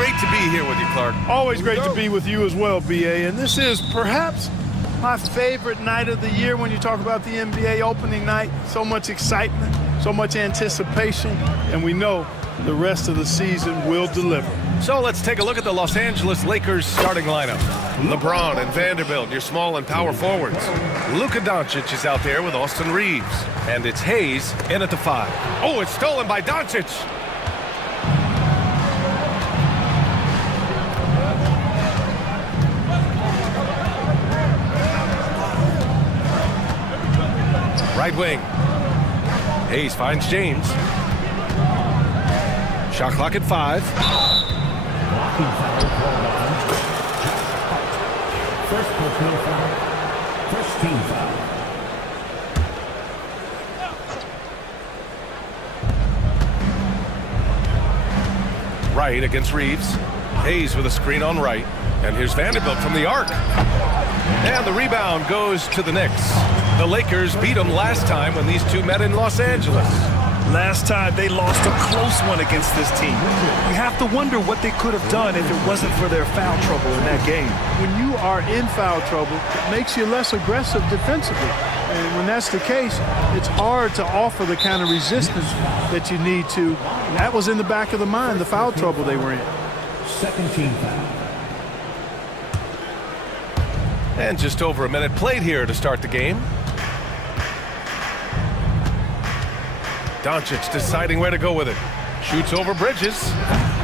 great to be here with you, Clark. Always great to be with you as well, BA. And this is perhaps my favorite night of the year when you talk about the NBA opening night. So much excitement, so much anticipation, and we know the rest of the season will deliver. So let's take a look at the Los Angeles Lakers starting lineup. LeBron and Vanderbilt, your small and power forwards. Luka Doncic is out there with Austin Reeves. And it's Hayes in at the 5. Oh, it's stolen by Doncic. Right wing. Hayes finds James. Shot clock at 5. First personal foul. First team foul. Right against Reeves. Hayes with a screen on right. And here's Vanderbilt from the arc. And the rebound goes to the Knicks. The Lakers beat them last time when these two met in Los Angeles. Last time they lost a close one against this team. You have to wonder what they could have done if it wasn't for their foul trouble in that game. When you are in foul trouble, it makes you less aggressive defensively. And when that's the case, it's hard to offer the kind of resistance that you need to. That was in the back of the mind, the foul trouble they were in. Second team foul. And just over a minute played here to start the game. Doncic deciding where to go with it. Shoots over Bridges.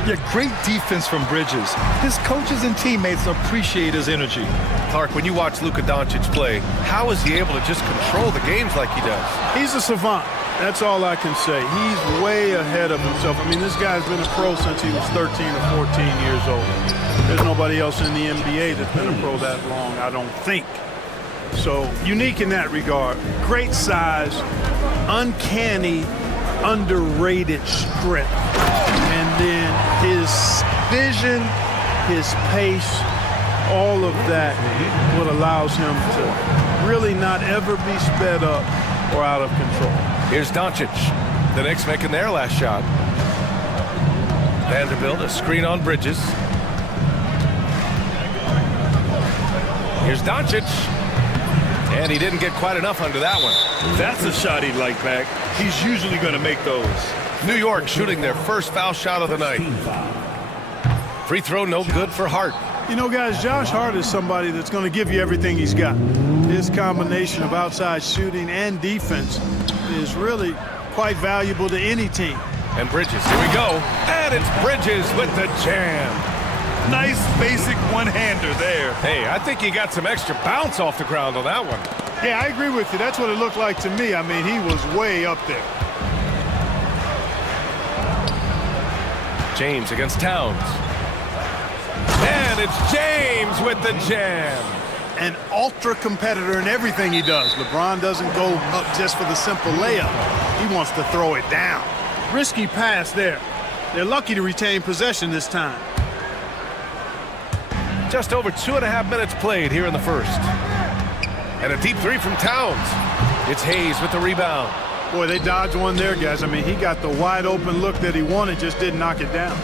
Yeah, great defense from Bridges. His coaches and teammates appreciate his energy. Clark, when you watch Luka Doncic play, how is he able to just control the games like he does? He's a savant. That's all I can say. He's way ahead of himself. I mean, this guy's been a pro since he was 13 or 14 years old. There's nobody else in the NBA that's been a pro that long, I don't think. So, unique in that regard. Great size, uncanny, underrated strength. And then his vision, his pace, all of that what allows him to really not ever be sped up or out of control. Here's Doncic. The Knicks making their last shot. Vanderbilt, a screen on Bridges. Here's Doncic. And he didn't get quite enough under that one. That's a shot he'd like back. He's usually going to make those. New York shooting their first foul shot of the night. Free throw no good for Hart. You know, guys, Josh Hart is somebody that's going to give you everything he's got. His combination of outside shooting and defense is really quite valuable to any team. And Bridges, here we go. And it's Bridges with the jam. Nice basic one-hander there. Hey, I think he got some extra bounce off the ground on that one. Yeah, I agree with you. That's what it looked like to me. I mean, he was way up there. James against Towns. And it's James with the jam. An ultra competitor in everything he does. LeBron doesn't go up just for the simple layup. He wants to throw it down. Risky pass there. They're lucky to retain possession this time. Just over 2.5 minutes played here in the first. And a deep three from Towns. It's Hayes with the rebound. Boy, they dodged one there, guys. I mean, he got the wide open look that he wanted, just didn't knock it down.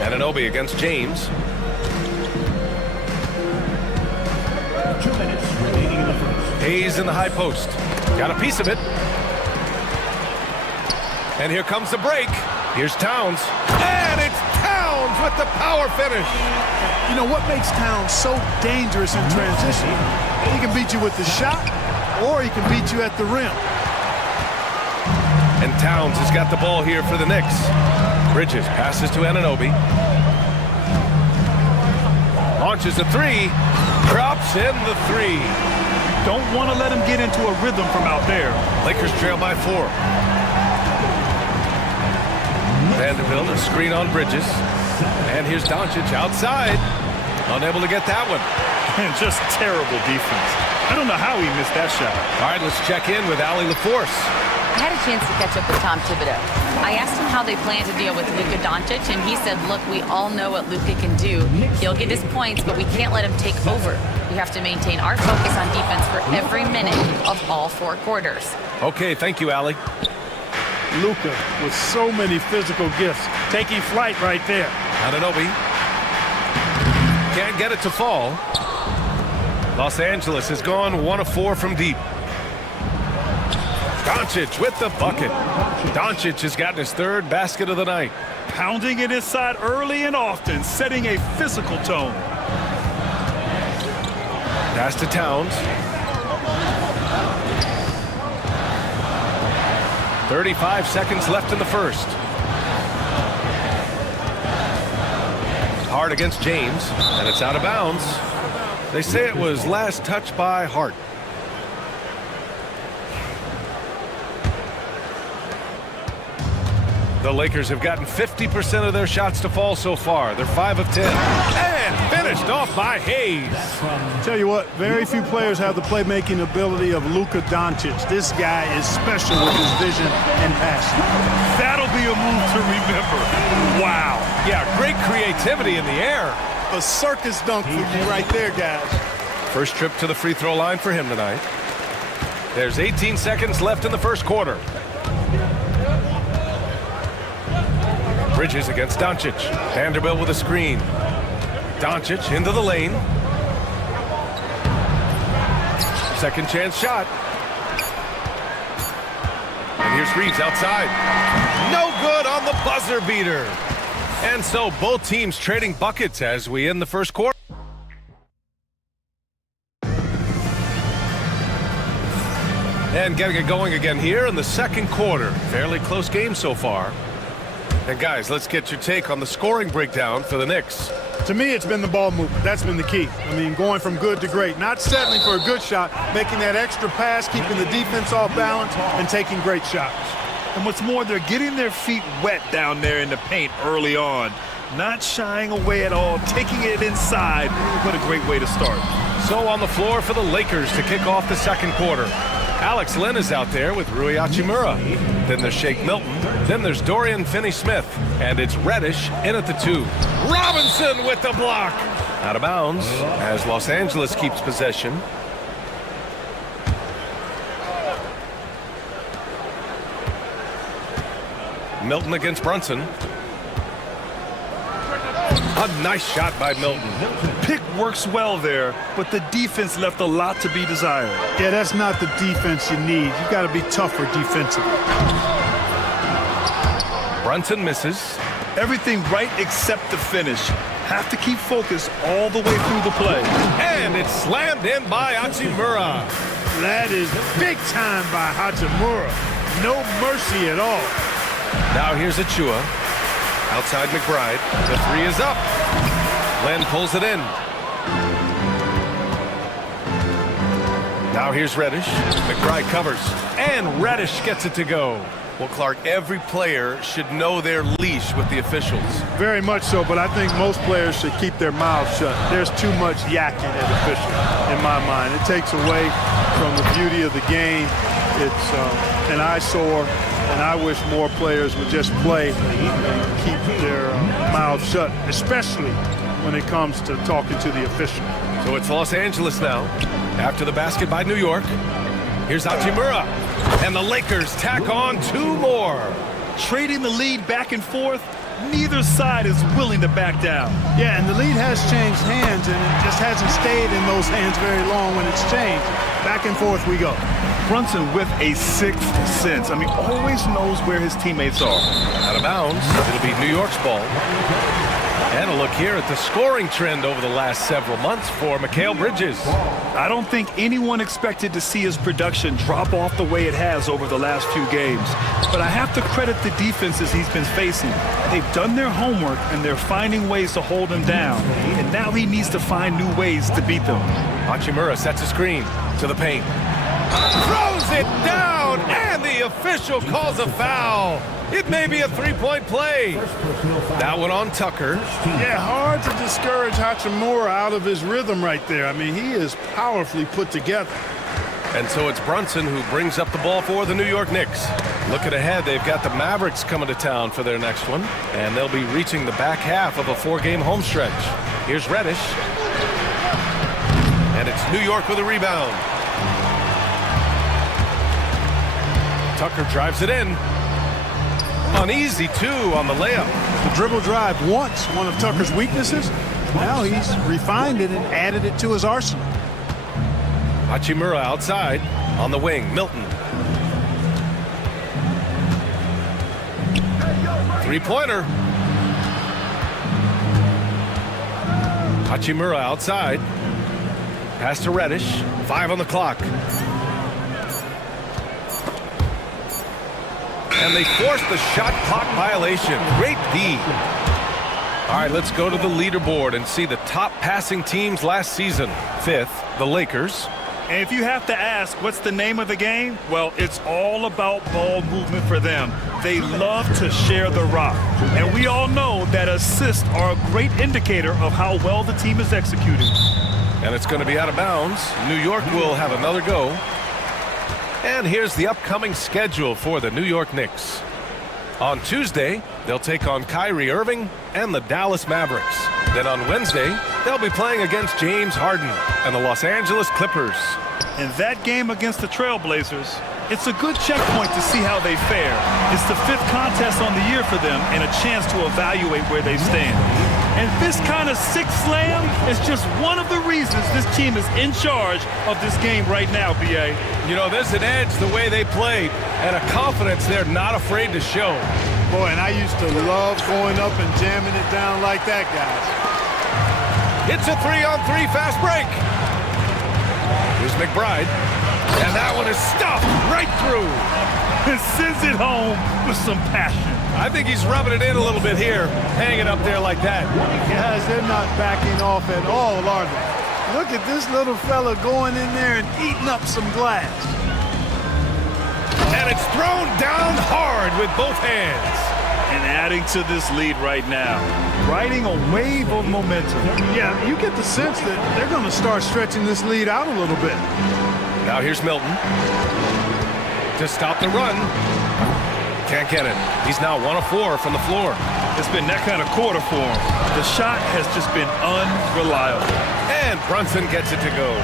Anunoby against James. 2 minutes remaining in the first. Hayes in the high post. Got a piece of it. And here comes the break. Here's Towns. And it's Towns with the power finish. You know what makes Towns so dangerous in transition? He can beat you with the shot, or he can beat you at the rim. And Towns has got the ball here for the Knicks. Bridges passes to Anunoby. Launches a three. Drops in the three. Don't want to let him get into a rhythm from out there. Lakers trail by 4. Vanderbilt, a screen on Bridges. And here's Doncic outside. Unable to get that one. And just terrible defense. I don't know how he missed that shot. All right, let's check in with Allie LaForce. I had a chance to catch up with Tom Thibodeau. I asked him how they plan to deal with Luka Doncic, and he said, look, we all know what Luka can do. He'll get his points, but we can't let him take over. We have to maintain our focus on defense for every minute of all 4 quarters. Okay, thank you, Allie. Luka with so many physical gifts, taking flight right there. Anunoby can't get it to fall. Los Angeles has gone 1 of 4 from deep. Doncic with the bucket. Doncic has gotten his 3rd basket of the night. Pounding it inside early and often, setting a physical tone. Pass to Towns. 35 seconds left in the first. Hart against James, and it's out of bounds. They say it was last touched by Hart. The Lakers have gotten 50% of their shots to fall so far. They're 5 of 10. And finished off by Hayes. Tell you what, very few players have the playmaking ability of Luka Doncic. This guy is special with his vision and passion. That'll be a move to remember. Wow. Yeah, great creativity in the air. A circus dunk for you right there, guys. First trip to the free throw line for him tonight. There's 18 seconds left in the first quarter. Bridges against Doncic. Vanderbilt with a screen. Doncic into the lane. Second chance shot. And here's Reeves outside. No good on the buzzer beater. And so both teams trading buckets as we end the first quarter. And getting it going again here in the second quarter. Fairly close game so far. And guys, let's get your take on the scoring breakdown for the Knicks. To me, it's been the ball movement. That's been the key. I mean, going from good to great. Not settling for a good shot, making that extra pass, keeping the defense off balance, and taking great shots. And what's more, they're getting their feet wet down there in the paint early on. Not shying away at all, taking it inside. What a great way to start. So on the floor for the Lakers to kick off the second quarter. Alex Len is out there with Rui Hachimura. Then there's Shake Milton. Then there's Dorian Finney-Smith. And it's Reddish in at the 2. Robinson with the block. Out of bounds as Los Angeles keeps possession. Milton against Brunson. A nice shot by Milton. Pick works well there, but the defense left a lot to be desired. Yeah, that's not the defense you need. You got to be tougher defensively. Brunson misses. Everything right except the finish. Have to keep focused all the way through the play. And it's slammed in by Hachimura. That is big time by Hachimura. No mercy at all. Now here's Achua. Outside McBride. The 3 is up. Len pulls it in. Now here's Reddish. McBride covers. And Reddish gets it to go. Well, Clark, every player should know their leash with the officials. Very much so, but I think most players should keep their mouths shut. There's too much yakking at officials, in my mind. It takes away from the beauty of the game. It's an eyesore, and I wish more players would just play and keep their mouths shut, especially when it comes to talking to the official. So it's Los Angeles now. After the basket by New York. Here's Hachimura. And the Lakers tack on 2 more. Trading the lead back and forth, neither side is willing to back down. Yeah, and the lead has changed hands, and it just hasn't stayed in those hands very long when it's changed. Back and forth we go. Brunson with a 6th sense. I mean, always knows where his teammates are. Out of bounds. It'll be New York's ball. And a look here at the scoring trend over the last several months for Mikal Bridges. I don't think anyone expected to see his production drop off the way it has over the last few games. But I have to credit the defenses he's been facing. They've done their homework, and they're finding ways to hold him down. And now he needs to find new ways to beat them. Hachimura sets a screen to the paint. Throws it down, and the official calls a foul. It may be a 3-point play. That one on Tucker. Yeah, hard to discourage Hachimura out of his rhythm right there. I mean, he is powerfully put together. And so it's Brunson who brings up the ball for the New York Knicks. Looking ahead, they've got the Mavericks coming to town for their next one. And they'll be reaching the back half of a 4-game home stretch. Here's Reddish. And it's New York with a rebound. Tucker drives it in. Uneasy, too, on the layup. The dribble drive once one of Tucker's weaknesses. Now he's refined it and added it to his arsenal. Hachimura outside on the wing. Milton. Three-pointer. Hachimura outside. Pass to Reddish. 5 on the clock. And they forced the shot clock violation. Great D. All right, let's go to the leaderboard and see the top passing teams last season. 5th, the Lakers. And if you have to ask what's the name of the game, well, it's all about ball movement for them. They love to share the rock. And we all know that assists are a great indicator of how well the team is executing. And it's going to be out of bounds. New York will have another go. And here's the upcoming schedule for the New York Knicks. On Tuesday, they'll take on Kyrie Irving and the Dallas Mavericks. Then on Wednesday, they'll be playing against James Harden and the Los Angeles Clippers. In that game against the Trailblazers, it's a good checkpoint to see how they fare. It's the 5th contest on the year for them and a chance to evaluate where they stand. And this kind of 6th slam is just one of the reasons this team is in charge of this game right now, B.A. You know, there's an edge the way they played and a confidence they're not afraid to show. Boy, and I used to love going up and jamming it down like that, guys. It's a 3-on-3 fast break. Here's McBride. And that one is stuffed right through. And sends it home with some passion. I think he's rubbing it in a little bit here, hanging up there like that. Guys, they're not backing off at all, are they? Look at this little fella going in there and eating up some glass. And it's thrown down hard with both hands. And adding to this lead right now, riding a wave of momentum. Yeah, you get the sense that they're going to start stretching this lead out a little bit. Now here's Milton to stop the run. Can't get it. He's now 1 of 4 from the floor. It's been that kind of quarter for him. The shot has just been unreliable. And Brunson gets it to go.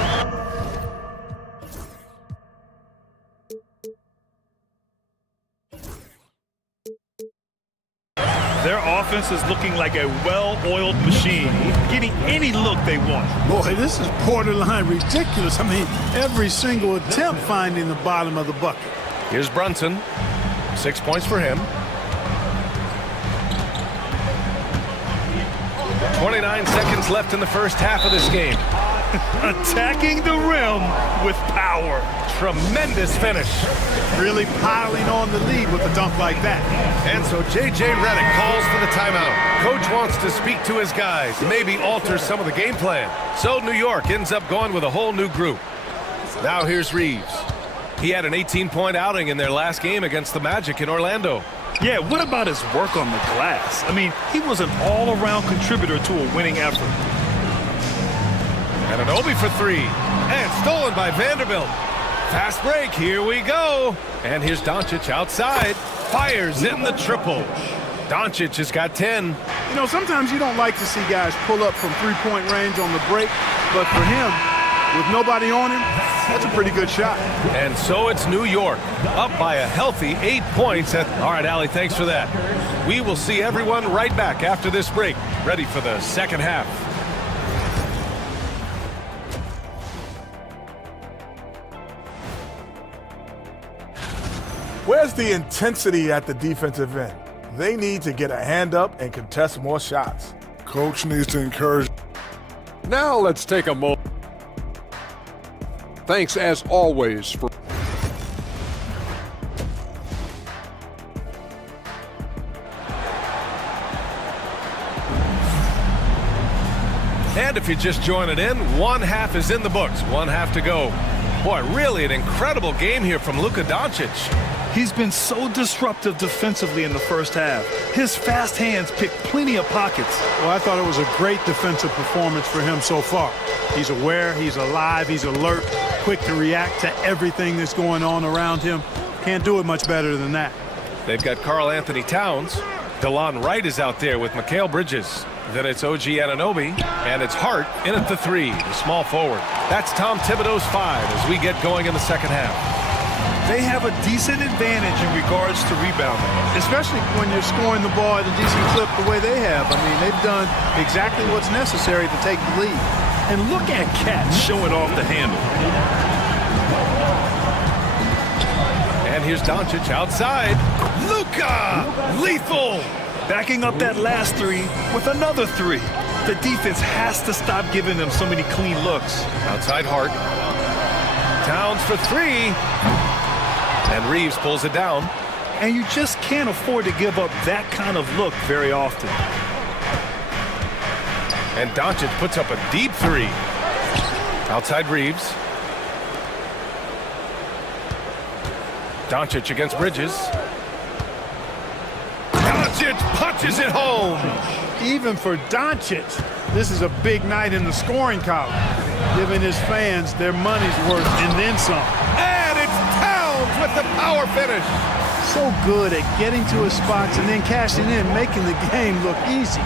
Their offense is looking like a well-oiled machine, getting any look they want. Boy, this is borderline ridiculous. I mean, every single attempt finding the bottom of the bucket. Here's Brunson. 6 points for him. 29 seconds left in the first half of this game. Attacking the rim with power. Tremendous finish. Really piling on the lead with a dunk like that. And so J.J. Redick calls for the timeout. Coach wants to speak to his guys, maybe alter some of the game plan. So New York ends up going with a whole new group. Now here's Reeves. He had an 18-point outing in their last game against the Magic in Orlando. Yeah, what about his work on the glass? I mean, he was an all-around contributor to a winning effort. And an Obi for 3. And stolen by Vanderbilt. Fast break, here we go. And here's Doncic outside. Fires in the triple. Doncic has got 10. You know, sometimes you don't like to see guys pull up from three-point range on the break, but for him, with nobody on him, that's a pretty good shot. And so it's New York, up by a healthy 8 points. All right, Allie, thanks for that. We will see everyone right back after this break, ready for the second half. Where's the intensity at the defensive end? They need to get a hand up and contest more shots. Coach needs to encourage. Now let's take a moment. Thanks as always for And if you're just joining in, one half is in the books, one half to go. Boy, really an incredible game here from Luka Doncic. He's been so disruptive defensively in the first half. His fast hands pick plenty of pockets. Well, I thought it was a great defensive performance for him so far. He's aware, he's alive, he's alert, quick to react to everything that's going on around him. Can't do it much better than that. They've got Karl Anthony Towns. DeLon Wright is out there with Mikal Bridges. Then it's OG Anunoby, and it's Hart in at the 3, the small forward. That's Tom Thibodeau's 5 as we get going in the second half. They have a decent advantage in regards to rebounding. Especially when you're scoring the ball at a decent clip the way they have. I mean, they've done exactly what's necessary to take the lead. And look at Cat showing off the handle. And here's Doncic outside. Luka! Lethal! Backing up that last three with another three. The defense has to stop giving them so many clean looks. Outside Hart. Towns for three. And Reeves pulls it down. And you just can't afford to give up that kind of look very often. And Doncic puts up a deep three. Outside Reeves. Doncic against Bridges. Doncic punches it home. Even for Doncic, this is a big night in the scoring column, giving his fans their money's worth and then some. And it's Towns with the power finish. So good at getting to his spots and then cashing in, making the game look easy.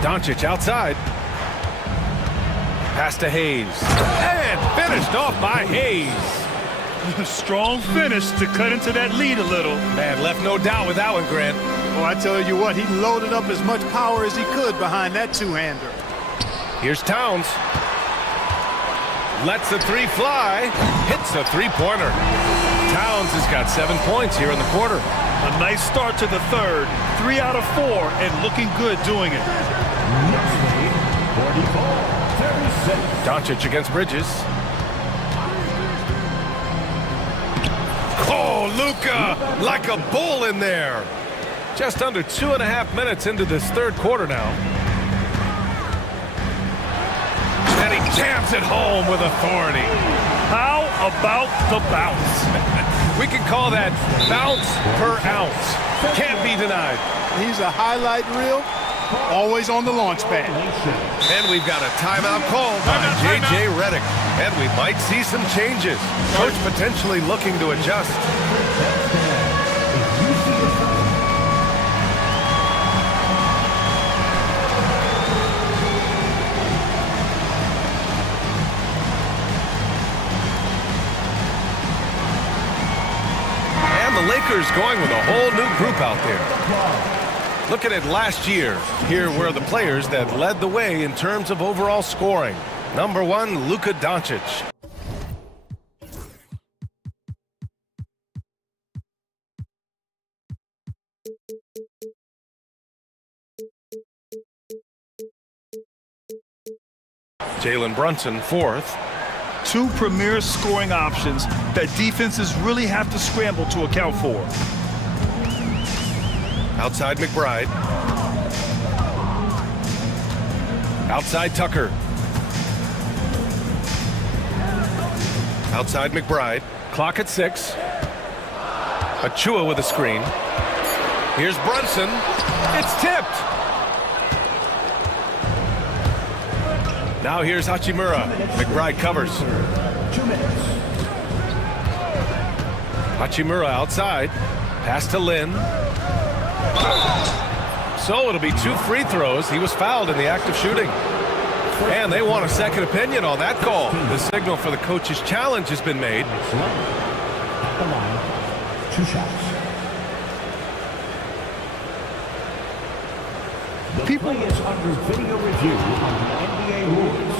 Doncic outside. Pass to Hayes. And finished off by Hayes. Strong finish to cut into that lead a little. Man, left no doubt with that one, Grant. Oh, I tell you what, he loaded up as much power as he could behind that two-hander. Here's Towns. Lets the three fly. Hits a three-pointer. Towns has got 7 points here in the quarter. A nice start to the third. 3 out of 4 and looking good doing it. Doncic against Bridges. Oh, Luka, like a bull in there. Just under 2.5 minutes into this third quarter now. And he jams it home with authority. How about the bounce? We can call that bounce per ounce. Can't be denied. He's a highlight reel, always on the launch pad. And we've got a timeout called by J.J. Redick. And we might see some changes. Coach potentially looking to adjust. And the Lakers going with a whole new group out there. Looking at last year, here were the players that led the way in terms of overall scoring. Number 1, Luka Doncic. Jalen Brunson, 4th. 2 premier scoring options that defenses really have to scramble to account for. Outside McBride. Outside Tucker. Outside McBride. Clock at 6. Achua with a screen. Here's Brunson. It's tipped. Now here's Hachimura. McBride covers. 2 minutes. Hachimura outside. Pass to Lin. So it'll be 2 free throws. He was fouled in the act of shooting. And they want a second opinion on that call. The signal for the coach's challenge has been made. At the line, 2 shots. The play is under video review on the NBA rules.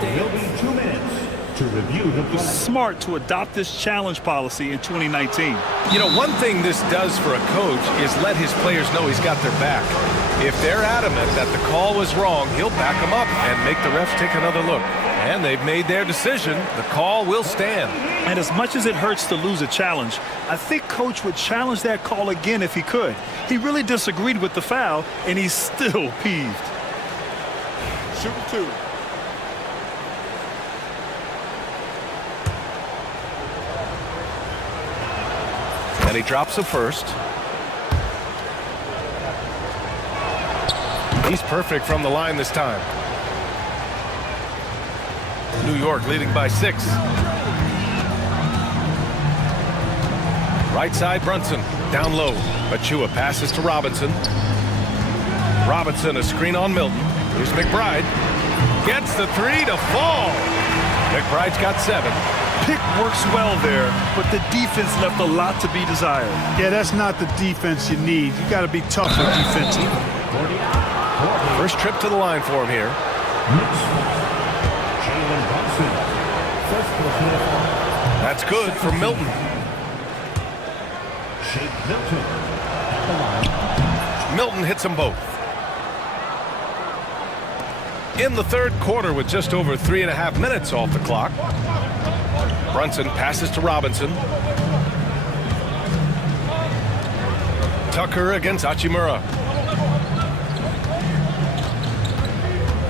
There will be 2 minutes to review the play. Smart to adopt this challenge policy in 2019. You know, one thing this does for a coach is let his players know he's got their back. If they're adamant that the call was wrong, he'll back them up and make the refs take another look. And they've made their decision. The call will stand. And as much as it hurts to lose a challenge, I think Coach would challenge that call again if he could. He really disagreed with the foul, and he's still peeved. Shooting 2. And he drops a first. He's perfect from the line this time. New York leading by 6. Right side Brunson, down low. Achua passes to Robinson. Robinson, a screen on Milton. Here's McBride. Gets the 3 to fall. McBride's got 7. Pick works well there, but the defense left a lot to be desired. Yeah, that's not the defense you need. You got to be tougher defensively. First trip to the line for him here. That's good for Milton. Milton hits them both. In the third quarter with just over 3.5 minutes off the clock. Brunson passes to Robinson. Tucker against Hachimura.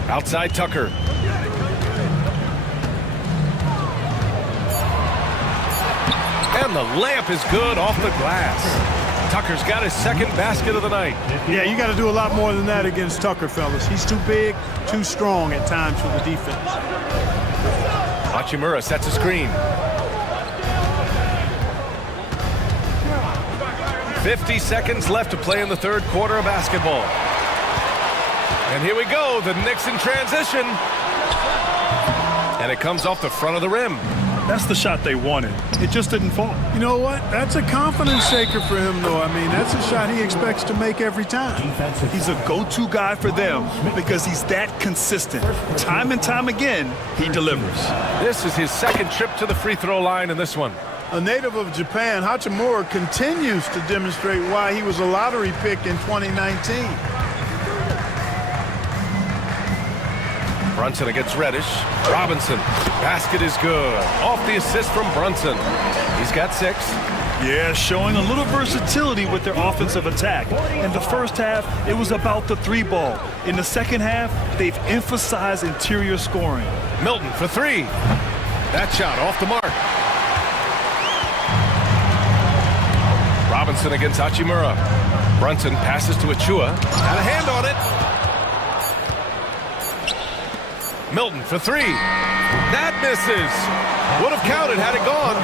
Outside Tucker. And the layup is good off the glass. Tucker's got his second basket of the night. Yeah, you got to do a lot more than that against Tucker, fellas. He's too big, too strong at times for the defense. Hachimura sets a screen. 50 seconds left to play in the third quarter of basketball. And here we go, the Knicks in transition. And it comes off the front of the rim. That's the shot they wanted. It just didn't fall. You know what? That's a confidence shaker for him, though. I mean, that's a shot he expects to make every time. He's a go-to guy for them because he's that consistent. Time and time again, he delivers. This is his second trip to the free throw line in this one. A native of Japan, Hachimura continues to demonstrate why he was a lottery pick in 2019. Brunson against Reddish. Robinson. Basket is good. Off the assist from Brunson. He's got 6. Yeah, showing a little versatility with their offensive attack. In the first half, it was about the 3 ball. In the second half, they've emphasized interior scoring. Milton for 3. That shot off the mark. Robinson against Hachimura. Brunson passes to Achua. Got a hand on it. Milton for 3. That misses. Would have counted had it gone.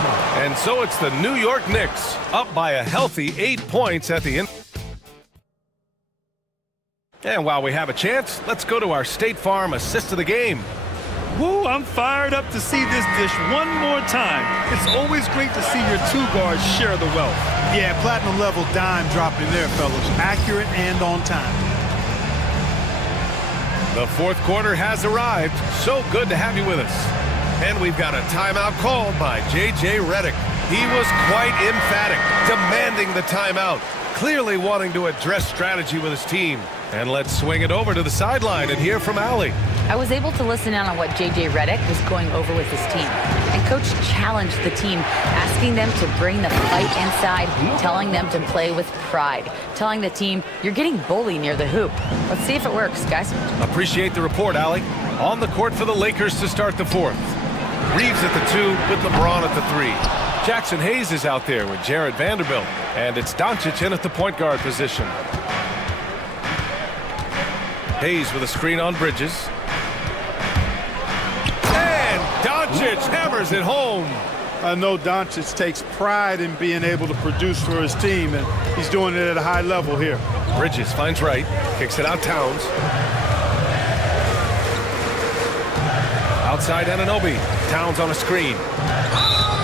And so it's the New York Knicks up by a healthy 8 points at the end. And while we have a chance, let's go to our State Farm assist of the game. Woo, I'm fired up to see this dish one more time. It's always great to see your 2 guards share the wealth. Yeah, platinum level dime dropping there, fellas. Accurate and on time. The fourth quarter has arrived. So good to have you with us. And we've got a timeout called by J.J. Redick. He was quite emphatic, demanding the timeout, clearly wanting to address strategy with his team. And let's swing it over to the sideline and hear from Allie. I was able to listen in on what J.J. Redick was going over with his team. And Coach challenged the team, asking them to bring the fight inside, telling them to play with pride, telling the team, you're getting bullied near the hoop. Let's see if it works, guys. Appreciate the report, Allie. On the court for the Lakers to start the fourth. Reeves at the 2 with LeBron at the 3. Jackson Hayes is out there with Jared Vanderbilt. And it's Doncic in at the point guard position. Hayes with a screen on Bridges. And Doncic hammers it home. I know Doncic takes pride in being able to produce for his team, and he's doing it at a high level here. Bridges finds right, kicks it out Towns. Outside Anunoby. Towns on a screen.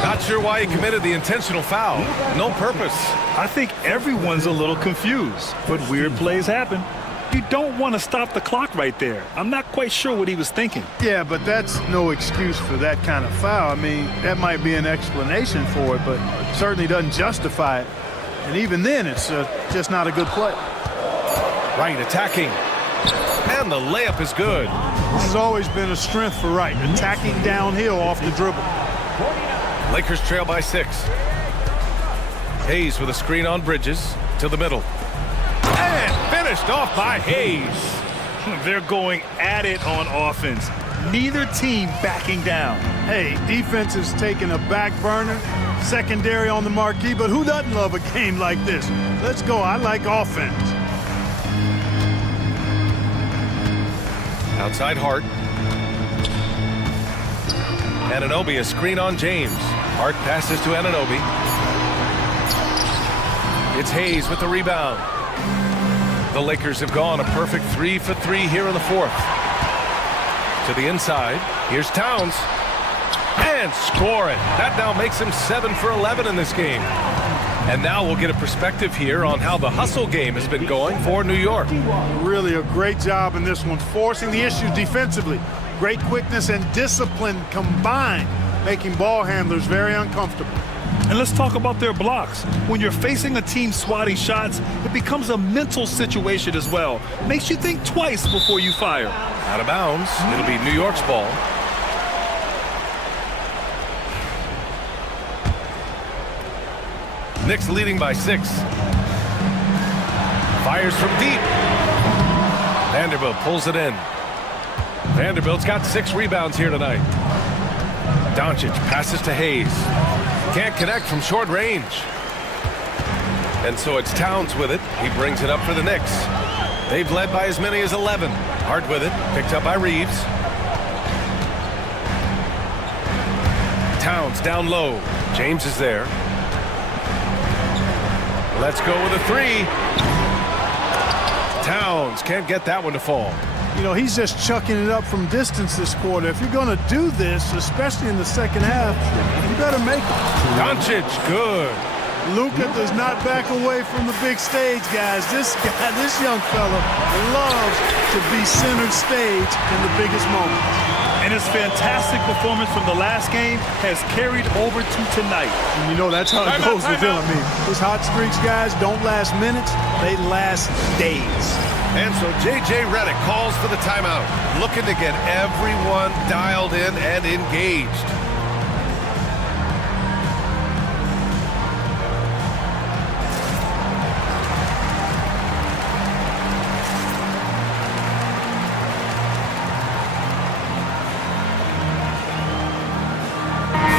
Not sure why he committed the intentional foul. No purpose. I think everyone's a little confused, but weird plays happen. You don't want to stop the clock right there. I'm not quite sure what he was thinking. Yeah, but that's no excuse for that kind of foul. I mean, that might be an explanation for it, but certainly doesn't justify it. And even then, it's just not a good play. Wright attacking. And the layup is good. This has always been a strength for Wright, attacking downhill off the dribble. Lakers trail by 6. Hayes with a screen on Bridges to the middle. And finished off by Hayes. They're going at it on offense. Neither team backing down. Hey, defense is taking a back burner, secondary on the marquee, but who doesn't love a game like this? Let's go. I like offense. Outside Hart. Anunoby, a screen on James. Hart passes to Anunoby. It's Hayes with the rebound. The Lakers have gone a perfect 3 for 3 here in the fourth. To the inside. Here's Towns. and score it. That now makes him 7 for 11 in this game. And now we'll get a perspective here on how the hustle game has been going for New York. Really a great job in this one, forcing the issues defensively. Great quickness and discipline combined, making ball handlers very uncomfortable. And let's talk about their blocks. When you're facing a team swatting shots, it becomes a mental situation as well. Makes you think twice before you fire. Out of bounds. It'll be New York's ball. Knicks leading by 6. Fires from deep. Vanderbilt pulls it in. Vanderbilt's got 6 rebounds here tonight. Doncic passes to Hayes. Can't connect from short range. And so it's Towns with it. He brings it up for the Knicks. They've led by as many as 11. Hart with it. Picked up by Reeves. Towns down low. James is there. Let's go with a 3. Towns can't get that one to fall. You know, he's just chucking it up from distance this quarter. If you're going to do this, especially in the second half, you better make it. Doncic, good. Luka does not back away from the big stage, guys. This young fella loves to be center stage in the biggest moments. And his fantastic performance from the last game has carried over to tonight. And you know, that's how it goes with him. I mean, his hot streaks, guys, don't last minutes. They last days. And so J.J. Redick calls for the timeout, looking to get everyone dialed in and engaged.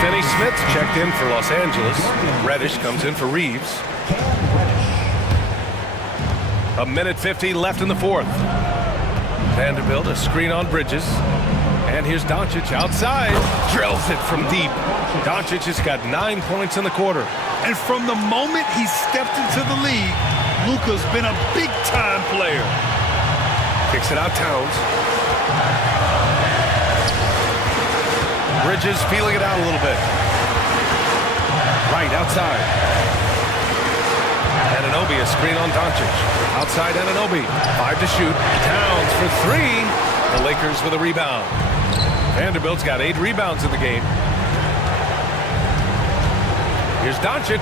Finney Smith checked in for Los Angeles. Reddish comes in for Reeves. A minute 50 left in the 4th. Vanderbilt, a screen on Bridges. And here's Doncic outside. Drills it from deep. Doncic has got 9 points in the quarter. And from the moment he stepped into the league, Luka's been a big-time player. Kicks it out Towns. Bridges feeling it out a little bit. Right outside. Anunoby, a screen on Doncic. Outside Anunoby. 5 to shoot. Towns for 3. The Lakers with a rebound. Vanderbilt's got 8 rebounds in the game. Here's Doncic.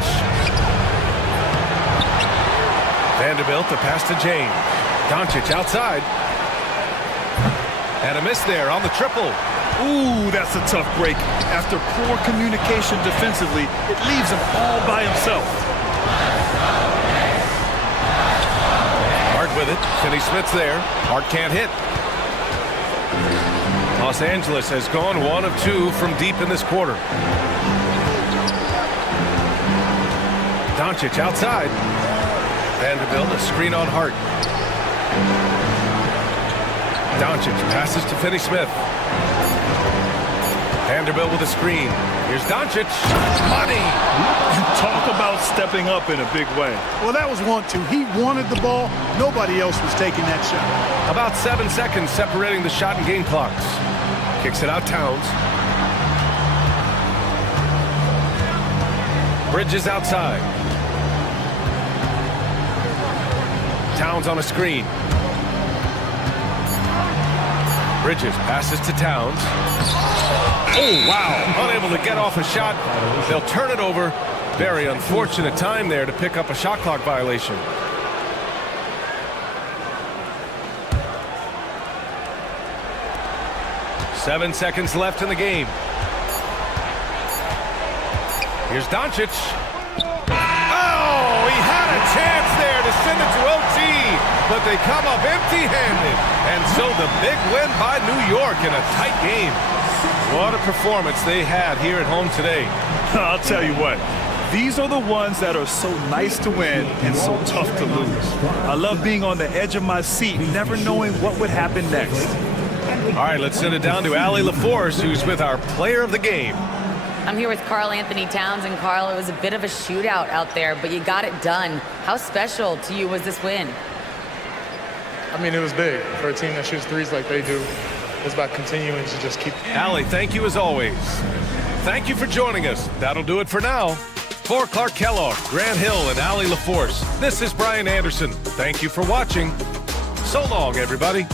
Vanderbilt, the pass to James. Doncic outside. And a miss there on the triple. Ooh, that's a tough break. After poor communication defensively, it leaves him all by himself. Hart with it. Finney Smith's there. Hart can't hit. Los Angeles has gone 1 of 2 from deep in this quarter. Doncic outside. Vanderbilt, a screen on Hart. Doncic passes to Finney Smith. Vanderbilt with a screen. Here's Doncic. Money! Talk about stepping up in a big way. Well, that was 1-2. He wanted the ball. Nobody else was taking that shot. About 7 seconds separating the shot and game clocks. Kicks it out Towns. Bridges outside. Towns on a screen. Bridges passes to Towns. Oh, wow. Unable to get off a shot. They'll turn it over. Very unfortunate time there to pick up a shot clock violation. Seven seconds left in the game. Here's Doncic. Oh, he had a chance there to send it to OT, but they come up empty-handed. And so the big win by New York in a tight game. What a performance they had here at home today. I'll tell you what, these are the ones that are so nice to win and so tough to lose. I love being on the edge of my seat, never knowing what would happen next. All right, let's send it down to Allie LaForce, who's with our player of the game. I'm here with Karl Anthony Towns, and Karl, it was a bit of a shootout out there, but you got it done. How special to you was this win? I mean, it was big for a team that shoots threes like they do. It's about continuing to just keep. Allie, thank you as always. Thank you for joining us. That'll do it for now. For Clark Kellogg, Grant Hill, and Allie LaForce, this is Brian Anderson. Thank you for watching. So long, everybody.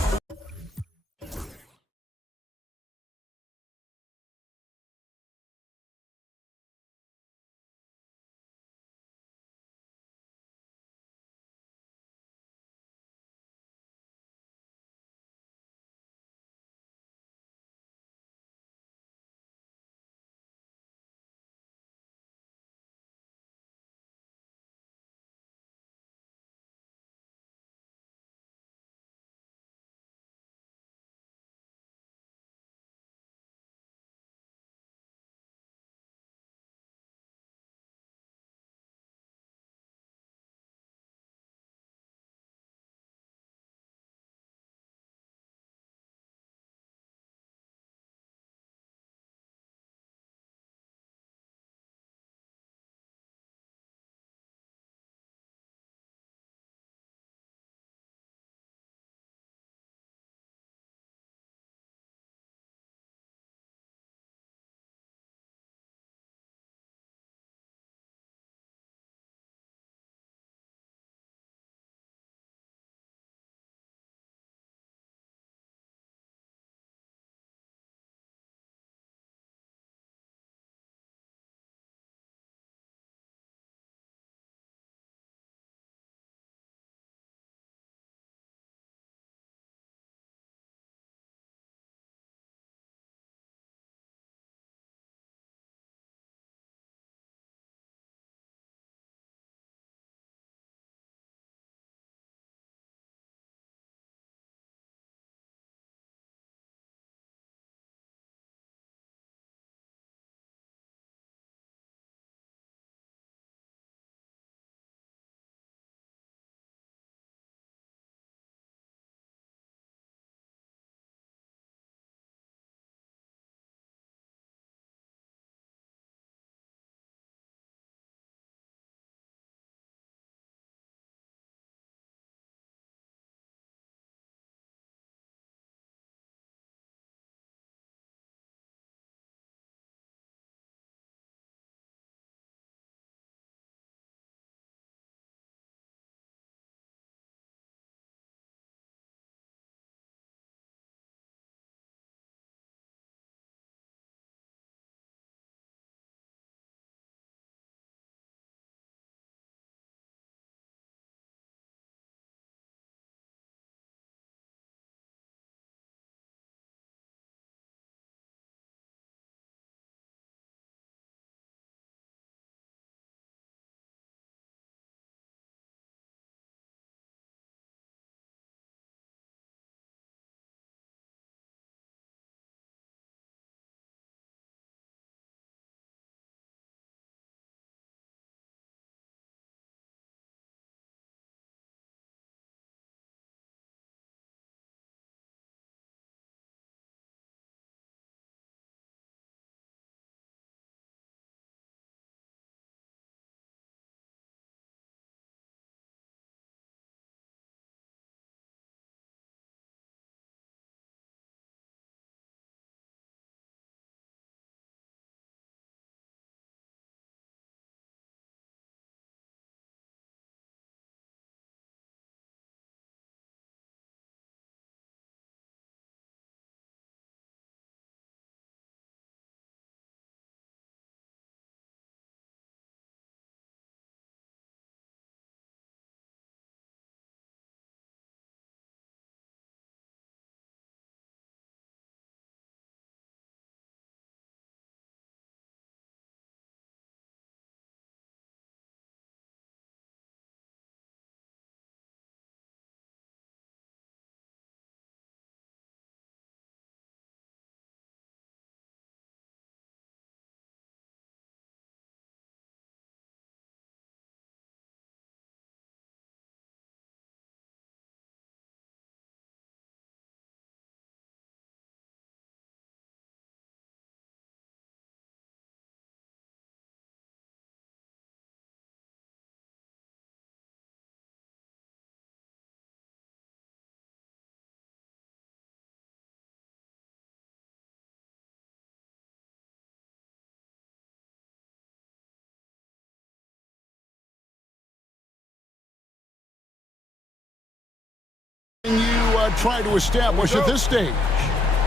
try to establish at this stage?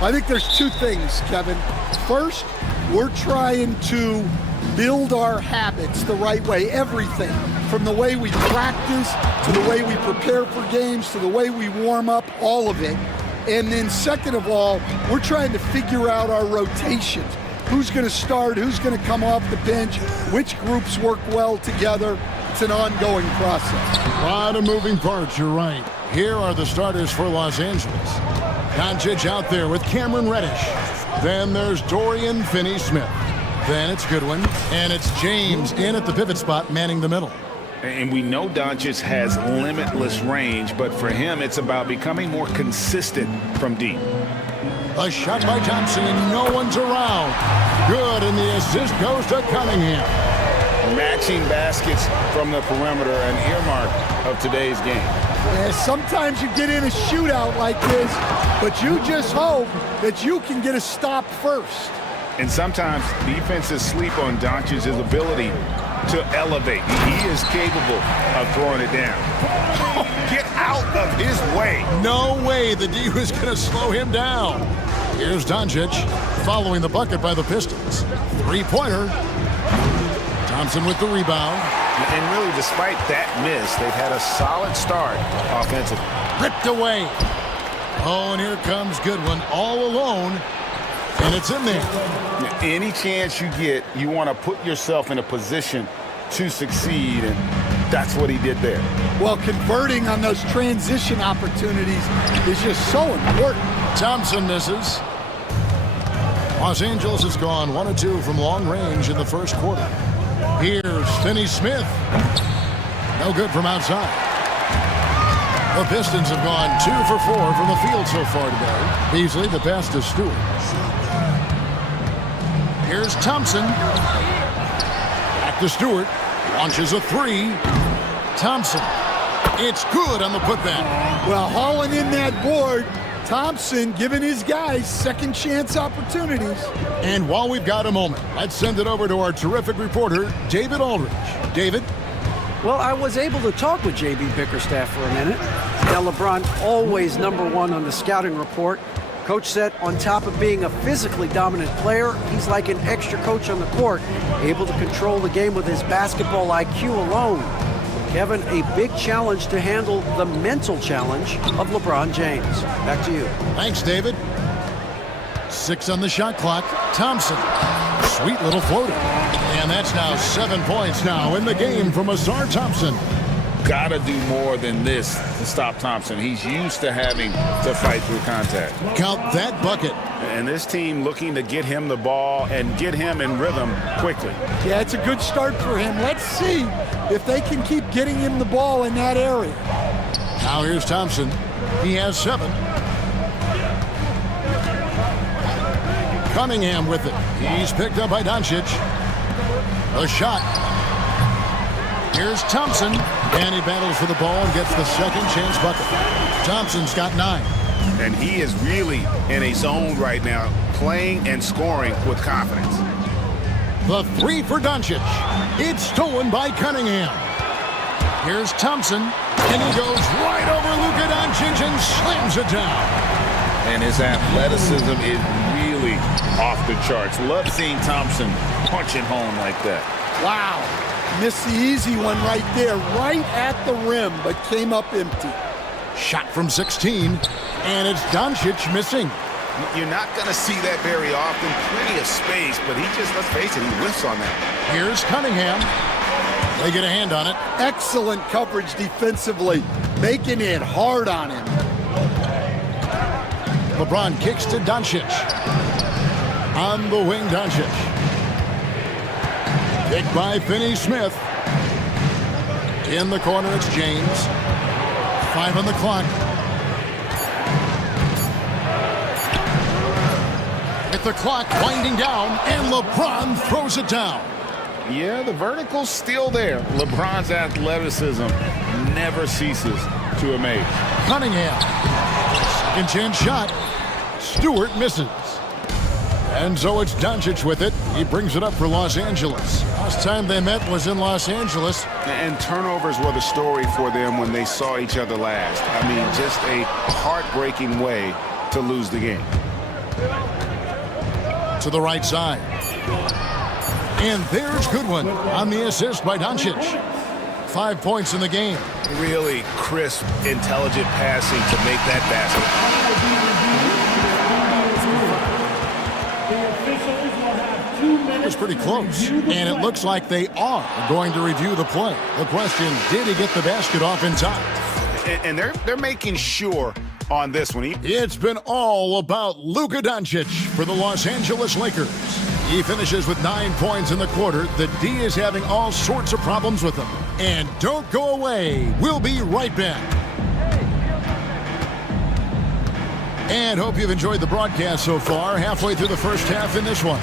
I think there's two things, Kevin. First, we're trying to build our habits the right way, everything. From the way we practice, to the way we prepare for games, to the way we warm up, all of it. And then second of all, we're trying to figure out our rotations. Who's going to start, who's going to come off the bench, which groups work well together. It's an ongoing process. A lot of moving parts, you're right. Here are the starters for Los Angeles. Doncic out there with Cameron Reddish. Then there's Dorian Finney-Smith. Then it's Goodwin. And it's James in at the pivot spot, manning the middle. And we know Doncic has limitless range, but for him, it's about becoming more consistent from deep. A shot by Thompson, and no one's around. Good, and the assist goes to Cunningham. Matching baskets from the perimeter, an earmark of today's game. Yeah, sometimes you get in a shootout like this, but you just hope that you can get a stop first. And sometimes defenses sleep on Doncic's ability to elevate. He is capable of throwing it down. Get out of his way. No way the D was going to slow him down. Here's Doncic following the bucket by the Pistons. Three-pointer. Thompson with the rebound. And really, despite that miss, they've had a solid start offensively. Ripped away. Oh, and here comes Goodwin all alone. And it's in there. Any chance you get, you want to put yourself in a position to succeed, and that's what he did there. Well, converting on those transition opportunities is just so important. Thompson misses. Los Angeles has gone 1 of 2 from long range in the first quarter. Here's Finney-Smith. No good from outside. The Pistons have gone 2 for 4 from the field so far today. Beasley, the pass to Stewart. Here's Thompson. Back to Stewart. Launches a three. Thompson. It's good on the putback. Well, hauling in that board, Thompson giving his guys second chance opportunities. And while we've got a moment, let's send it over to our terrific reporter, David Aldridge. David? Well, I was able to talk with J.B. Bickerstaff for a minute. Now, LeBron always #1 on the scouting report. Coach said on top of being a physically dominant player, he's like an extra coach on the court, able to control the game with his basketball IQ alone. Kevin, a big challenge to handle the mental challenge of LeBron James. Back to you. Thanks, David. 6 on the shot clock. Thompson. Sweet little floater. And that's now 7 points now in the game from Ausar Thompson. Gotta do more than this to stop Thompson. He's used to having to fight through contact. Count that bucket. And this team looking to get him the ball and get him in rhythm quickly. Yeah, it's a good start for him. Let's see if they can keep getting him the ball in that area. Now here's Thompson. He has 7. Cunningham with it. He's picked up by Doncic. A shot. Here's Thompson, and he battles for the ball and gets the second chance bucket. Thompson's got 9. And he is really in a zone right now, playing and scoring with confidence. The 3 for Doncic. It's stolen by Cunningham. Here's Thompson, and he goes right over Luka Doncic and slams it down. And his athleticism is really off the charts. Love seeing Thompson punch it home like that. Wow. Missed the easy one right there, right at the rim, but came up empty. Shot from 16, and it's Doncic missing. You're not going to see that very often. Plenty of space, but he just, let's face it, he whiffs on that. Here's Cunningham. They get a hand on it. Excellent coverage defensively, making it hard on him. LeBron kicks to Doncic. On the wing, Doncic. Kicked by Finney-Smith. In the corner, it's James. 5 on the clock. With the clock winding down, and LeBron throws it down. Yeah, the vertical's still there. LeBron's athleticism never ceases to amaze. Cunningham. Second chance shot. Stewart misses. And so it's Doncic with it. He brings it up for Los Angeles. Last time they met was in Los Angeles. And turnovers were the story for them when they saw each other last. I mean, just a heartbreaking way to lose the game. To the right side. And there's Goodwin on the assist by Doncic. 5 points in the game. Really crisp, intelligent passing to make that basket. It was pretty close, and it looks like they are going to review the play. The question, did he get the basket off in time? And they're making sure on this one. It's been all about Luka Doncic for the Los Angeles Lakers. He finishes with 9 points in the quarter. The D is having all sorts of problems with him. And don't go away. We'll be right back. And hope you've enjoyed the broadcast so far. Halfway through the first half in this one.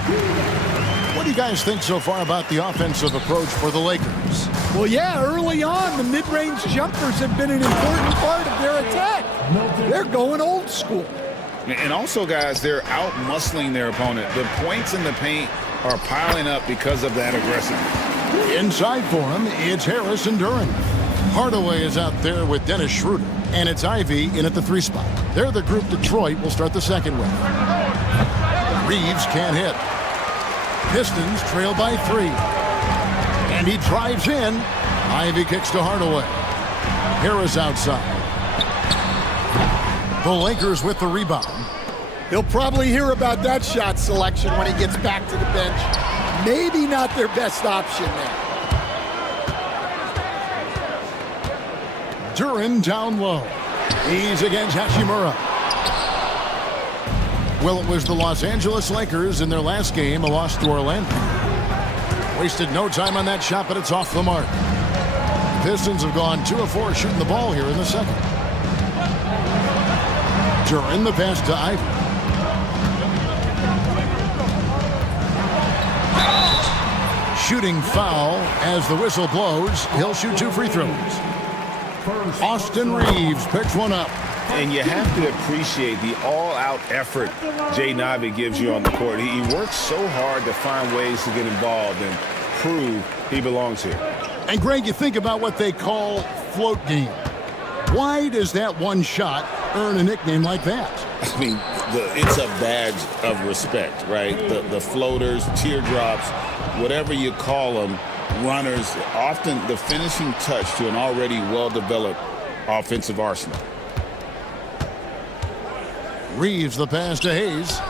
What do you guys think so far about the offensive approach for the Lakers? Well, yeah, early on, the mid-range jumpers have been an important part of their attack. They're going old school. And also, guys, they're out-muscling their opponent. The points in the paint are piling up because of that aggressiveness. Inside for him, it's Harris and Duran. Hardaway is out there with Dennis Schroeder. And it's Ivy in at the 3 spot. They're the group Detroit will start the second with. Reeves can't hit. Pistons trail by 3. And he drives in. Ivy kicks to Hardaway. Harris outside. The Lakers with the rebound. He'll probably hear about that shot selection when he gets back to the bench. Maybe not their best option there. Duran down low. He's against Hachimura. Well, it was the Los Angeles Lakers in their last game, a loss to Orlando. Wasted no time on that shot, but it's off the mark. Pistons have gone 2 of 4 shooting the ball here in the second. Duran the pass to Ivy. Shooting foul as the whistle blows. He'll shoot 2 free throws. Austin Reeves picks one up. And you have to appreciate the all-out effort Jaden Ivey gives you on the court. He works so hard to find ways to get involved and prove he belongs here. And, Greg, you think about what they call float game. Why does that one shot earn a nickname like that? I mean, it's a badge of respect, right? The floaters, teardrops, whatever you call them, runners, often the finishing touch to an already well-developed offensive arsenal. Reeves the pass to Hayes.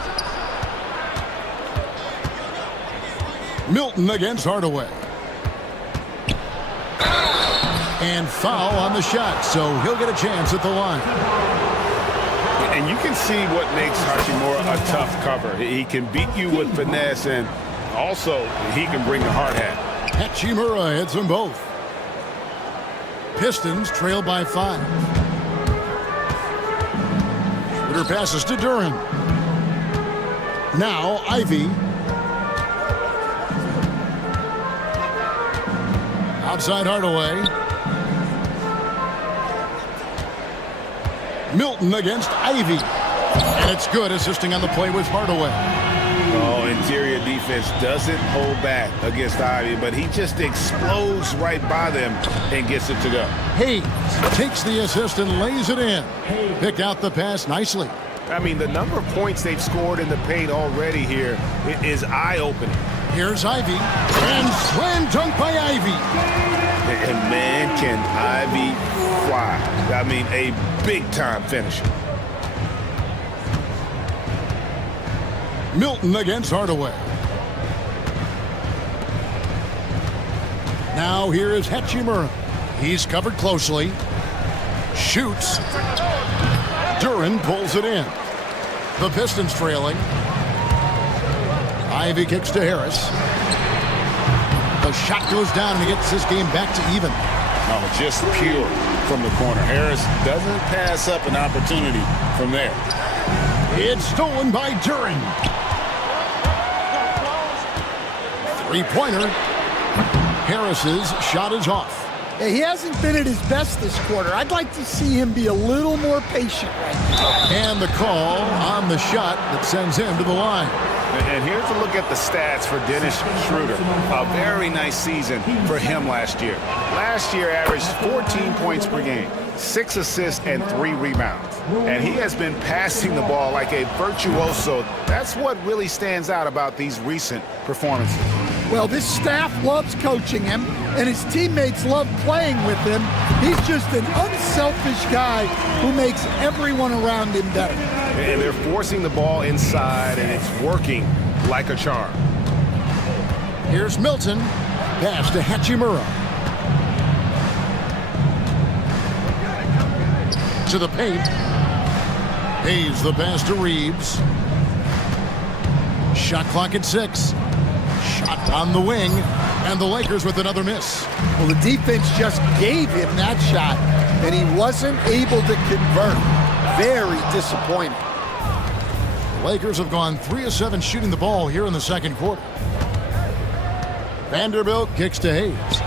Milton against Hardaway. And foul on the shot, so he'll get a chance at the line. And you can see what makes Hachimura a tough cover. He can beat you with finesse, and also he can bring the hard hat. Hachimura hits them both. Pistons trail by 5. Schroeder passes to Duran. Now Ivy. Outside Hardaway. Milton against Ivy. And it's good. Assisting on the play was Hardaway. Oh, interior defense doesn't hold back against Ivy, but he just explodes right by them and gets it to go. Hayes takes the assist and lays it in. Pick out the pass nicely. I mean, the number of points they've scored in the paint already here is eye-opening. Here's Ivy. And slam dunk by Ivy. And man, can Ivy fly. I mean, a big-time finisher. Milton against Hardaway. Now here is Hachimura. He's covered closely. Shoots. Duran pulls it in. The Pistons trailing. Ivy kicks to Harris. The shot goes down and he gets his game back to even. Oh, just pure from the corner. Harris doesn't pass up an opportunity from there. It's stolen by Duran. Three-pointer. Harris's shot is off. He hasn't been at his best this quarter. I'd like to see him be a little more patient right now. And the call on the shot that sends him to the line. And here's a look at the stats for Dennis Schroeder. A very nice season for him last year. Last year averaged 14 points per game, 6 assists, and 3 rebounds. And he has been passing the ball like a virtuoso. That's what really stands out about these recent performances. Well, this staff loves coaching him, and his teammates love playing with him. He's just an unselfish guy who makes everyone around him better. And they're forcing the ball inside, and it's working like a charm. Here's Milton. Pass to Hachimura. To the paint. Hayes the pass to Reeves. Shot clock at 6. Shot on the wing, and the Lakers with another miss. Well, the defense just gave him that shot, and he wasn't able to convert. Very disappointing. The Lakers have gone 3 of 7 shooting the ball here in the second quarter. Vanderbilt kicks to Hayes.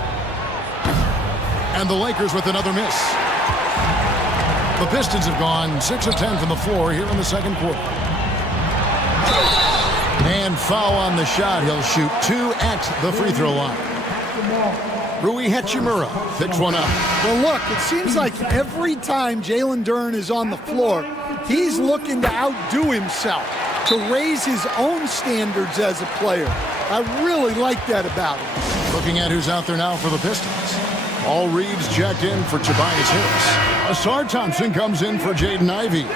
And the Lakers with another miss. The Pistons have gone 6 of 10 from the floor here in the second quarter. And foul on the shot. He'll shoot 2 at the free throw line. Rui Hachimura picks one up. Well, look, it seems like every time Jalen Duren is on the floor, he's looking to outdo himself, to raise his own standards as a player. I really like that about him. Looking at who's out there now for the Pistons. All Reeves checked in for Tobias Harris. Asar Thompson comes in for Jaden Ivey.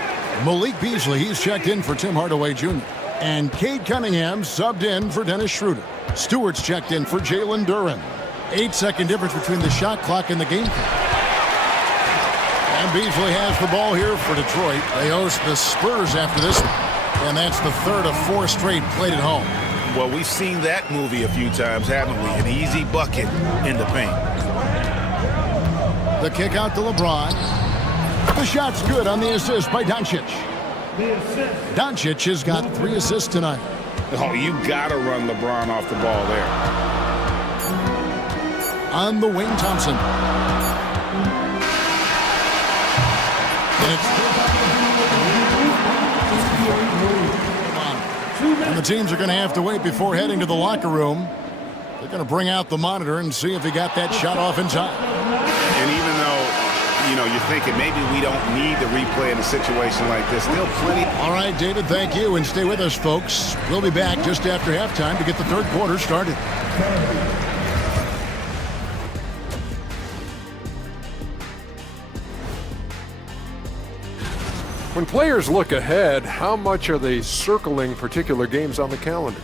Malik Beasley, he's checked in for Tim Hardaway Jr. And Cade Cunningham subbed in for Dennis Schroeder. Stewart's checked in for Jalen Duren. 8-second difference between the shot clock and the game clock. And Beasley has the ball here for Detroit. They host the Spurs after this one. And that's the third of 4 straight played at home. Well, we've seen that movie a few times, haven't we? An easy bucket in the paint. The kick out to LeBron. The shot's good on the assist by Doncic. Doncic has got 3 assists tonight. Oh, you gotta run LeBron off the ball there. On the wing, Thompson. And the teams are going to have to wait before heading to the locker room. They're going to bring out the monitor and see if he got that shot off in time. And even though, you know, you're thinking maybe we don't need the replay in a situation like this, still plenty. All right, David, thank you. And stay with us, folks. We'll be back just after halftime to get the third quarter started. When players look ahead, how much are they circling particular games on the calendar?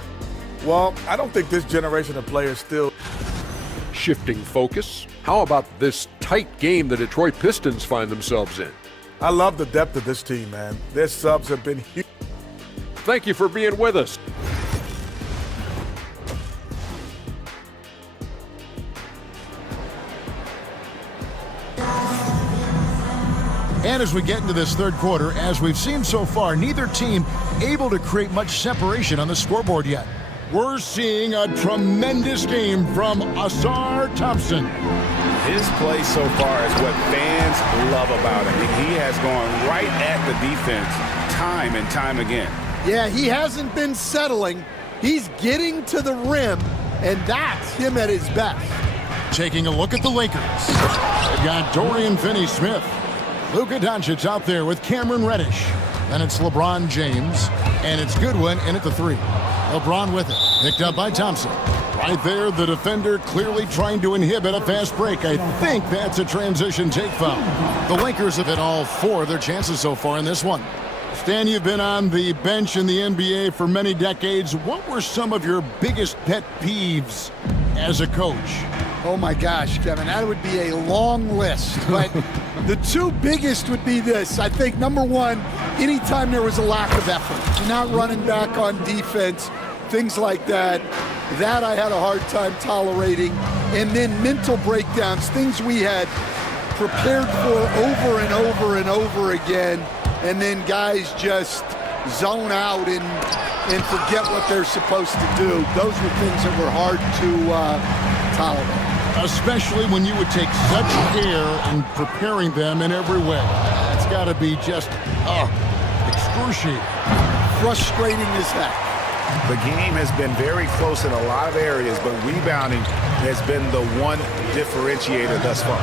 Well, I don't think this generation of players still Shifting focus? How about this tight game the Detroit Pistons find themselves in? I love the depth of this team, man. Their subs have been huge. Thank you for being with us. And as we get into this third quarter, as we've seen so far, neither team able to create much separation on the scoreboard yet. We're seeing a tremendous game from Asar Thompson. His play so far is what fans love about him. He has gone right at the defense time and time again. Yeah, he hasn't been settling. He's getting to the rim, and that's him at his best. Taking a look at the Lakers. They've got Dorian Finney-Smith. Luka Doncic out there with Cameron Reddish. Then it's LeBron James, and it's Goodwin in at the 3. LeBron with it, picked up by Thompson. Right there, the defender clearly trying to inhibit a fast break. I think that's a transition take foul. The Lakers have hit all 4 of their chances so far in this one. Stan, you've been on the bench in the NBA for many decades. What were some of your biggest pet peeves as a coach? Oh my gosh, Kevin, that would be a long list. But the 2 biggest would be this. I think number 1, anytime there was a lack of effort, you're not running back on defense, things like that. That I had a hard time tolerating. And then mental breakdowns, things we had prepared for over and over and over again. And then guys just zone out and forget what they're supposed to do. Those were things that were hard to tolerate. Especially when you would take such care in preparing them in every way. It's got to be just excruciating. Frustrating as heck. The game has been very close in a lot of areas, but rebounding has been the one differentiator thus far.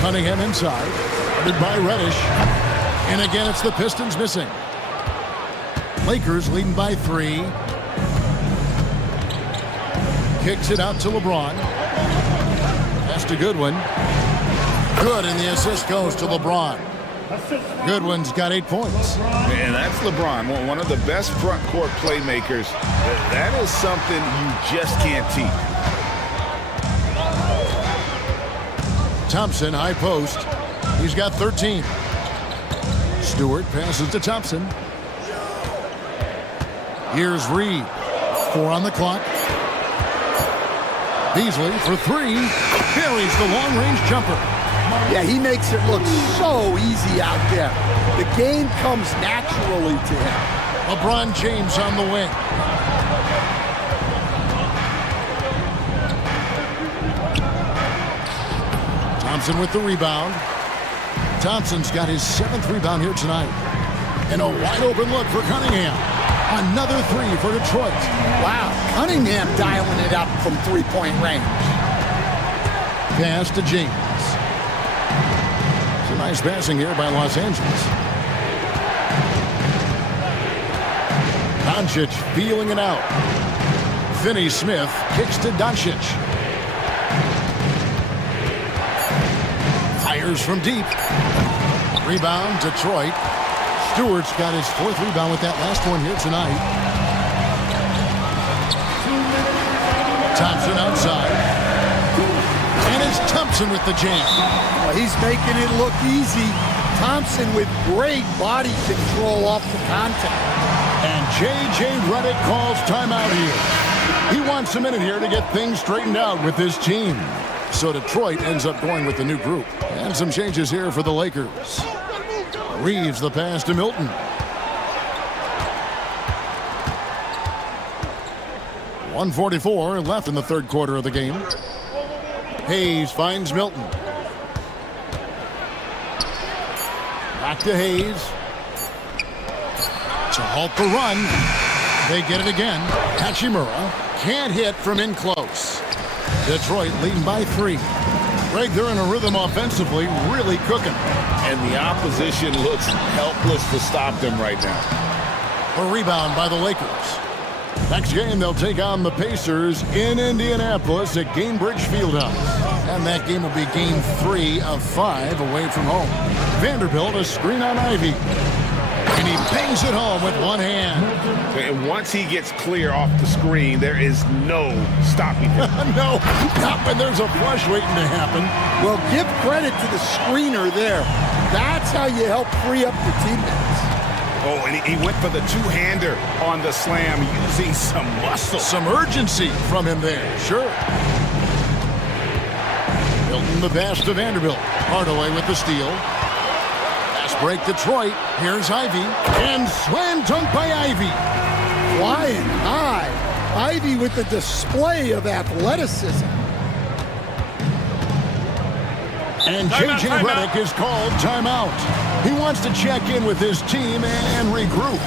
Cunningham inside, guarded by Reddish. And again, it's the Pistons missing. Lakers leading by 3. Kicks it out to LeBron. Pass to Goodwin. Good, and the assist goes to LeBron. Goodwin's got 8 points. And that's LeBron, one of the best front court playmakers. That is something you just can't teach. Thompson, high post. He's got 13. Stewart passes to Thompson. Here's Reed. 4 on the clock. Beasley for 3. Buries the long-range jumper. Yeah, he makes it look so easy out there. The game comes naturally to him. LeBron James on the wing. Thompson with the rebound. Thompson's got his 7th rebound here tonight. And a wide open look for Cunningham. Another 3 for Detroit. Wow, Cunningham dialing it up from three-point range. Pass to James. Some nice passing here by Los Angeles. Doncic feeling it out. Finney-Smith kicks to Doncic. Fires from deep. Rebound, Detroit. Stewart's got his 4th rebound with that last one here tonight. Thompson outside. And it's Thompson with the jam. Well, he's making it look easy. Thompson with great body control off the contact. And J.J. Redick calls timeout here. He wants a minute here to get things straightened out with his team. So Detroit ends up going with the new group. And some changes here for the Lakers. Reeves the pass to Milton. .144 left in the 3rd quarter of the game. Hayes finds Milton. Back to Hayes. To halt the run. They get it again. Hachimura can't hit from in close. Detroit leading by 3. Greg, they're in a rhythm offensively, really cooking. And the opposition looks helpless to stop them right now. A rebound by the Lakers. Next game, they'll take on the Pacers in Indianapolis at Gainbridge Fieldhouse. And that game will be game 3 of 5 away from home. Vanderbilt a screen on Ivy. And he bangs it home with one hand. And once he gets clear off the screen, there is no stopping him. No, not when there's a flush waiting to happen. Well, give credit to the screener there. That's how you help free up your teammates. Oh, and he went for the two-hander on the slam using some muscle. Some urgency from him there, sure. Milton the pass to Vanderbilt. Hardaway with the steal. Pass break Detroit. Here's Ivy. And slam dunk by Ivy. Flying high. Ivy with the display of athleticism. And J.J. Redick is called timeout. He wants to check in with his team and regroup.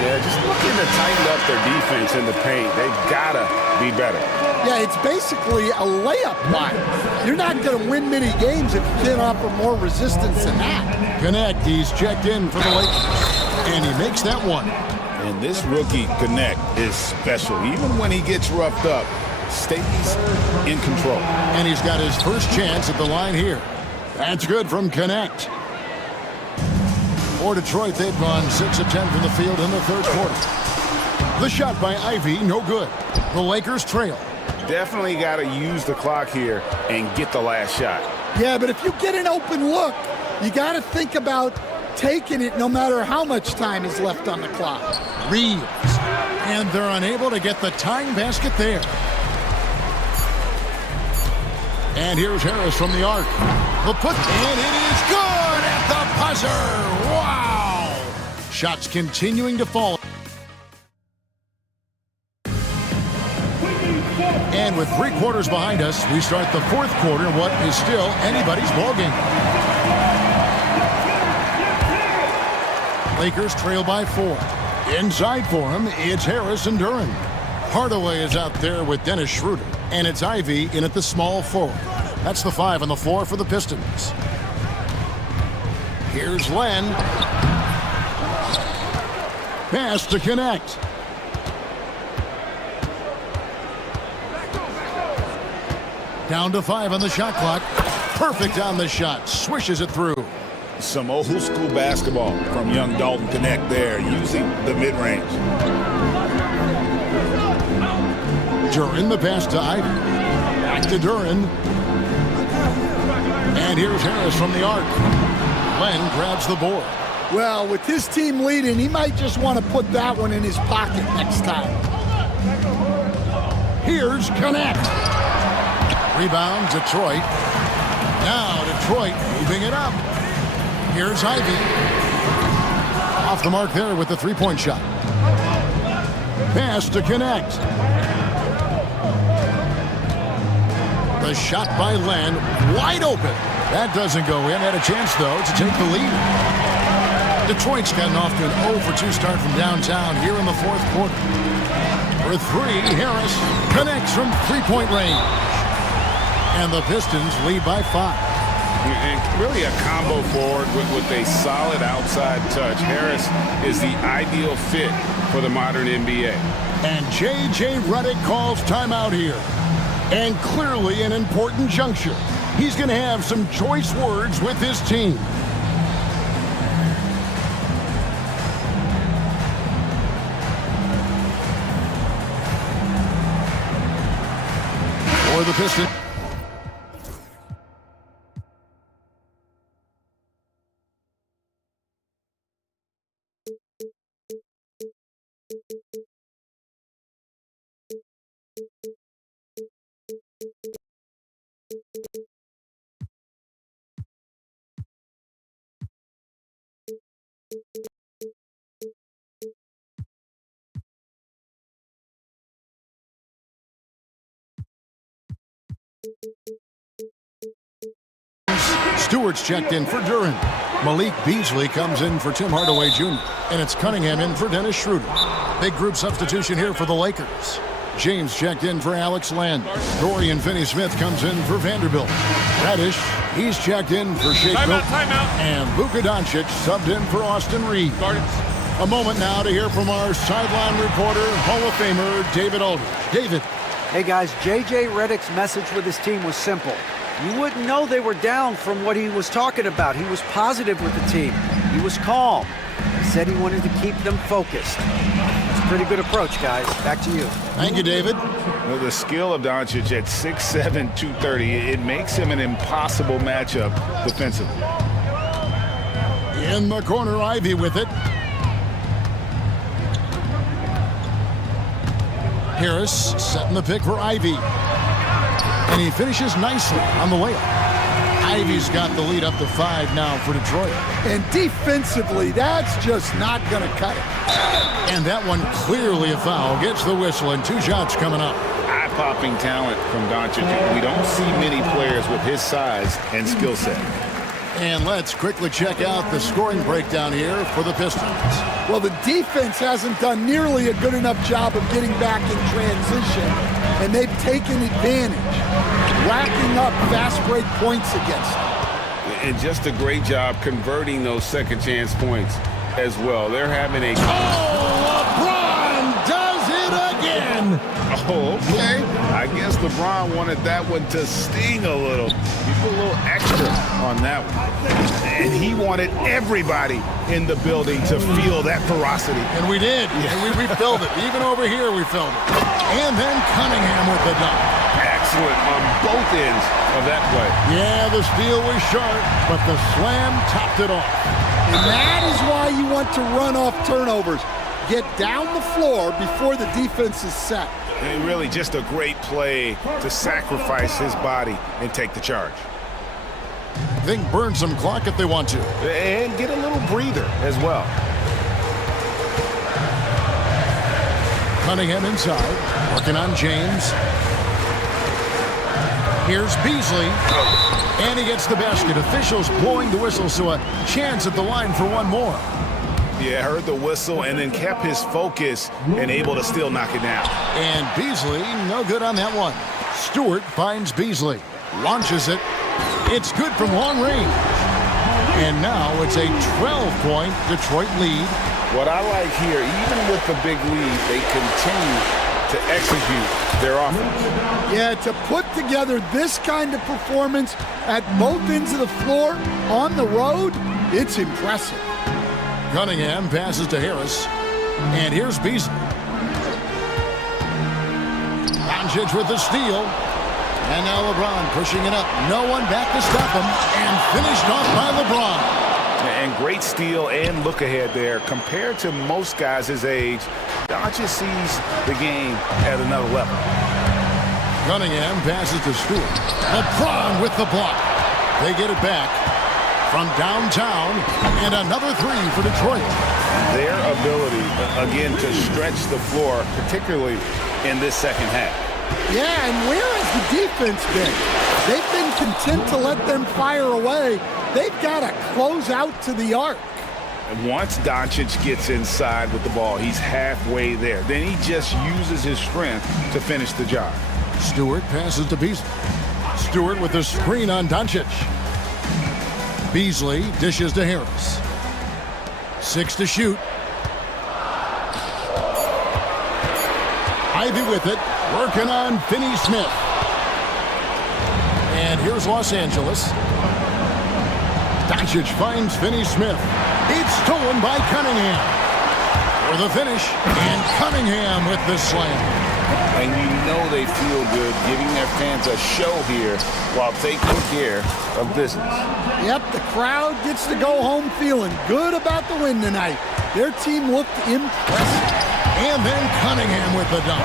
Yeah, just looking to tighten up their defense in the paint. They've got to be better. Yeah, it's basically a layup line. You're not going to win many games if you can't offer more resistance than that. Connect, he's checked in for the Lakers. And he makes that one. And this rookie, Connect, is special. Even when he gets roughed up, stays in control. And he's got his first chance at the line here. That's good from Connect. For Detroit, they've gone 6 of 10 from the field in the 3rd quarter. The shot by Ivy, no good. The Lakers trail. Definitely got to use the clock here and get the last shot. Yeah, but if you get an open look, you got to think about taking it no matter how much time is left on the clock. Reeves. And they're unable to get the tying basket there. And here's Harris from the arc. The put, and it is good at the buzzer. Wow! Shots continuing to fall. And with 3 quarters behind us, we start the 4th quarter, what is still anybody's ballgame. Lakers trail by 4. Inside for him, it's Harris and Duran. Hardaway is out there with Dennis Schroeder, and it's Ivy in at the small forward. That's the 5 on the floor for the Pistons. Here's Len. Pass to connect. Down to 5 on the shot clock. Perfect on the shot. Swishes it through. Some old school basketball from young Dalton Connect there, using the mid-range. Duran, the pass to Ivy. Back to Duran. And here's Harris from the arc. Len grabs the board. Well, with his team leading, he might just want to put that one in his pocket next time. Here's Connect. Rebound, Detroit. Now Detroit moving it up. Here's Ivy. Off the mark there with the three-point shot. Pass to Connect. The shot by Len, wide open. That doesn't go in. Had a chance, though, to take the lead. Detroit's gotten off to an 0-for-2 start from downtown here in the fourth quarter. For 3, Harris connects from three-point range. And the Pistons lead by 5. And really a combo forward with a solid outside touch. Harris is the ideal fit for the modern NBA. And J.J. Redick calls timeout here. And clearly an important juncture. He's going to have some choice words with his team. For the Pistons. Stewart's checked in for Duran. Malik Beasley comes in for Tim Hardaway Jr. And it's Cunningham in for Dennis Schroeder. Big group substitution here for the Lakers. James checked in for Alex Len. Dorian Finney-Smith comes in for Vanderbilt. Radish, he's checked in for Shake Milton. And Luka Doncic subbed in for Austin Reeves. A moment now to hear from our sideline reporter, Hall of Famer David Aldridge. David. Hey guys, J.J. Redick's message with his team was simple. You wouldn't know they were down from what he was talking about. He was positive with the team. He was calm. He said he wanted to keep them focused. It's a pretty good approach, guys. Back to you. Thank you, David. Well, the skill of Doncic at 6'7", 230, it makes him an impossible matchup defensively. In the corner, Ivy with it. Harris setting the pick for Ivy. And he finishes nicely on the layup. Ivy's got the lead up to 5 now for Detroit. And defensively, that's just not going to cut it. And that one clearly a foul. Gets the whistle and 2 shots coming up. Eye-popping talent from Doncic. We don't see many players with his size and skill set. And let's quickly check out the scoring breakdown here for the Pistons. Well, the defense hasn't done nearly a good enough job of getting back in transition, and they've taken advantage, racking up fast break points against them. And just a great job converting those second chance points as well. They're having a... Oh, LeBron does it again! Oh, okay. I guess LeBron wanted that one to sting a little. He put a little extra on that one. And he wanted everybody in the building to feel that ferocity. And we did. Yeah. And we felt it. Even over here, we felt it. And then Cunningham with the dunk. Excellent on both ends of that play. Yeah, the steal was sharp, but the slam topped it off. And that is why you want to run off turnovers. Get down the floor before the defense is set. And really just a great play to sacrifice his body and take the charge. They can burn some clock if they want to. And get a little breather as well. Cunningham inside, working on James. Here's Beasley. And he gets the basket. Officials blowing the whistle, so a chance at the line for one more. Yeah, heard the whistle and then kept his focus and able to still knock it down. And Beasley, no good on that one. Stewart finds Beasley, launches it. It's good from long range. And now it's a 12-point Detroit lead. What I like here, even with the big lead, they continue to execute their offense. Yeah, to put together this kind of performance at both ends of the floor on the road, it's impressive. Cunningham passes to Harris. And here's Beasley. Doncic with the steal. And now LeBron pushing it up. No one back to stop him. And finished off by LeBron. And great steal and look ahead there. Compared to most guys his age, Doncic sees the game at another level. Cunningham passes to Stewart. LeBron with the block. They get it back from downtown. And another three for Detroit. Their ability, again, to stretch the floor, particularly in this second half. Yeah, and where has the defense been? They've been content to let them fire away. They've got to close out to the arc. And once Doncic gets inside with the ball, he's halfway there. Then he just uses his strength to finish the job. Stewart passes to Beasley. Stewart with the screen on Doncic. Beasley dishes to Harris. 6 to shoot. Ivy with it, working on Finney-Smith. And here's Los Angeles. Doncic finds Finney-Smith. It's stolen by Cunningham. For the finish, and Cunningham with the slam. And you know they feel good giving their fans a show here while taking care of business. Yep, the crowd gets to go home feeling good about the win tonight. Their team looked impressive. And then Cunningham with the dunk.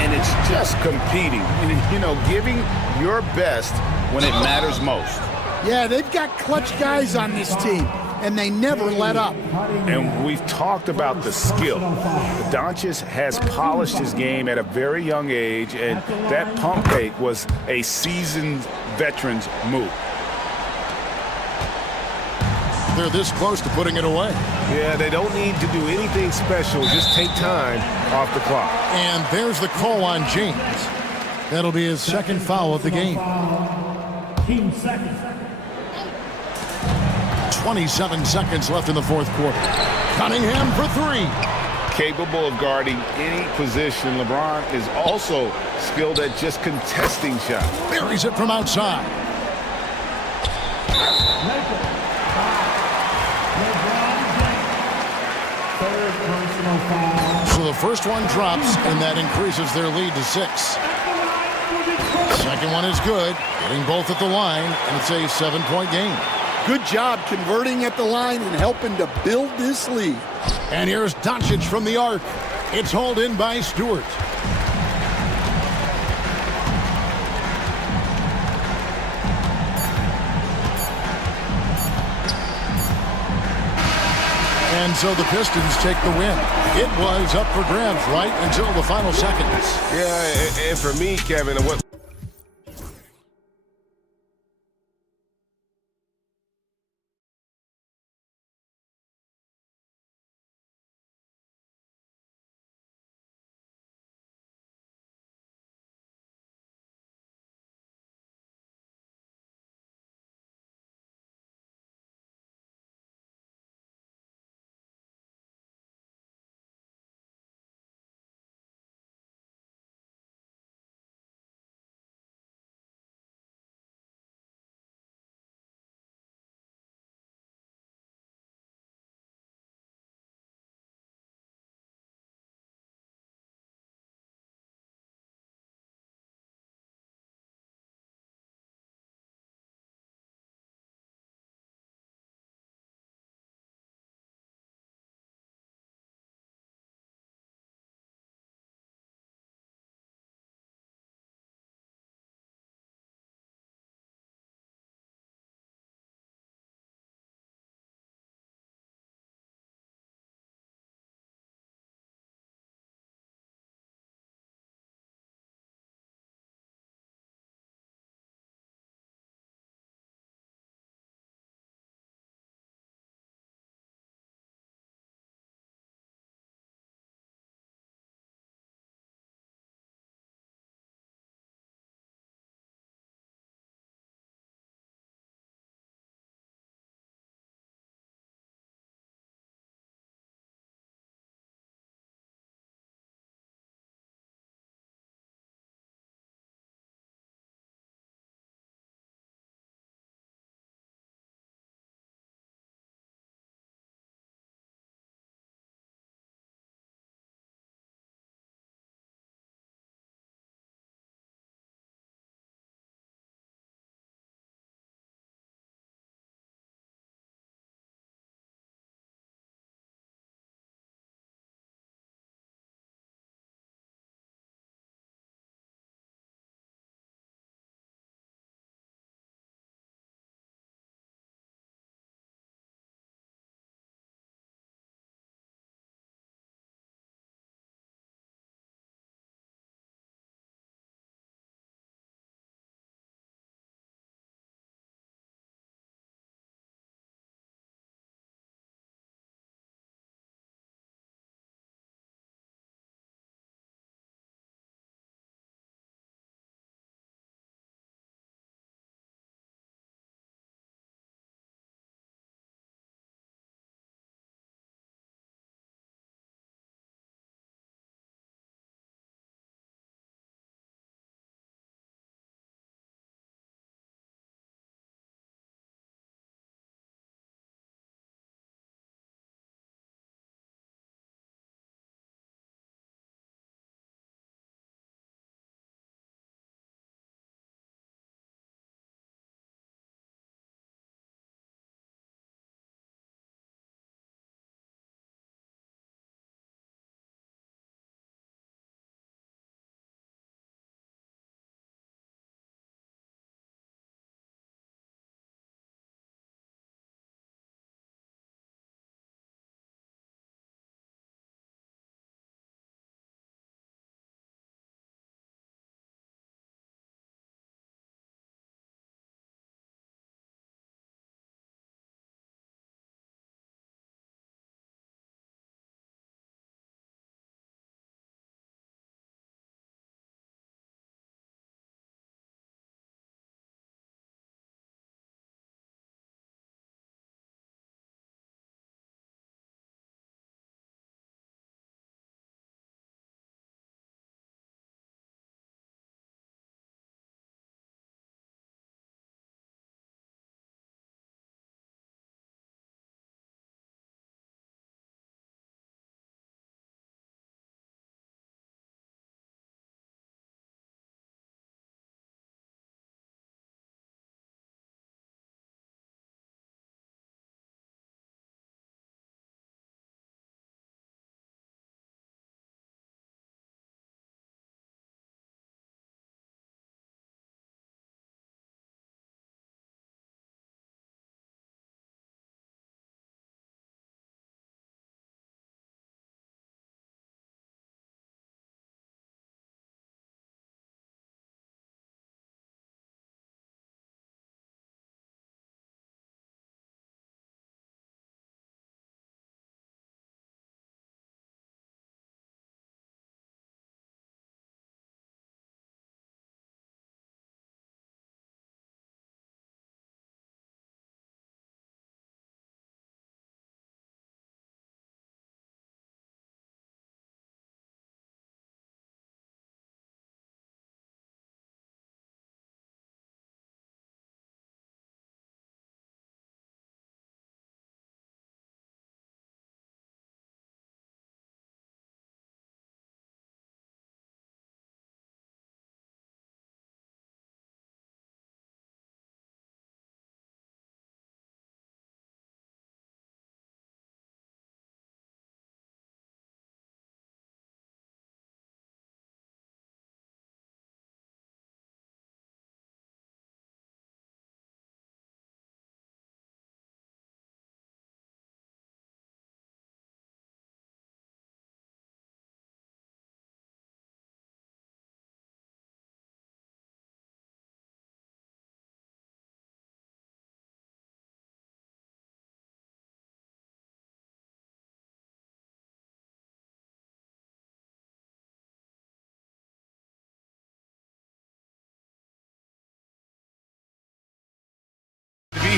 And it's just competing, you know, giving your best when it matters most. Yeah, they've got clutch guys on this team, and they never let up. And we've talked about the skill. Doncic has polished his game at a very young age, and that pump fake was a seasoned veteran's move. They're this close to putting it away. Yeah, they don't need to do anything special. Just take time off the clock. And there's the call on James. That'll be his second foul of the game. Team second. 27 seconds left in the fourth quarter. Cunningham for three. Capable of guarding any position, LeBron is also skilled at just contesting shots. Buries it from outside. So the first one drops, and that increases their lead to 6. Second one is good, getting both at the line, and it's a 7-point game. Good job converting at the line and helping to build this lead. And here's Doncic from the arc. It's hauled in by Stewart. And so the Pistons take the win. It was up for grabs right until the final seconds. Yeah, and for me, Kevin, what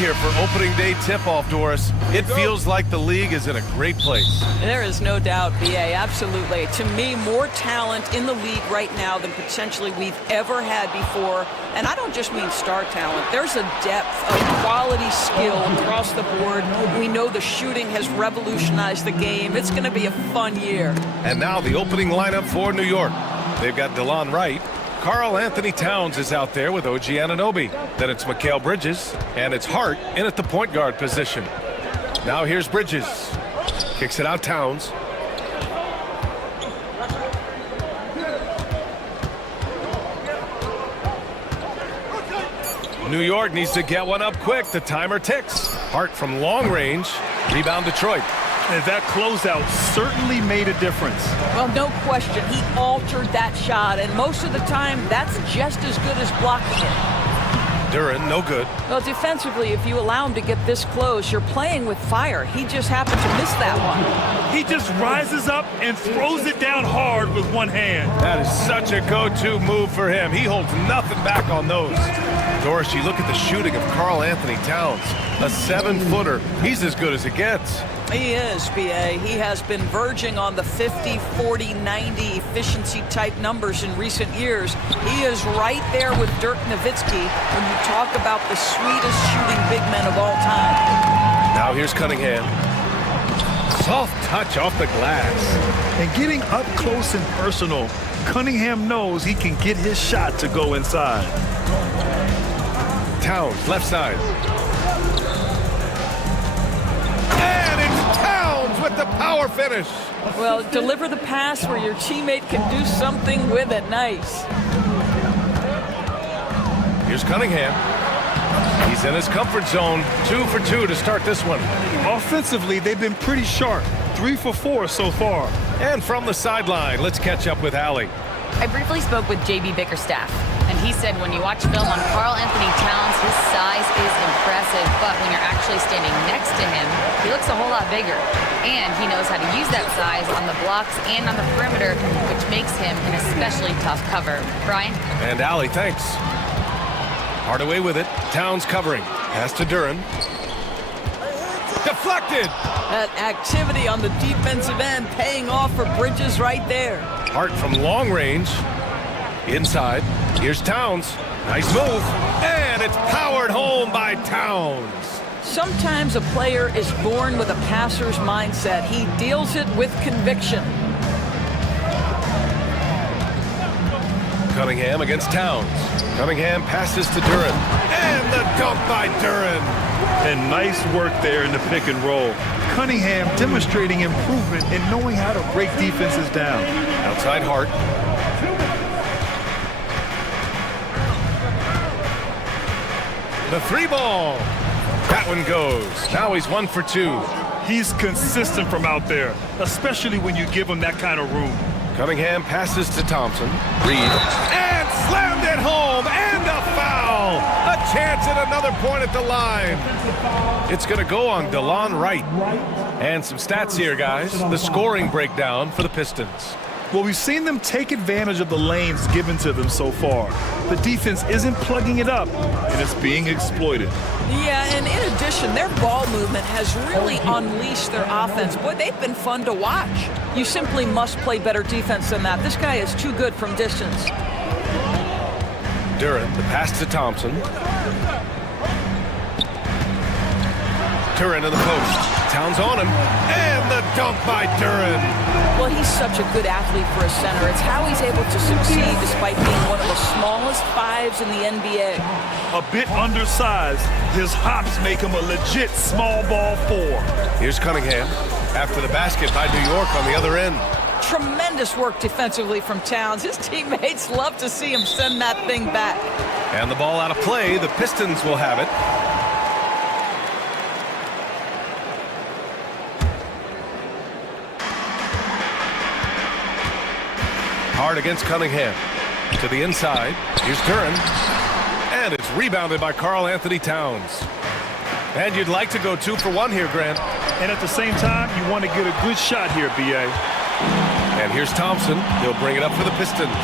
here for opening day tip-off, Doris. It feels like the league is in a great place. There is no doubt, B.A., absolutely. To me, more talent in the league right now than potentially we've ever had before. And I don't just mean star talent. There's a depth of quality skill across the board. We know the shooting has revolutionized the game. It's going to be a fun year. And now the opening lineup for New York. They've got DeLon Wright. Karl Anthony Towns is out there with OG Anunoby. Then it's Mikal Bridges, and it's Hart in at the point guard position. Now here's Bridges. Kicks it out Towns. New York needs to get one up quick. The timer ticks. Hart from long range. Rebound Detroit. And that closeout certainly made a difference. Well, no question. He altered that shot, and most of the time, that's just as good as blocking it. Duren, no good. Well, defensively, if you allow him to get this close, you're playing with fire. He just happened to miss that one. He just rises up and throws it down hard with one hand. That is such a go-to move for him. He holds nothing back on those. Doris, you look at the shooting of Karl Anthony Towns. A 7-footer. He's as good as it gets. He is, B.A. He has been verging on the 50, 40, 90 efficiency type numbers in recent years. He is right there with Dirk Nowitzki when you talk about the sweetest shooting big men of all time. Now here's Cunningham. Soft touch off the glass. And getting up close and personal, Cunningham knows he can get his shot to go inside. Towns, left side. And it's Towns with the power finish. Well, deliver the pass where your teammate can do something with it. Nice. Here's Cunningham. He's in his comfort zone. 2 for 2 to start this one. Offensively, they've been pretty sharp. 3 for 4 so far. And from the sideline, let's catch up with Allie. I briefly spoke with JB Bickerstaff, and he said when you watch film on Karl Anthony Towns, his size is impressive, but when you're actually standing next to him, he looks a whole lot bigger. And he knows how to use that size on the blocks and on the perimeter, which makes him an especially tough cover. Brian? And Allie, thanks. Hardaway with it. Towns covering. Pass to Duren. Deflected! That activity on the defensive end paying off for Bridges right there. Hart from long range. Inside. Here's Towns. Nice move. And it's powered home by Towns. Sometimes a player is born with a passer's mindset. He deals it with conviction. Cunningham against Towns. Cunningham passes to Duren. And the dunk by Duren. And nice work there in the pick and roll. Cunningham demonstrating improvement in knowing how to break defenses down. Outside Hart. The 3 ball. That one goes. Now he's 1 for 2. He's consistent from out there, especially when you give him that kind of room. Cunningham passes to Thompson. Reed. And slammed it home. And a foul. A chance at another point at the line. It's going to go on DeLon Wright. And some stats here, guys. The scoring breakdown for the Pistons. Well, we've seen them take advantage of the lanes given to them so far. The defense isn't plugging it up, and it's being exploited. Yeah, and in addition, their ball movement has really unleashed their offense. Boy, they've been fun to watch. You simply must play better defense than that. This guy is too good from distance. Duren, the pass to Thompson. Duren in the post. Towns on him. And the dunk by Duren. Well, he's such a good athlete for a center. It's how he's able to succeed despite being one of the smallest 5s in the NBA. A bit undersized, his hops make him a legit small ball 4. Here's Cunningham after the basket by New York on the other end. Tremendous work defensively from Towns. His teammates love to see him send that thing back. And the ball out of play. The Pistons will have it. Hard against Cunningham. To the inside. Here's Duren. And it's rebounded by Karl Anthony Towns. And you'd like to go 2 for 1 here, Grant. And at the same time, you want to get a good shot here, B.A. And here's Thompson. He'll bring it up for the Pistons.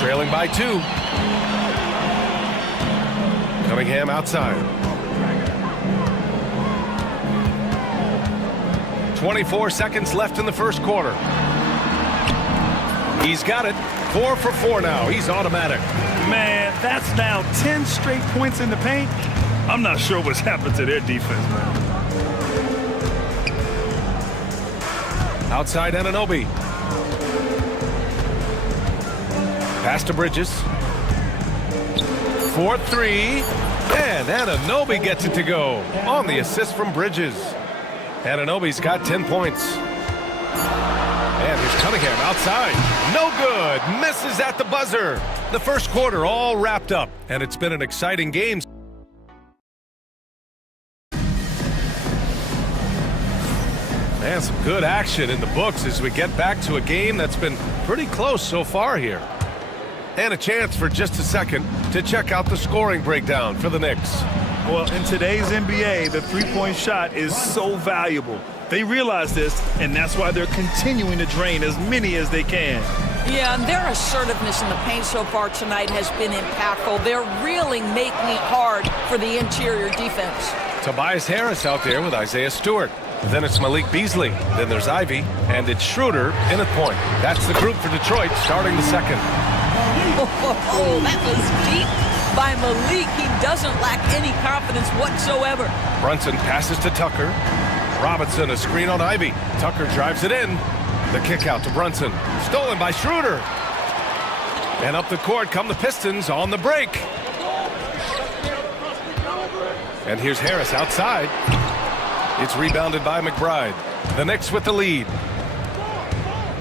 Trailing by 2. Cunningham outside. 24 seconds left in the first quarter. He's got it. 4 for 4 now. He's automatic. Man, that's now 10 straight points in the paint. I'm not sure what's happened to their defense, man. Outside Anunoby. Pass to Bridges. 4-3. And Anunoby gets it to go on the assist from Bridges. Anunoby's got 10 points. And here's Cunningham outside. No good. Misses at the buzzer. The first quarter all wrapped up, and it's been an exciting game. And some good action in the books as we get back to a game that's been pretty close so far here. And a chance for just a second to check out the scoring breakdown for the Knicks. Well, in today's NBA, the three-point shot is so valuable. They realize this, and that's why they're continuing to drain as many as they can. Yeah, and their assertiveness in the paint so far tonight has been impactful. They're really making it hard for the interior defense. Tobias Harris out there with Isaiah Stewart. Then it's Malik Beasley. Then there's Ivy. And it's Schroeder in at point. That's the group for Detroit starting the second. Oh, that was deep by Malik. He doesn't lack any confidence whatsoever. Brunson passes to Tucker. Robinson, a screen on Ivy. Tucker drives it in. The kick out to Brunson. Stolen by Schroeder. And up the court come the Pistons on the break. And here's Harris outside. It's rebounded by McBride. The Knicks with the lead.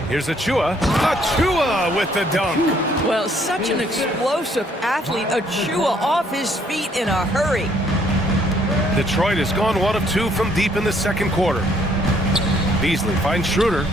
Here's Achua. Achua with the dunk. Well, such an explosive athlete. Achua off his feet in a hurry. Detroit has gone 1 of 2 from deep in the second quarter. Beasley finds Schroeder.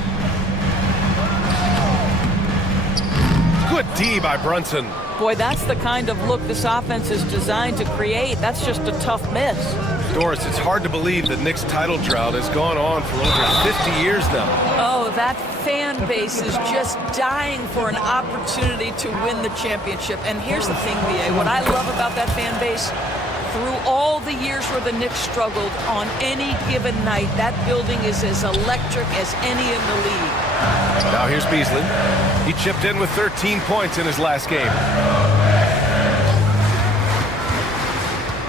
Good D by Brunson. Boy, that's the kind of look this offense is designed to create. That's just a tough miss. Doris, it's hard to believe that Knicks title drought has gone on for over 50 years now. Oh, that fan base is just dying for an opportunity to win the championship. And here's the thing, VA, what I love about that fan base, through all the years where the Knicks struggled, on any given night, that building is as electric as any in the league. Now here's Beasley. He chipped in with 13 points in his last game.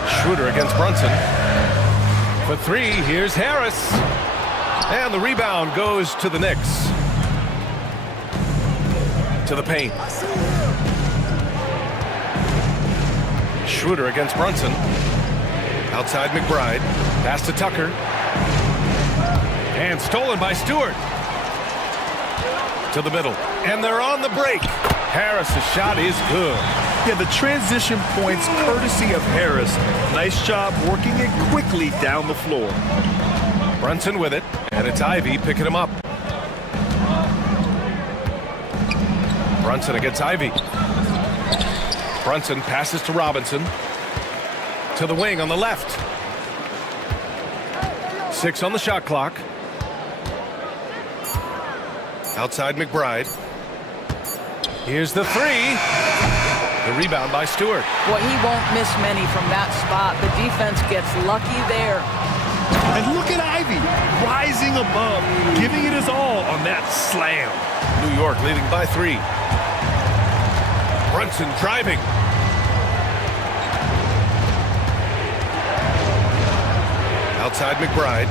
Schroeder against Brunson. For 3, here's Harris. And the rebound goes to the Knicks. To the paint. Schroeder against Brunson. Outside McBride. Pass to Tucker. And stolen by Stewart. To the middle. And they're on the break. Harris' shot is good. Yeah, the transition points courtesy of Harris. Nice job working it quickly down the floor. Brunson with it. And it's Ivy picking him up. Brunson against Ivy. Brunson passes to Robinson. To the wing on the left. 6 on the shot clock. Outside McBride. Here's the 3. The rebound by Stewart. Well, he won't miss many from that spot. The defense gets lucky there. And look at Ivy rising above, giving it his all on that slam. New York leading by 3. Brunson driving. Outside McBride.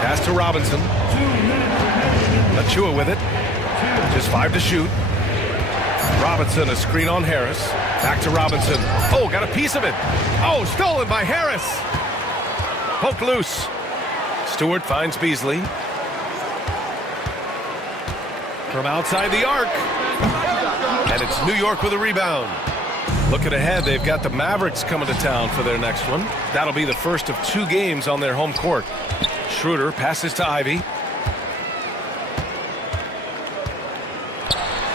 Pass to Robinson. Achua with it. Just 5 to shoot. Robinson, a screen on Harris. Back to Robinson. Oh, got a piece of it. Oh, stolen by Harris. Poked loose. Stewart finds Beasley. From outside the arc. And it's New York with a rebound. Looking ahead, they've got the Mavericks coming to town for their next one. That'll be the first of 2 games on their home court. Schroeder passes to Ivy.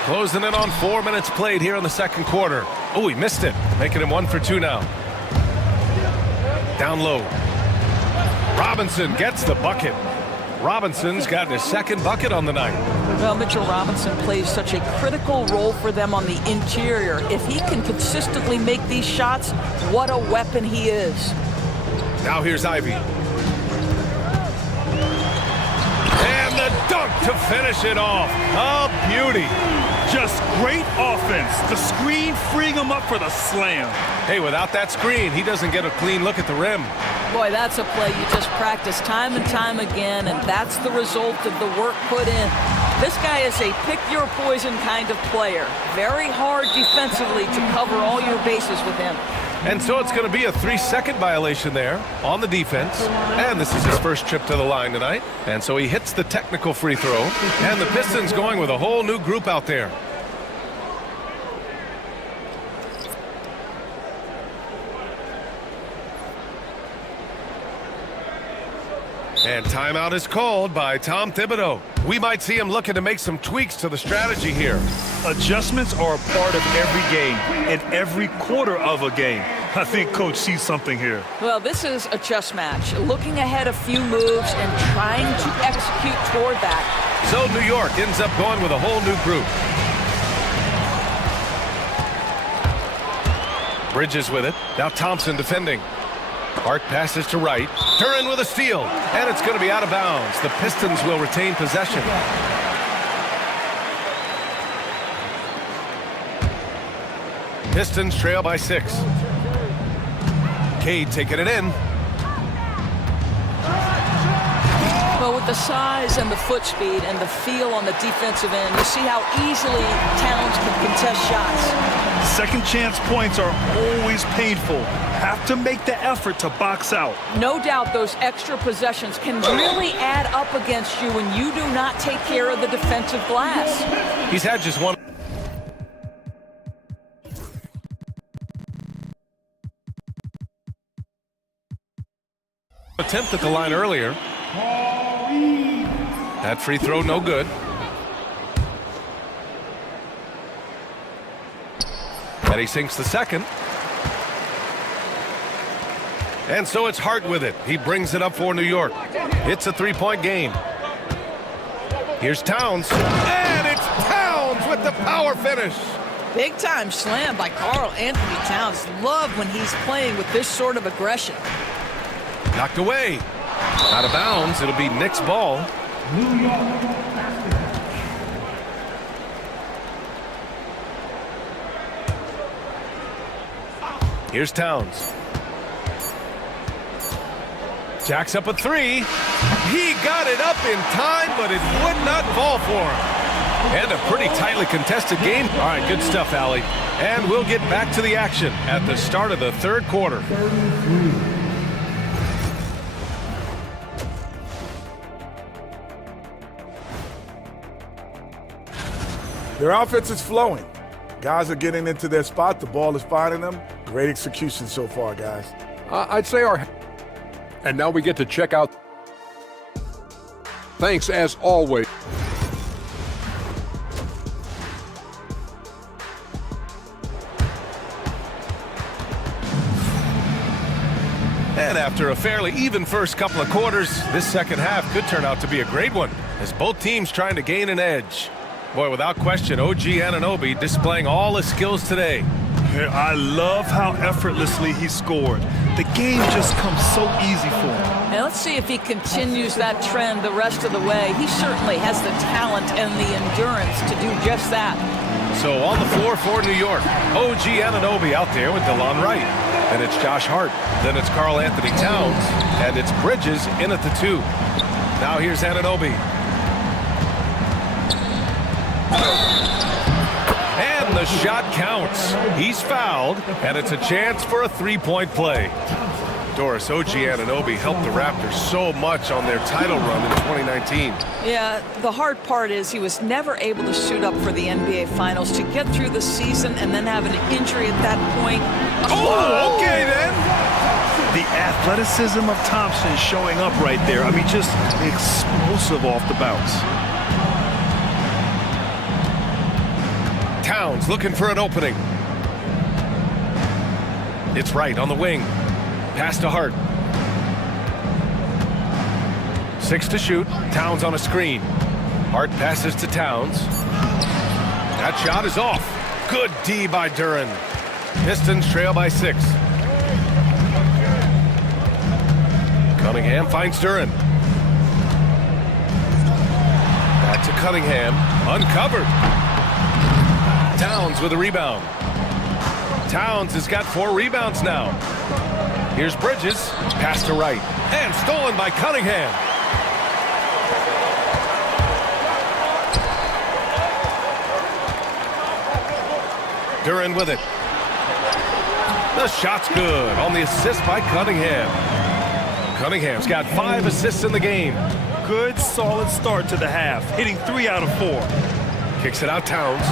Closing in on 4 minutes played here in the second quarter. Oh, he missed it. Making him 1 for 2 now. Down low. Robinson gets the bucket. Robinson's gotten his second bucket on the night. Well, Mitchell Robinson plays such a critical role for them on the interior. If he can consistently make these shots, what a weapon he is. Now here's Ivy. dunk to finish it off. A beauty. Just great offense. The screen freeing him up for the slam. Hey, without that screen, he doesn't get a clean look at the rim. Boy, that's a play you just practice time and time again, and that's the result of the work put in. This guy is a pick-your-poison kind of player. Very hard defensively to cover all your bases with him. And so it's going to be a 3-second violation there on the defense. And this is his first trip to the line tonight. And so he hits the technical free throw. And the Pistons going with a whole new group out there. And timeout is called by Tom Thibodeau. We might see him looking to make some tweaks to the strategy here. Adjustments are a part of every game and every quarter of a game. I think Coach sees something here. Well, this is a chess match. Looking ahead a few moves and trying to execute toward that. So New York ends up going with a whole new group. Bridges with it. Now Thompson defending. Hart passes to Wright. Duren with a steal. And it's going to be out of bounds. The Pistons will retain possession. Pistons trail by 6. Cade taking it in. Well, with the size and the foot speed and the feel on the defensive end, you see how easily Towns can contest shots. Second chance points are always painful. Have to make the effort to box out. No doubt those extra possessions can really add up against you when you do not take care of the defensive glass. He's had just one attempt at the line earlier. That free throw no good. And he sinks the second. And so it's Hart with it. He brings it up for New York. It's a 3-point game. Here's Towns. And it's Towns with the power finish. Big time slam by Karl Anthony Towns. Love when he's playing with this sort of aggression. Knocked away. Out of bounds. It'll be Knicks ball. New York. Here's Towns. Jacks up a 3. He got it up in time, but it would not fall for him. And a pretty tightly contested game. All right, good stuff, Allie. And we'll get back to the action at the start of the third quarter. Their offense is flowing. Guys are getting into their spot. The ball is finding them. Great execution so far, guys. I'd say our... And now we get to check out... Thanks, as always. And after a fairly even first couple of quarters, this second half could turn out to be a great one, as both teams trying to gain an edge. Boy, without question, OG Anunoby displaying all his skills today. I love how effortlessly he scored. The game just comes so easy for him. And let's see if he continues that trend the rest of the way. He certainly has the talent and the endurance to do just that. So on the floor for New York, OG Anunoby out there with DeLon Wright. And it's Josh Hart. Then it's Karl Anthony Towns. And it's Bridges in at the 2. Now here's Anunoby. And the shot counts. He's fouled, and it's a chance for a 3-point play. Doris, OG Anunoby helped the Raptors so much on their title run in 2019. Yeah, the hard part is he was never able to suit up for the NBA Finals to get through the season and then have an injury at that point. Oh, okay then. The athleticism of Thompson showing up right there. I mean, just explosive off the bounce. Towns looking for an opening. It's Wright on the wing. Pass to Hart. 6 to shoot. Towns on a screen. Hart passes to Towns. That shot is off. Good D by Duren. Pistons trail by 6. Cunningham finds Duren. Out to Cunningham. Uncovered. Towns with a rebound. Towns has got 4 rebounds now. Here's Bridges. Pass to Wright. And stolen by Cunningham. Duran with it. The shot's good on the assist by Cunningham. Cunningham's got 5 assists in the game. Good, solid start to the half, hitting 3 out of 4. Kicks it out Towns.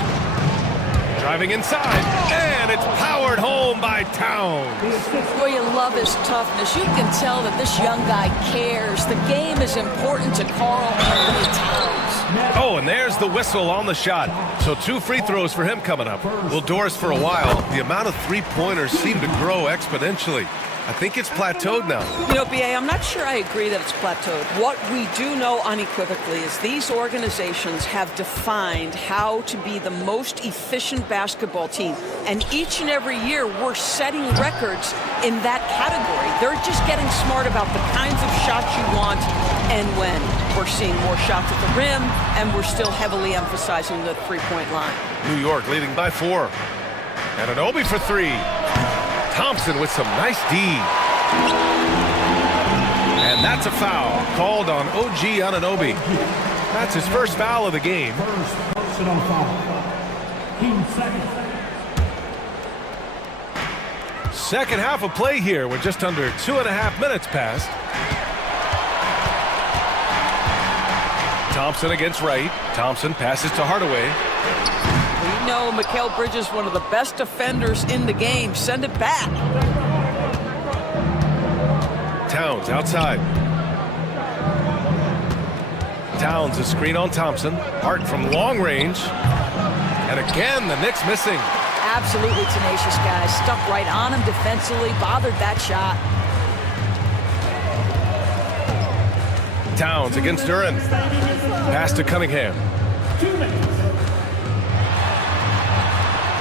Driving inside, and it's powered home by Towns. Boy, you love his toughness. You can tell that this young guy cares. The game is important to Carl Anthony Towns. Oh, and there's the whistle on the shot. So 2 free throws for him coming up. Well, Doris, for a while, the amount of three-pointers seemed to grow exponentially. I think it's plateaued now. You know, B.A., I'm not sure I agree that it's plateaued. What we do know unequivocally is these organizations have defined how to be the most efficient basketball team. And each and every year, we're setting records in that category. They're just getting smart about the kinds of shots you want and when. We're seeing more shots at the rim, and we're still heavily emphasizing the three-point line. New York leading by 4. And Anunoby for 3. Thompson with some nice D. And that's a foul called on OG Anunoby. That's his first foul of the game. Personal foul. Team second. Second half of play here. We're just under 2.5 minutes past. Thompson against Wright. Thompson passes to Hardaway. We know Mikal Bridges, one of the best defenders in the game. Send it back. Towns outside. Towns a screen on Thompson. Hart from long range. And again, the Knicks missing. Absolutely tenacious guys. Stuck right on him defensively. Bothered that shot. Towns against Duran. Pass to Cunningham.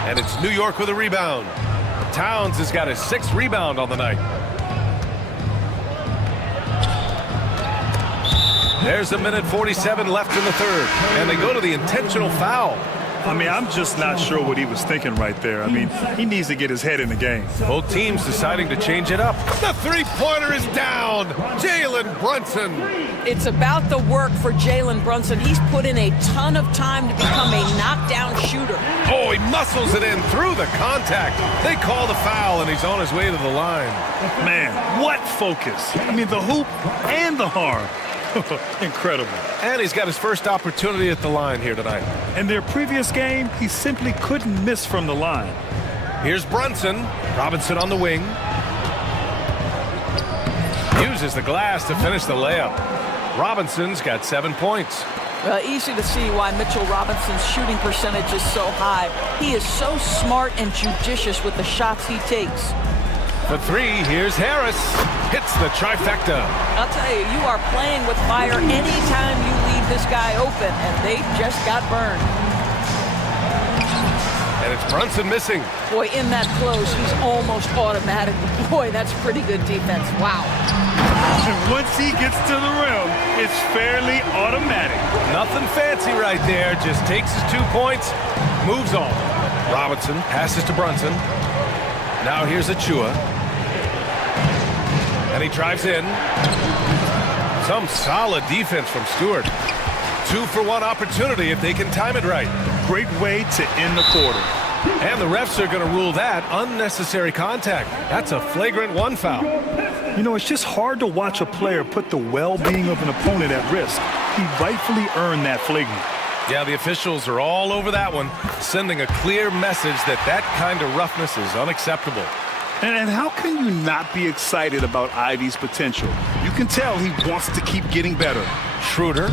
And it's New York with a rebound. Towns has got his 6th rebound on the night. There's a minute 47 left in the third. And they go to the intentional foul. I mean, I'm just not sure what he was thinking right there. I mean, he needs to get his head in the game. Both teams deciding to change it up. The three-pointer is down. Jalen Brunson. It's about the work for Jalen Brunson. He's put in a ton of time to become a knockdown shooter. Oh, he muscles it in through the contact. They call the foul, and he's on his way to the line. Man, what focus. I mean, the hoop and the arm. Incredible. And he's got his first opportunity at the line here tonight. In their previous game, he simply couldn't miss from the line. Here's Brunson. Robinson on the wing. Uses the glass to finish the layup. Robinson's got 7 points. Well, easy to see why Mitchell Robinson's shooting percentage is so high. He is so smart and judicious with the shots he takes. For 3, here's Harris. Hits the trifecta. I'll tell you, you are playing with fire anytime you leave this guy open, and they just got burned. And it's Brunson missing. Boy, in that close, he's almost automatic. Boy, that's pretty good defense. Wow. Once he gets to the rim, it's fairly automatic. Nothing fancy right there. Just takes his 2 points, moves on. Robinson passes to Brunson. Now here's Achua. And he drives in. Some solid defense from Stewart. 2-for-1 opportunity if they can time it right. Great way to end the quarter. And the refs are going to rule that unnecessary contact. That's a flagrant 1 foul. You know, it's just hard to watch a player put the well-being of an opponent at risk. He rightfully earned that flagrant. Yeah, the officials are all over that one, sending a clear message that that kind of roughness is unacceptable. And how can you not be excited about Ivy's potential? You can tell he wants to keep getting better. Schroeder,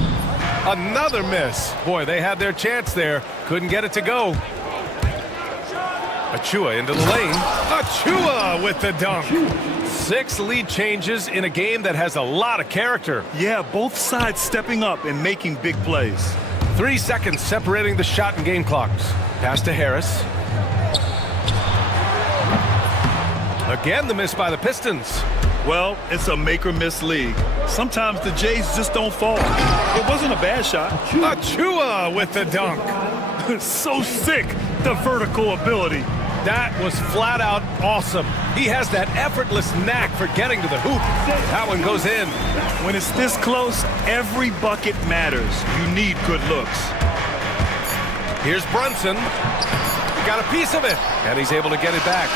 another miss. Boy, they had their chance there. Couldn't get it to go. Achua into the lane. Achua with the dunk. 6 lead changes in a game that has a lot of character. Yeah, both sides stepping up and making big plays. 3 seconds separating the shot and game clocks. Pass to Harris. Again, the miss by the Pistons. Well, it's a make-or-miss league. Sometimes the Jays just don't fall. It wasn't a bad shot. Achua with the dunk. So sick, the vertical ability. That was flat out awesome. He has that effortless knack for getting to the hoop. That one goes in. When it's this close, every bucket matters. You need good looks. Here's Brunson. Got a piece of it, and he's able to get it back.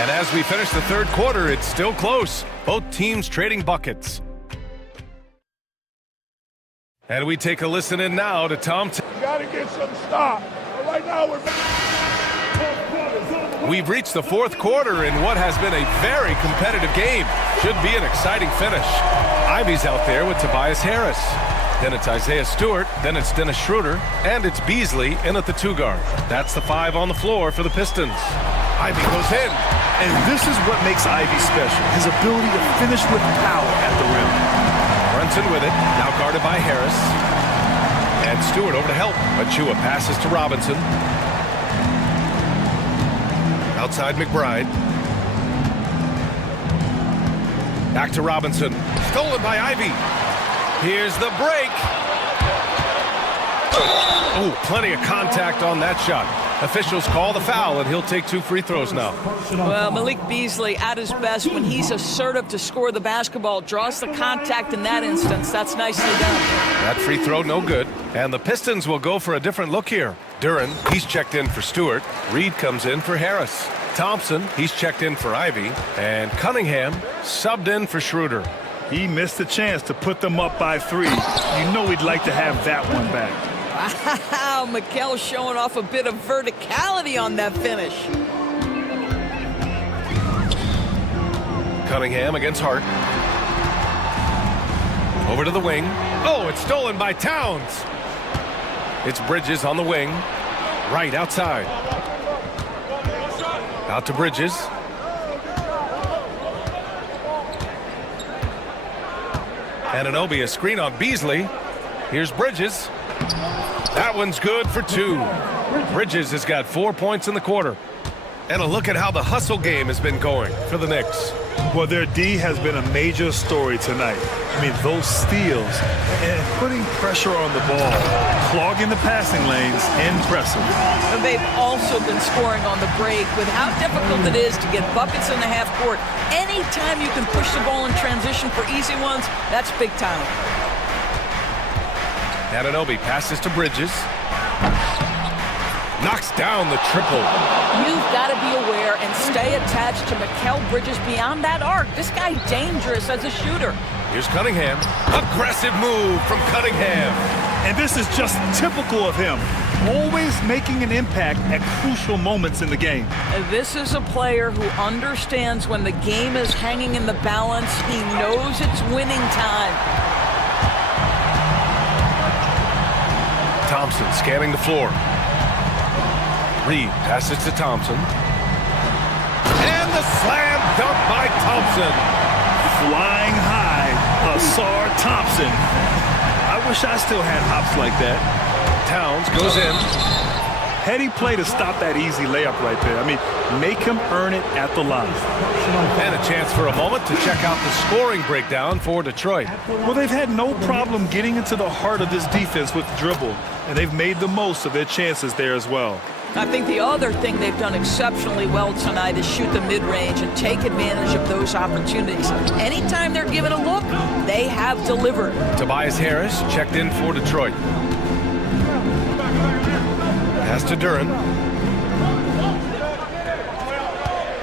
And as we finish the third quarter, it's still close. Both teams trading buckets. And we take a listen in now to Tom. You got to get some stop. Right now we're... We've reached the fourth quarter in what has been a very competitive game. Should be an exciting finish. Ivy's out there with Tobias Harris. Then it's Isaiah Stewart, then it's Dennis Schroeder, and it's Beasley in at the 2 guard. That's the 5 on the floor for the Pistons. Ivy goes in. And this is what makes Ivy special, his ability to finish with power at the rim. Brunson with it, now guarded by Harris. And Stewart over to help. Achua passes to Robinson. Outside McBride. Back to Robinson. Stolen by Ivy. Here's the break. Oh, plenty of contact on that shot. Officials call the foul, and he'll take 2 free throws now. Well, Malik Beasley at his best when he's assertive to score the basketball, draws the contact in that instance. That's nicely done. That free throw, no good. And the Pistons will go for a different look here. Duran, he's checked in for Stewart. Reed comes in for Harris. Thompson, he's checked in for Ivy. And Cunningham subbed in for Schroeder. He missed a chance to put them up by 3. You know he'd like to have that one back. Wow, Mikal showing off a bit of verticality on that finish. Cunningham against Hart. Over to the wing. Oh, it's stolen by Towns. It's Bridges on the wing. Right outside. Out to Bridges. Anunoby, a screen on Beasley. Here's Bridges. That one's good for 2. Bridges has got 4 points in the quarter. And a look at how the hustle game has been going for the Knicks. Well, their D has been a major story tonight. I mean, those steals and putting pressure on the ball, clogging the passing lanes, impressive. And they've also been scoring on the break with how difficult it is to get buckets in the half court. Anytime you can push the ball in transition for easy ones, that's big time. Anunoby passes to Bridges. Knocks down the triple. You've got to be aware and stay attached to Mikal Bridges beyond that arc. This guy's dangerous as a shooter. Here's Cunningham. Aggressive move from Cunningham. And this is just typical of him. Always making an impact at crucial moments in the game. This is a player who understands when the game is hanging in the balance. He knows it's winning time. Thompson scanning the floor. Reed passes to Thompson. And the slam dunk by Thompson. Flying high, Asar Thompson. I wish I still had hops like that. Towns goes in. Heady play to stop that easy layup right there. I mean, make him earn it at the line. And a chance for a moment to check out the scoring breakdown for Detroit. Well, they've had no problem getting into the heart of this defense with the dribble, and they've made the most of their chances there as well. I think the other thing they've done exceptionally well tonight is shoot the mid-range and take advantage of those opportunities. Anytime they're given a look, they have delivered. Tobias Harris checked in for Detroit. Pass to Duran.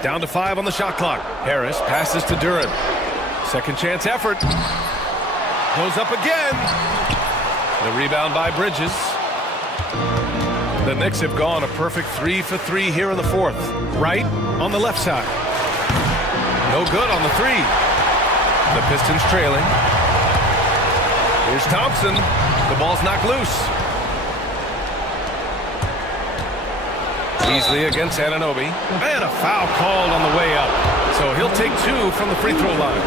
Down to 5 on the shot clock. Harris passes to Duran. Second chance effort. Goes up again. The rebound by Bridges. The Knicks have gone a perfect 3 for 3 here in the fourth. Right on the left side. No good on the 3. The Pistons trailing. Here's Thompson. The ball's knocked loose. Beasley against Anunoby. And a foul called on the way up. So he'll take 2 from the free throw line.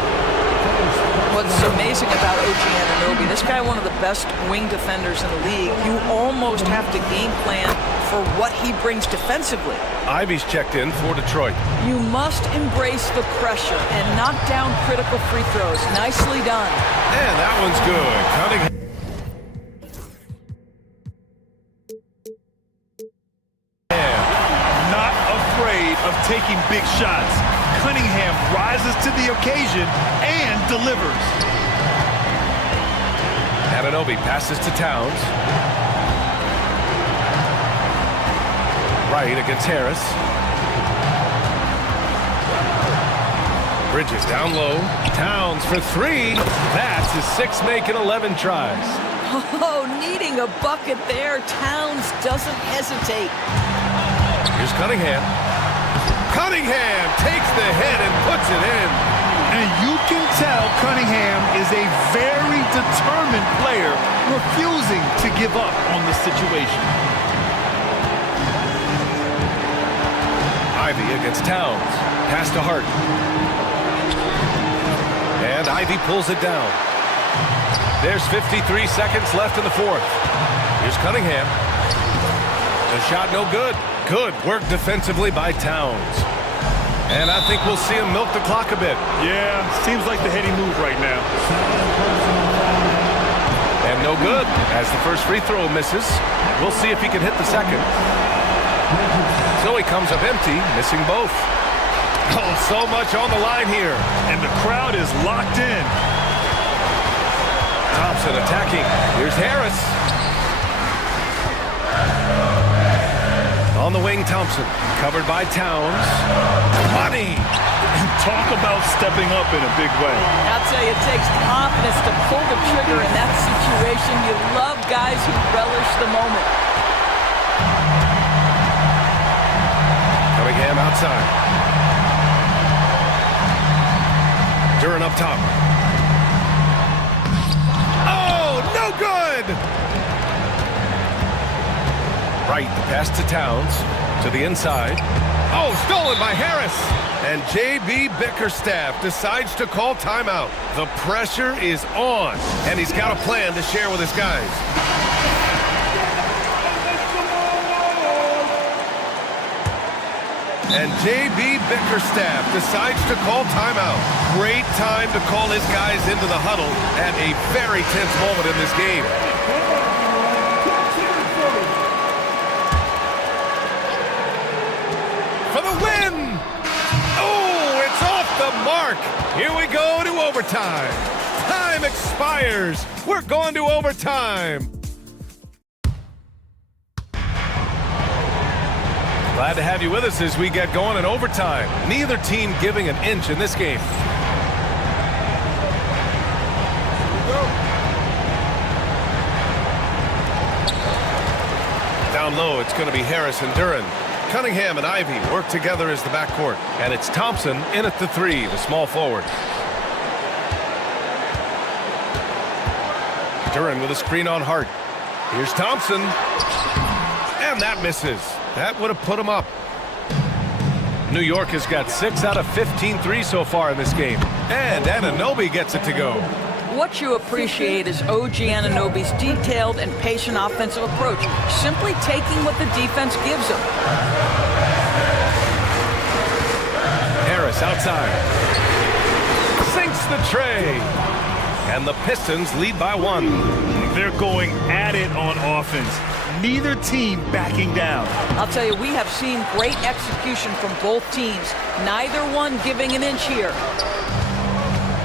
what's amazing about OG Anunoby. This guy, one of the best wing defenders in the league. You almost have to game plan for what he brings defensively. Ivy's checked in for Detroit. You must embrace the pressure and knock down critical free throws. Nicely done. And that one's good. Cunningham. Not afraid of taking big shots. Cunningham rises to the occasion and delivers. Anunoby passes to Towns. Right against Harris. Bridges down low. Towns for three. That's his sixth make in 11 tries. Oh, needing a bucket there. Towns doesn't hesitate. Here's Cunningham. Cunningham takes the hit and puts it in. And you can tell Cunningham is a very determined player, refusing to give up on the situation. Ivy against Towns. Pass to Hart. And Ivy pulls it down. There's 53 seconds left in the fourth. Here's Cunningham. The shot no good. Good work defensively by Towns. And I think we'll see him milk the clock a bit. Yeah, seems like the heady move right now. And no good as the first free throw misses. We'll see if he can hit the second. So he comes up empty, missing both. Oh, so much on the line here. And the crowd is locked in. Thompson attacking. Here's Harris. On the wing, Thompson. Covered by Towns. Money! Talk about stepping up in a big way. I'll tell you, it takes confidence to pull the trigger in that situation. You love guys who relish the moment. Cunningham outside. Duran up top. Oh, no good! Right, the pass to Towns. To the inside. Oh, stolen by Harris! And J.B. Bickerstaff decides to call timeout. The pressure is on, and he's got a plan to share with his guys. And J.B. Bickerstaff decides to call timeout. Great time to call his guys into the huddle at a very tense moment in this game. For the win! Oh, it's off the mark. Here we go to overtime. Time expires. We're going to overtime. Glad to have you with us as we get going in overtime. Neither team giving an inch in this game. Down low, it's going to be Harris and Duran. Cunningham and Ivy work together as the backcourt. And it's Thompson in at the three, the small forward. Duran with a screen on Hart. Here's Thompson. And that misses. That would have put him up. New York has got 6 out of 15 threes so far in this game. And Anunoby gets it to go. What you appreciate is OG Anunoby's detailed and patient offensive approach, simply taking what the defense gives him. Harris outside. Sinks the tray. And the Pistons lead by 1. They're going at it on offense. Neither team backing down. I'll tell you, we have seen great execution from both teams. Neither one giving an inch here.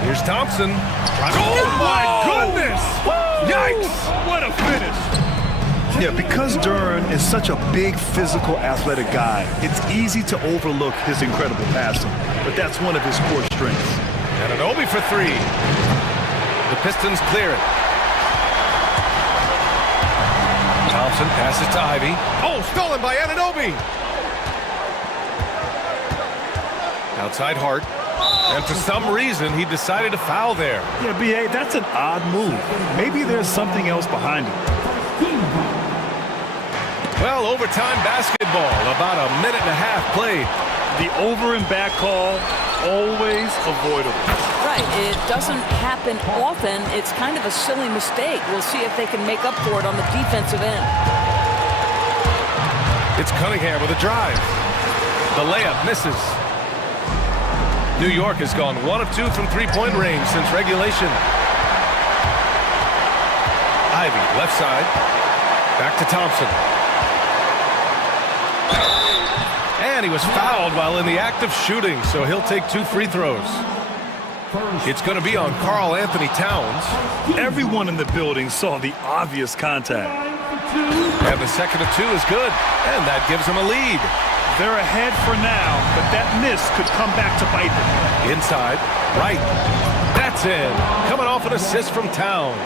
Here's Thompson. Oh, my goodness! Yikes! What a finish! Yeah, because Duran is such a big, physical, athletic guy, it's easy to overlook his incredible passing. But that's one of his core strengths. Anunoby for three. The Pistons clear it. Thompson passes to Ivy. Oh, stolen by Anunoby! Outside Hart. And for some reason, he decided to foul there. Yeah, B.A., that's an odd move. Maybe there's something else behind it. Well, overtime basketball. About a minute and a half played. The over and back call, always avoidable. right. It doesn't happen often. It's kind of a silly mistake. We'll see if they can make up for it on the defensive end. It's Cunningham with a drive. The layup misses. New York has gone 1 of 2 from three-point range since regulation. Ivy, left side. Back to Thompson. And he was fouled while in the act of shooting, so he'll take 2 free throws. It's going to be on Karl Anthony Towns. Everyone in the building saw the obvious contact. And the second of 2 is good, and that gives him a lead. They're ahead for now, but that miss could come back to bite them. Inside, right. That's in. Coming off an assist from Towns.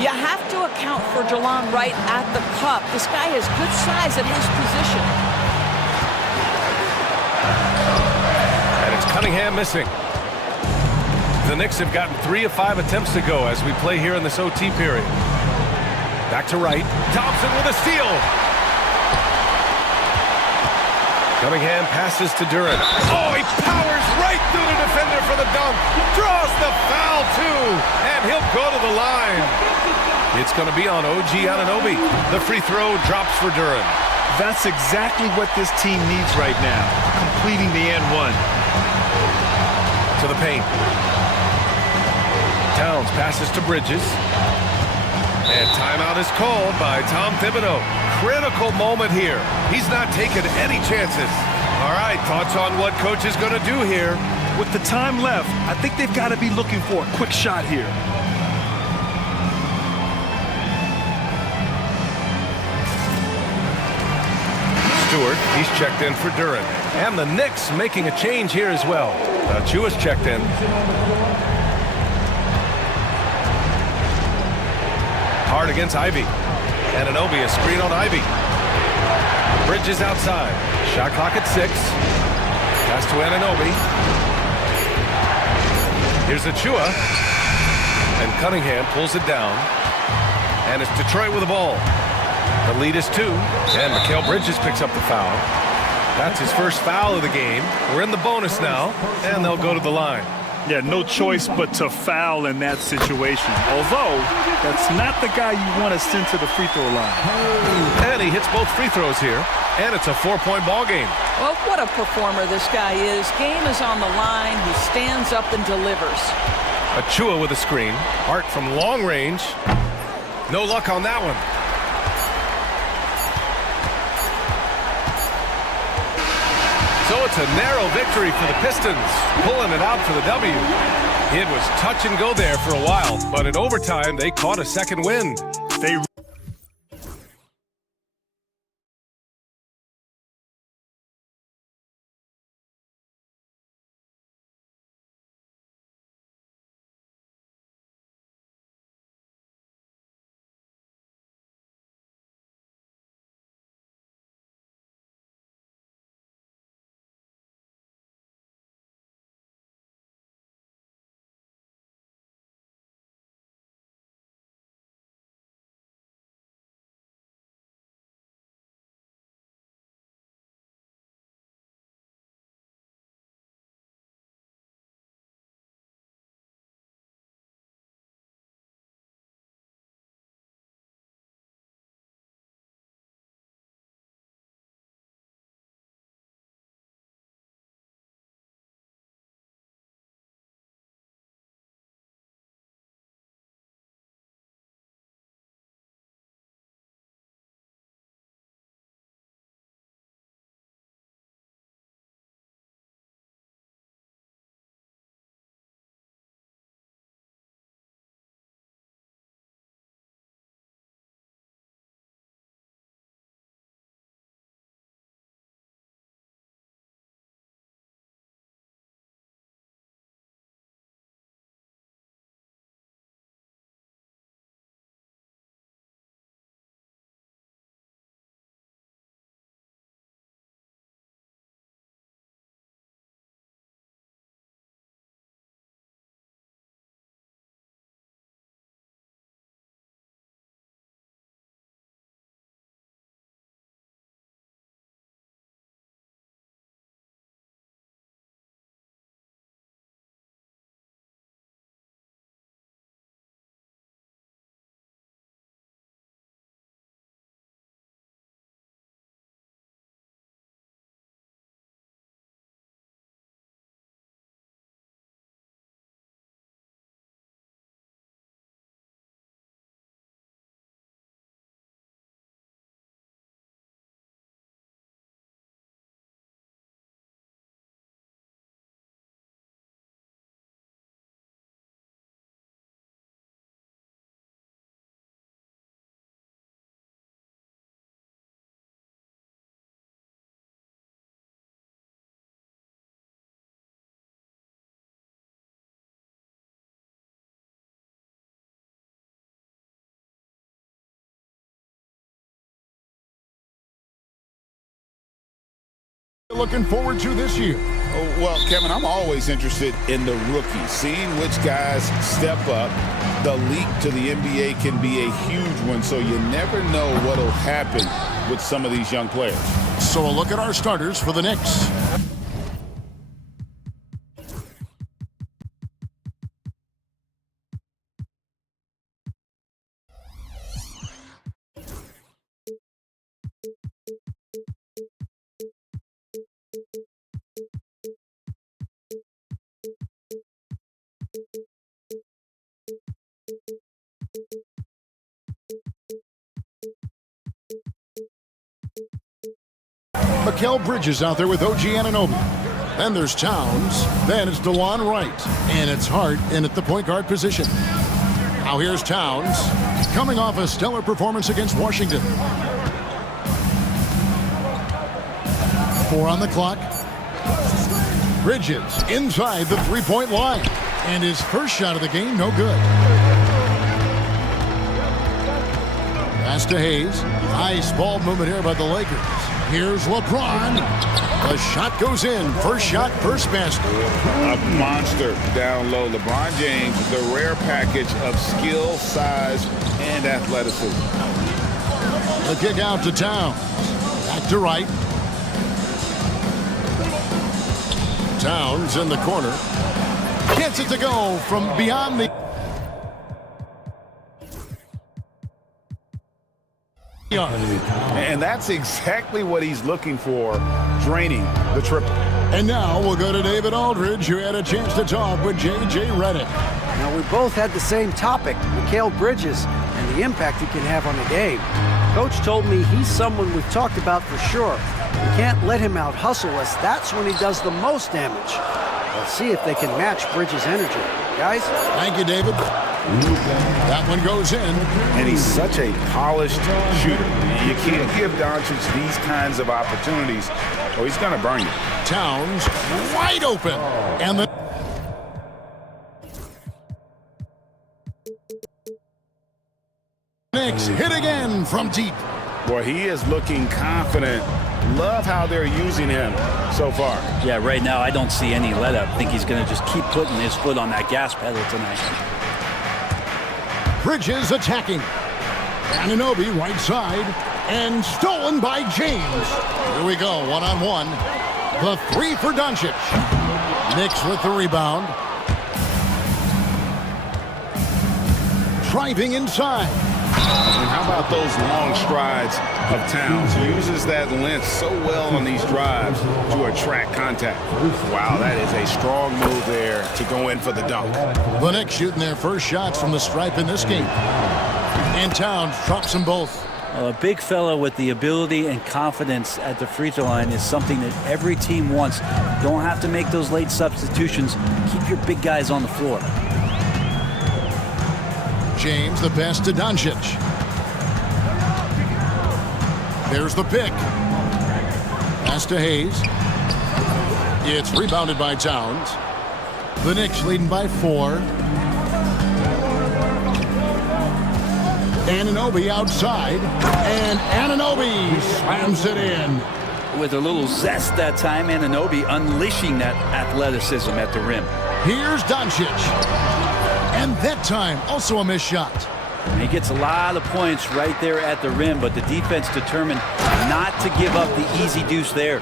You have to account for Jelon Wright at the cup. This guy has good size at his position. And it's Cunningham missing. The Knicks have gotten 3 of 5 attempts to go as we play here in this OT period. Back to Wright. Thompson with a steal. Cunningham passes to Duran. Oh, he powers right through the defender for the dunk. Draws the foul, too. And he'll go to the line. It's going to be on OG Anunoby. The free throw drops for Duran. That's exactly what this team needs right now. Completing the and one. To the paint. Towns passes to Bridges. And timeout is called by Tom Thibodeau. Critical moment here. He's not taking any chances. All right, thoughts on what coach is going to do here? With the time left, I think they've got to be looking for a quick shot here. Stewart, he's checked in for Duran. And the Knicks making a change here as well. Chua's checked in. Hard against Ivy. Anunoby, a screen on Ivy. Bridges outside. Shot clock at 6. Pass to Anunoby. Here's Achua. And Cunningham pulls it down. And it's Detroit with the ball. The lead is 2. And Mikal Bridges picks up the foul. That's his first foul of the game. We're in the bonus now. And they'll go to the line. Yeah, no choice but to foul in that situation. Although, that's not the guy you want to send to the free throw line. And he hits both free throws here. And it's a 4-point ball game. Well, what a performer this guy is. Game is on the line. He stands up and delivers. Achua with a screen. Hart from long range. No luck on that one. So it's a narrow victory for the Pistons, pulling it out for the W. It was touch and go there for a while, but in overtime, they caught a second wind. They looking forward to this year? Well, Kevin, I'm always interested in the rookies, seeing which guys step up. The leap to the NBA can be a huge one, so you never know what will happen with some of these young players. So a look at our starters for the Knicks. Mikal Bridges out there with OG Anunoby. Then there's Towns. Then it's DeLon Wright. And it's Hart in at the point guard position. Now here's Towns, coming off a stellar performance against Washington. 4 on the clock. Bridges inside the three-point line. And his first shot of the game, no good. Pass to Hayes. Nice ball movement here by the Lakers. Here's LeBron. The shot goes in. First shot, first basket. A monster down low. LeBron James, the rare package of skill, size, and athleticism. The kick out to Towns. Back to Wright. Towns in the corner. Gets it to go from beyond the... And that's exactly what he's looking for, draining the triple. And now we'll go to David Aldridge, who had a chance to talk with J.J. Redick. Now, we both had the same topic, Mikal Bridges, and the impact he can have on the game. Coach told me he's someone we've talked about for sure. We can't let him out-hustle us. That's when he does the most damage. Let's see if they can match Bridges' energy. Guys? Thank you, David. That one goes in. And he's such a polished shooter. You can't give Doncic these kinds of opportunities, or he's going to burn you. Towns wide open. And the Knicks hit again from deep. Boy, he is looking confident. Love how they're using him so far. Yeah, right now I don't see any let up. I think he's going to just keep putting his foot on that gas pedal tonight. Bridges attacking. Anunoby right side. And stolen by James. Here we go, one-on-one. The three for Doncic. Knicks with the rebound. Driving inside. And how about those long strides of Towns? Uses that length so well on these drives to attract contact. Wow, that is a strong move there to go in for the dunk. The Knicks shooting their first shots from the stripe in this game. And Towns drops them both. Well, a big fella with the ability and confidence at the free throw line is something that every team wants. Don't have to make those late substitutions. Keep your big guys on the floor. James, the pass to Doncic. There's the pick. Pass to Hayes. It's rebounded by Towns. The Knicks leading by 4. Anunoby outside. And Anunoby slams it in. With a little zest that time, Anunoby unleashing that athleticism at the rim. Here's Doncic. And that time, also a missed shot. He gets a lot of points right there at the rim, but the defense determined not to give up the easy deuce there.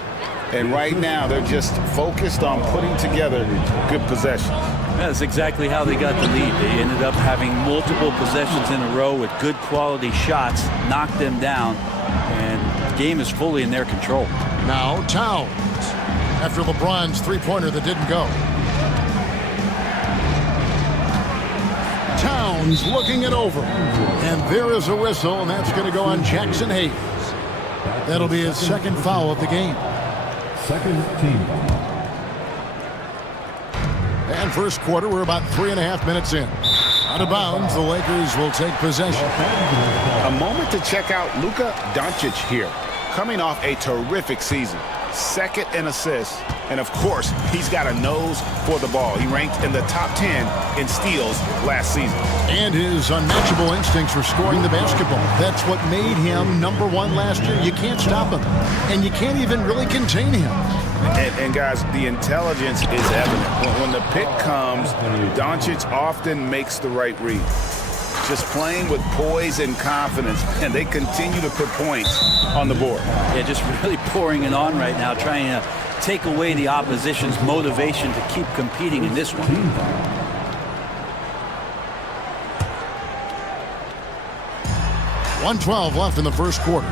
And right now, they're just focused on putting together good possessions. That's exactly how they got the lead. They ended up having multiple possessions in a row with good quality shots, knocked them down, and the game is fully in their control. Now Towns, after LeBron's three-pointer that didn't go. Towns looking it over. And there is a whistle, and that's going to go on Jackson Hayes. That'll be his second foul of the game. Second team. And first quarter, we're about 3.5 minutes in. Out of bounds, the Lakers will take possession. A moment to check out Luka Doncic here, coming off a terrific season. Second in assists, and of course, he's got a nose for the ball. He ranked in the top 10 in steals last season. And his unmatchable instincts for scoring the basketball. That's what made him #1 last year. You can't stop him, and you can't even really contain him. And guys, the intelligence is evident. When the pick comes, Doncic often makes the right read. Just playing with poise and confidence, and they continue to put points on the board. Yeah, just really pouring it on right now, trying to take away the opposition's motivation to keep competing in this one. 1:12 left in the first quarter.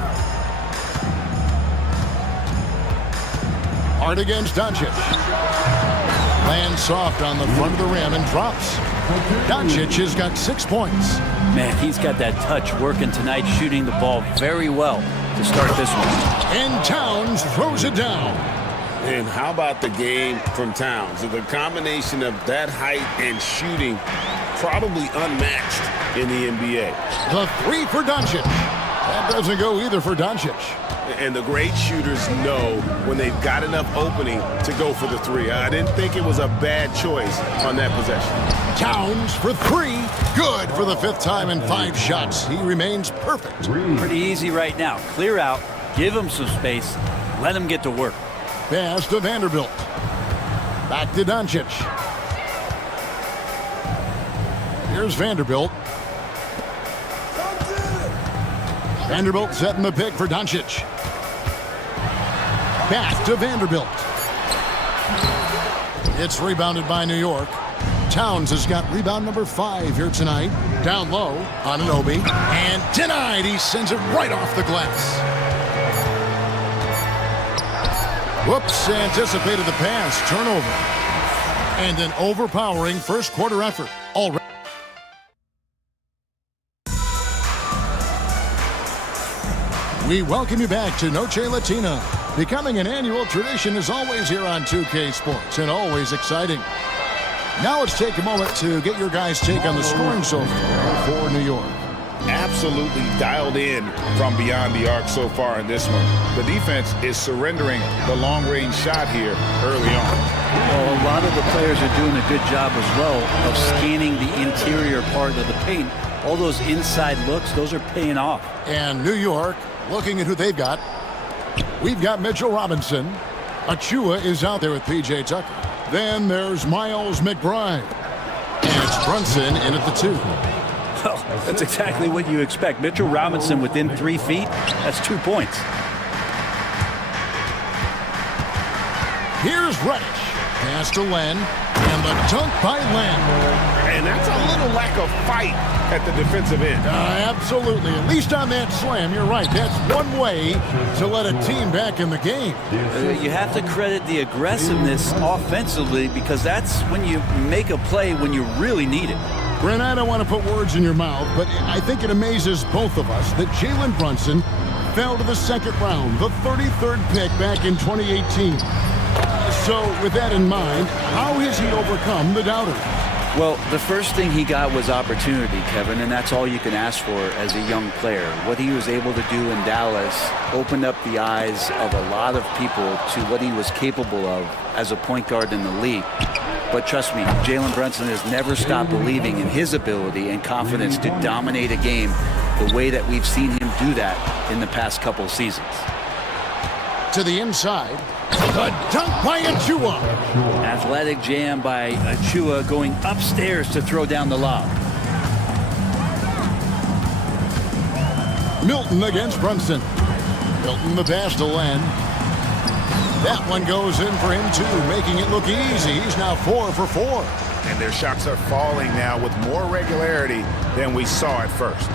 Hard against Doncic. Lands soft on the front of the rim and drops. Doncic has got 6 points. Man, he's got that touch working tonight, shooting the ball very well to start this one. And Towns throws it down. And how about the game from Towns? The combination of that height and shooting, probably unmatched in the NBA. The three for Doncic. That doesn't go either for Doncic. And the great shooters know when they've got enough opening to go for the three. I didn't think it was a bad choice on that possession. Towns for three. Good for the 5th time in 5 shots. He remains perfect. Pretty easy right now. Clear out, give him some space, let him get to work. Pass to Vanderbilt. Back to Doncic. Here's Vanderbilt. Vanderbilt setting the pick for Doncic. Back to Vanderbilt. It's rebounded by New York. Towns has got rebound number 5 here tonight. Down low on Anunoby. And denied. He sends it right off the glass. Whoops, anticipated the pass. Turnover. And an overpowering first quarter effort. Already. We welcome you back to Noche Latina. Becoming an annual tradition is always here on 2K Sports and always exciting. Now let's take a moment to get your guys' take on the scoring so far for New York. Absolutely dialed in from beyond the arc so far in this one. The defense is surrendering the long-range shot here early on. Well, a lot of the players are doing a good job as well of scanning the interior part of the paint. All those inside looks, those are paying off. And New York, looking at who they've got, we've got Mitchell Robinson. Achua is out there with P.J. Tucker. Then there's Miles McBride. And it's Brunson in at the 2. Well, that's exactly what you expect. Mitchell Robinson within 3 feet, that's 2 points. Here's Reddish. Pass to Len. And the dunk by Len. And that's a little lack of fight at the defensive end. Absolutely. At least on that slam, you're right. That's one way to let a team back in the game. You have to credit the aggressiveness offensively because that's when you make a play when you really need it. Brent, I don't want to put words in your mouth, but I think it amazes both of us that Jalen Brunson fell to the 2nd round, the 33rd pick back in 2018. So with that in mind, how has he overcome the doubters? Well, the first thing he got was opportunity, Kevin, and that's all you can ask for as a young player. What he was able to do in Dallas opened up the eyes of a lot of people to what he was capable of as a point guard in the league. But trust me, Jalen Brunson has never stopped believing in his ability and confidence to dominate a game the way that we've seen him do that in the past couple seasons. To the inside. The dunk by Achua. Athletic jam by Achua going upstairs to throw down the lob. Milton against Brunson. Milton the pass to Len. That one goes in for him too, making it look easy. He's now 4 for 4. And their shots are falling now with more regularity than we saw at first.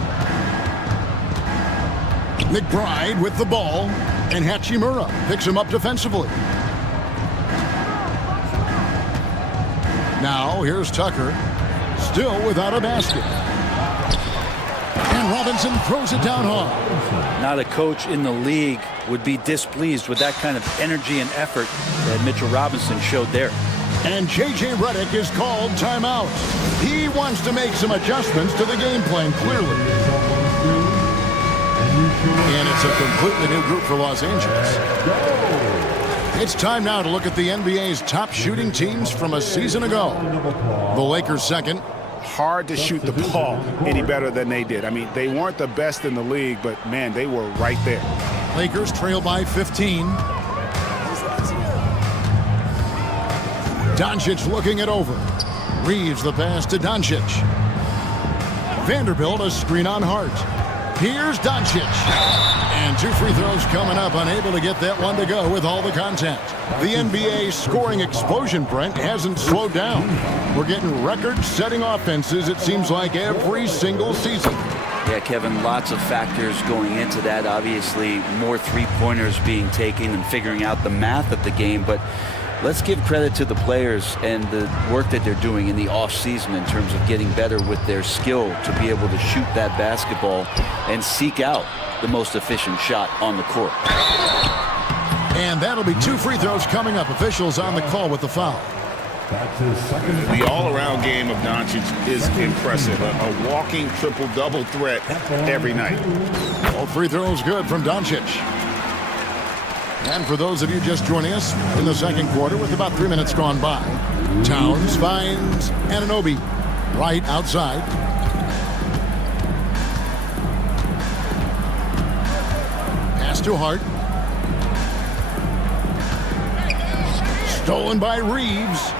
McBride with the ball. And Hachimura picks him up defensively. Now here's Tucker, still without a basket. And Robinson throws it down hard. Not a coach in the league would be displeased with that kind of energy and effort that Mitchell Robinson showed there. And J.J. Redick is called timeout. He wants to make some adjustments to the game plan, clearly. And it's a completely new group for Los Angeles. It's time now to look at the NBA's top shooting teams from a season ago. The Lakers 2nd. Hard to shoot the ball any better than they did. I mean, they weren't the best in the league, but man, they were right there. Lakers trail by 15. Doncic looking it over. Reeves the pass to Doncic. Vanderbilt a screen on Hart. Here's Doncic. And 2 free throws coming up, unable to get that one to go with all the contact. The NBA scoring explosion, Brent, hasn't slowed down. We're getting record-setting offenses, it seems like, every single season. Yeah, Kevin, lots of factors going into that. Obviously, more three-pointers being taken and figuring out the math of the game, but let's give credit to the players and the work that they're doing in the off-season in terms of getting better with their skill to be able to shoot that basketball and seek out the most efficient shot on the court. And that'll be 2 free throws coming up. Officials on the call with the foul. The all-around game of Doncic is impressive. A walking triple-double threat every night. All free throws good from Doncic. And for those of you just joining us in the second quarter with about 3 minutes gone by, Towns finds Anunoby right outside. Pass to Hart. Stolen by Reeves.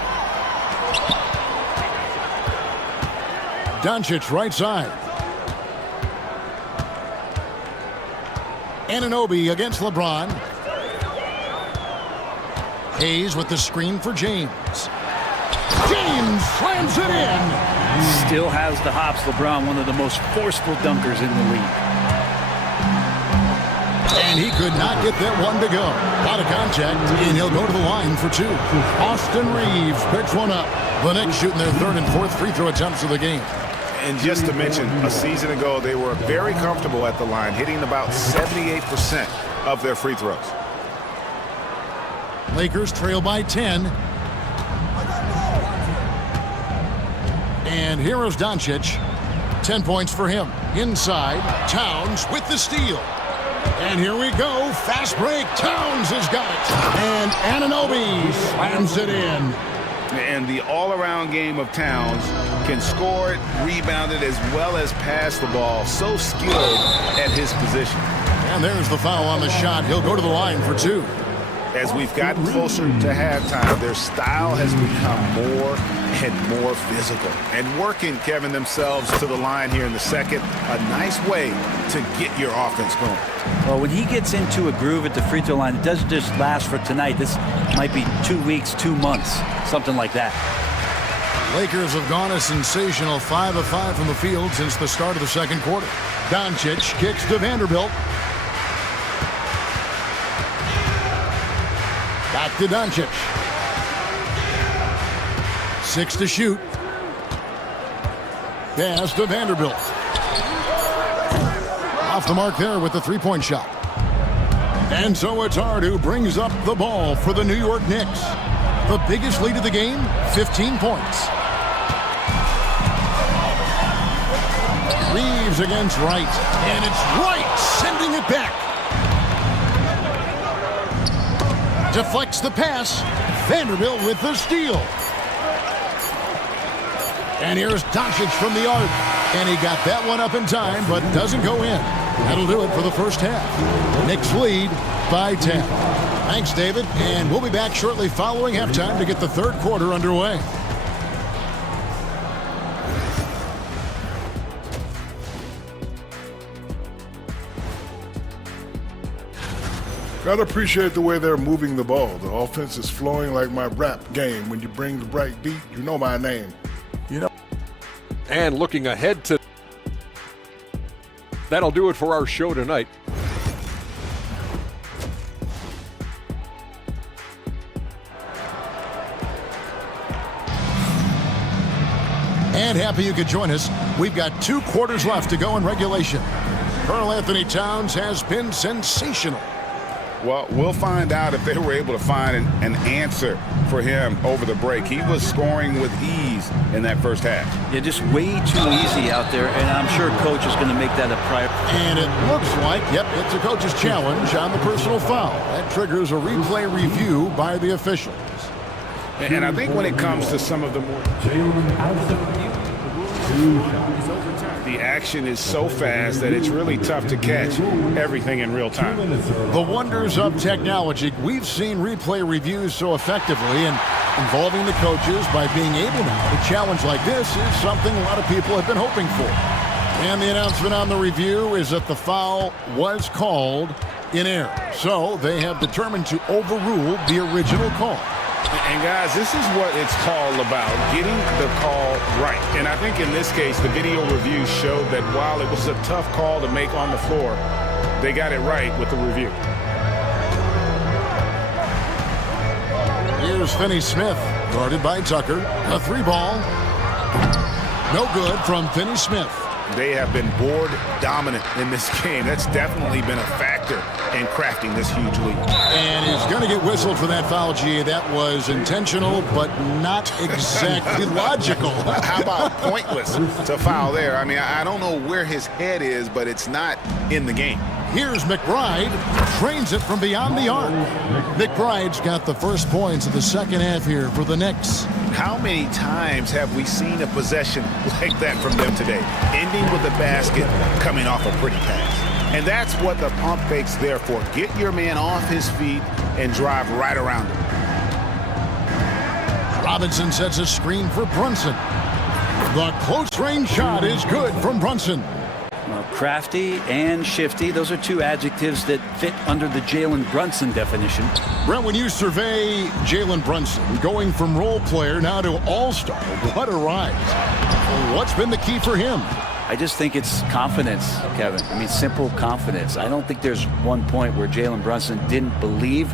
Doncic right side. Anunoby against LeBron. Hayes with the screen for James. James slams it in. Still has the hops. LeBron, one of the most forceful dunkers in the league. And he could not get that one to go. Out of contact, and he'll go to the line for 2. Austin Reeves picks one up. The Knicks shooting their 3rd and 4th free throw attempts of the game. And just to mention, a season ago, they were very comfortable at the line, hitting about 78% of their free throws. Lakers trail by 10. And here is Doncic. 10 points for him. Inside, Towns with the steal. And here we go. Fast break. Towns has got it. And Anunoby slams it in. And the all-around game of Towns can score it, rebound it, as well as pass the ball. So skilled at his position. And there's the foul on the shot. He'll go to the line for 2. As we've gotten closer to halftime, their style has become more and more physical. And working, Kevin, themselves to the line here in the second, a nice way to get your offense going. Well, when he gets into a groove at the free throw line, it doesn't just last for tonight. This might be 2 weeks, 2 months, something like that. Lakers have gone a sensational 5 of 5 from the field since the start of the second quarter. Doncic kicks to Vanderbilt. Back to Doncic. 6 to shoot. Pass to Vanderbilt. Off the mark there with the 3-point shot. And so it's Hart who brings up the ball for the New York Knicks. The biggest lead of the game, 15 points. Reeves against Wright. And it's Wright sending it back. Deflects the pass. Vanderbilt with the steal. And here's Doncic from the arc. And he got that one up in time, but doesn't go in. That'll do it for the first half. Knicks lead by 10. Thanks, David. And we'll be back shortly following halftime to get the third quarter underway. Gotta appreciate the way they're moving the ball. The offense is flowing like my rap game. When you bring the bright beat, you know my name. You know. And looking ahead to... That'll do it for our show tonight. And happy you could join us. We've got 2 quarters left to go in regulation. Karl Anthony Towns has been sensational. Well, we'll find out if they were able to find an answer for him over the break. He was scoring with ease in that first half. Yeah, just way too easy out there, and I'm sure coach is going to make that a priority. And it looks like, yep, it's a coach's challenge on the personal foul. That triggers a replay review by the officials. And I think when it comes to some of the more... The action is so fast that it's really tough to catch everything in real time. The wonders of technology. We've seen replay reviews so effectively, and involving the coaches by being able now to challenge like this is something a lot of people have been hoping for. And the announcement on the review is that the foul was called in error. So they have determined to overrule the original call. And guys, this is what it's all about, getting the call right. And I think in this case, the video review showed that while it was a tough call to make on the floor, they got it right with the review. Here's Finney-Smith, guarded by Tucker. A three ball. No good from Finney-Smith. They have been board dominant in this game. That's definitely been a factor in crafting this huge lead. And he's going to get whistled for that foul, G. That was intentional, but not exactly logical. How about pointless to foul there? I mean, I don't know where his head is, but it's not in the game. Here's McBride, trains it from beyond the arc. McBride's got the first points of the second half here for the Knicks. How many times have we seen a possession like that from them today? Ending with a basket, coming off a pretty pass. And that's what the pump fake's there for. Get your man off his feet and drive right around him. Robinson sets a screen for Brunson. The close-range shot is good from Brunson. Well, crafty and shifty, those are two adjectives that fit under the Jalen Brunson definition. Brent, when you survey Jalen Brunson, going from role player now to all-star, what a rise. What's been the key for him? I just think it's confidence, Kevin. I mean, simple confidence. I don't think there's one point where Jalen Brunson didn't believe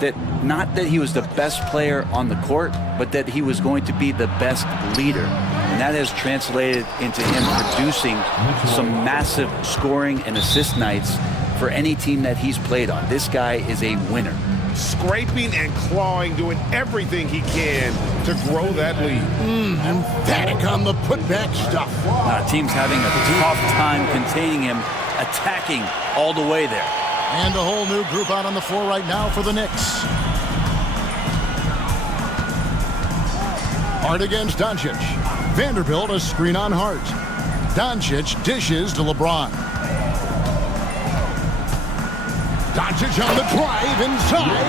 that, not that he was the best player on the court, but that he was going to be the best leader. And that has translated into him producing some massive scoring and assist nights for any team that he's played on. This guy is a winner. Scraping and clawing, doing everything he can to grow that lead. Emphatic on the putback stuff. Team's having a tough time containing him, attacking all the way there. And a whole new group out on the floor right now for the Knicks. Hart against Doncic. Vanderbilt a screen on Hart. Doncic dishes to LeBron. Doncic on the drive inside,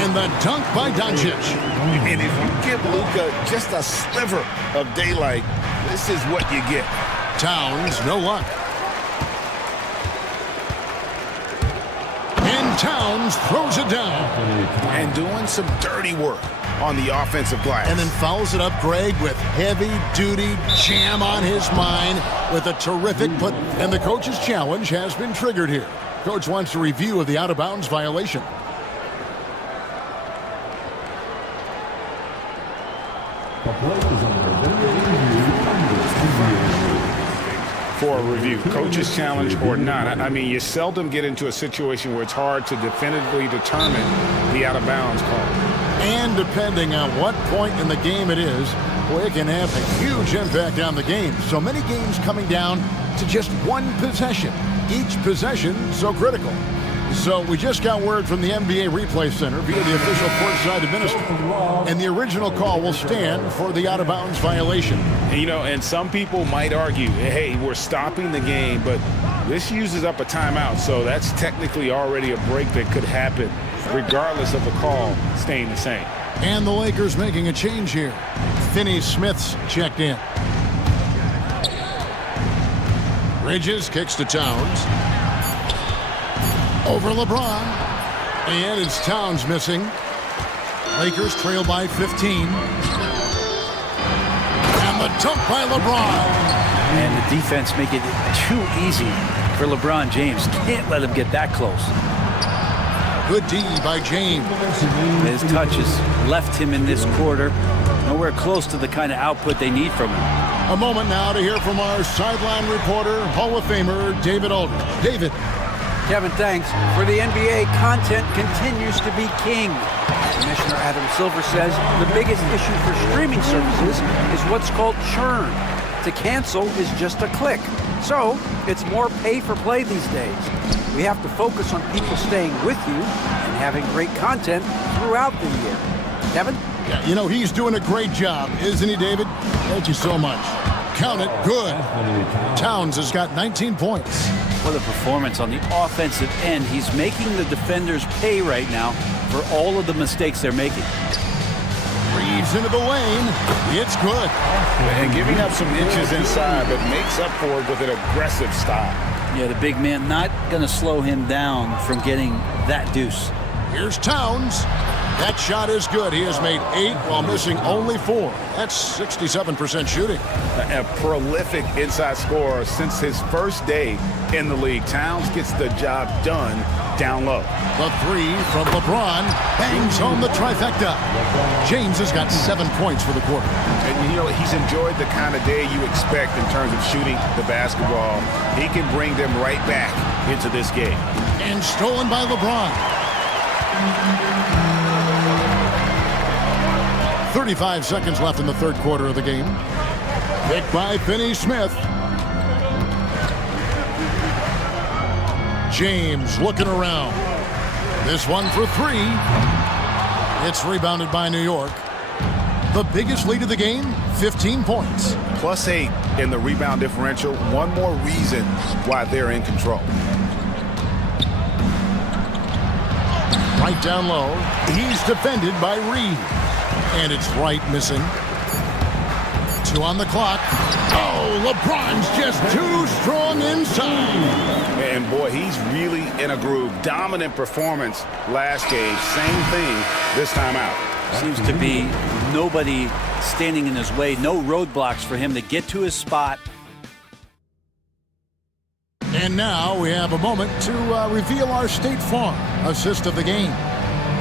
and the dunk by Doncic. And if you give Luka just a sliver of daylight, this is what you get. Towns, no luck. And Towns throws it down. And doing some dirty work on the offensive glass. And then fouls it up, Greg, with heavy-duty jam on his mind with a terrific put. And the coach's challenge has been triggered here. Coach wants a review of the out-of-bounds violation. For a review, coach's challenge or not. I mean, you seldom get into a situation where it's hard to definitively determine the out-of-bounds call. And depending on what point in the game it is, boy, it can have a huge impact on the game. So many games coming down to just one possession. Each possession so critical. So we just got word from the NBA Replay Center via the official courtside administrator. And the original call will stand for the out-of-bounds violation. You know, and some people might argue, hey, we're stopping the game, but this uses up a timeout. So that's technically already a break that could happen, regardless of the call staying the same. And the Lakers making a change here. Finney-Smith's checked in. Bridges kicks to Towns. Over LeBron. And it's Towns missing. Lakers trail by 15. And the dunk by LeBron. And the defense make it too easy for LeBron James. Can't let him get that close. Good D by James. His touches left him in this quarter. Nowhere close to the kind of output they need from him. A moment now to hear from our sideline reporter, Hall of Famer David Aldridge. David. Kevin, thanks. For the NBA, content continues to be king. Commissioner Adam Silver says the biggest issue for streaming services is what's called churn. To cancel is just a click. So it's more pay for play these days. We have to focus on people staying with you and having great content throughout the year. Kevin? Yeah, you know, he's doing a great job, isn't he, David? Thank you so much. Count it, good. Towns has got 19 points. What a performance on the offensive end. He's making the defenders pay right now for all of the mistakes they're making. Heaves into the lane. It's good. And giving up some inches inside, but makes up for it with an aggressive style. Yeah, the big man not going to slow him down from getting that deuce. Here's Towns. That shot is good. He has made 8 while missing only 4. That's 67% shooting. A prolific inside scorer since his first day in the league. Towns gets the job done down low. The 3 from LeBron bangs home the trifecta. James has got 7 points for the quarter. And, you know, he's enjoyed the kind of day you expect in terms of shooting the basketball. He can bring them right back into this game. And stolen by LeBron. 35 seconds left in the third quarter of the game. Picked by Finney Smith. James looking around. This one for 3. It's rebounded by New York. The biggest lead of the game, 15 points. +8 in the rebound differential. One more reason why they're in control. Right down low. He's defended by Reed. And it's right missing. 2 on the clock. Oh, LeBron's just too strong inside. And boy, he's really in a groove. Dominant performance last game. Same thing this time out. Seems to be nobody standing in his way. No roadblocks for him to get to his spot. And now we have a moment to reveal our State Farm assist of the game.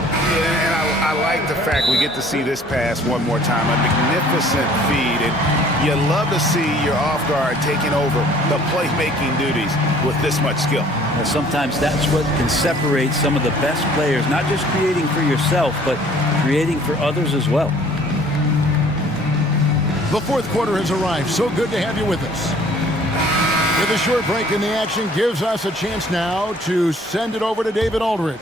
Yeah, and I like the fact we get to see this pass one more time. A magnificent feed, and you love to see your off guard taking over the playmaking duties with this much skill. And sometimes that's what can separate some of the best players, not just creating for yourself, but creating for others as well. The fourth quarter has arrived. So good to have you with us. With a short break in the action gives us a chance now to send it over to David Aldridge.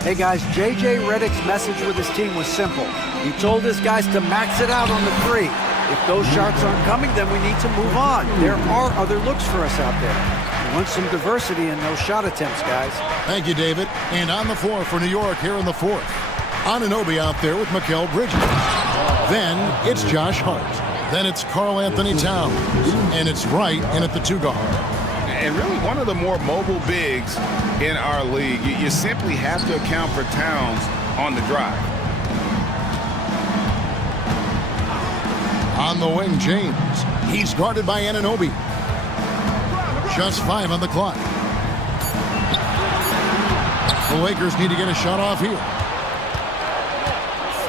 Hey guys, J.J. Redick's message with his team was simple. He told his guys to max it out on the 3. If those shots aren't coming, then we need to move on. There are other looks for us out there. We want some diversity in those shot attempts, guys. Thank you, David. And on the floor for New York here in the fourth. Anunoby out there with Mikal Bridges. Then it's Josh Hart. Then it's Karl Anthony Towns. And it's Wright in at the 2 guard. And really one of the more mobile bigs in our league. You simply have to account for Towns on the drive. On the wing, James. He's guarded by Anunoby. Just 5 on the clock. The Lakers need to get a shot off here.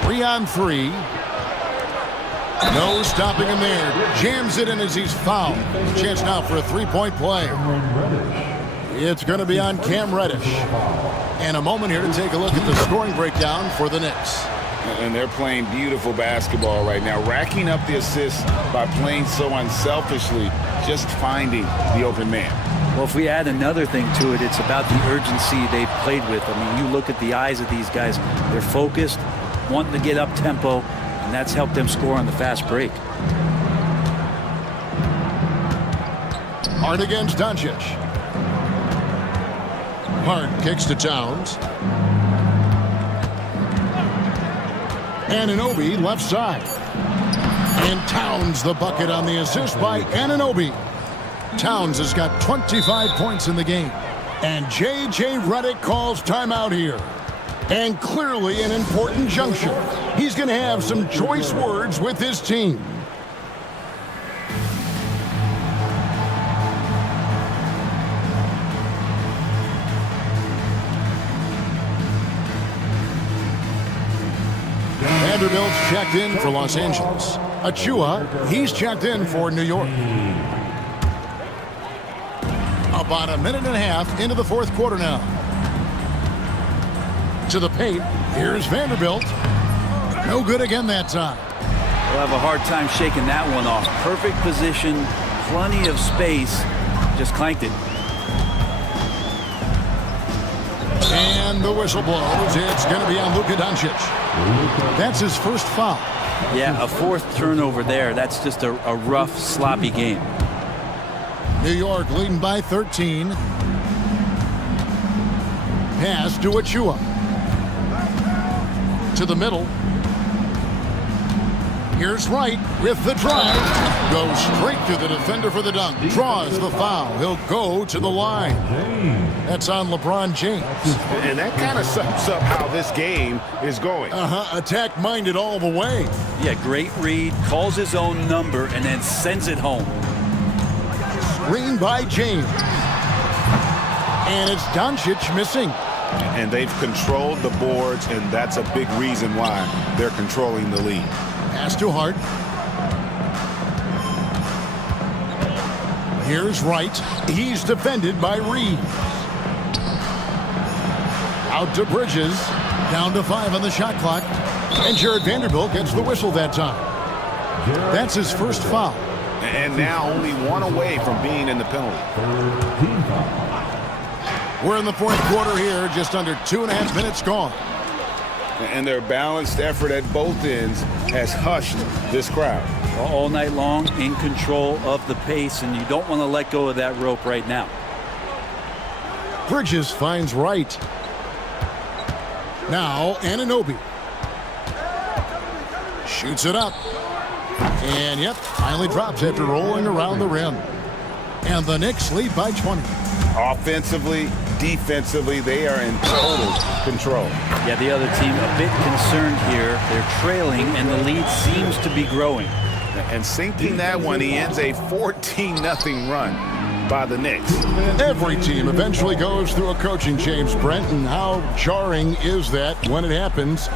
3 on 3. No stopping him there. Jams it in as he's fouled. Chance now for a 3-point play. It's going to be on Cam Reddish. And a moment here to take a look at the scoring breakdown for the Knicks. And they're playing beautiful basketball right now, racking up the assists by playing so unselfishly, just finding the open man. Well, if we add another thing to it, it's about the urgency they've played with. I mean, you look at the eyes of these guys. They're focused, wanting to get up tempo, and that's helped them score on the fast break. Hart against Doncic. Hart kicks to Towns. Anunoby left side. And Towns the bucket on the assist by Anunoby. Towns has got 25 points in the game. And J.J. Redick calls timeout here. And clearly an important juncture. He's going to have some choice words with his team. Vanderbilt's checked in for Los Angeles. Achua, he's checked in for New York. About a minute and a half into the fourth quarter now. To the paint, here's Vanderbilt. No good again that time. We'll have a hard time shaking that one off. Perfect position, plenty of space, just clanked it. And the whistle blows. It's going to be on Luka Doncic. That's his first foul. Yeah, a fourth turnover there. That's just a rough, sloppy game. New York leading by 13. Pass to Achua. To the middle. Here's Wright with the drive. Goes straight through the defender for the dunk. Draws the foul. He'll go to the line. That's on LeBron James. And that kind of sums up how this game is going. Attack-minded all the way. Yeah, great read, calls his own number, and then sends it home. Screen by James. And it's Doncic missing. And they've controlled the boards, and that's a big reason why they're controlling the lead. Pass to Hart. Here's Wright. He's defended by Reeves. Out to Bridges. Down to 5 on the shot clock. And Jared Vanderbilt gets the whistle that time. That's his first foul. And now only one away from being in the penalty. We're in the fourth quarter here. Just under 2.5 minutes gone. And their balanced effort at both ends has hushed this crowd. All night long, in control of the pace, and you don't want to let go of that rope right now. Bridges finds Wright. Now Anunoby. Shoots it up. And yep, finally drops after rolling around the rim. And the Knicks lead by 20. Offensively, defensively, they are in total control. Yeah, the other team a bit concerned here. They're trailing, and the lead seems to be growing. And sinking that one, he ends a 14-0 run by the Knicks. Every team eventually goes through a coaching change, Brent, and how jarring is that when it happens,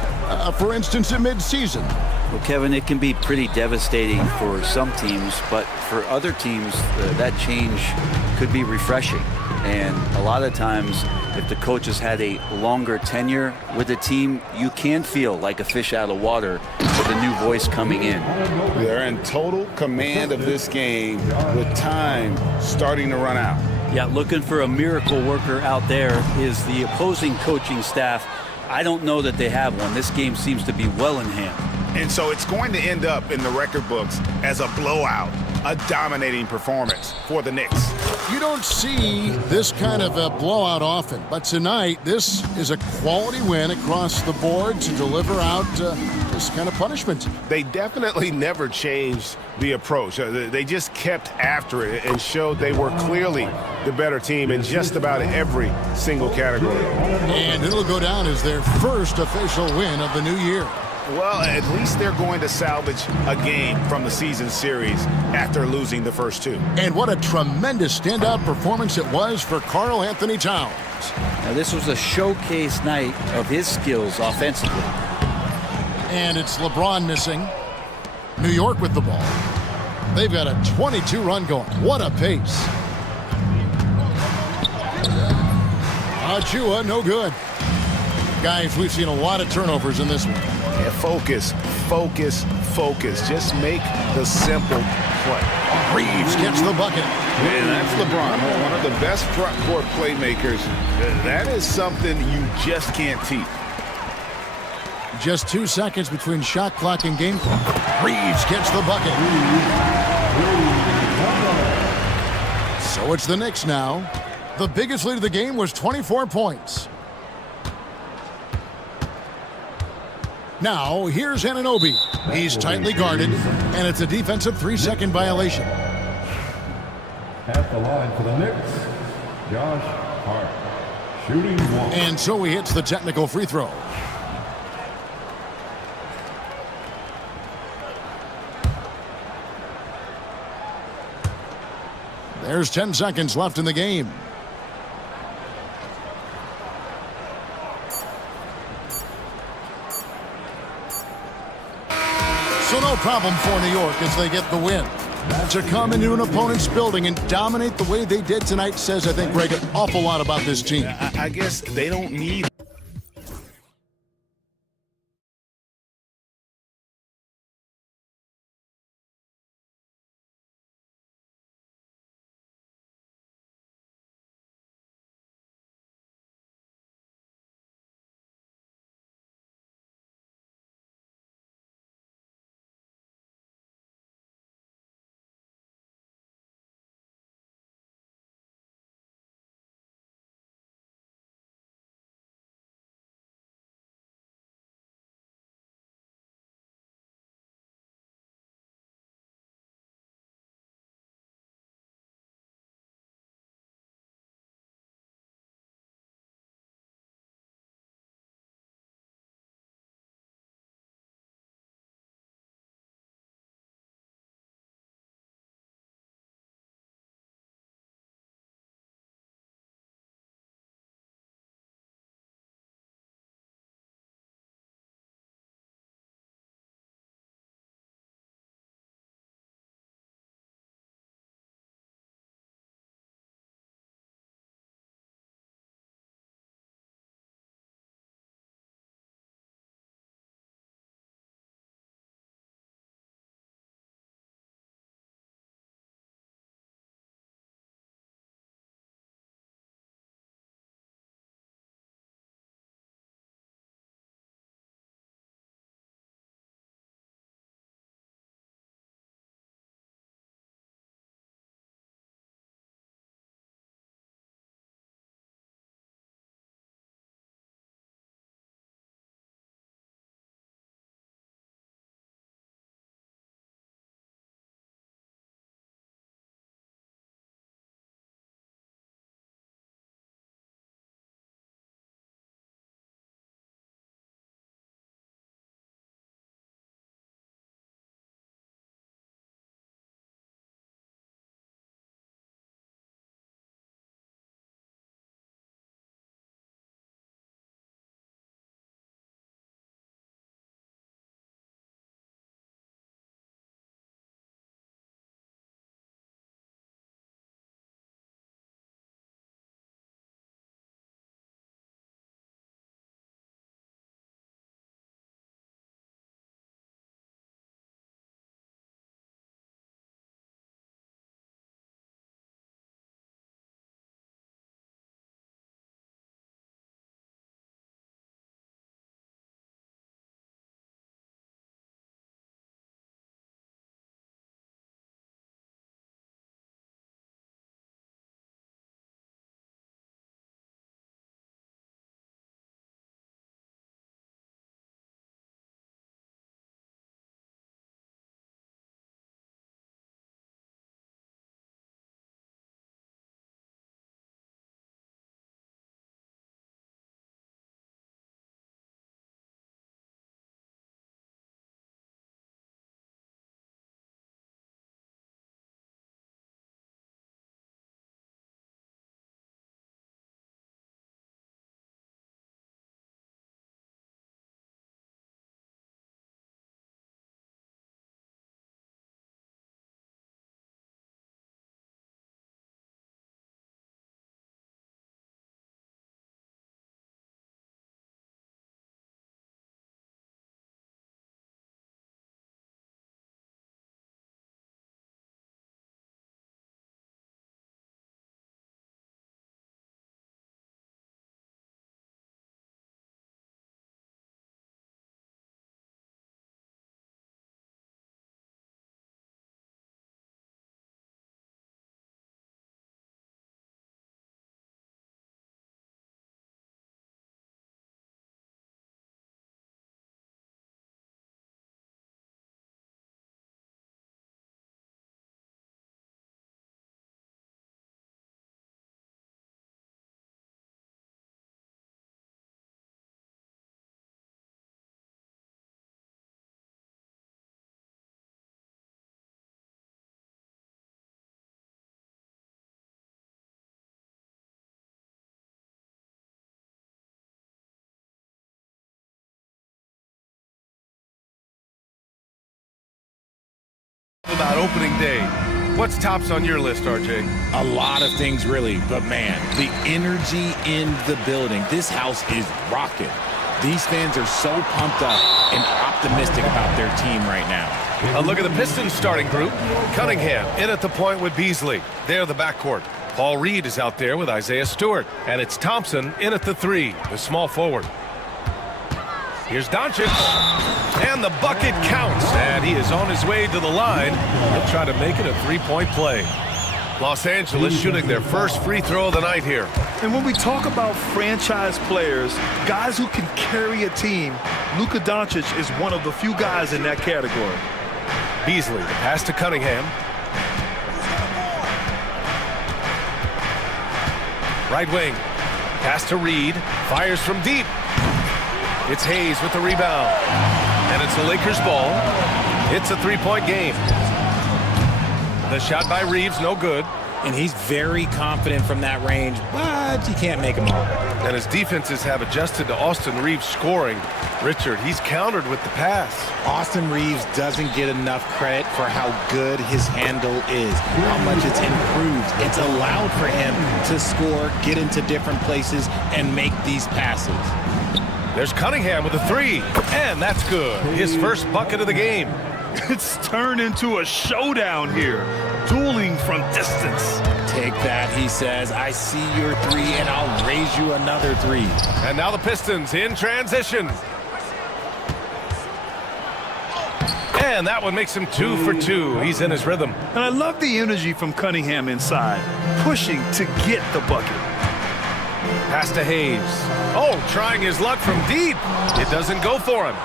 for instance, in mid-season? Well, Kevin, it can be pretty devastating for some teams, but for other teams, that change could be refreshing. And a lot of times, if the coach has had a longer tenure with the team, you can feel like a fish out of water with a new voice coming in. They're in total command of this game with time starting to run out. Yeah, looking for a miracle worker out there is the opposing coaching staff. I don't know that they have one. This game seems to be well in hand. And so it's going to end up in the record books as a blowout, a dominating performance for the Knicks. You don't see this kind of a blowout often, but tonight this is a quality win across the board to deliver out this kind of punishment. They definitely never changed the approach. They just kept after it and showed they were clearly the better team in just about every single category. And it'll go down as their first official win of the new year. Well, at least they're going to salvage a game from the season series after losing the first two. And what a tremendous standout performance it was for Karl Anthony Towns. Now, this was a showcase night of his skills offensively. And it's LeBron missing. New York with the ball. They've got a 22-run going. What a pace. Achua, no good. Guys, we've seen a lot of turnovers in this one. Yeah, focus, focus, focus. Just make the simple play. Reeves gets the bucket. And that's LeBron, one of the best front court playmakers. That is something you just can't teach. Just 2 seconds between shot clock and game clock. Reeves gets the bucket. So it's the Knicks now. The biggest lead of the game was 24 points. Now, here's Anunoby. He's tightly guarded, and it's a defensive 3-second violation. At the line for the Knicks, Josh Hart, shooting one. And so he hits the technical free throw. There's 10 seconds left in the game. So no problem for New York as they get the win. To come into an opponent's building and dominate the way they did tonight says, I think, Greg, an awful lot about this team. I guess they don't need about opening day. What's tops on your list, RJ? A lot of things, really. But, man, the energy in the building. This house is rocking. These fans are so pumped up and optimistic about their team right now. A look at the Pistons starting group. Cunningham in at the point with Beasley. They're the backcourt. Paul Reed is out there with Isaiah Stewart. And it's Thompson in at the 3, the small forward. Here's Doncic. And the bucket counts. And he is on his way to the line. He'll try to make it a three-point play. Los Angeles shooting their first free throw of the night here. And when we talk about franchise players, guys who can carry a team, Luka Doncic is one of the few guys in that category. Beasley, the pass to Cunningham. Right wing. Pass to Reed. Fires from deep. It's Hayes with the rebound. And it's the Lakers' ball. It's a three-point game. The shot by Reeves, no good. And he's very confident from that range, but he can't make them all. And his defenses have adjusted to Austin Reeves scoring. Richard, he's countered with the pass. Austin Reeves doesn't get enough credit for how good his handle is, how much it's improved. It's allowed for him to score, get into different places, and make these passes. There's Cunningham with a 3, and that's good. His first bucket of the game. It's turned into a showdown here. Dueling from distance. Take that, he says. I see your 3, and I'll raise you another 3. And now the Pistons in transition. And that one makes him 2 for 2. He's in his rhythm. And I love the energy from Cunningham inside, pushing to get the bucket. Pass to Hayes. Oh, trying his luck from deep. It doesn't go for him.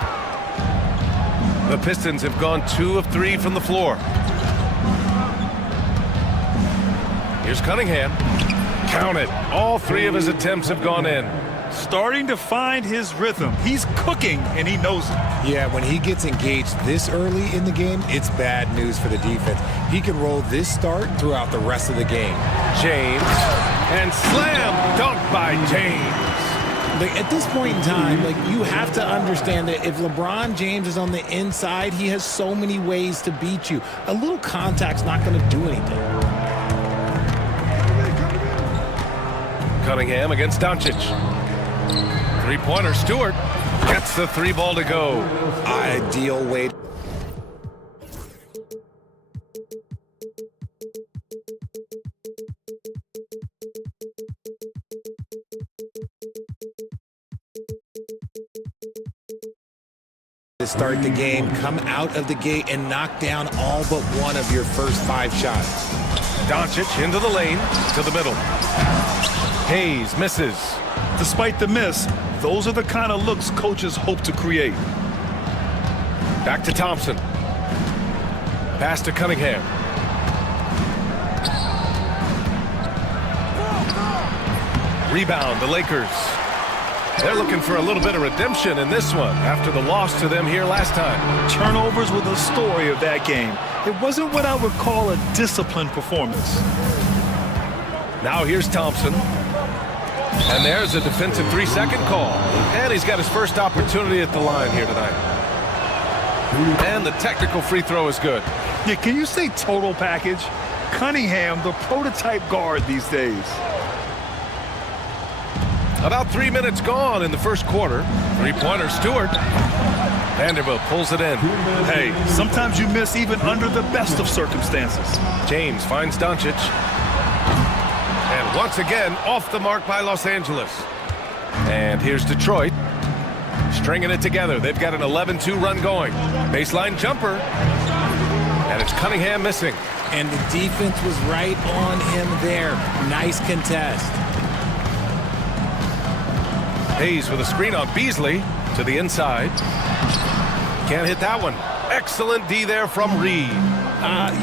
The Pistons have gone 2 of 3 from the floor. Here's Cunningham. Count it. All 3 of his attempts have gone in. Starting to find his rhythm. He's cooking, and he knows it. Yeah, when he gets engaged this early in the game, it's bad news for the defense. He can roll this start throughout the rest of the game. James. And slam dunk by James. Like, at this point in time, like, you have to understand that if LeBron James is on the inside, he has so many ways to beat you. A little contact's not going to do anything. Cunningham against Doncic. Three-pointer. Stewart gets the 3 ball to go. Ideal way to start the game. Come out of the gate and knock down all but one of your first 5 shots. Doncic into the lane, to the middle. Hayes misses. Despite the miss, those are the kind of looks coaches hope to create. Back to Thompson. Pass to Cunningham. Rebound, the Lakers. They're looking for a little bit of redemption in this one after the loss to them here last time. Turnovers were the story of that game. It wasn't what I would call a disciplined performance. Now here's Thompson. And there's a defensive 3-second call. And he's got his first opportunity at the line here tonight. And the technical free throw is good. Yeah, can you say total package? Cunningham, the prototype guard these days. About 3 minutes gone in the first quarter. Three-pointer, Stewart. Vanderbilt pulls it in. Hey, sometimes you miss even under the best of circumstances. James finds Doncic. And once again, off the mark by Los Angeles. And here's Detroit. Stringing it together. They've got an 11-2 run going. Baseline jumper. And it's Cunningham missing. And the defense was right on him there. Nice contest. Hayes with a screen on Beasley to the inside. Can't hit that one. Excellent D there from Reed.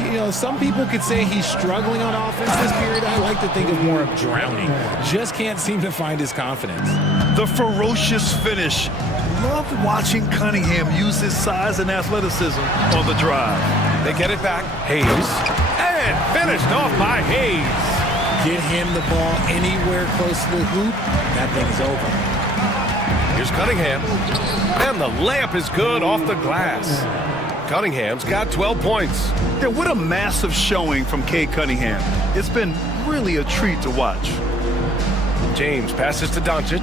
You know, some people could say he's struggling on offense this period. I like to think of more of drowning. Just can't seem to find his confidence. The ferocious finish. Love watching Cunningham use his size and athleticism on the drive. They get it back. Hayes. And finished off by Hayes. Get him the ball anywhere close to the hoop. That thing is over. Here's Cunningham. And the layup is good off the glass. Cunningham's got 12 points. Yeah, what a massive showing from Cade Cunningham. It's been really a treat to watch. James passes to Doncic.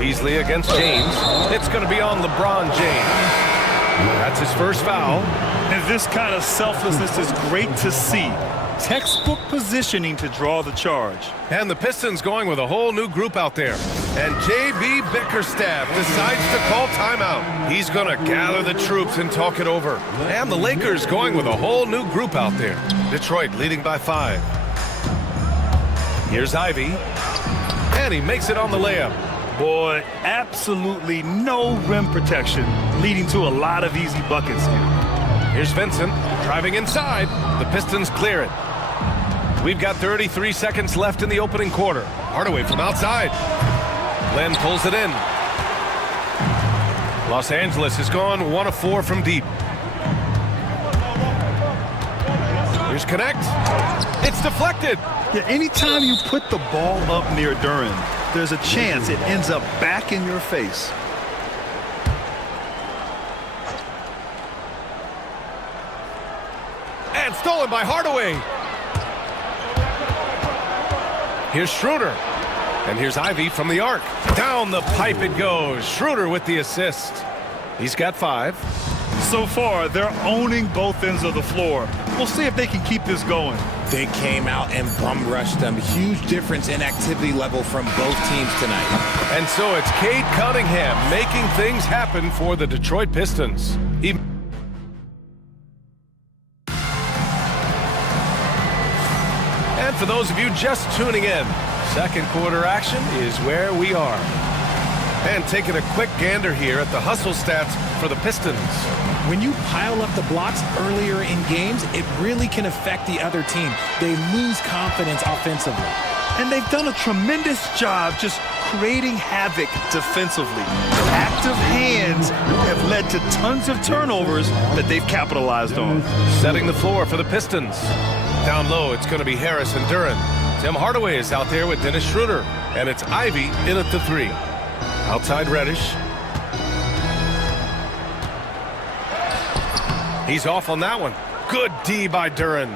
Beasley against James. It's going to be on LeBron James. That's his first foul. And this kind of selflessness is great to see. Textbook positioning to draw the charge. And the Pistons going with a whole new group out there. And J.B. Bickerstaff decides to call timeout. He's going to gather the troops and talk it over. And the Lakers going with a whole new group out there. Detroit leading by 5. Here's Ivy. And he makes it on the layup. Boy, absolutely no rim protection, leading to a lot of easy buckets here. Here's Vincent driving inside. The Pistons clear it. We've got 33 seconds left in the opening quarter. Hardaway from outside. Len pulls it in. Los Angeles has gone 1 of 4 from deep. Here's Connect. It's deflected. Yeah, anytime you put the ball up near Duren, there's a chance it ends up back in your face. And stolen by Hardaway. Here's Schroeder. And here's Ivy from the arc. Down the pipe it goes. Schroeder with the assist. He's got 5. So far, they're owning both ends of the floor. We'll see if they can keep this going. They came out and bum rushed them. Huge difference in activity level from both teams tonight. And so it's Cade Cunningham making things happen for the Detroit Pistons. And for those of you just tuning in, second quarter action is where we are. And taking a quick gander here at the hustle stats for the Pistons. When you pile up the blocks earlier in games, it really can affect the other team. They lose confidence offensively. And they've done a tremendous job just creating havoc defensively. Active hands have led to tons of turnovers that they've capitalized on. Setting the floor for the Pistons. Down low, it's going to be Harris and Duren. Tim Hardaway is out there with Dennis Schroeder. And it's Ivy in at the 3. Outside Reddish. He's off on that one. Good D by Duren.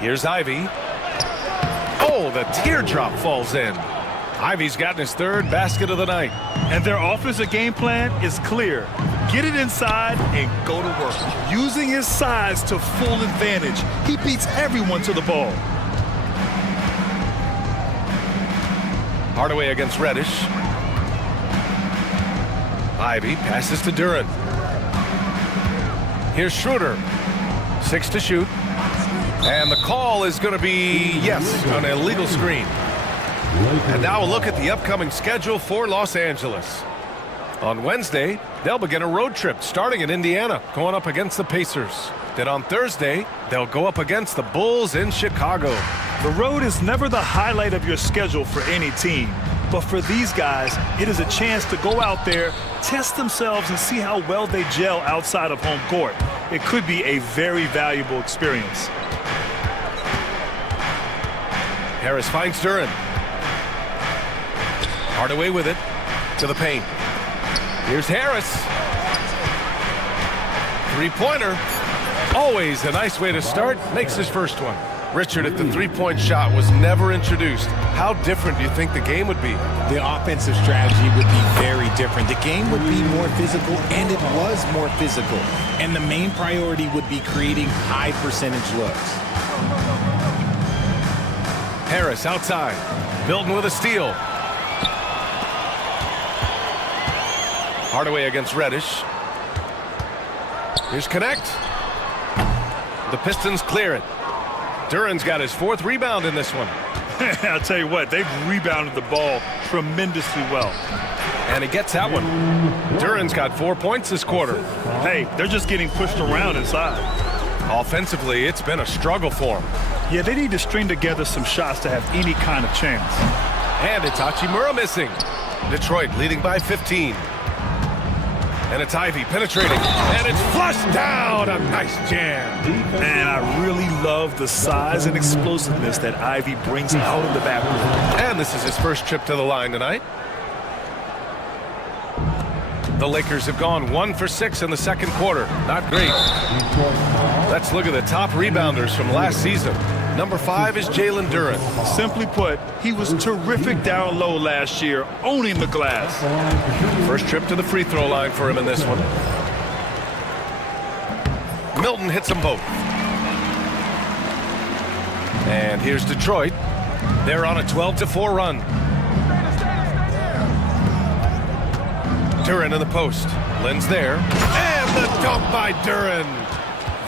Here's Ivy. Oh, the teardrop falls in. Ivy's gotten his 3rd basket of the night. And their offensive game plan is clear. Get it inside and go to work. Using his size to full advantage. He beats everyone to the ball. Hardaway against Reddish. Ivy passes to Duren. Here's Schroeder. 6 to shoot. And the call is going to be, yes, an illegal screen. And now a look at the upcoming schedule for Los Angeles. On Wednesday, they'll begin a road trip starting in Indiana, going up against the Pacers. Then on Thursday, they'll go up against the Bulls in Chicago. The road is never the highlight of your schedule for any team. But for these guys, it is a chance to go out there, test themselves, and see how well they gel outside of home court. It could be a very valuable experience. Harris finds Duren. Hardaway with it to the paint. Here's Harris. 3-pointer. Always a nice way to start. Makes his first one. Richard, if the 3-point shot was never introduced, how different do you think the game would be? The offensive strategy would be very different. The game would be more physical, and it was more physical. And the main priority would be creating high percentage looks. Harris outside. Milton with a steal. Hardaway against Reddish. Here's Connect. The Pistons clear it. Duren's got his 4th rebound in this one. I'll tell you what, they've rebounded the ball tremendously well. And he gets that one. Duren's got 4 points this quarter. Hey, they're just getting pushed around inside. Offensively, it's been a struggle for them. Yeah, they need to string together some shots to have any kind of chance. And it's Hachimura missing. Detroit leading by 15. And it's Ivy penetrating. And it's flushed down. A nice jam. And I really love the size and explosiveness that Ivy brings out of the backcourt. And this is his first trip to the line tonight. The Lakers have gone 1 for 6 in the second quarter. Not great. Let's look at the top rebounders from last season. Number 5 is Jalen Duren. Simply put, he was terrific down low last year, owning the glass. First trip to the free throw line for him in this one. Milton hits them both. And here's Detroit. They're on a 12-4 run. Duren in the post. Lynn's there. And the dunk by Duren.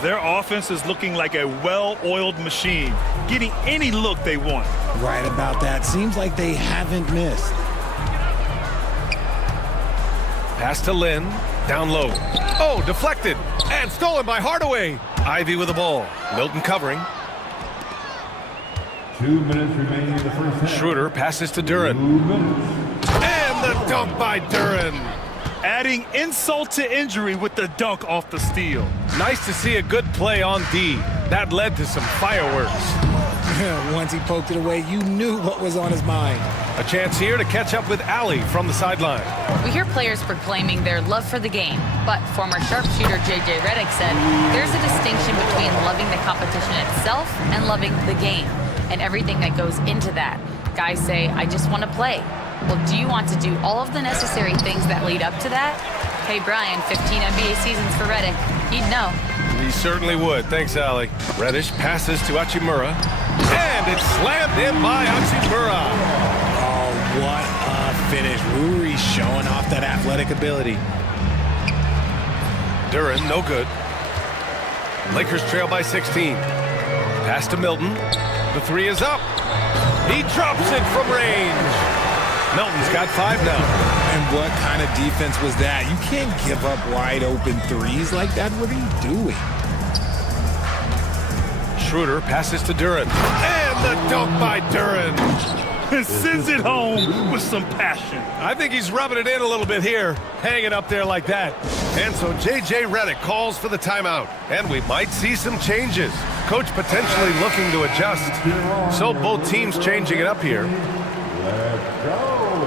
Their offense is looking like a well-oiled machine, getting any look they want. Right about that. Seems like they haven't missed. Pass to Lynn. Down low. Oh, deflected. And stolen by Hardaway. Ivy with the ball. Milton covering. 2 minutes remaining in the first half. Schroeder passes to Duren. And the dunk by Duren. Adding insult to injury with the dunk off the steal. Nice to see a good play on D. That led to some fireworks. Once he poked it away, you knew what was on his mind. A chance here to catch up with Allie from the sideline. We hear players proclaiming their love for the game, but former sharpshooter J.J. Redick said there's a distinction between loving the competition itself and loving the game and everything that goes into that. Guys say, I just want to play. Well, do you want to do all of the necessary things that lead up to that? Hey, Brian, 15 NBA seasons for Redick. He'd know. He certainly would. Thanks, Allie. Reddish passes to Hachimura. And it's slammed in by Hachimura. Oh, what a finish. Ruri's showing off that athletic ability. Duren, no good. Lakers trail by 16. Pass to Milton. The three is up. He drops it from range. Milton's got 5 now. And what kind of defense was that? You can't give up wide open threes like that. What are you doing? Schroeder passes to Duren. And the dunk by Duren. And sends it home with some passion. I think he's rubbing it in a little bit here, hanging up there like that. And so J.J. Redick calls for the timeout. And we might see some changes. Coach potentially looking to adjust. So both teams changing it up here.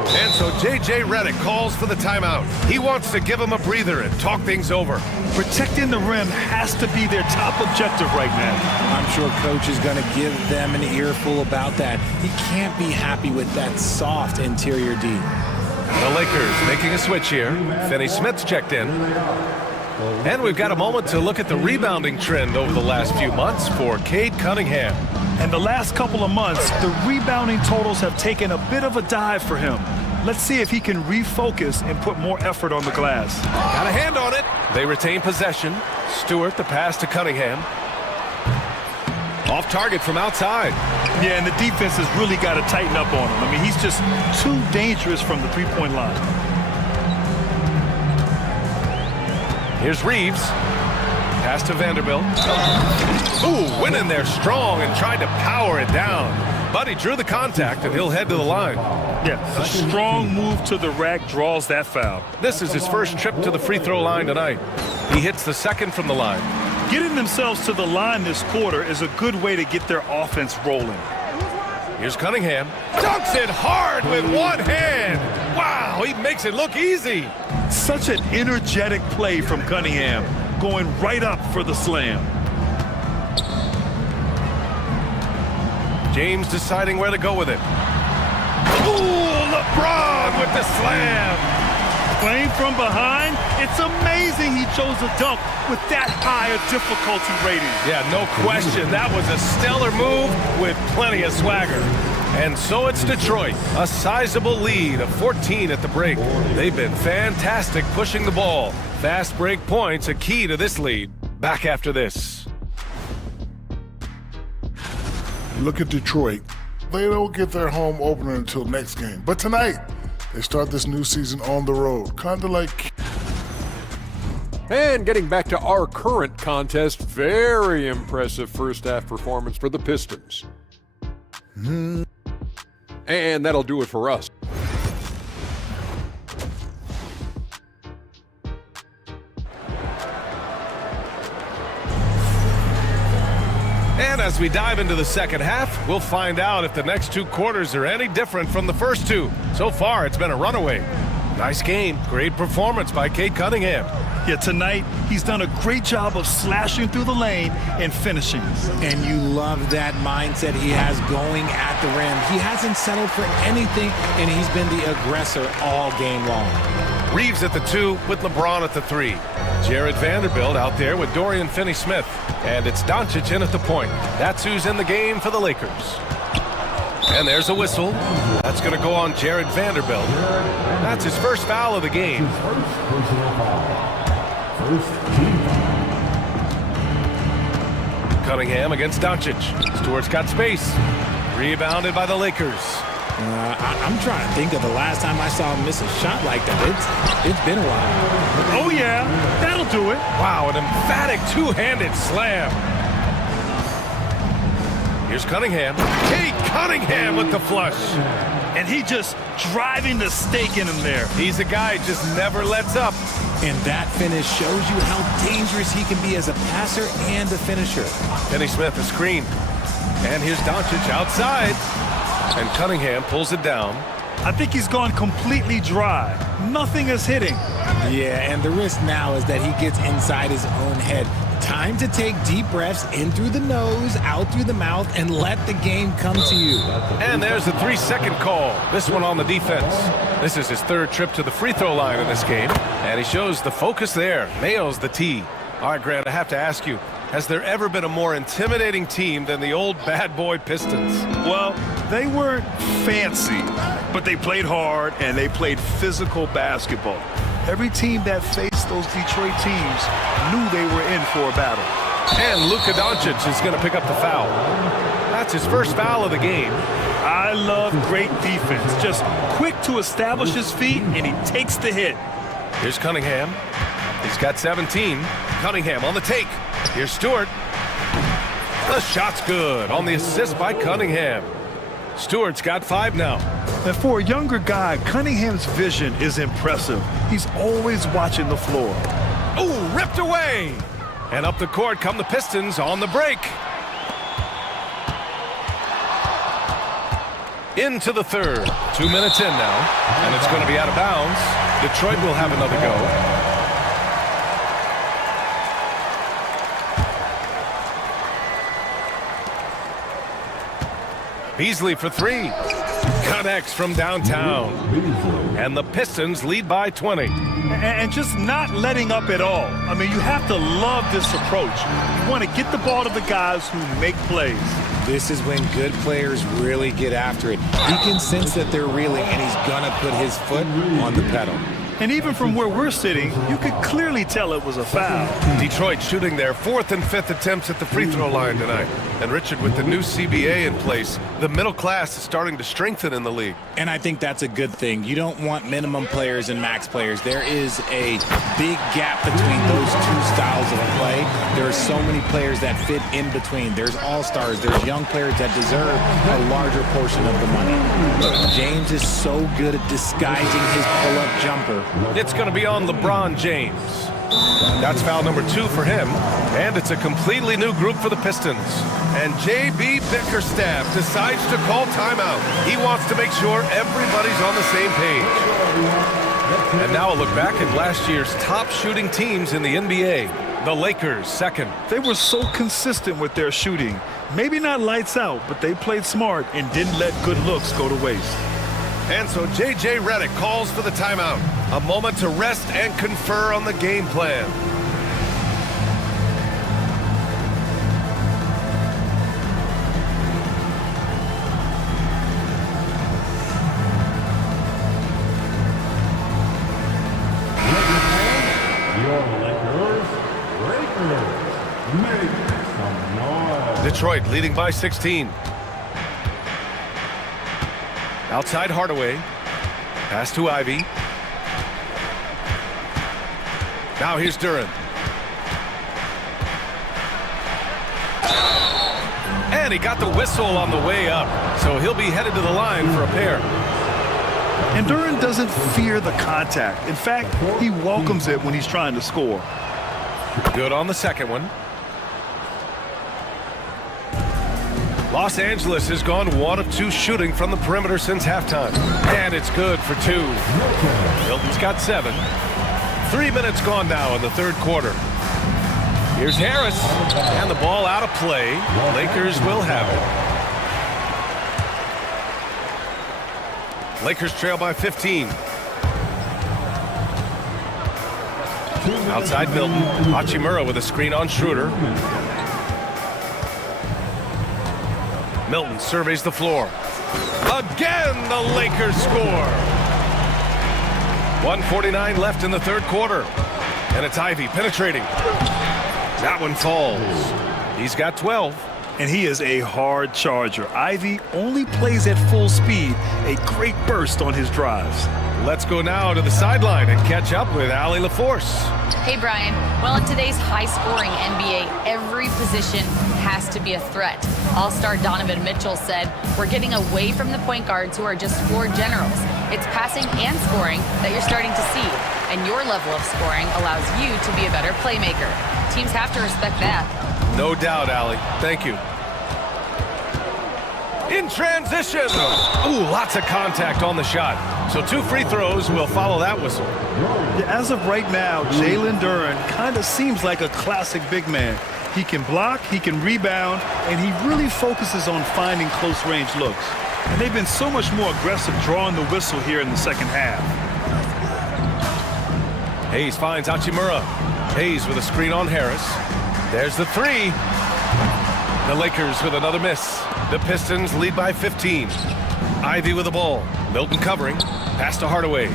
And so J.J. Redick calls for the timeout. He wants to give him a breather and talk things over. Protecting the rim has to be their top objective right now. I'm sure Coach is going to give them an earful about that. He can't be happy with that soft interior D. The Lakers making a switch here. Finney Smith's checked in. And we've got a moment to look at the rebounding trend over the last few months for Cade Cunningham. And the last couple of months, the rebounding totals have taken a bit of a dive for him. Let's see if he can refocus and put more effort on the glass. Got a hand on it. They retain possession. Stewart the pass to Cunningham. Off target from outside. Yeah, and the defense has really got to tighten up on him. I mean, he's just too dangerous from the three-point line. Here's Reeves. Pass to Vanderbilt. Ooh, went in there strong and tried to power it down. But he drew the contact, and he'll head to the line. Yeah, a strong move to the rack draws that foul. This is his first trip to the free throw line tonight. He hits the second from the line. Getting themselves to the line this quarter is a good way to get their offense rolling. Here's Cunningham. Dunks it hard with one hand. Wow, he makes it look easy. Such an energetic play from Cunningham, going right up for the slam. James deciding where to go with it. Ooh, LeBron with the slam. Playing from behind, it's amazing he chose a dunk with that high a difficulty rating. Yeah, no question. That was a stellar move with plenty of swagger. And so it's Detroit, a sizable lead of 14 at the break. They've been fantastic pushing the ball. Fast break points a key to this lead. Back after this. Look at Detroit. They don't get their home opener until next game. But tonight, they start this new season on the road. Kind of like... And getting back to our current contest, very impressive first half performance for the Pistons. And that'll do it for us. And as we dive into the second half, we'll find out if the next two quarters are any different from the first two. So far, it's been a runaway. Nice game. Great performance by Cade Cunningham. Yeah, tonight he's done a great job of slashing through the lane and finishing. And you love that mindset he has going at the rim. He hasn't settled for anything, and he's been the aggressor all game long. Reeves at the 2 with LeBron at the 3. Jared Vanderbilt out there with Dorian Finney-Smith. And it's Doncic in at the point. That's who's in the game for the Lakers. And there's a whistle. That's going to go on Jared Vanderbilt. That's his first foul of the game. Cunningham against Doncic. Stewart's got space. Rebounded by the Lakers. I'm trying to think of the last time I saw him miss a shot like that. It's been a while. Oh, yeah. That'll do it. Wow, an emphatic two-handed slam. Here's Cunningham. Cade Cunningham with the flush. And he just driving the stake in him there. He's a guy who just never lets up. And that finish shows you how dangerous he can be as a passer and a finisher. Finney-Smith a screen. And here's Doncic outside. And Cunningham pulls it down. I think he's gone completely dry. Nothing is hitting. Yeah, and the risk now is that he gets inside his own head. Time to take deep breaths in through the nose, out through the mouth, and let the game come to you. And there's the 3-second call. This one on the defense. This is his third trip to the free throw line in this game. And he shows the focus there. Nails the tee. All right, Grant, I have to ask you, has there ever been a more intimidating team than the old bad boy Pistons? Well, they weren't fancy, but they played hard and they played physical basketball. Every team that faced those Detroit teams knew they were in for a battle. And Luka Doncic is going to pick up the foul. That's his first foul of the game. I love great defense. Just quick to establish his feet, and he takes the hit. Here's Cunningham. He's got 17. Cunningham on the take. Here's Stewart. The shot's good on the assist by Cunningham. Stewart's got 5 now. And for a younger guy, Cunningham's vision is impressive. He's always watching the floor. Oh, ripped away. And up the court come the Pistons on the break. Into the third. 2 minutes in now. And it's going to be out of bounds. Detroit will have another go. Beasley for 3. Connects from downtown. And the Pistons lead by 20. And just not letting up at all. I mean, you have to love this approach. You want to get the ball to the guys who make plays. This is when good players really get after it. He can sense that they're reeling, and he's going to put his foot on the pedal. And even from where we're sitting, you could clearly tell it was a foul. Detroit shooting their 4th and 5th attempts at the free throw line tonight. And Richard, with the new CBA in place, the middle class is starting to strengthen in the league. And I think that's a good thing. You don't want minimum players and max players. There is a big gap between those two styles of play. There are so many players that fit in between. There's all-stars. There's young players that deserve a larger portion of the money. Look, James is so good at disguising his pull-up jumper. It's going to be on LeBron James. That's foul number 2 for him. And it's a completely new group for the Pistons. And J.B. Bickerstaff decides to call timeout. He wants to make sure everybody's on the same page. And now a look back at last year's top shooting teams in the NBA. The Lakers, 2nd. They were so consistent with their shooting. Maybe not lights out, but they played smart and didn't let good looks go to waste. And so J.J. Redick calls for the timeout. A moment to rest and confer on the game plan. Detroit leading by 16. Outside Hardaway. Pass to Ivy. Now here's Duren. And he got the whistle on the way up. So he'll be headed to the line for a pair. And Duren doesn't fear the contact. In fact, he welcomes it when he's trying to score. Good on the second one. Los Angeles has gone 1 of 2 shooting from the perimeter since halftime. And it's good for 2. Milton's got 7. 3 minutes gone now in the third quarter. Here's Harris, and the ball out of play. Lakers will have it. Lakers trail by 15. Outside Milton. Hachimura with a screen on Schroeder. Milton surveys the floor. Again, the Lakers score. 1:49 left in the third quarter. And it's Ivy penetrating. That one falls. He's got 12. And he is a hard charger. Ivy only plays at full speed. A great burst on his drives. Let's go now to the sideline and catch up with Allie LaForce. Hey, Brian. Well, in today's high-scoring NBA, every position has to be a threat. All-star Donovan Mitchell said, "We're getting away from the point guards who are just floor generals. It's passing and scoring that you're starting to see, and your level of scoring allows you to be a better playmaker. Teams have to respect that." No doubt, Allie. Thank you. In transition. Ooh, lots of contact on the shot. So 2 free throws will follow that whistle. Yeah, as of right now, Jalen Duren kind of seems like a classic big man. He can block, he can rebound, and he really focuses on finding close-range looks. And they've been so much more aggressive drawing the whistle here in the second half. Hayes finds Hachimura. Hayes with a screen on Harris. There's the 3. The Lakers with another miss. The Pistons lead by 15. Ivy with the ball. Milton covering. Pass to Hardaway.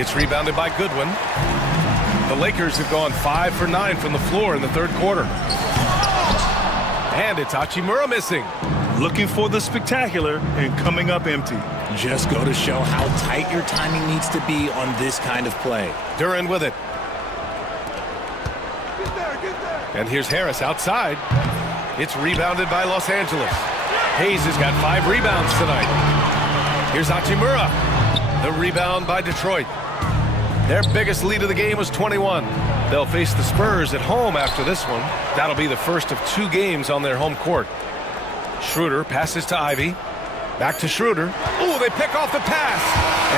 It's rebounded by Goodwin. The Lakers have gone 5 for 9 from the floor in the third quarter. And it's Hachimura missing. Looking for the spectacular and coming up empty. Just go to show how tight your timing needs to be on this kind of play. Duren with it. And here's Harris outside. It's rebounded by Los Angeles. Hayes has got 5 rebounds tonight. Here's Hachimura. The rebound by Detroit. Their biggest lead of the game was 21. They'll face the Spurs at home after this one. That'll be the first of 2 games on their home court. Schroeder passes to Ivy. Back to Schroeder. Oh, they pick off the pass.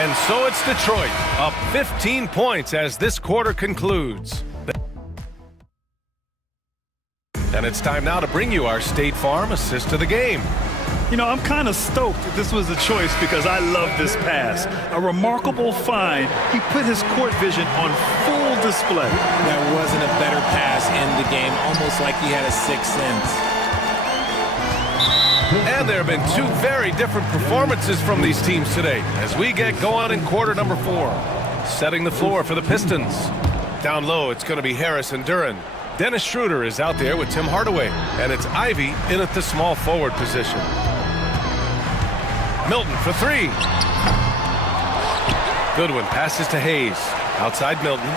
And so it's Detroit, up 15 points as this quarter concludes. And it's time now to bring you our State Farm assist of the game. You know, I'm kind of stoked that this was a choice because I love this pass. A remarkable find. He put his court vision on full display. There wasn't a better pass in the game, almost like he had a 6th sense. And there have been 2 very different performances from these teams today as we get going in quarter number 4. Setting the floor for the Pistons. Down low, it's going to be Harris and Duren. Dennis Schroeder is out there with Tim Hardaway, and it's Ivy in at the small forward position. Milton for 3. Goodwin passes to Hayes. Outside Milton.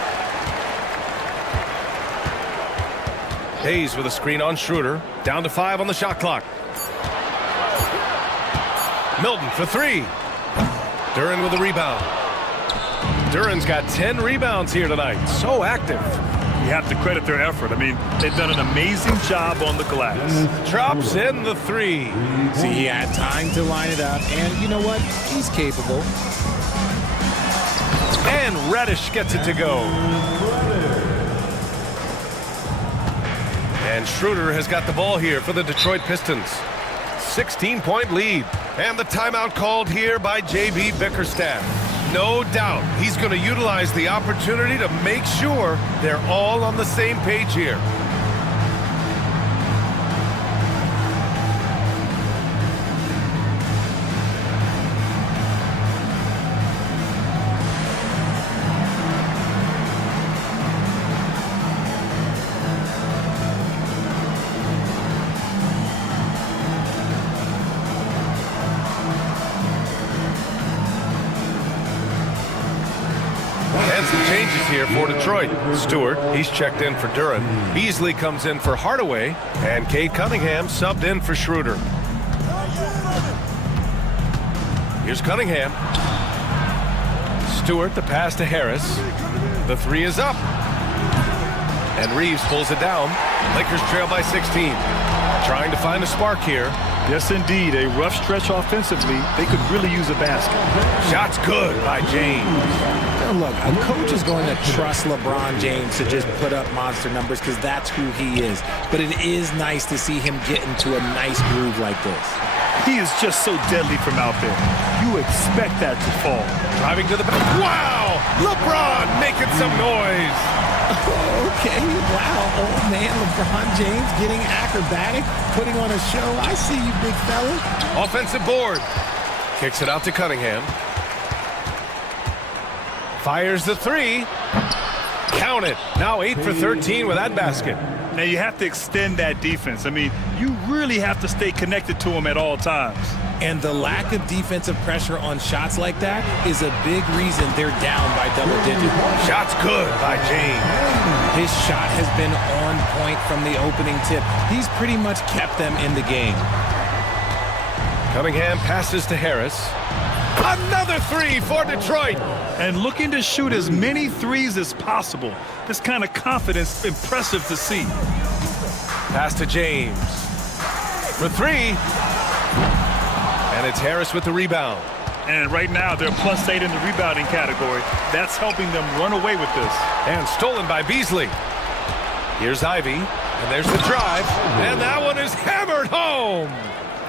Hayes with a screen on Schroeder. Down to 5 on the shot clock. Milton for 3. Duren with a rebound. Duren's got 10 rebounds here tonight. So active. You have to credit their effort. I mean, they've done an amazing job on the glass. Drops in the 3. See, he had time to line it up, and you know what? He's capable. And Reddish gets it to go. And Schroeder has got the ball here for the Detroit Pistons. 16-point lead. And the timeout called here by J.B. Bickerstaff. No doubt he's going to utilize the opportunity to make sure they're all on the same page here. And some changes here for Detroit. Stewart, he's checked in for Duren. Beasley comes in for Hardaway. And Cade Cunningham subbed in for Schroeder. Here's Cunningham. Stewart, the pass to Harris. The 3 is up. And Reeves pulls it down. Lakers trail by 16. Trying to find a spark here. Yes, indeed. A rough stretch offensively. They could really use a basket. Shot's good by James. Look, a coach is going to trust LeBron James to just put up monster numbers because that's who he is. But it is nice to see him get into a nice groove like this. He is just so deadly from out there. You expect that to fall. Driving to the back. Wow! LeBron making some noise. Okay, wow, old man LeBron James getting acrobatic, putting on a show. I see you, big fella. Offensive board. Kicks it out to Cunningham. Fires the three. Count it. Now 8 for 13 with that basket. Now you have to extend that defense. I mean, you really have to stay connected to him at all times. And the lack of defensive pressure on shots like that is a big reason they're down by double digits. Shot's good by James. His shot has been on point from the opening tip. He's pretty much kept them in the game. Cunningham passes to Harris. Another three for Detroit. And looking to shoot as many threes as possible. This kind of confidence, impressive to see. Pass to James. For three. And it's Harris with the rebound. And right now, they're +8 in the rebounding category. That's helping them run away with this. And stolen by Beasley. Here's Ivy. And there's the drive. And that one is hammered home.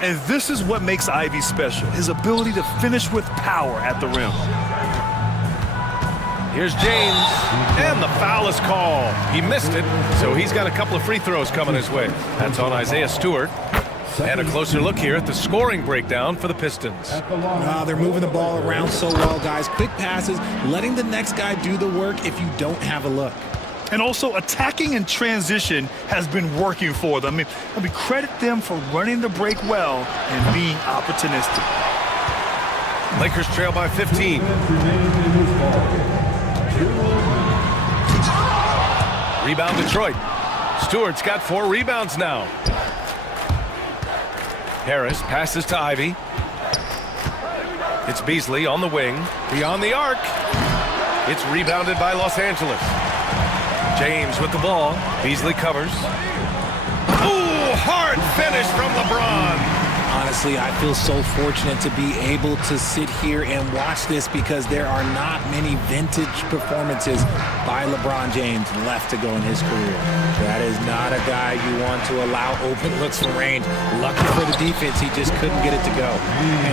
And this is what makes Ivy special. His ability to finish with power at the rim. Here's James. And the foul is called. He missed it, so he's got a couple of free throws coming his way. That's on Isaiah Stewart. And a closer look here at the scoring breakdown for the Pistons. They're moving the ball around so well, guys. Quick passes, letting the next guy do the work if you don't have a look. And also attacking in transition has been working for them. I mean, credit them for running the break well and being opportunistic. Lakers trail by 15. Rebound Detroit. Stewart's got 4 rebounds now. Harris passes to Ivy. It's Beasley on the wing. Beyond the arc. It's rebounded by Los Angeles. James with the ball. Beasley covers. Ooh, hard finish from LeBron. Honestly, I feel so fortunate to be able to sit here and watch this because there are not many vintage performances by LeBron James left to go in his career. That is not a guy you want to allow open looks from range. Lucky for the defense, he just couldn't get it to go.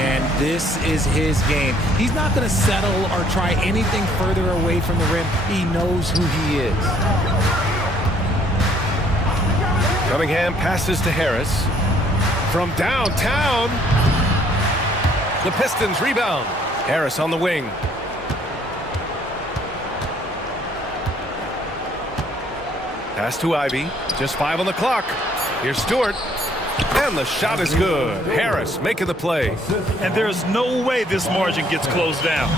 And this is his game. He's not going to settle or try anything further away from the rim. He knows who he is. Cunningham passes to Harris. From downtown, the Pistons rebound. Harris on the wing. Pass to Ivy. Just 5 on the clock. Here's Stewart. And the shot is good. Harris making the play. And there's no way this margin gets closed down.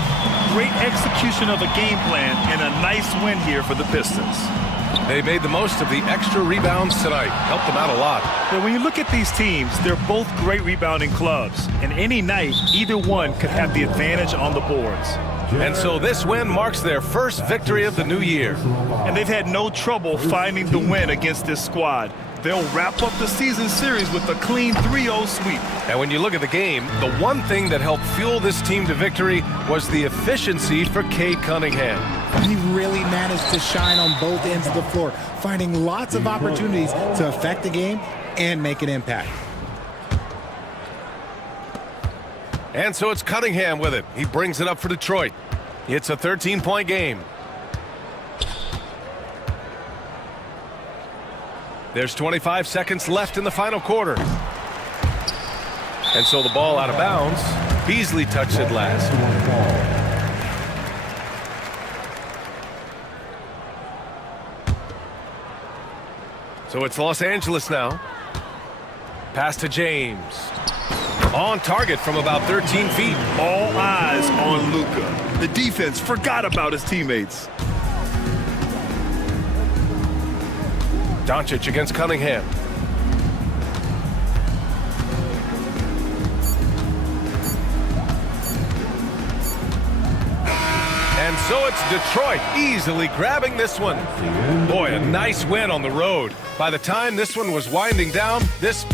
Great execution of a game plan and a nice win here for the Pistons. They made the most of the extra rebounds tonight. Helped them out a lot. But when you look at these teams, they're both great rebounding clubs. And any night, either one could have the advantage on the boards. And so this win marks their first victory of the new year. And they've had no trouble finding the win against this squad. They'll wrap up the season series with a clean 3-0 sweep. And when you look at the game, the one thing that helped fuel this team to victory was the efficiency for Cade Cunningham. He really managed to shine on both ends of the floor, finding lots of opportunities to affect the game and make an impact. And so it's Cunningham with it. He brings it up for Detroit. It's a 13-point game. There's 25 seconds left in the final quarter. And so the ball out of bounds. Beasley touched it last. So it's Los Angeles now. Pass to James. On target from about 13 feet. All eyes on Luka. The defense forgot about his teammates. Doncic against Cunningham. And So it's Detroit easily grabbing this one. Boy, a nice win on the road. By the time this one was winding down, this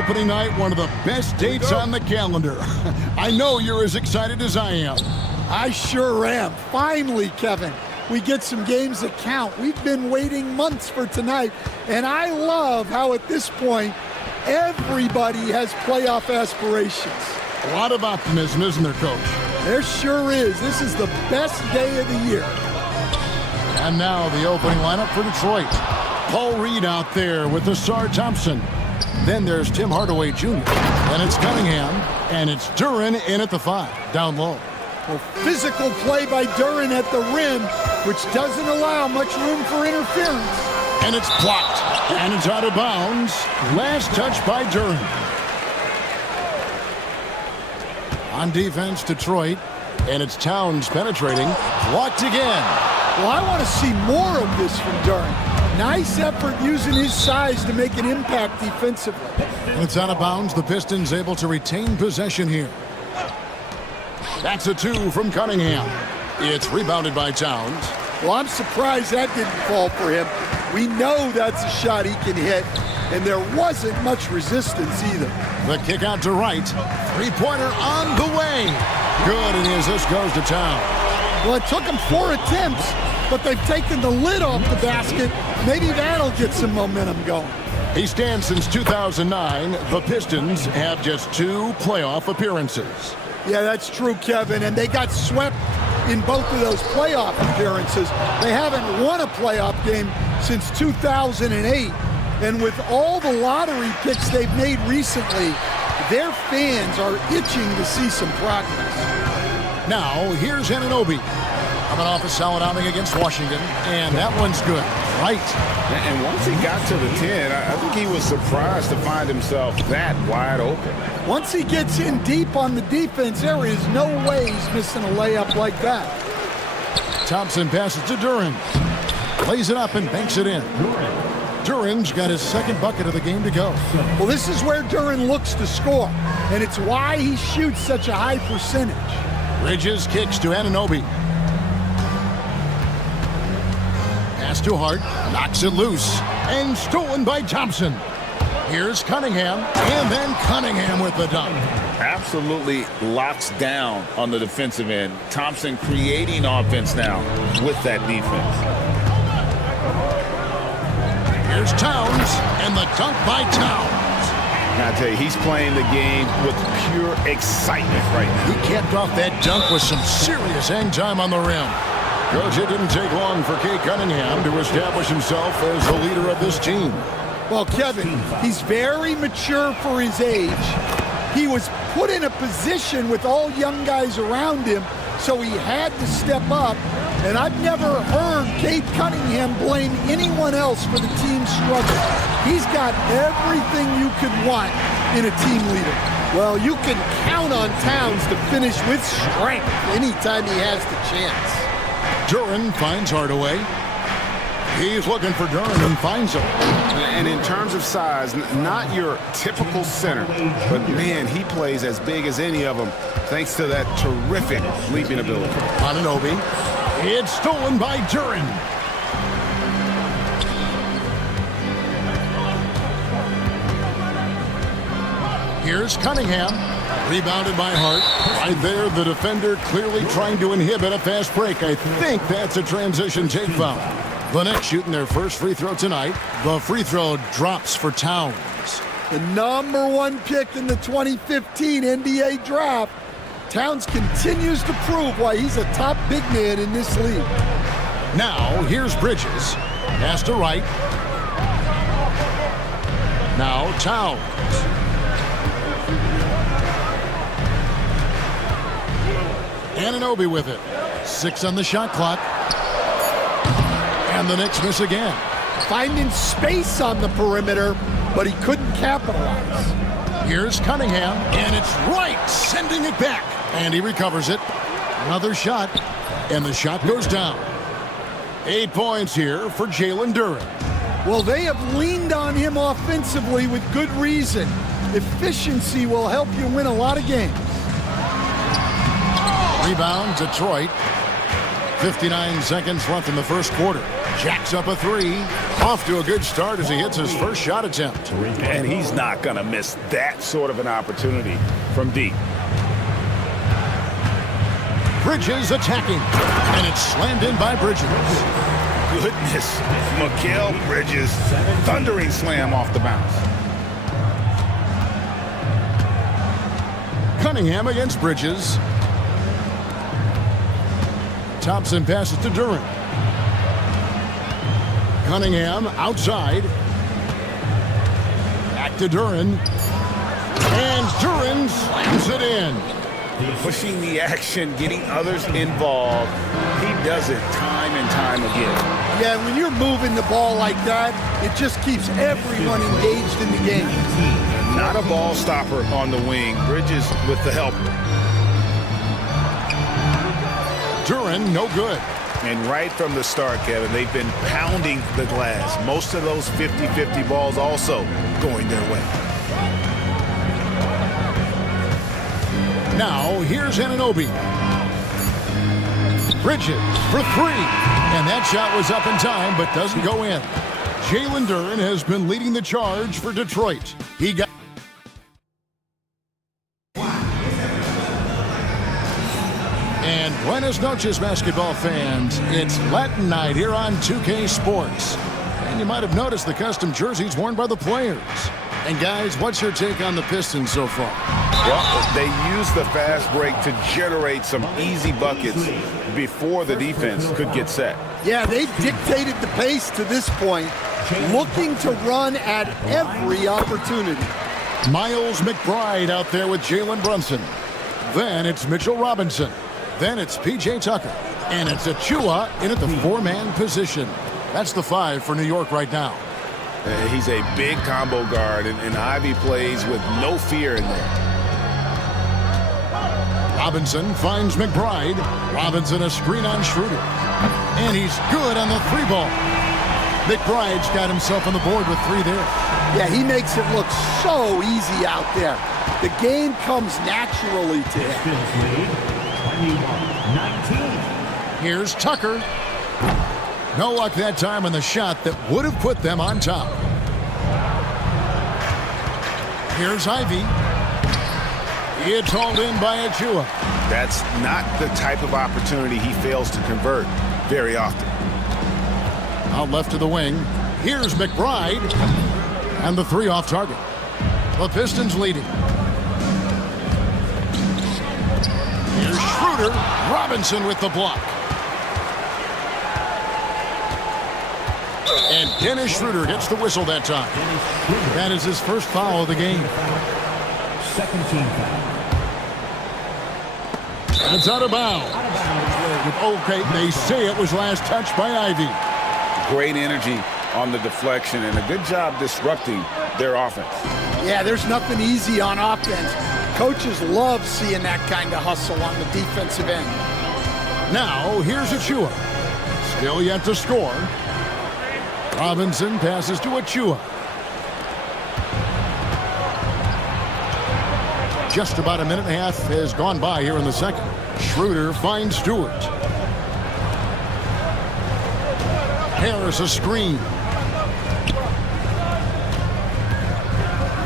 opening night, one of the best dates on the calendar. I know you're as excited as I am. I sure am. Finally, Kevin, we get some games that count. We've been waiting months for tonight, and I love how at this point, everybody has playoff aspirations. A lot of optimism, isn't there, Coach? There sure is. This is the best day of the year. And now the opening lineup for Detroit. Paul Reed out there with Asar Thompson. Then there's Tim Hardaway Jr. Then it's Cunningham, and it's Duren in at the 5, down low. Well, physical play by Duren at the rim, which doesn't allow much room for interference. And it's blocked, and it's out of bounds. Last touch by Duren. On defense, Detroit, and it's Towns penetrating. Blocked again. Well, I want to see more of this from Duren. Nice effort using his size to make an impact defensively. And it's out of bounds. The Pistons able to retain possession here. That's a 2 from Cunningham. It's rebounded by Towns. Well, I'm surprised that didn't fall for him. We know that's a shot he can hit, and there wasn't much resistance either. The kick out to right. Three-pointer on the way. Good, and his assist goes to Towns. Well, it took him 4 attempts, but they've taken the lid off the basket. Maybe that'll get some momentum going. He stands since 2009. The Pistons have just 2 playoff appearances. Yeah, that's true, Kevin, and they got swept in both of those playoff appearances. They haven't won a playoff game since 2008, and with all the lottery picks they've made recently, their fans are itching to see some progress. Now, here's Anunoby. Coming off a solid outing against Washington, and that one's good. Right. And once he got to the 10, I think he was surprised to find himself that wide open. Once he gets in deep on the defense, there is no way he's missing a layup like that. Thompson passes to Duren. Plays it up and banks it in. Duren's got his second bucket of the game to go. Well, this is where Duren looks to score, and it's why he shoots such a high percentage. Bridges kicks to Anunoby. Pass to Hart, knocks it loose, and stolen by Thompson. Here's Cunningham, and then Cunningham with the dunk. Absolutely locks down on the defensive end. Thompson creating offense now with that defense. Here's Towns, and the dunk by Towns. I tell you, he's playing the game with pure excitement right now. He capped off that dunk with some serious hang time on the rim. Coach, it didn't take long for Kate Cunningham to establish himself as the leader of this team. Well, Kevin, he's very mature for his age. He was put in a position with all young guys around him, so he had to step up. And I've never heard Kate Cunningham blame anyone else for the team's struggle. He's got everything you could want in a team leader. Well, you can count on Towns to finish with strength anytime he has the chance. Duren finds Hardaway. He's looking for Duren and finds him. And in terms of size, not your typical center, but man, he plays as big as any of them thanks to that terrific leaping ability. Anunoby. It's stolen by Duren. Here's Cunningham. Rebounded by Hart. Right there, the defender clearly trying to inhibit a fast break. I think that's a transition take foul. The Knicks shooting their first free throw tonight. The free throw drops for Towns. The #1 pick in the 2015 NBA draft. Towns continues to prove why he's a top big man in this league. Now, here's Bridges. Pass to right. Now, Towns. Anunoby with it. 6 on the shot clock. And the Knicks miss again. Finding space on the perimeter, but he couldn't capitalize. Here's Cunningham, and it's right, sending it back. And he recovers it. Another shot, and the shot goes down. 8 points here for Jalen Duren. Well, they have leaned on him offensively with good reason. Efficiency will help you win a lot of games. Rebound, Detroit. 59 seconds left in the first quarter. Jacks up a three. Off to a good start as he hits his first shot attempt. And he's not going to miss that sort of an opportunity from deep. Bridges attacking. And it's slammed in by Bridges. Goodness. Mikal Bridges. Thundering slam off the bounce. Cunningham against Bridges. Thompson passes to Duran. Cunningham outside. Back to Duran. And Duran slams it in. Pushing the action, getting others involved. He does it time and time again. Yeah, when you're moving the ball like that, it just keeps everyone engaged in the game. Not a ball stopper on the wing. Bridges with the help. Duran, no good. And right from the start, Kevin, they've been pounding the glass. Most of those 50-50 balls also going their way. Now, here's Anunoby. Bridges for three. And that shot was up in time, but doesn't go in. Jalen Duran has been leading the charge for Detroit. He got... And buenas noches, basketball fans. It's Latin night here on 2K Sports. And you might have noticed the custom jerseys worn by the players. And guys, what's your take on the Pistons so far? Well, they use the fast break to generate some easy buckets before the defense could get set. Yeah, they've dictated the pace to this point, looking to run at every opportunity. Miles McBride out there with Jalen Brunson. Then it's Mitchell Robinson. Then it's P.J. Tucker. And it's Achua in at the four-man position. That's the five for New York right now. He's a big combo guard, and Ivy plays with no fear in there. Robinson finds McBride. Robinson a screen on Schroeder. And he's good on the three ball. McBride's got himself on the board with three there. Yeah, he makes it look so easy out there. The game comes naturally to him. 19. Here's Tucker. No luck that time on the shot that would have put them on top. Here's Ivy. It's hauled in by Achua. That's not the type of opportunity he fails to convert very often. Out left to the wing. Here's McBride. And the three off target. The Pistons leading. Here's Schroeder. Robinson with the block. And Dennis Schroeder gets the whistle that time. That is his first foul of the game. Second team foul. And it's out of bounds. Okay, they say it was last touched by Ivy. Great energy on the deflection and a good job disrupting their offense. Yeah, there's nothing easy on offense. Coaches love seeing that kind of hustle on the defensive end. Now, here's Achua. Still yet to score. Robinson passes to Achua. Just about a minute and a half has gone by here in the second. Schroeder finds Stewart. Harris a screen.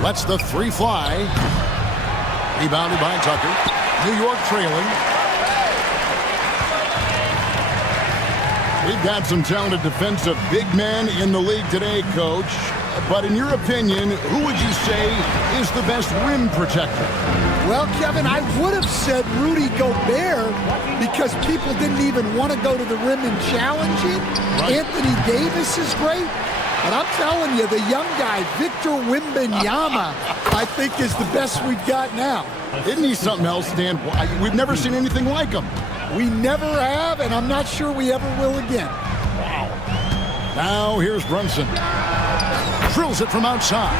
Lets the three fly. Rebounded by Tucker. New York trailing. We've got some talented defensive big men in the league today, Coach. But in your opinion, who would you say is the best rim protector? Well, Kevin, I would have said Rudy Gobert because people didn't even want to go to the rim and challenge it. Right. Anthony Davis is great. But I'm telling you, the young guy, Victor Wembanyama, I think is the best we've got now. Isn't he something else, Dan? We've never seen anything like him. We never have, and I'm not sure we ever will again. Wow. Now here's Brunson. Drills it from outside.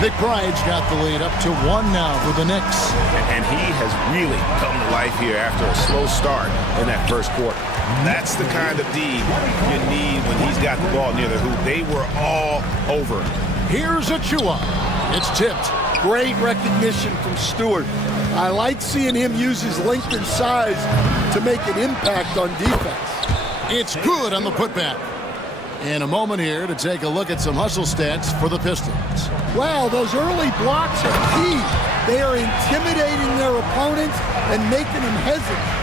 McBride's got the lead up to one now for the Knicks. And he has really come to life here after a slow start in that first quarter. That's the kind of D you need when he's got the ball near the hoop. They were all over him. Here's Achua. It's tipped. Great recognition from Stewart. I like seeing him use his length and size to make an impact on defense. It's good on the putback. In a moment here to take a look at some hustle stats for the Pistons. Wow, those early blocks are key. They are intimidating their opponents and making them hesitant.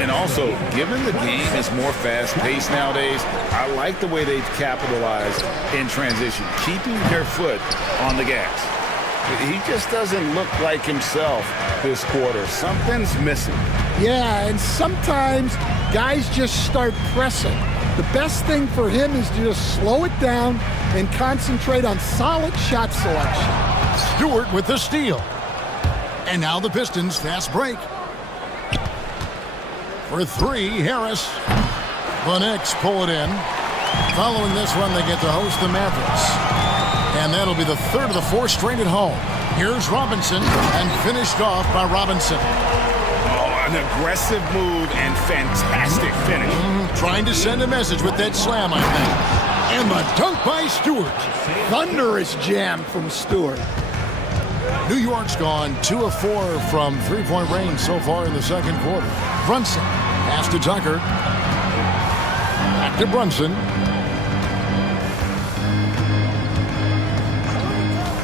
And also, given the game is more fast-paced nowadays, I like the way they've capitalized in transition, keeping their foot on the gas. He just doesn't look like himself this quarter. Something's missing. Yeah, and sometimes guys just start pressing. The best thing for him is to just slow it down and concentrate on solid shot selection. Stewart with the steal. And now the Pistons fast break. For three, Harris. The Knicks pull it in. Following this one, they get to host the Mavericks. And that'll be the third of the four straight at home. Here's Robinson, and finished off by Robinson. An aggressive move and fantastic finish. Trying to send a message with that slam, I think. And the dunk by Stewart. Thunderous jam from Stewart. New York's gone 2 of 4 from three-point range so far in the second quarter. Brunson pass to Tucker. Back to Brunson.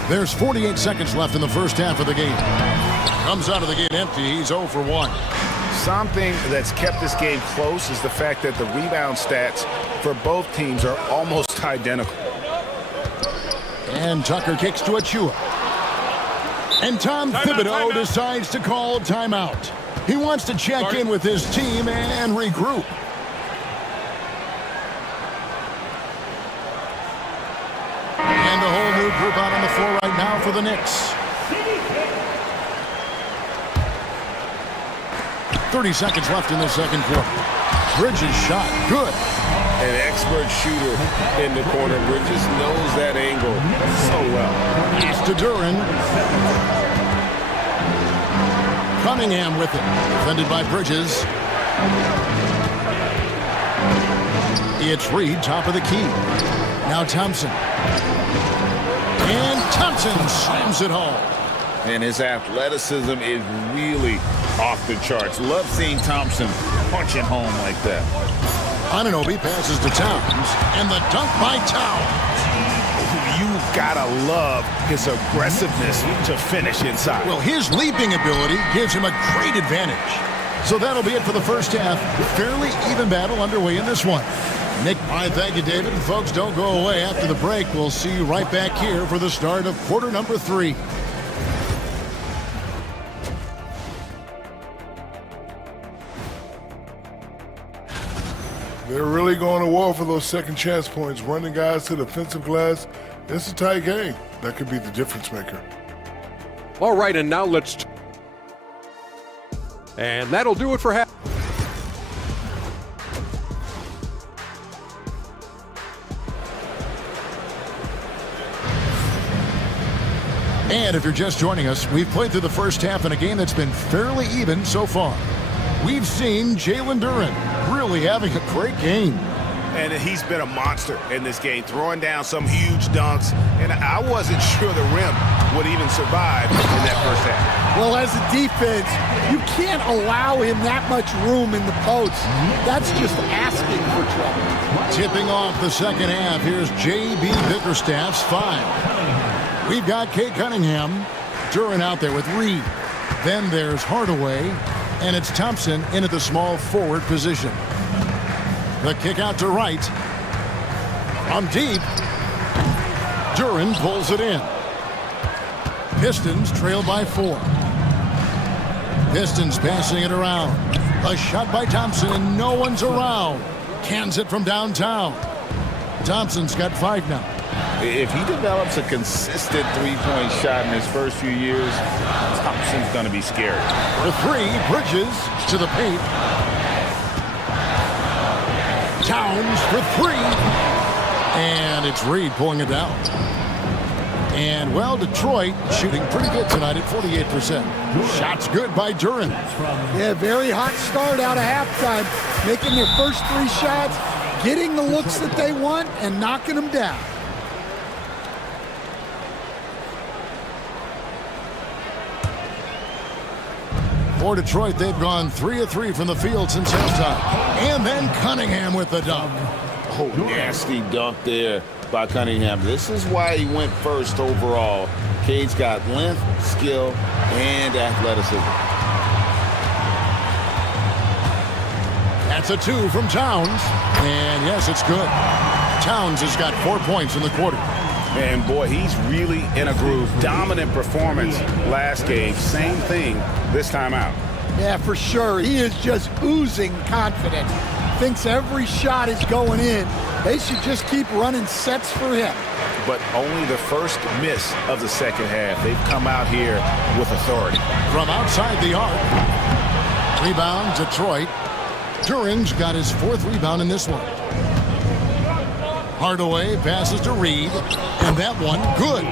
There's 48 seconds left in the first half of the game. Comes out of the gate empty. He's 0 for 1. Something that's kept this game close is the fact that the rebound stats for both teams are almost identical. And Tucker kicks to Achua. And Tom Thibodeau decides to call timeout. He wants to check in with his team and regroup. And a whole new group out on the floor right now for the Knicks. 30 seconds left in the second quarter. Bridges shot. Good. An expert shooter in the corner. Bridges knows that angle so well. Pass to Duran. Cunningham with it. Defended by Bridges. It's Reed, top of the key. Now Thompson. And Thompson slams it home. And his athleticism is really off the charts. Love seeing Thompson punching home like that. Anunoby passes to Towns, and the dunk by Towns. You've got to love his aggressiveness to finish inside. Well, his leaping ability gives him a great advantage. So that'll be it for the first half. Fairly even battle underway in this one. Nick, I thank you, David. And folks, don't go away. After the break, we'll see you right back here for the start of quarter number 3. They're really going to war for those second chance points, running guys to the offensive glass. It's a tight game. That could be the difference maker. All right, and now let's... And that'll do it for half. And if you're just joining us, we've played through the first half in a game that's been fairly even so far. We've seen Jalen Duran really having a great game. And he's been a monster in this game, throwing down some huge dunks. And I wasn't sure the rim would even survive in that first half. Well, as a defense, you can't allow him that much room in the post. That's just asking for trouble. Tipping off the second half, here's J.B. Bickerstaff's 5. We've got Kate Cunningham, Duran out there with Reed. Then there's Hardaway, and it's Thompson in at the small forward position. The kick out to right. From deep. Duran pulls it in. Pistons trail by 4. Pistons passing it around. A shot by Thompson, and no one's around. Cans it from downtown. Thompson's got 5 now. If he develops a consistent three-point shot in his first few years, Thompson's going to be scary. For 3, Bridges to the paint. Towns for 3. And it's Reed pulling it down. And, well, Detroit shooting pretty good tonight at 48%. Shots good by Duran. Yeah, very hot start out of halftime. Making their first 3 shots, getting the looks that they want, and knocking them down. For Detroit, they've gone 3 of 3 from the field since halftime. And then Cunningham with the dunk. Oh, nasty dunk there by Cunningham. This is why he went first overall. Cade's got length, skill, and athleticism. That's a 2 from Towns. And yes, it's good. Towns has got 4 points in the quarter. And boy, he's really in a groove. Dominant performance last game. Same thing this time out. Yeah, for sure. He is just oozing confidence. Thinks every shot is going in. They should just keep running sets for him. But only the first miss of the second half. They've come out here with authority. From outside the arc. Rebound, Detroit. Turing's got his 4th rebound in this one. Hardaway passes to Reed, and that one, good.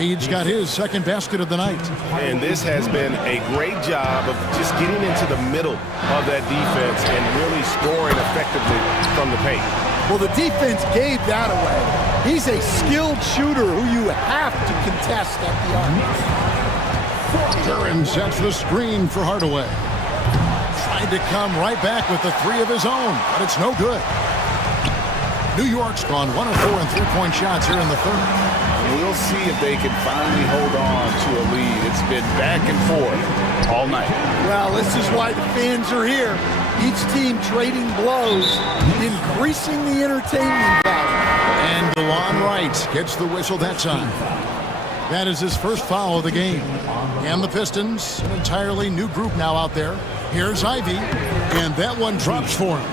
Reed's got his 2nd basket of the night. And this has been a great job of just getting into the middle of that defense and really scoring effectively from the paint. Well, the defense gave that away. He's a skilled shooter who you have to contest at the arc. Turing sets the screen for Hardaway. Tried to come right back with the 3 of his own, but it's no good. New York's gone 1 of 4 in 3-point shots here in the 3rd. We'll see if they can finally hold on to a lead. It's been back and forth all night. Well, this is why the fans are here. Each team trading blows, increasing the entertainment value. And DeLon Wright gets the whistle that time. That is his first foul of the game. And the Pistons, an entirely new group now out there. Here's Ivy, and that one drops for him.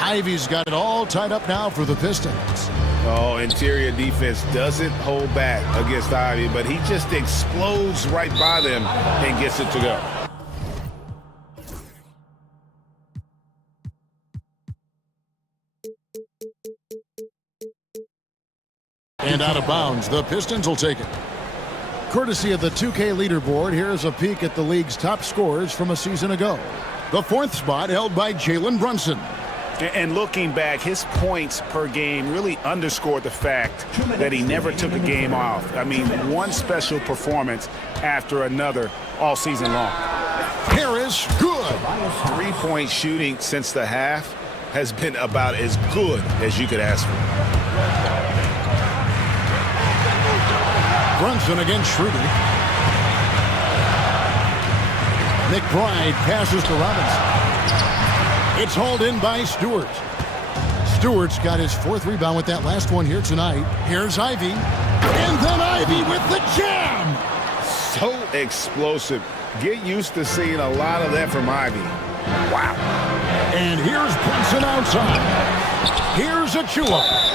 Ivy's got it all tied up now for the Pistons. Oh, interior defense doesn't hold back against Ivy, but he just explodes right by them and gets it to go. And out of bounds, the Pistons will take it. Courtesy of the 2K leaderboard, here's a peek at the league's top scorers from a season ago. The 4th spot held by Jalen Brunson. And looking back, his points per game really underscored the fact that he never took a game off. I mean, one special performance after another all season long. Harris, good. 3-point shooting since the half has been about as good as you could ask for. Brunson against Schroeder. McBride passes to Robinson. It's hauled in by Stewart. Stewart's got his 4th rebound with that last one here tonight. Here's Ivy. And then Ivy with the jam. So explosive. Get used to seeing a lot of that from Ivy. Wow. And here's Brunson outside. Here's Achua.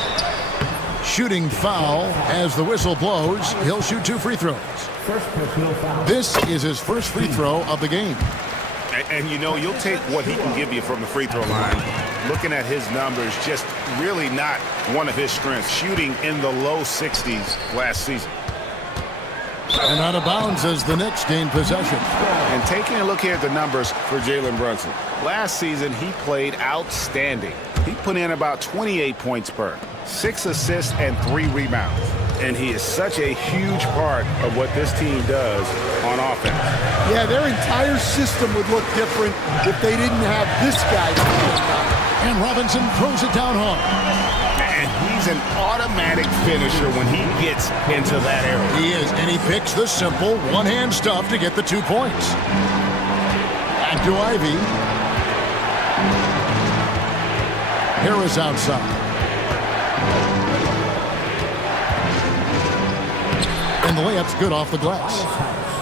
Shooting foul as the whistle blows. He'll shoot 2 free throws. This is his first free throw of the game. And you know, you'll take what he can give you from the free throw line. Looking at his numbers, just really not one of his strengths. Shooting in the low 60s last season. And out of bounds as the Knicks gain possession. And taking a look here at the numbers for Jalen Brunson. Last season, he played outstanding. He put in about 28 points per, 6 assists and 3 rebounds. And he is such a huge part of what this team does on offense. Yeah, their entire system would look different if they didn't have this guy. And Robinson throws it down hard. And he's an automatic finisher when he gets into that area. He is, and he picks the simple one-hand stuff to get the 2 points. Back to Ivy. Harris outside. And the layup's good off the glass.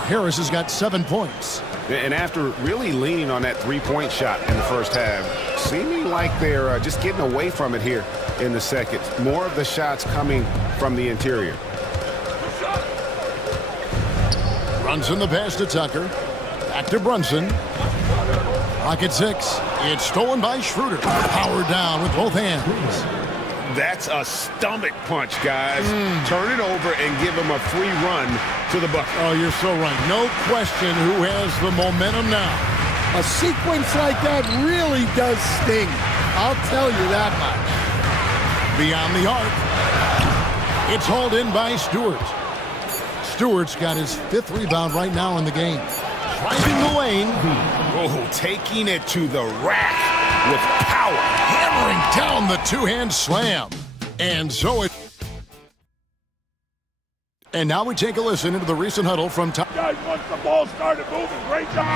Harris has got 7 points. And after really leaning on that 3-point shot in the first half, seeming like they're just getting away from it here in the second. More of the shots coming from the interior. Brunson the pass to Tucker. Back to Brunson. Pocket 6. It's stolen by Schroeder. Powered down with both hands. That's a stomach punch, guys. Turn it over and give him a free run to the bucket. Oh, you're so right. No question who has the momentum now. A sequence like that really does sting. I'll tell you that much. Beyond the arc. It's hauled in by Stewart. Stewart's got his 5th rebound right now in the game. finding the lane. Oh, taking it to the rack with power. Hammering down the two-hand slam. And so it... And now we take a listen into the recent huddle from top. Guys, once the ball started moving, great job.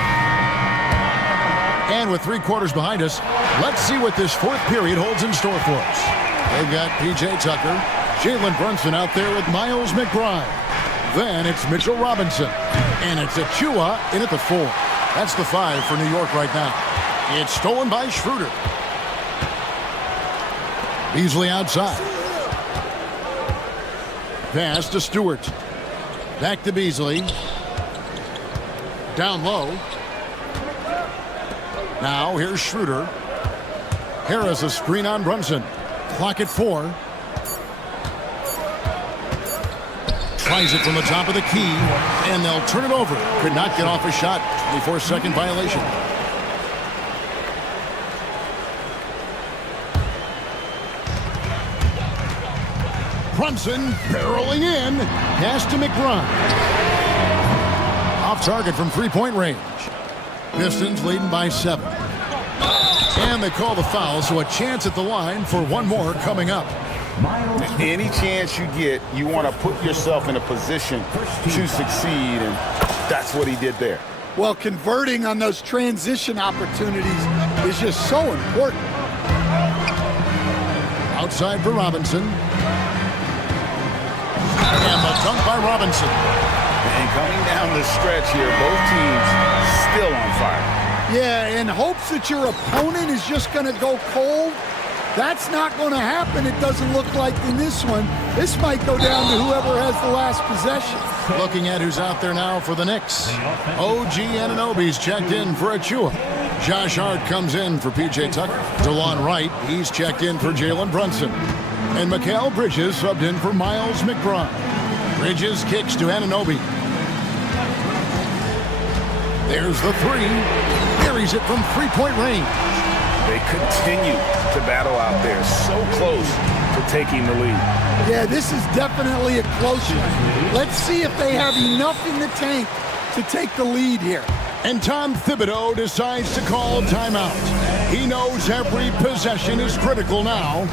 And with 3 quarters behind us, let's see what this fourth period holds in store for us. They've got P.J. Tucker, Jalen Brunson out there with Miles McBride. Then it's Mitchell Robinson. And it's Achua in at the 4. That's the 5 for New York right now. It's stolen by Schroeder. Beasley outside. Pass to Stewart. Back to Beasley. Down low. Now here's Schroeder. Harris a screen on Brunson. Clock at 4. Tries it from the top of the key, and they'll turn it over. Could not get off a shot. 24-second violation. Brunson barreling in. Pass to McBride. Off target from three-point range. Pistons leading by 7. And they call the foul, so a chance at the line for one more coming up. Any chance you get, you want to put yourself in a position to succeed, and that's what he did there. Well, converting on those transition opportunities is just so important. Outside for Robinson. And the dunk by Robinson. And coming down the stretch here, both teams still on fire. Yeah, in hopes that your opponent is just going to go cold. That's not going to happen, it doesn't look like in this one. This might go down to whoever has the last possession. Looking at who's out there now for the Knicks. OG Anunoby's checked in for Achua. Josh Hart comes in for P.J. Tucker. DeLon Wright, he's checked in for Jalen Brunson. And Mikal Bridges subbed in for Miles McBride. Bridges kicks to Anunoby. There's the 3. Carries it from three-point range. They continue to battle out there, so close to taking the lead. Yeah, this is definitely a close one. Let's see if they have enough in the tank to take the lead here. And Tom Thibodeau decides to call timeout. He knows every possession is critical now.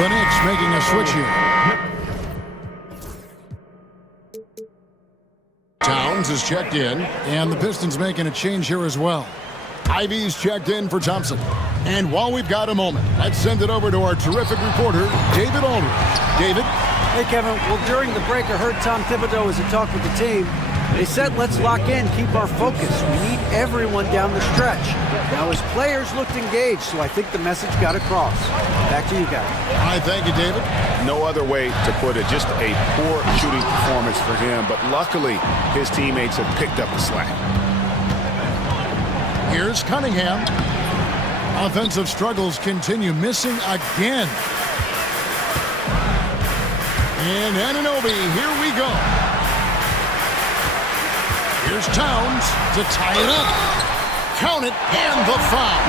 The Knicks making a switch here. Towns is checked in, and the Pistons making a change here as well. Ivy's checked in for Thompson. And while we've got a moment, let's send it over to our terrific reporter, David Aldridge. David? Hey, Kevin. Well, during the break, I heard Tom Thibodeau as he talked with the team. They said, let's lock in, keep our focus. We need everyone down the stretch. Now, his players looked engaged, so I think the message got across. Back to you guys. All right, thank you, David. No other way to put it, just a poor shooting performance for him, but luckily his teammates have picked up the slack. Here's Cunningham. Offensive struggles continue, missing again. And Anunoby, here we go. Here's Towns to tie it up. Count it, and the foul.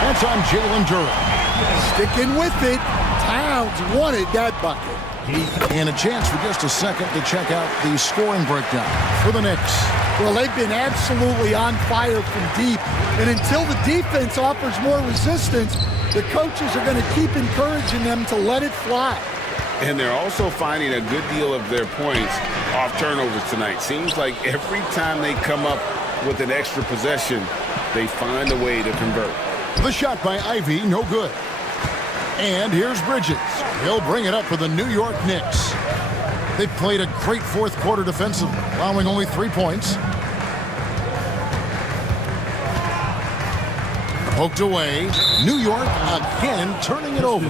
That's on Jalen Duren. Sticking with it. Towns wanted that bucket. And a chance for just a second to check out the scoring breakdown for the Knicks. Well, they've been absolutely on fire from deep. And until the defense offers more resistance, the coaches are going to keep encouraging them to let it fly. And they're also finding a good deal of their points off turnovers tonight. Seems like every time they come up with an extra possession, they find a way to convert. The shot by Ivy, no good. And here's Bridges. He'll bring it up for the New York Knicks. They played a great fourth quarter defensively, allowing only 3 points. Poked away. New York again turning it over.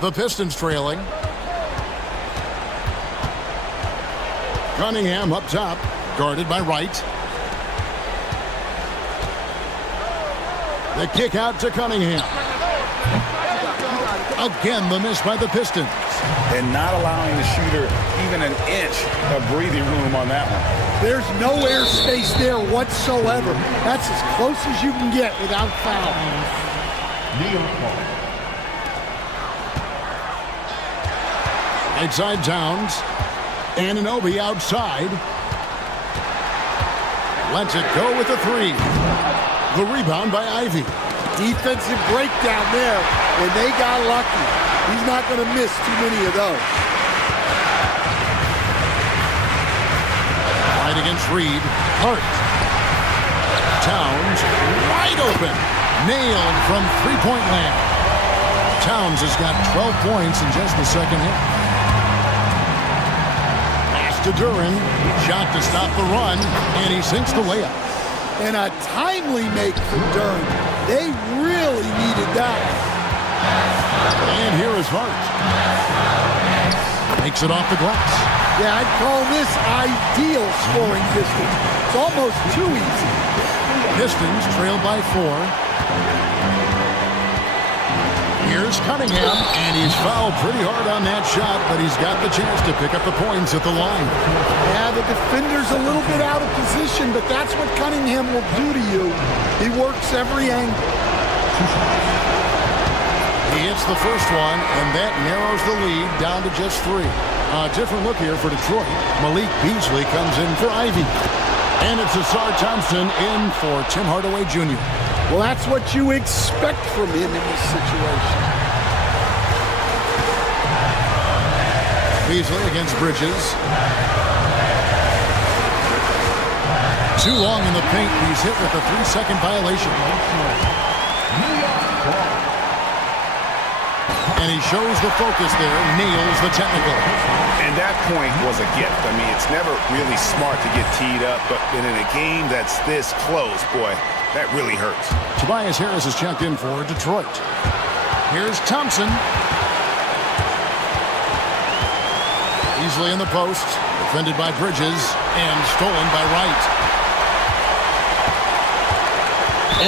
The Pistons trailing. Cunningham up top, guarded by Wright. The kick out to Cunningham. Again, the miss by the Pistons. And not allowing the shooter even an inch of breathing room on that one. There's no air space there whatsoever. That's as close as you can get without foul. New York ball. Outside Towns. Anunoby outside. Lets it go with a three. The rebound by Ivy. Defensive breakdown there, and they got lucky. He's not going to miss too many of those. Right against Reed. Hart. Towns wide open. Nailed from three-point land. Towns has got 12 points in just the second half. Pass to Duran. Shot to stop the run, and he sinks the layup. And a timely make for Duran. They really needed that. And here is Hart. Makes it off the glass. Yeah, I'd call this ideal scoring distance. It's almost too easy. Pistons trail by 4. Here's Cunningham, and he's fouled pretty hard on that shot, but he's got the chance to pick up the points at the line. Yeah, the defender's a little bit out of position, but that's what Cunningham will do to you. He works every angle. He hits the first one, and that narrows the lead down to just 3. A different look here for Detroit. Malik Beasley comes in for Ivy. And it's Asar Thompson in for Tim Hardaway Jr. Well, that's what you expect from him in this situation. Beasley against Bridges. Too long in the paint. He's hit with a 3-second violation. And he shows the focus there, nails the technical. And that point was a gift. I mean, it's never really smart to get teed up, but in a game that's this close, boy, that really hurts. Tobias Harris is checked in for Detroit. Here's Thompson. Easily in the post, defended by Bridges, and stolen by Wright.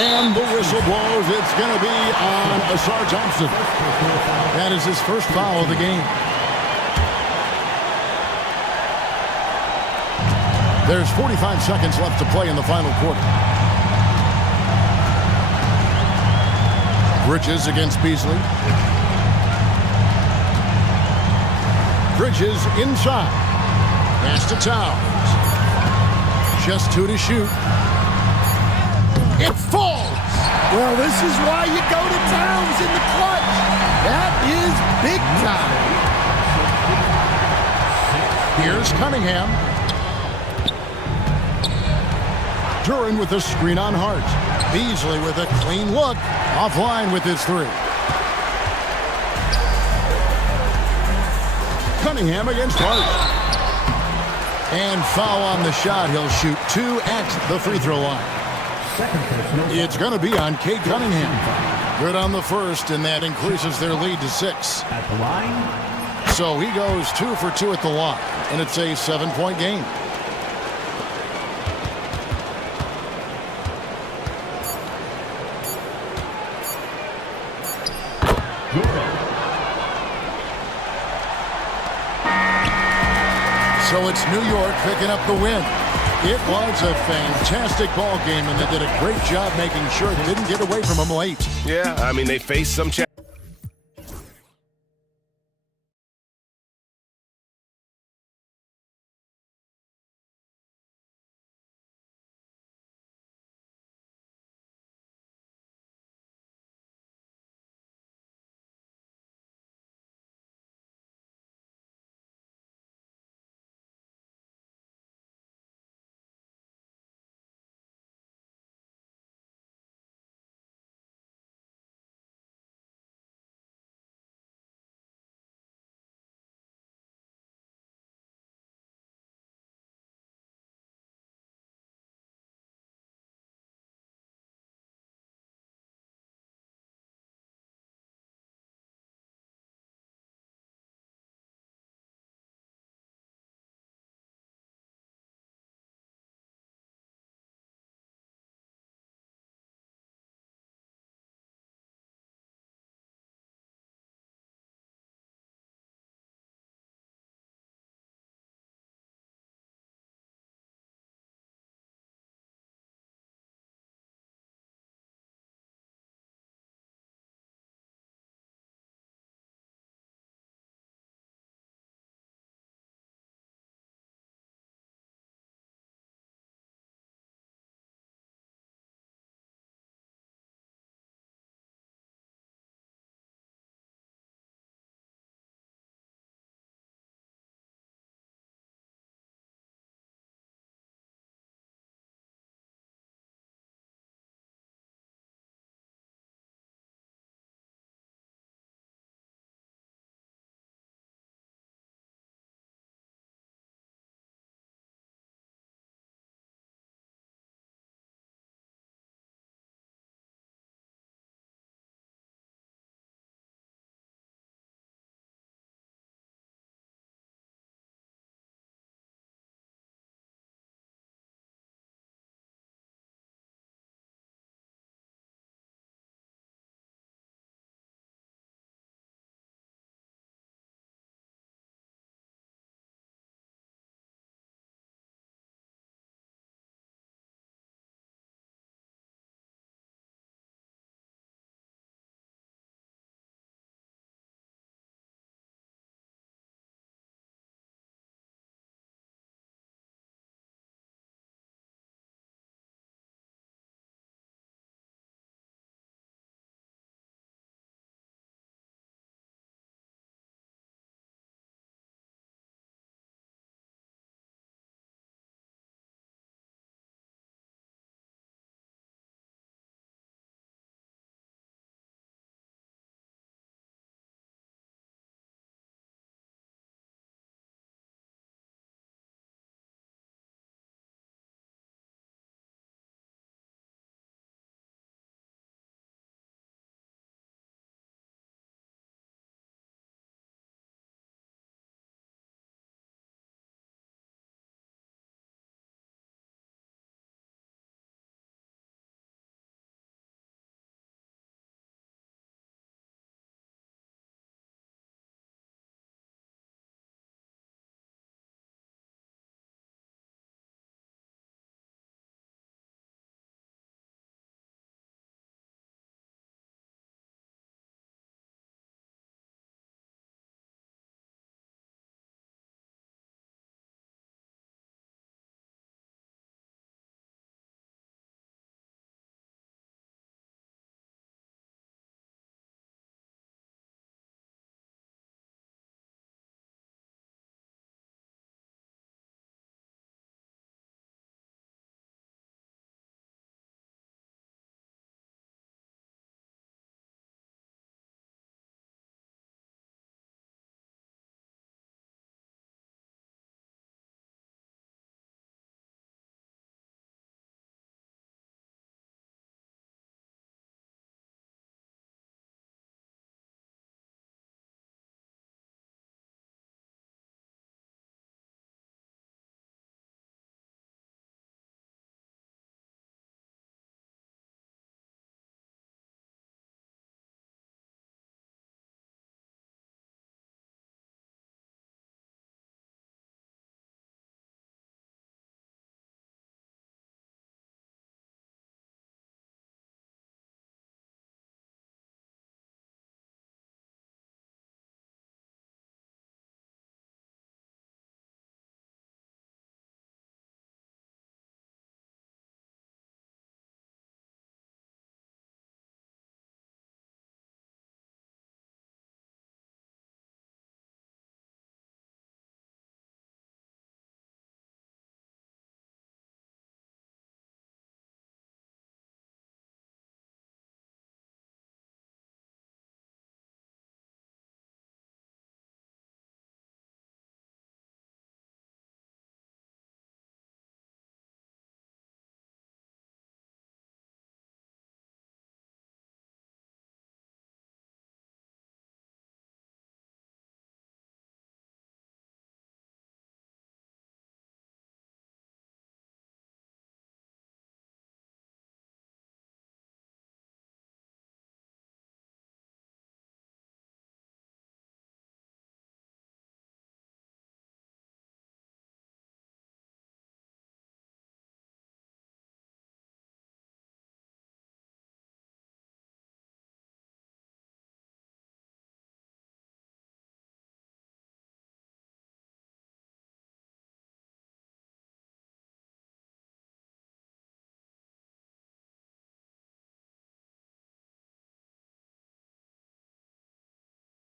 And the whistle blows. It's going to be on Asar Thompson. That is his first foul of the game. There's 45 seconds left to play in the final quarter. Bridges against Beasley. Bridges inside. Pass to Towns. Just 2 to shoot. It falls! Well, this is why you go to Towns in the clutch. That is big time. Here's Cunningham. Duran with a screen on Hart. Beasley with a clean look. Offline with his 3. Cunningham against Hart. And foul on the shot. He'll shoot 2 at the free throw line. It's going to be on Cade Cunningham. Good on the first, and that increases their lead to 6. At the line. So he goes 2 for 2 at the line, and it's a 7-point game. So it's New York picking up the win. It was a fantastic ball game, and they did a great job making sure it didn't get away from them late. Yeah, I mean, they faced some challenges.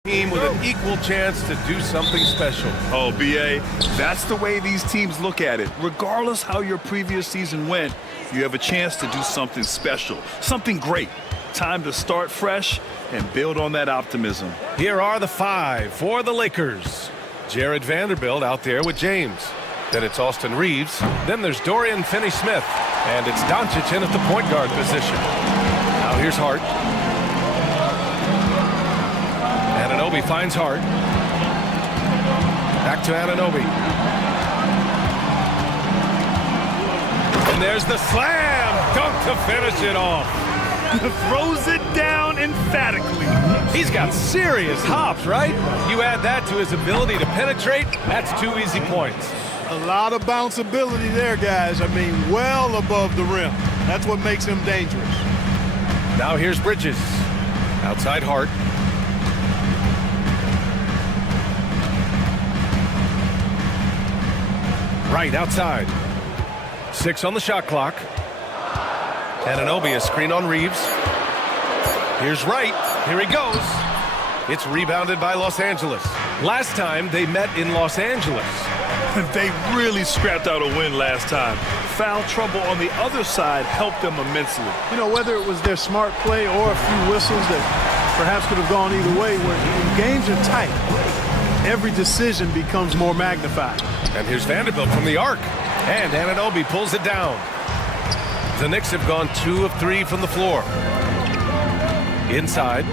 Team with an equal chance to do something special. Oh, B.A., that's the way these teams look at it. Regardless how your previous season went, you have a chance to do something special, something great. Time to start fresh and build on that optimism. Here are the 5 for the Lakers. Jared Vanderbilt out there with James. Then it's Austin Reeves. Then there's Dorian Finney-Smith. And it's Doncic in at the point guard position. Now here's Hart. Anunoby finds Hart. Back to Anunoby. And there's the slam dunk to finish it off. Throws it down emphatically. He's got serious hops, right? You add that to his ability to penetrate, that's 2 easy points. A lot of bounceability there, guys. I mean, well above the rim. That's what makes him dangerous. Now here's Bridges. Outside Hart. Right outside. 6 on the shot clock. Anunoby, a screen on Reeves. Here's Wright. Here he goes. It's rebounded by Los Angeles. Last time they met in Los Angeles. They really scrapped out a win last time. Foul trouble on the other side helped them immensely. You know, whether it was their smart play or a few whistles that perhaps could have gone either way, when games are tight, every decision becomes more magnified. And here's Vanderbilt from the arc. And Anunoby pulls it down. The Knicks have gone 2 of 3 from the floor. Inside.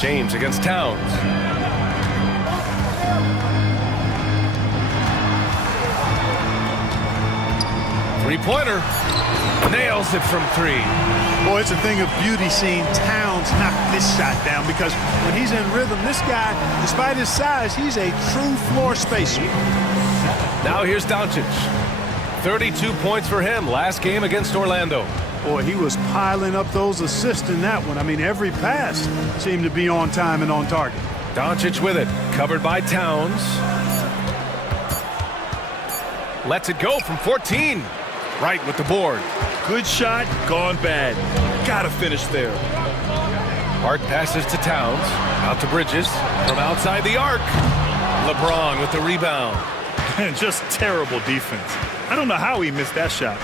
James against Towns. Three-pointer. Nails it from 3. Boy, it's a thing of beauty seeing Towns knock this shot down, because when he's in rhythm, this guy, despite his size, he's a true floor spacer. Now here's Doncic. 32 points for him last game against Orlando. Boy, he was piling up those assists in that one. I mean, every pass seemed to be on time and on target. Doncic with it, covered by Towns. Lets it go from 14. Right with the board. Good shot, gone bad. Gotta finish there. Hart passes to Towns. Out to Bridges. From outside the arc. LeBron with the rebound. Just terrible defense. I don't know how he missed that shot.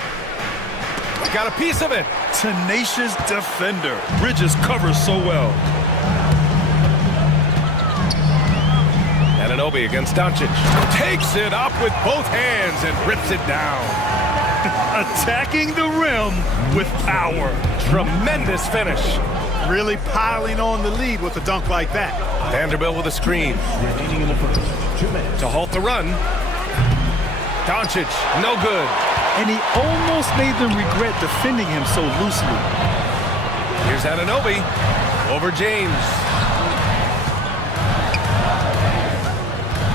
Got a piece of it. Tenacious defender. Bridges covers so well. Anunoby against Doncic. Takes it up with both hands and rips it down. Attacking the rim with power. Tremendous finish. Really piling on the lead with a dunk like that. Vanderbilt with a screen. To halt the run. Doncic, no good. And he almost made them regret defending him so loosely. Here's Anunoby over James.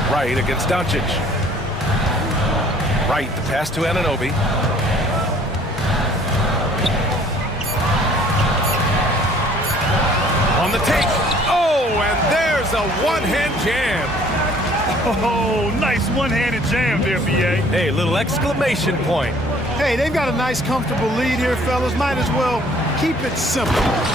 Right against Doncic. Right, the pass to Anunoby. On the take. Oh, and there's a one-hand jam. Oh, nice one-handed jam there, B.A. Hey, little exclamation point. Hey, they've got a nice, comfortable lead here, fellas. Might as well keep it simple.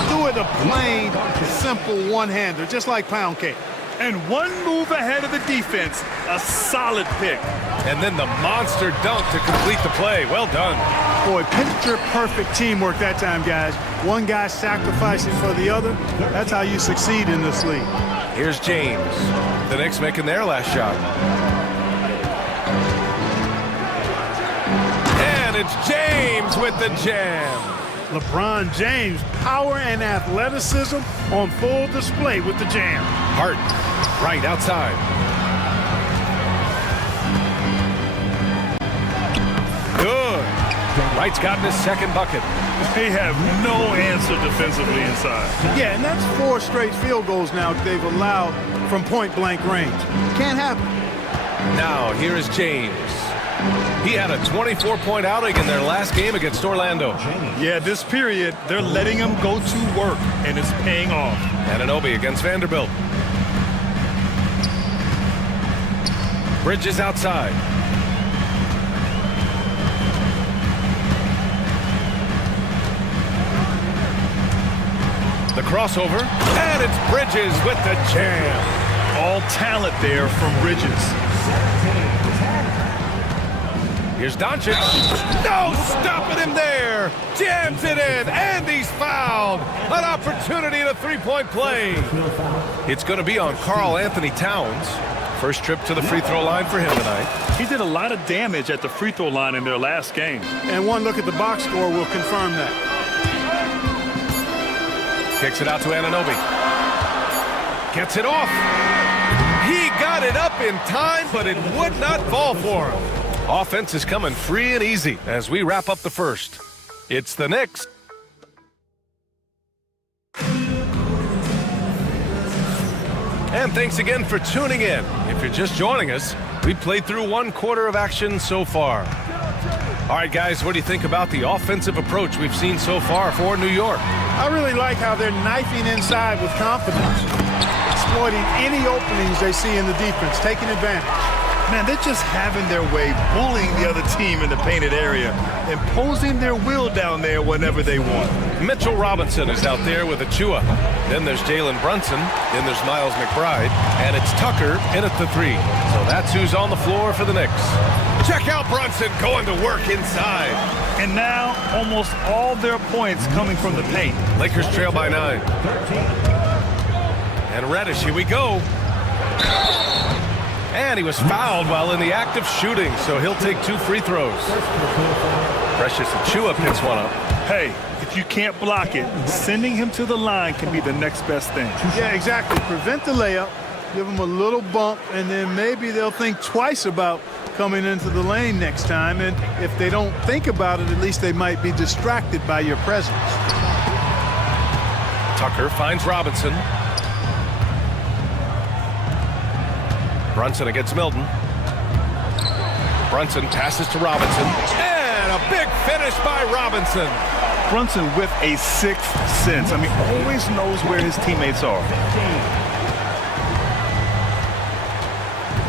Do it a plain, simple one-hander, just like pound cake. And one move ahead of the defense. A solid pick. And then the monster dunk to complete the play. Well done. Boy, picture-perfect teamwork that time, guys. One guy sacrificing for the other. That's how you succeed in this league. Here's James. The Knicks making their last shot. And it's James with the jam. LeBron James, power and athleticism on full display with the jam. Hart, right outside. Good. Wright's gotten his second bucket. They have no answer defensively inside. Yeah, and that's 4 straight field goals now they've allowed from point-blank range. Can't happen. Now, here is James. He had a 24-point outing in their last game against Orlando. Yeah, this period, they're letting him go to work, and it's paying off. Anunoby against Vanderbilt. Bridges outside. The crossover, and it's Bridges with the jam. All talent there from Bridges. Here's Doncic. No, stopping him there. Jams it in, and he's fouled. An opportunity at a three-point play. It's going to be on Karl Anthony Towns. First trip to the free throw line for him tonight. He did a lot of damage at the free throw line in their last game. And one look at the box score will confirm that. Kicks it out to Anunoby. Gets it off. He got it up in time, but it would not fall for him. Offense is coming free and easy as we wrap up the first. It's the Knicks. And thanks again for tuning in. If you're just joining us, we played through one quarter of action so far. All right, guys, what do you think about the offensive approach we've seen so far for New York? I really like how they're knifing inside with confidence, exploiting any openings they see in the defense, taking advantage. Man, they're just having their way, bullying the other team in the painted area, imposing their will down there whenever they want. Mitchell Robinson is out there with Achua. Then there's Jalen Brunson. Then there's Miles McBride. And it's Tucker in at the three. So that's who's on the floor for the Knicks. Check out Brunson going to work inside. And now almost all their points coming from the paint. Lakers trail by 9. And Reddish, here we go. And he was fouled while in the act of shooting, so he'll take 2 free throws. Precious Achua picks one up. Hey, if you can't block it, sending him to the line can be the next best thing. Yeah, exactly. Prevent the layup, give them a little bump, and then maybe they'll think twice about coming into the lane next time. And if they don't think about it, at least they might be distracted by your presence. Tucker finds Robinson. Brunson against Milton. Brunson passes to Robinson. And a big finish by Robinson. Brunson with a 6th sense. I mean, always knows where his teammates are.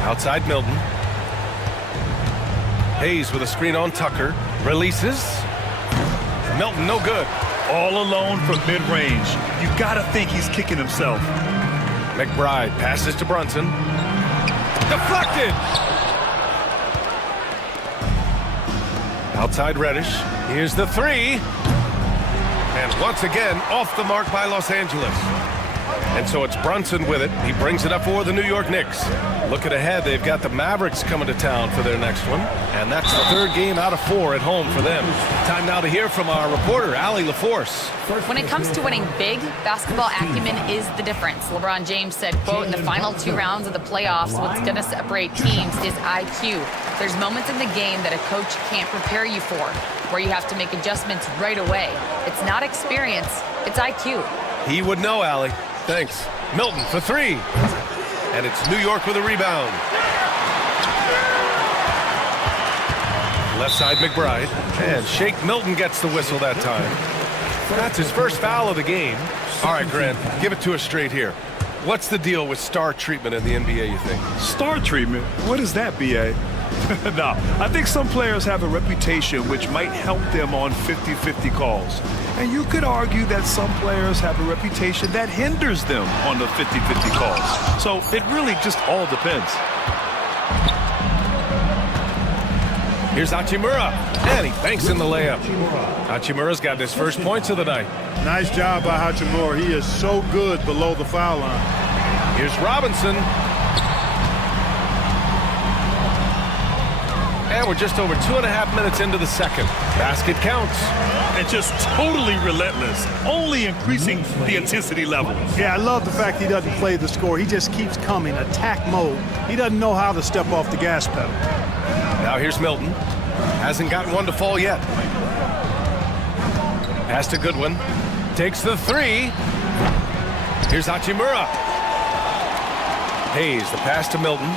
Outside Milton. Hayes with a screen on Tucker. Releases. Milton, no good. All alone from mid-range. You gotta think he's kicking himself. McBride passes to Brunson. Deflected! Outside Reddish. Here's the three. And once again, off the mark by Los Angeles. And so it's Brunson with it. He brings it up for the New York Knicks. Looking ahead, they've got the Mavericks coming to town for their next one. And that's the 3rd game out of 4 at home for them. Time now to hear from our reporter, Allie LaForce. When it comes to winning big, basketball acumen is the difference. LeBron James said, quote, in the final 2 rounds of the playoffs, what's going to separate teams is IQ. There's moments in the game that a coach can't prepare you for, where you have to make adjustments right away. It's not experience, it's IQ. He would know, Allie. Thanks. Milton for 3. And it's New York with a rebound. Left side McBride. And Shake Milton gets the whistle that time. That's his first foul of the game. All right, Grant, give it to us straight here. What's the deal with star treatment in the NBA, you think? Star treatment? What is that, B.A.? No, I think some players have a reputation which might help them on 50-50 calls. And you could argue that some players have a reputation that hinders them on the 50-50 calls. So it really just all depends. Here's Hachimura, and he banks in the layup. Hachimura's got his first points of the night. Nice job by Hachimura. He is so good below the foul line. Here's Robinson. And we're just over 2.5 minutes into the second. Basket counts. And just totally relentless, only increasing the intensity level. Yeah, I love the fact he doesn't play the score. He just keeps coming, attack mode. He doesn't know how to step off the gas pedal. Now here's Milton. Hasn't gotten one to fall yet. Pass to Goodwin. Takes the 3. Here's Hachimura. Hayes, the pass to Milton.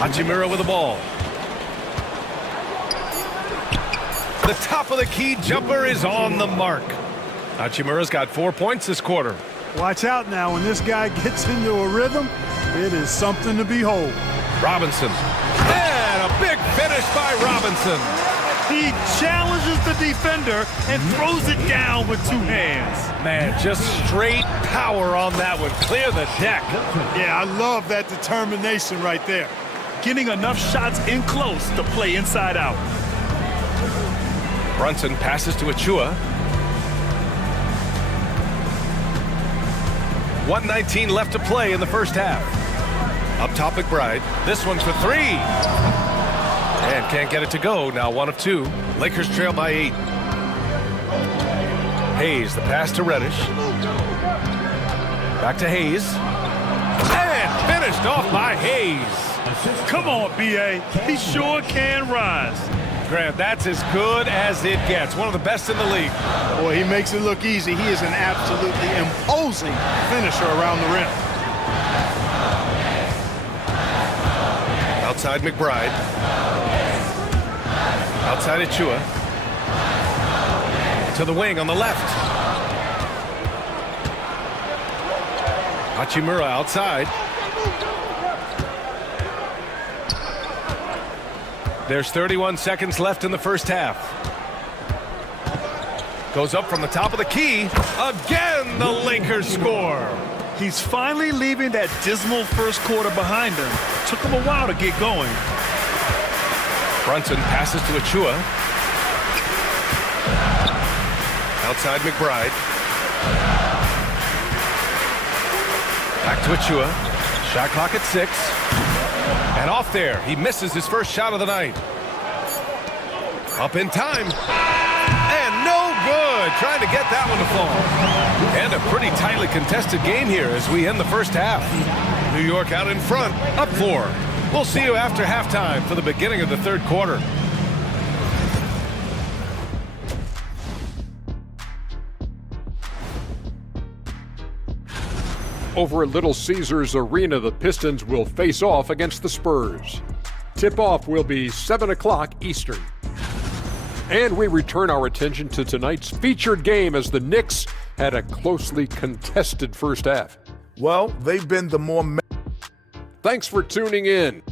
Hachimura with the ball. The top of the key jumper is on the mark. Hachimura's got 4 points this quarter. Watch out now. When this guy gets into a rhythm, it is something to behold. Robinson. And a big finish by Robinson. He challenges the defender and throws it down with two hands. Man, just straight power on that one. Clear the deck. Yeah, I love that determination right there. Getting enough shots in close to play inside out. Brunson passes to Achua. 1:19 left to play in the first half. Up top, McBride. This one's for three. And can't get it to go. Now 1 of 2. Lakers trail by 8. Hayes, the pass to Reddish. Back to Hayes. And finished off by Hayes. Come on, B.A. He sure can rise. Grant, that's as good as it gets. One of the best in the league. Boy, he makes it look easy. He is an absolutely imposing finisher around the rim. Outside McBride. Outside Achua. To the wing on the left. Hachimura outside. There's 31 seconds left in the first half. Goes up from the top of the key. Again, the Lakers score. He's finally leaving that dismal first quarter behind him. Took him a while to get going. Brunson passes to Achua. Outside McBride. Back to Achua. Shot clock at 6. And off there. He misses his first shot of the night. Up in time. And no good. Trying to get that one to fall. And a pretty tightly contested game here as we end the first half. New York out in front. Up 4. We'll see you after halftime for the beginning of the third quarter. Over at Little Caesars Arena, the Pistons will face off against the Spurs. Tip-off will be 7 o'clock Eastern. And we return our attention to tonight's featured game as the Knicks had a closely contested first half. Well, they've been the more... Thanks for tuning in.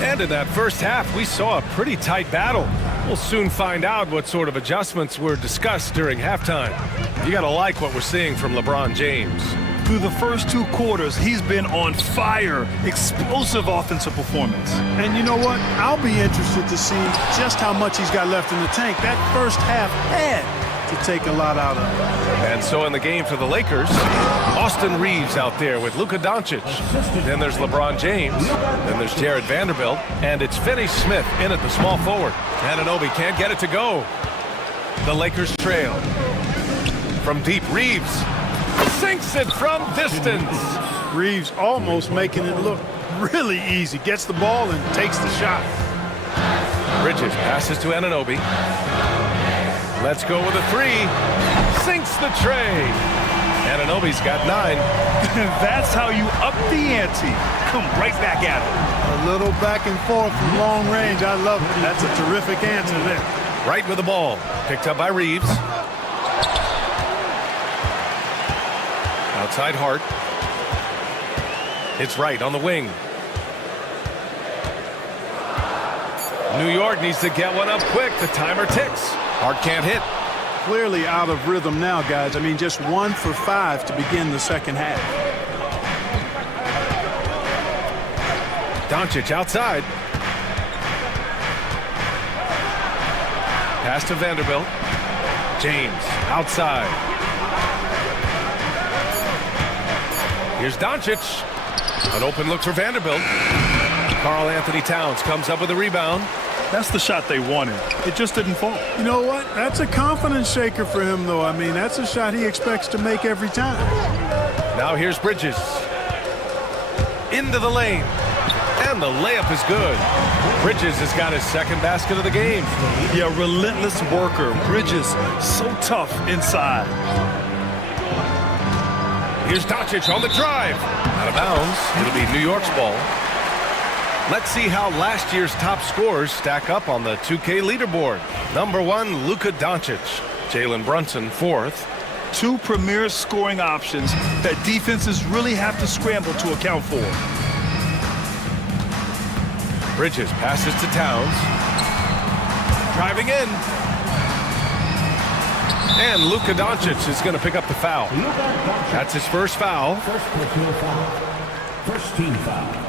And in that first half, we saw a pretty tight battle. We'll soon find out what sort of adjustments were discussed during halftime. You gotta like what we're seeing from LeBron James. Through the first 2 quarters, he's been on fire. Explosive offensive performance. And you know what? I'll be interested to see just how much he's got left in the tank. That first half had to take a lot out of him. And so in the game for the Lakers, Austin Reeves out there with Luka Doncic. Then there's LeBron James. Then there's Jared Vanderbilt. And it's Finney Smith in at the small forward. Anunoby can't get it to go. The Lakers trail. From deep, Reeves sinks it from distance. Reeves almost making it look really easy. Gets the ball and takes the shot. Bridges passes to Anunoby. Let's go with a 3. Sinks the tray. Anunoby's got 9. That's how you up the ante. Come right back at him. A little back and forth from long range. I love it. That's a terrific answer there. Right with the ball. Picked up by Reeves. Outside Hart. It's right on the wing. New York needs to get one up quick. The timer ticks. Hart can't hit. Clearly out of rhythm now, guys. I mean, just 1 for 5 to begin the second half. Doncic outside. Pass to Vanderbilt. James outside. Here's Doncic. An open look for Vanderbilt. Karl Anthony Towns comes up with a rebound. That's the shot they wanted. It just didn't fall. You know what? That's a confidence shaker for him, though. I mean, that's a shot he expects to make every time. Now here's Bridges. Into the lane. And the layup is good. Bridges has got his second basket of the game. Yeah, relentless worker. Bridges, so tough inside. Here's Doncic on the drive. Out of bounds. It'll be New York's ball. Let's see how last year's top scorers stack up on the 2K leaderboard. Number 1, Luka Doncic. Jalen Brunson, 4th. Two premier scoring options that defenses really have to scramble to account for. Bridges passes to Towns. Driving in. And Luka Doncic is going to pick up the foul. That's his first foul. First personal foul. First team foul.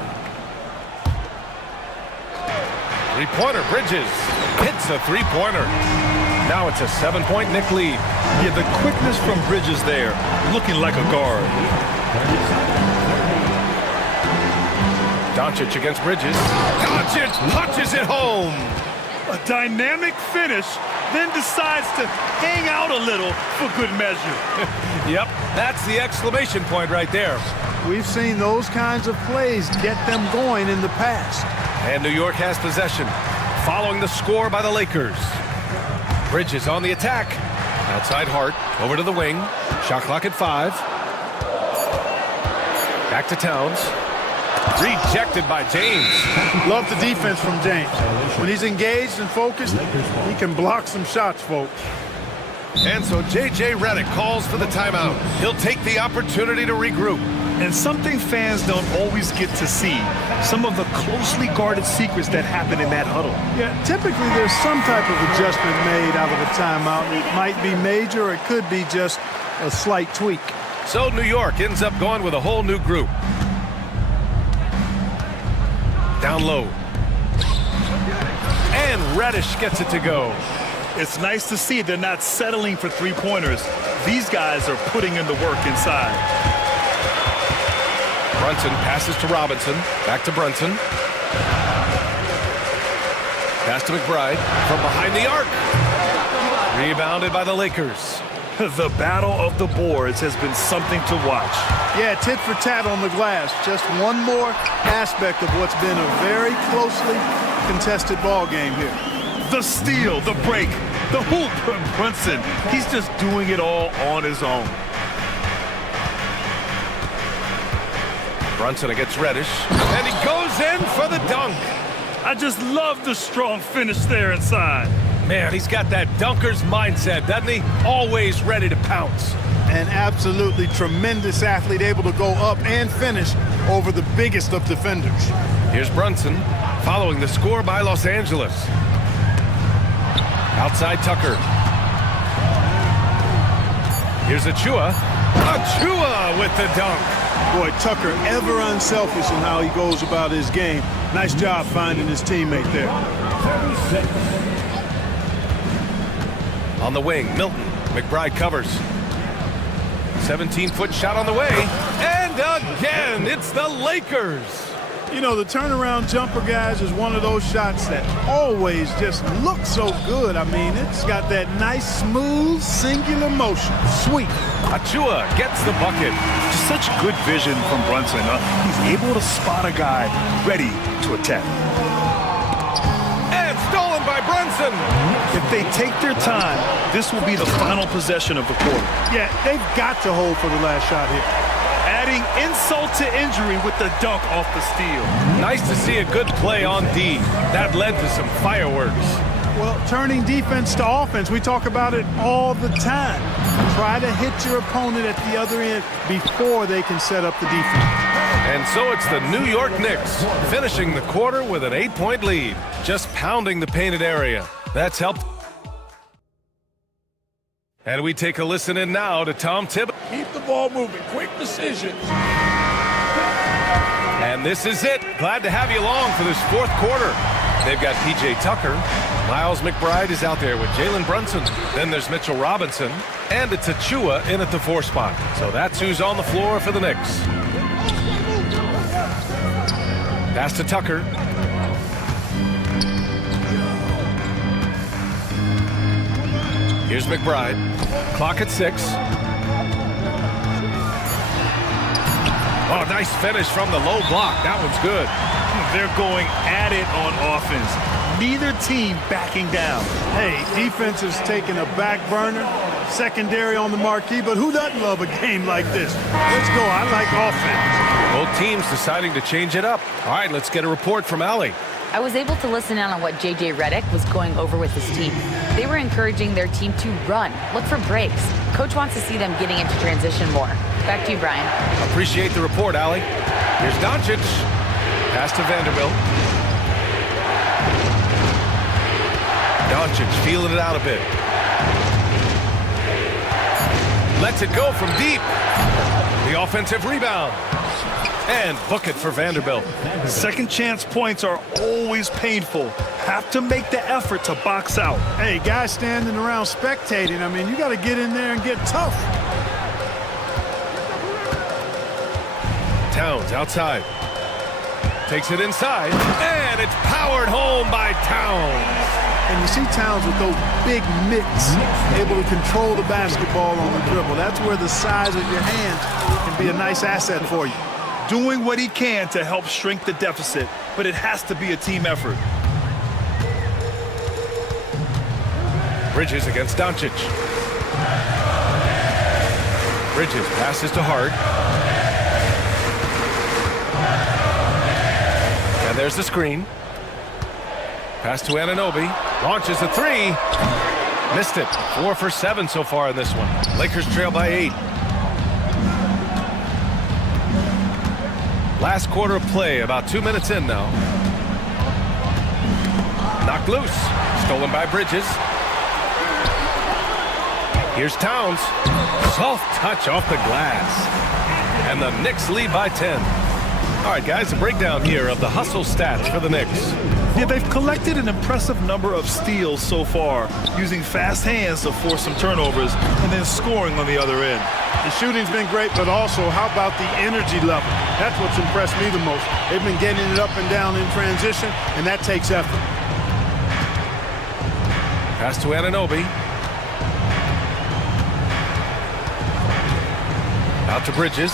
Three-pointer, Bridges hits a three-pointer. Now it's a 7-point Knick lead. Yeah, the quickness from Bridges there, looking like a guard. Doncic against Bridges. Doncic punches it home. A dynamic finish, then decides to hang out a little for good measure. Yep, that's the exclamation point right there. We've seen those kinds of plays get them going in the past. And New York has possession, following the score by the Lakers. Bridges on the attack. Outside Hart, over to the wing. Shot clock at 5. Back to Towns. Rejected by James. Love the defense from James. When he's engaged and focused, he can block some shots, folks. And so J.J. Redick calls for the timeout. He'll take the opportunity to regroup. And something fans don't always get to see, some of the closely guarded secrets that happen in that huddle. Yeah, typically there's some type of adjustment made out of a timeout. It might be major or it could be just a slight tweak. So New York ends up going with a whole new group. Down low. And Reddish gets it to go. It's nice to see they're not settling for three-pointers. These guys are putting in the work inside. Brunson passes to Robinson. Back to Brunson. Pass to McBride from behind the arc. Rebounded by the Lakers. The battle of the boards has been something to watch. Yeah, tit for tat on the glass. Just one more aspect of what's been a very closely contested ball game here. The steal, the break, the hoop. Brunson, he's just doing it all on his own. Brunson against Reddish. And he goes in for the dunk. I just love the strong finish there inside. Man, he's got that dunker's mindset, doesn't he? Always ready to pounce. An absolutely tremendous athlete, able to go up and finish over the biggest of defenders. Here's Brunson, following the score by Los Angeles. Outside Tucker. Here's Achua. Achua with the dunk. Boy, Tucker ever unselfish in how he goes about his game. Nice job finding his teammate there. 36. On the wing, Milton. McBride covers. 17-foot shot on the way. And again, it's the Lakers. You know, the turnaround jumper, guys, is one of those shots that always just look so good. I mean, it's got that nice, smooth, singular motion. Sweet. Achua gets the bucket. Such good vision from Brunson. He's able to spot a guy ready to attack. And stolen by Brunson. If they take their time, this will be the final possession of the quarter. Yeah, they've got to hold for the last shot here. Adding insult to injury with the dunk off the steal. Nice to see a good play on D. That led to some fireworks. Well, turning defense to offense, we talk about it all the time. Try to hit your opponent at the other end before they can set up the defense. And so it's the New York Knicks finishing the quarter with an 8-point lead, just pounding the painted area. That's helped. And we take a listen in now to Tom Thibodeau. Keep the ball moving, quick decisions. And this is it. Glad to have you along for this fourth quarter. They've got P.J. Tucker. Miles McBride is out there with Jalen Brunson. Then there's Mitchell Robinson. And it's Achua in at the 4 spot. So that's who's on the floor for the Knicks. Pass to Tucker. Here's McBride. Clock at 6. Oh, nice finish from the low block. That one's good. They're going at it on offense. Neither team backing down. Hey, defense is taking a back burner, secondary on the marquee, but who doesn't love a game like this? Let's go. I like offense. Both teams deciding to change it up. All right, let's get a report from Allie. I was able to listen in on what J.J. Redick was going over with his team. They were encouraging their team to run, look for breaks. Coach wants to see them getting into transition more. Back to you, Brian. Appreciate the report, Allie. Here's Doncic. Pass to Vanderbilt. Doncic feeling it out a bit. Lets it go from deep. The offensive rebound. And book it for Vanderbilt. Second chance points are always painful. Have to make the effort to box out. Hey, guys standing around spectating, I mean, you got to get in there and get tough. Towns outside. Takes it inside. And it's powered home by Towns. And you see Towns with those big mitts, able to control the basketball on the dribble. That's where the size of your hands can be a nice asset for you. Doing what he can to help shrink the deficit, but it has to be a team effort. Bridges against Doncic. Bridges passes to Hart. And there's the screen. Pass to Anunoby. Launches a three. Missed it. 4 for 7 so far in this one. Lakers trail by 8. Last quarter of play, about 2 minutes in now. Knocked loose. Stolen by Bridges. Here's Towns. Soft touch off the glass. And the Knicks lead by 10. All right, guys, a breakdown here of the hustle stats for the Knicks. Yeah, they've collected an impressive number of steals so far, using fast hands to force some turnovers and then scoring on the other end. The shooting's been great, but also how about the energy level? That's what's impressed me the most. They've been getting it up and down in transition, and that takes effort. Pass to Anunoby. Out to Bridges.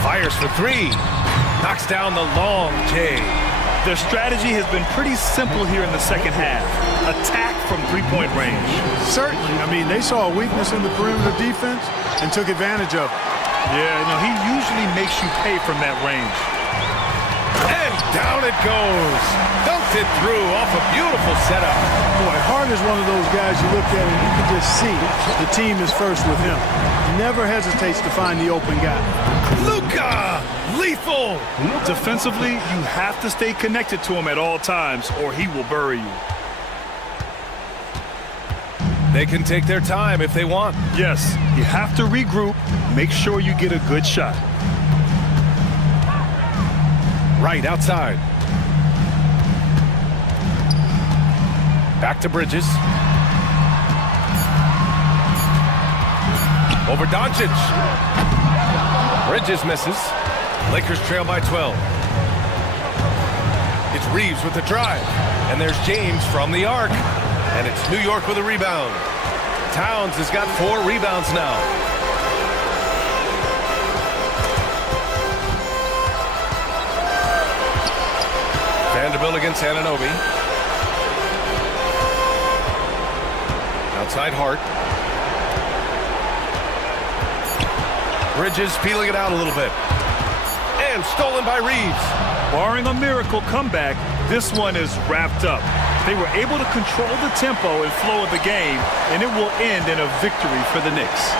Fires for three. Knocks down the long J. Their strategy has been pretty simple here in the second half. Attack from three-point range. Certainly. I mean, they saw a weakness in the perimeter defense and took advantage of it. Yeah, no, he usually makes you pay from that range. And down it goes. Dunked it through off a beautiful setup. Boy, Hart is one of those guys you look at and you can just see the team is first with him. Never hesitates to find the open guy. Luka! Lethal! Defensively, you have to stay connected to him at all times or he will bury you. They can take their time if they want. Yes, you have to regroup. Make sure you get a good shot. Right outside. Back to Bridges. Over Doncic. Bridges misses. Lakers trail by 12. It's Reeves with the drive. And there's James from the arc. And it's New York with a rebound. Towns has got 4 rebounds now. Vanderbilt against Anunoby. Outside Hart. Bridges peeling it out a little bit. And stolen by Reeves. Barring a miracle comeback, this one is wrapped up. They were able to control the tempo and flow of the game, and it will end in a victory for the Knicks.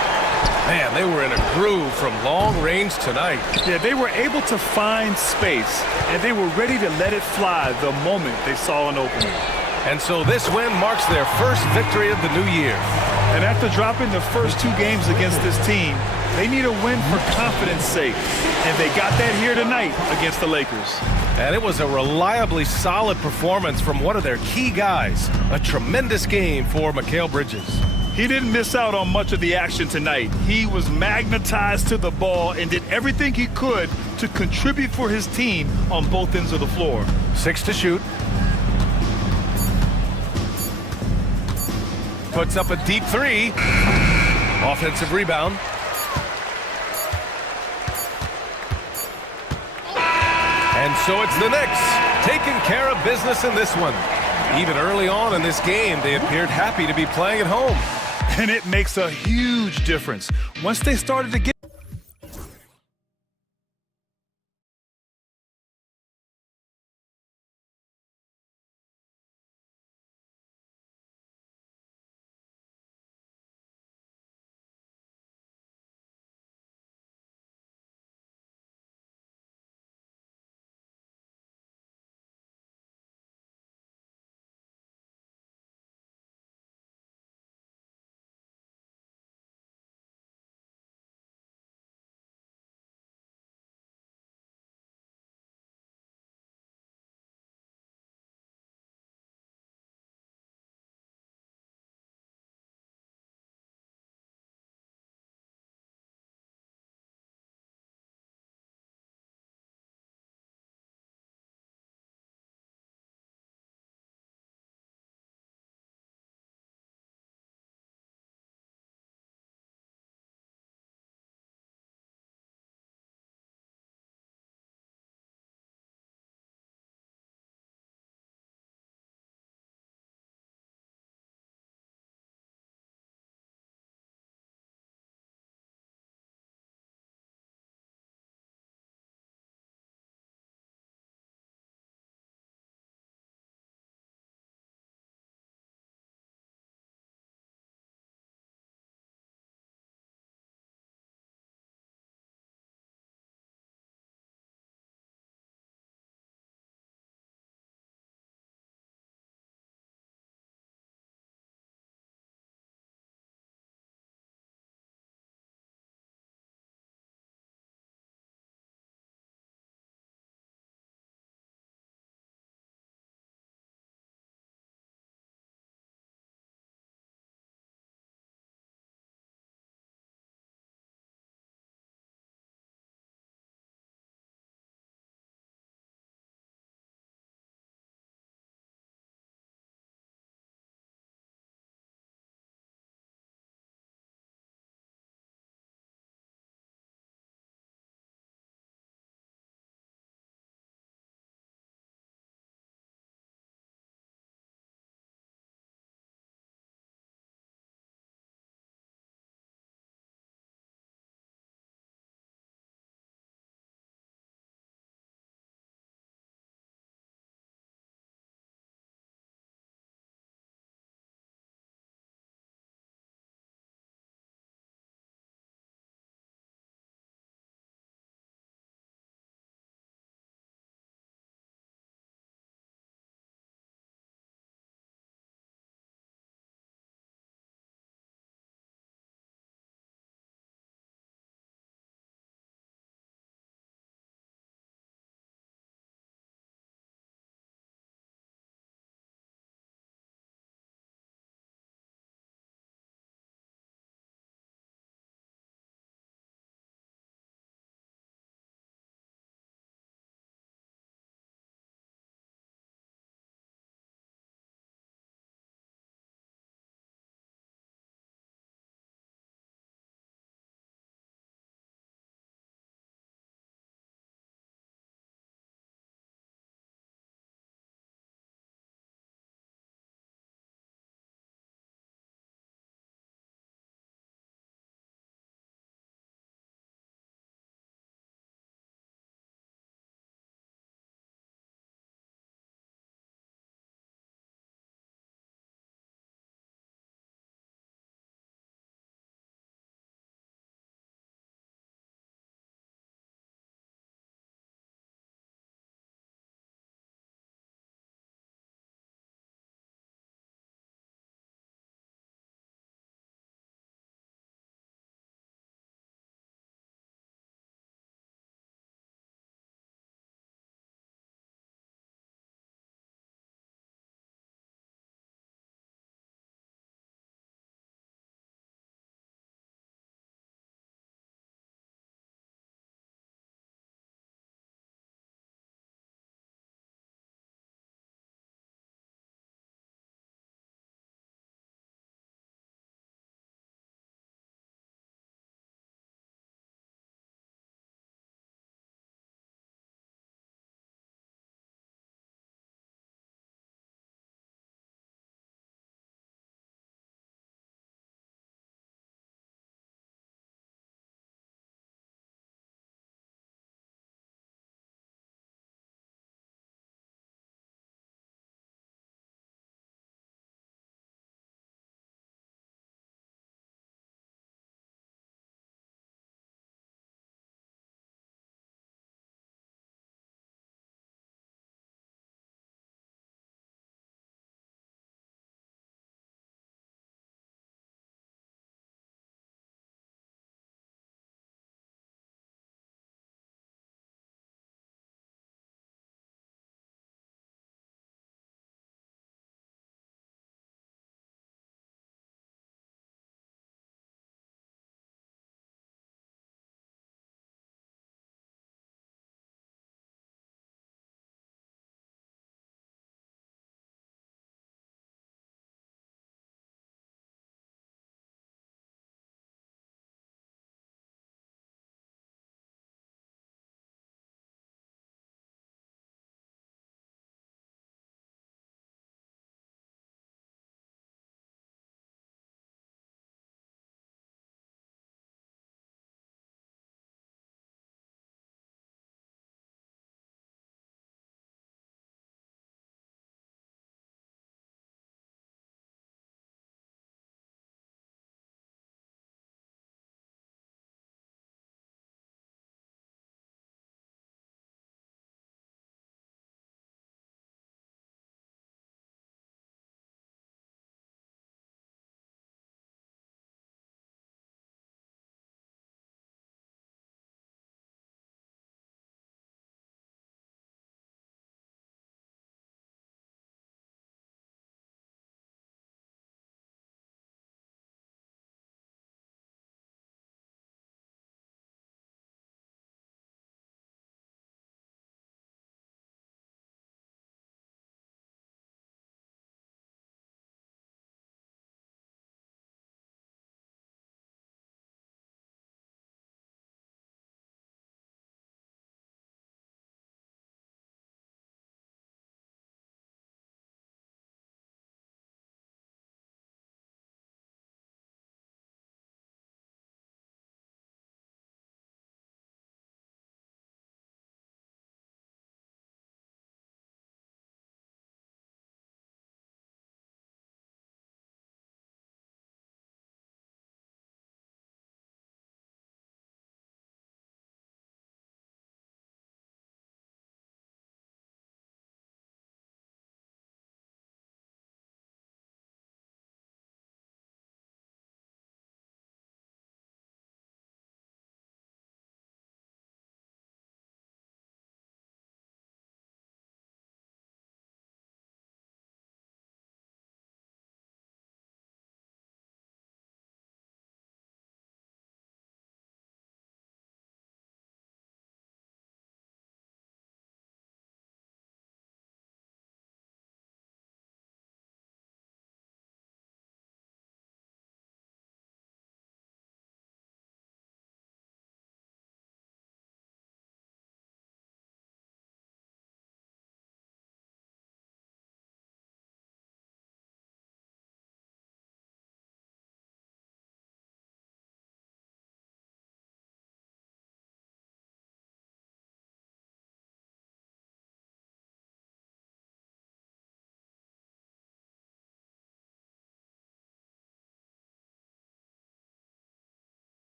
Man, they were in a groove from long range tonight. Yeah, they were able to find space, and they were ready to let it fly the moment they saw an opening. And so this win marks their first victory of the new year. And after dropping the first 2 games against this team, they need a win for confidence sake. And they got that here tonight against the Lakers. And it was a reliably solid performance from one of their key guys. A tremendous game for Mikal Bridges. He didn't miss out on much of the action tonight. He was magnetized to the ball and did everything he could to contribute for his team on both ends of the floor. 6 to shoot. Puts up a deep 3. Offensive rebound. And so it's the Knicks taking care of business in this one. Even early on in this game, they appeared happy to be playing at home. And it makes a huge difference. Once they started to get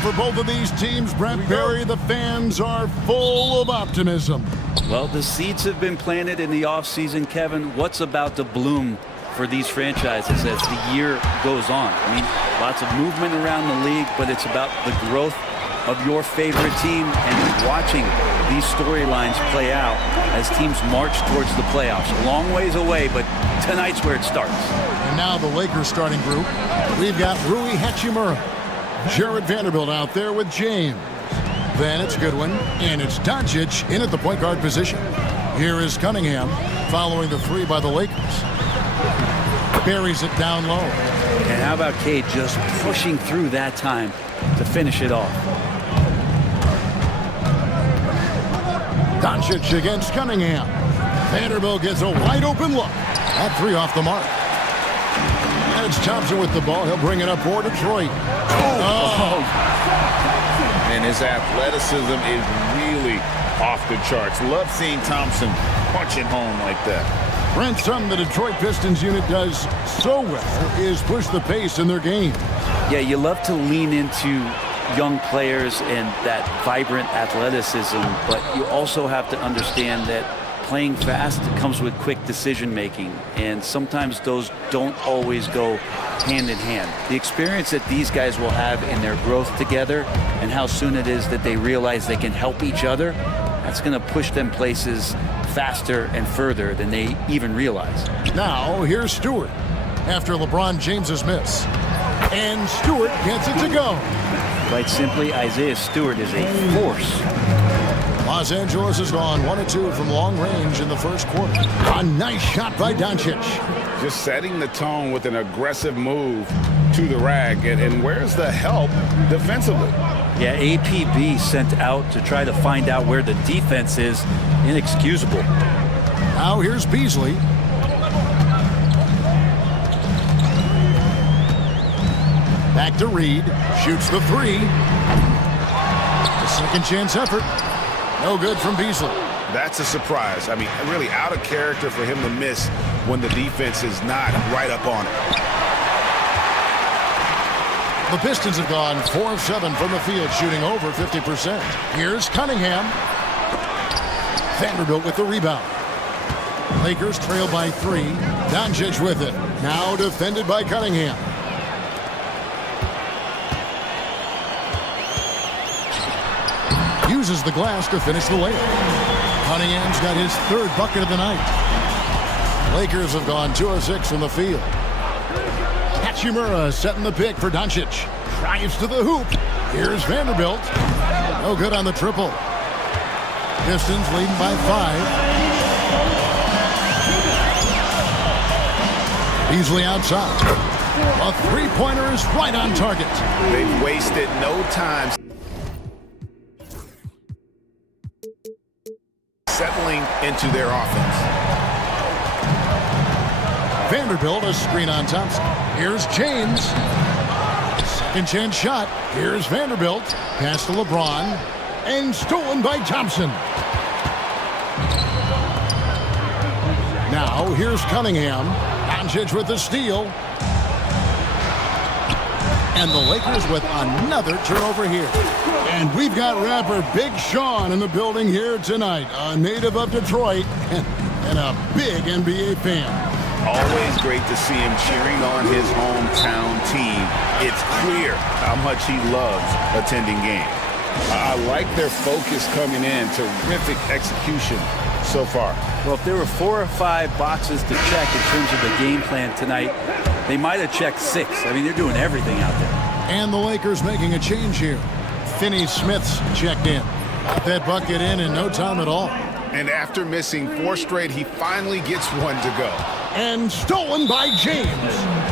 for both of these teams, Brent Berry. The fans are full of optimism. Well, the seeds have been planted in the offseason, Kevin. What's about to bloom for these franchises as the year goes on? I mean, lots of movement around the league, but it's about the growth of your favorite team and watching these storylines play out as teams march towards the playoffs. A long ways away, but tonight's where it starts. And now the Lakers starting group. We've got Rui Hachimura, Jared Vanderbilt out there with James. Then it's Goodwin, and it's Doncic in at the point guard position. Here is Cunningham following the three by the Lakers. Buries it down low. And how about Cade just pushing through that time to finish it off? Doncic against Cunningham. Vanderbilt gets a wide open look. That three off the mark. And it's Thompson with the ball. He'll bring it up for Detroit. Oh. And his athleticism is really off the charts. Love seeing Thompson punch it home like that. Brent, something the Detroit Pistons unit does so well is push the pace in their game. Yeah, you love to lean into young players and that vibrant athleticism, but you also have to understand that playing fast comes with quick decision making, and sometimes those don't always go hand in hand. The experience that these guys will have in their growth together and how soon it is that they realize they can help each other, that's going to push them places faster and further than they even realize. Now here's Stewart after LeBron James's miss, and Stewart gets it to go. Quite simply, Isaiah Stewart is a force. Los Angeles has gone 1-2 from long range in the first quarter. A nice shot by Doncic. Just setting the tone with an aggressive move to the rack. And where's the help defensively? Yeah, APB sent out to try to find out where the defense is. Inexcusable. Now here's Beasley. Back to Reed. Shoots the three. The second chance effort. No good from Beasley. That's a surprise. I mean, really out of character for him to miss when the defense is not right up on it. The Pistons have gone 4 of 7 from the field, shooting over 50%. Here's Cunningham. Vanderbilt with the rebound. Lakers trail by 3. Doncic with it. Now defended by Cunningham. Uses the glass to finish the layup. Cunningham's got his third bucket of the night. Lakers have gone 2 of 6 from the field. Hachimura setting the pick for Doncic. Drives to the hoop. Here's Vanderbilt. No good on the triple. Pistons leading by 5. Beasley outside. A three-pointer is right on target. They've wasted no time settling into their offense. Vanderbilt, a screen on Thompson. Here's James. Second chance shot. Here's Vanderbilt. Pass to LeBron. And stolen by Thompson. Now here's Cunningham. Doncic with the steal. And the Lakers with another turnover here. And we've got rapper Big Sean in the building here tonight. A native of Detroit and a big NBA fan. Always great to see him cheering on his hometown team. It's clear how much he loves attending games. I like their focus coming in. Terrific execution so far. Well, if there were 4 or 5 boxes to check in terms of the game plan tonight, they might have checked 6. I mean, they're doing everything out there. And the Lakers making a change here. Finney-Smith's checked in. Got that bucket in no time at all. And after missing 4 straight, he finally gets one to go. And stolen by James.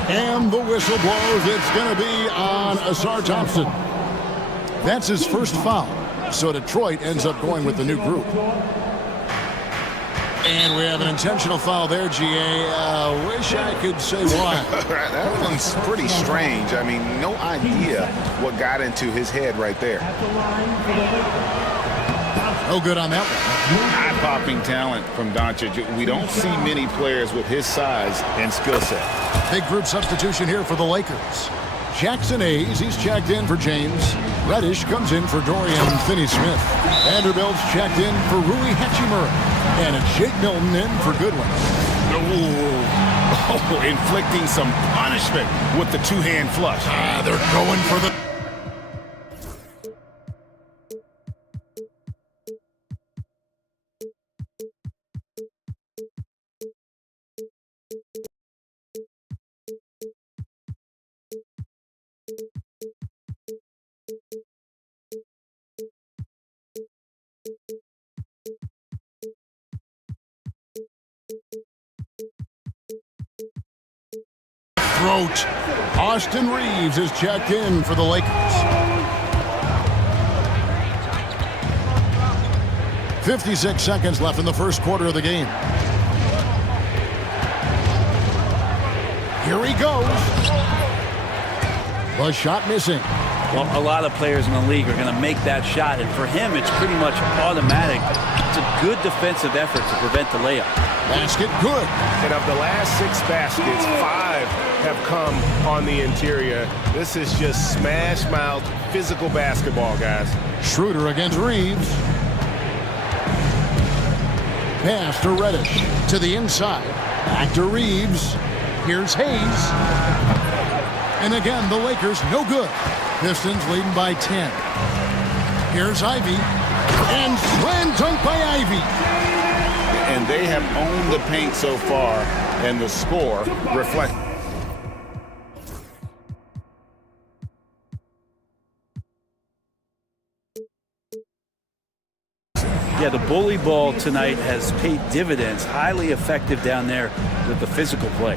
And the whistle blows. It's going to be on Asar Thompson. That's his first foul. So Detroit ends up going with the new group. And we have an intentional foul there, GA. Wish I could say why. That one's pretty strange. I mean, no idea what got into his head right there. No good on that one. Eye-popping talent from Doncic. We don't see many players with his size and skill set. Big group substitution here for the Lakers. Jackson Hayes, he's checked in for James. Reddish comes in for Dorian Finney-Smith. Vanderbilt's checked in for Rui Hachimura. And it's Jake Milton in for Goodwin. Oh, inflicting some punishment with the two-hand flush. They're going for the... throat. Austin Reeves is checked in for the Lakers. 56 seconds left in the first quarter of the game. Here he goes. The shot missing. Well, a lot of players in the league are going to make that shot, and for him, it's pretty much automatic. It's a good defensive effort to prevent the layup. Basket good. And of the last 6 baskets, 5 have come on the interior. This is just smash-mouth physical basketball, guys. Schroeder against Reeves. Pass to Reddish. To the inside. Back to Reeves. Here's Hayes. And again, the Lakers no good. Pistons leading by 10. Here's Ivy. And slam dunk by Ivy. And they have owned the paint so far, and the score reflects. Yeah, the bully ball tonight has paid dividends. Highly effective down there with the physical play.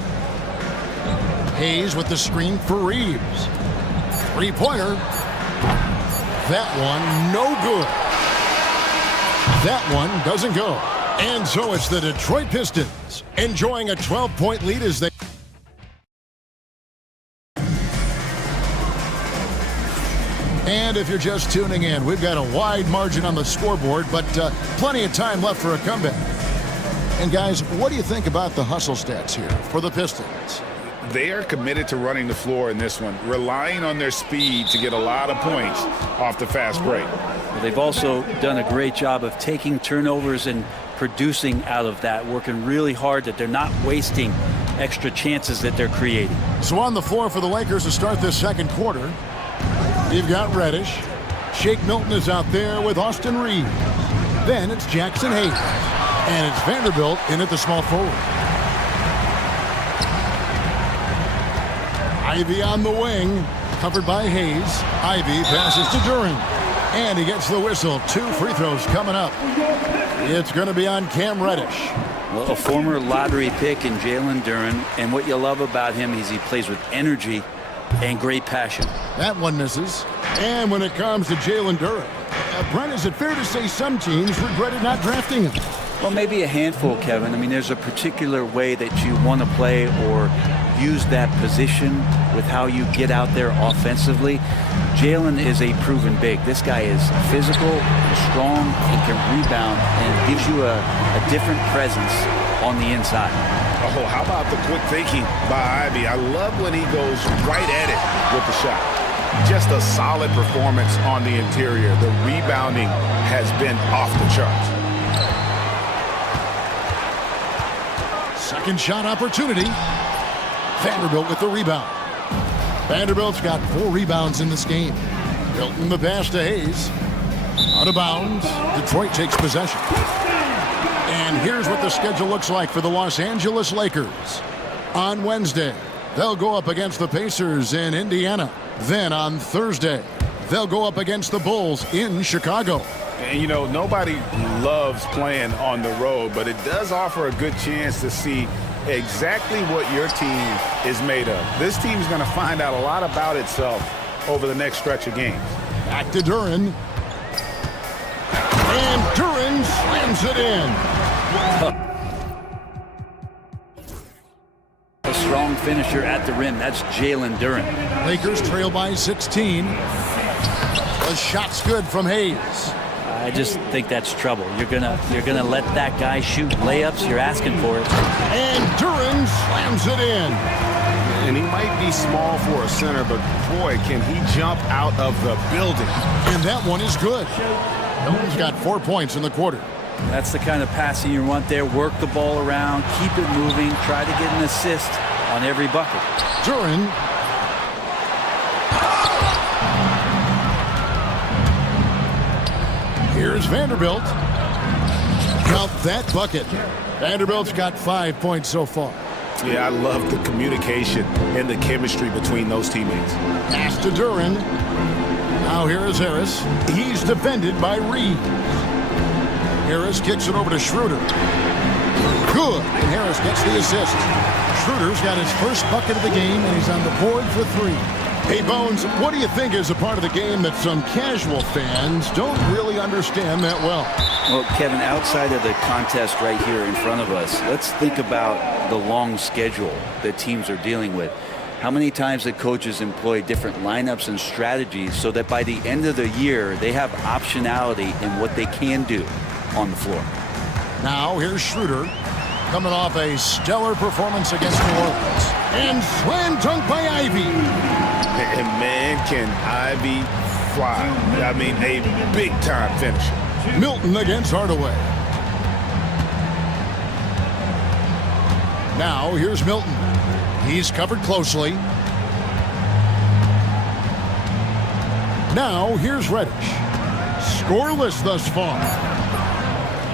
Hayes with the screen for Reeves. Three-pointer. That one no good. That one doesn't go. And so it's the Detroit Pistons enjoying a 12-point lead as they... And if you're just tuning in, we've got a wide margin on the scoreboard, but plenty of time left for a comeback. And guys, what do you think about the hustle stats here for the Pistons? They are committed to running the floor in this one, relying on their speed to get a lot of points off the fast break. Well, they've also done a great job of taking turnovers and producing out of that, working really hard that they're not wasting extra chances that they're creating. So on the floor for the Lakers to start this second quarter, you've got Reddish. Shake Milton is out there with Austin Reeves. Then it's Jackson Hayes. And it's Vanderbilt in at the small forward. Ivy on the wing, covered by Hayes. Ivy passes to Duran. And he gets the whistle. 2 free throws coming up. It's going to be on Cam Reddish. Well, a former lottery pick in Jalen Duran. And what you love about him is he plays with energy and great passion. That one misses. And when it comes to Jalen Duran, Brent, is it fair to say some teams regretted not drafting him? Well, maybe a handful, Kevin. I mean, there's a particular way that you want to play or use that position with how you get out there offensively. Jalen is a proven big. This guy is physical and strong and can rebound, and it gives you a different presence on the inside. Oh, how about the quick thinking by Ivy? I love when he goes right at it with the shot. Just a solid performance on the interior. The rebounding has been off the charts. Second shot opportunity. Vanderbilt with the rebound. Vanderbilt's got 4 rebounds in this game. Milton the pass to Hayes. Out of bounds. Detroit takes possession. And here's what the schedule looks like for the Los Angeles Lakers. On Wednesday, they'll go up against the Pacers in Indiana. Then on Thursday, they'll go up against the Bulls in Chicago. And, you know, nobody loves playing on the road, but it does offer a good chance to see exactly what your team is made of. This team is going to find out a lot about itself over the next stretch of games. Back to Duran. And Duran slams it in. A strong finisher at the rim. That's Jalen Duran. Lakers trail by 16. The shot's good from Hayes. I just think that's trouble. You're gonna let that guy shoot layups. You're asking for it. And Duran slams it in. And he might be small for a center, but boy, can he jump out of the building. And that one is good. He's got 4 points in the quarter. That's the kind of passing you want there. Work the ball around, keep it moving, try to get an assist on every bucket. Duran. Here's Vanderbilt. Count that bucket. Vanderbilt's got 5 points so far. Yeah, I love the communication and the chemistry between those teammates. Pass to Duran. Now here is Harris. He's defended by Reed. Harris kicks it over to Schroeder. Good. And Harris gets the assist. Schroeder's got his first bucket of the game, and he's on the board for 3. Hey, Bones, what do you think is a part of the game that some casual fans don't really understand that well? Well, Kevin, outside of the contest right here in front of us, let's think about the long schedule that teams are dealing with. How many times the coaches employ different lineups and strategies so that by the end of the year, they have optionality in what they can do on the floor. Now here's Schroeder coming off a stellar performance against New Orleans. And slam dunk by Ivy. And man, can Ivy fly. I mean, a big-time finisher. Milton against Hardaway. Now here's Milton. He's covered closely. Now here's Reddish. Scoreless thus far.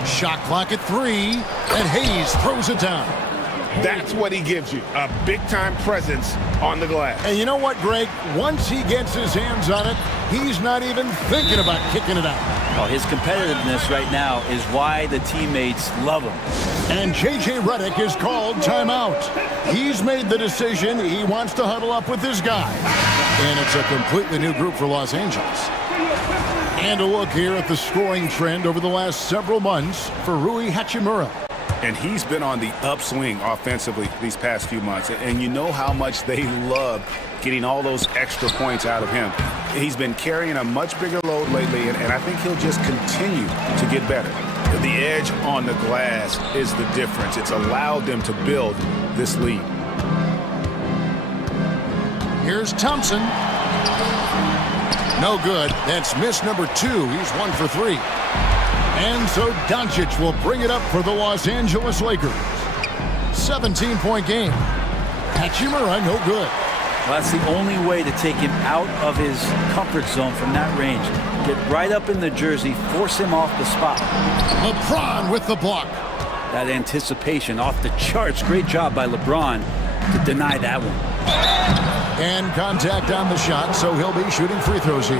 Shot clock at 3, and Hayes throws it down. That's what he gives you, a big-time presence on the glass. And you know what, Greg? Once he gets his hands on it, he's not even thinking about kicking it out. Oh, his competitiveness right now is why the teammates love him. And J.J. Redick is called timeout. He's made the decision he wants to huddle up with his guys. And it's a completely new group for Los Angeles. And a look here at the scoring trend over the last several months for Rui Hachimura. And he's been on the upswing offensively these past few months. And you know how much they love getting all those extra points out of him. He's been carrying a much bigger load lately, and I think he'll just continue to get better. The edge on the glass is the difference. It's allowed them to build this lead. Here's Thompson. No good. That's miss number 2. He's 1 for 3. And so Doncic will bring it up for the Los Angeles Lakers. 17-point game. Hachimura, no good. Well, that's the only way to take him out of his comfort zone from that range. Get right up in the jersey, force him off the spot. LeBron with the block. That anticipation off the charts. Great job by LeBron to deny that one. And contact on the shot, so he'll be shooting free throws here.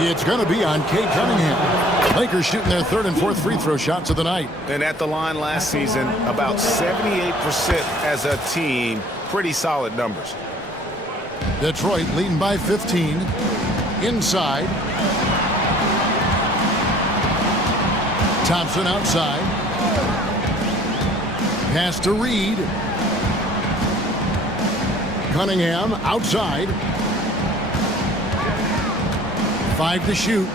It's going to be on Cade Cunningham. Lakers shooting their 3rd and 4th free throw shots of the night. And at the line last season, about 78% as a team. Pretty solid numbers. Detroit leading by 15. Inside. Thompson outside. Pass to Reed. Cunningham outside. 5 to shoot.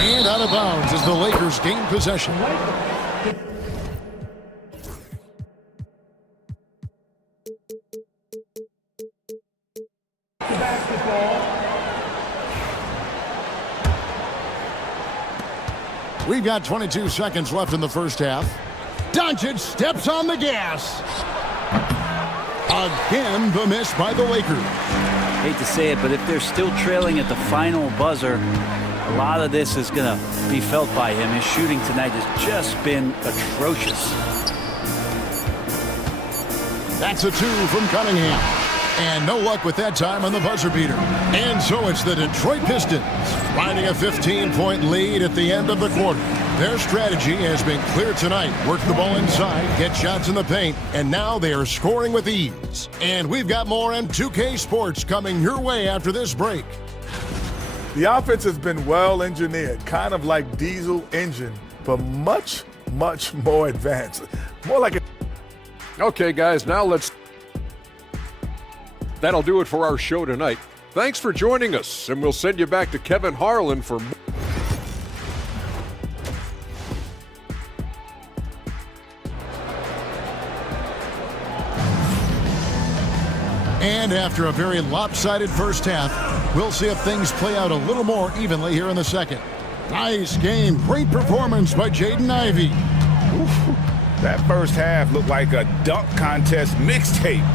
And out of bounds as the Lakers gain possession. We've got 22 seconds left in the first half. Doncic steps on the gas. Again, the miss by the Lakers. Hate to say it, but if they're still trailing at the final buzzer, a lot of this is going to be felt by him. His shooting tonight has just been atrocious. That's a 2 from Cunningham. And no luck with that time on the buzzer beater. And so it's the Detroit Pistons riding a 15-point lead at the end of the quarter. Their strategy has been clear tonight. Work the ball inside, get shots in the paint, and now they are scoring with ease. And we've got more M2K Sports coming your way after this break. The offense has been well engineered, kind of like diesel engine, but much, much more advanced. More like a... Okay, guys, now that'll do it for our show tonight. Thanks for joining us, and we'll send you back to Kevin Harlan for more. And after a very lopsided first half, we'll see if things play out a little more evenly here in the second. Nice game. Great performance by Jaden Ivey. That first half looked like a dunk contest mixtape.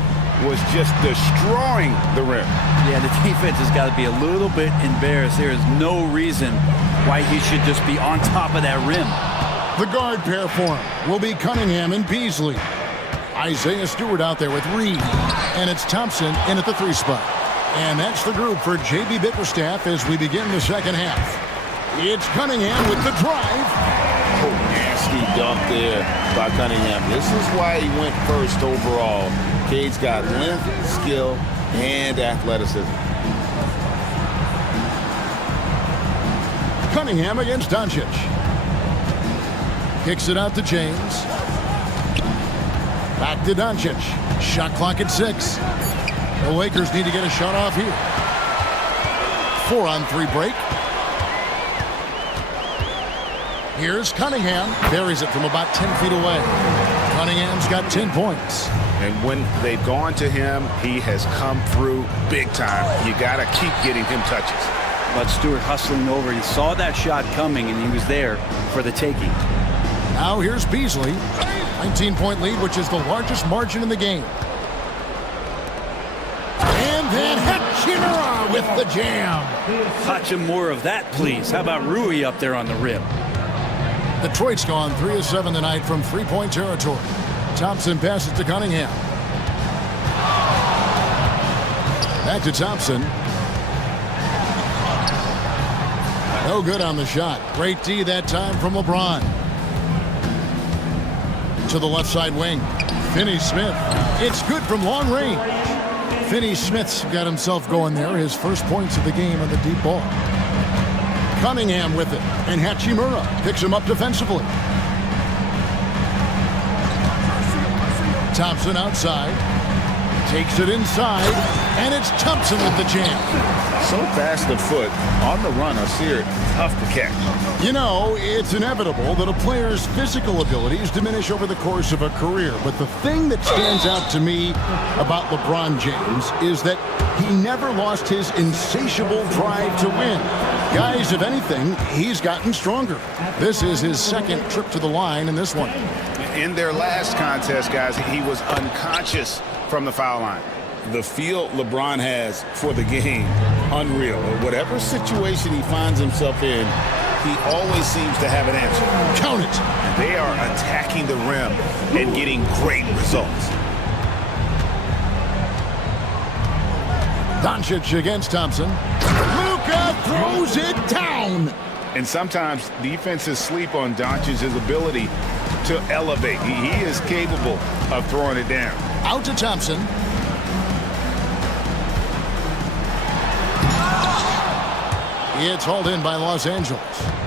Was just destroying the rim. Yeah, the defense has got to be a little bit embarrassed. There is no reason why he should just be on top of that rim. The guard pair for him will be Cunningham and Beasley. Isaiah Stewart out there with Reed. And it's Thompson in at the 3 spot. And that's the group for J.B. Bickerstaff as we begin the second half. It's Cunningham with the drive. Oh, nasty dunk there by Cunningham. This is why he went first overall. Cade's got length, skill, and athleticism. Cunningham against Doncic. Kicks it out to James. Back to Doncic. Shot clock at 6. The Lakers need to get a shot off here. 4-on-3 break. Here's Cunningham. Buries it from about 10 feet away. Cunningham's got 10 points. And when they've gone to him, he has come through big time. You got to keep getting him touches. But Stewart hustling over. He saw that shot coming, and he was there for the taking. Now here's Beasley. 19-point lead, which is the largest margin in the game. And then Hachimura with the jam. Hachimura of that, please. How about Rui up there on the rim? Detroit's gone 3 of 7 tonight from 3-point territory. Thompson passes to Cunningham. Back to Thompson. No good on the shot. Great D that time from LeBron. To the left side wing. Finney-Smith. It's good from long range. Finney-Smith's got himself going there. His first points of the game on the deep ball. Cunningham with it. And Hachimura picks him up defensively. Thompson outside. Takes it inside. And it's Thompson with the jam. So fast of foot on the run, I see it. Tough to catch. You know, it's inevitable that a player's physical abilities diminish over the course of a career. But the thing that stands out to me about LeBron James is that he never lost his insatiable drive to win. Guys, if anything, he's gotten stronger. This is his second trip to the line in this one. In their last contest, guys, he was unconscious from the foul line. The feel LeBron has for the game, unreal. Whatever situation he finds himself in, he always seems to have an answer. Count it. They are attacking the rim and getting great results. Doncic against Thompson. Luka throws it down. And sometimes defenses sleep on Doncic's ability to elevate. He is capable of throwing it down. Out to Thompson. It's hauled in by Los Angeles.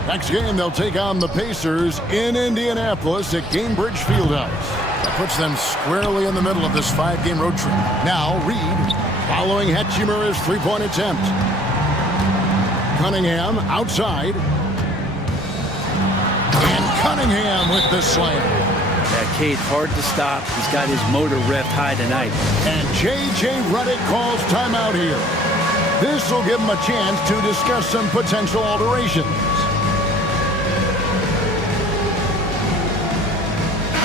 Next game, they'll take on the Pacers in Indianapolis at Gainbridge Fieldhouse. That puts them squarely in the middle of this 5-game road trip. Now, Reed following Hachimura's 3-point attempt. Cunningham outside. And Cunningham with the slam. That Cade hard to stop. He's got his motor revved high tonight. And J.J. Redick calls timeout here. This will give him a chance to discuss some potential alterations.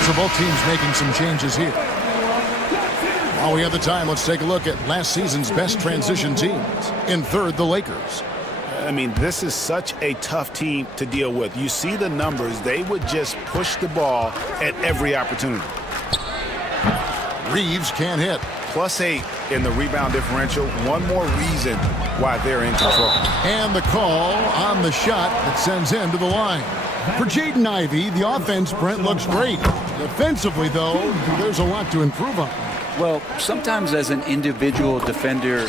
So both teams making some changes here. While we have the time, let's take a look at last season's best transition teams. In third, the Lakers. I mean, this is such a tough team to deal with. You see the numbers. They would just push the ball at every opportunity. Reeves can't hit. +8 in the rebound differential. One more reason why they're in control. And the call on the shot that sends him to the line. For Jaden Ivey, the offense, Brent, looks great. Defensively, though, there's a lot to improve on. Well, sometimes as an individual defender,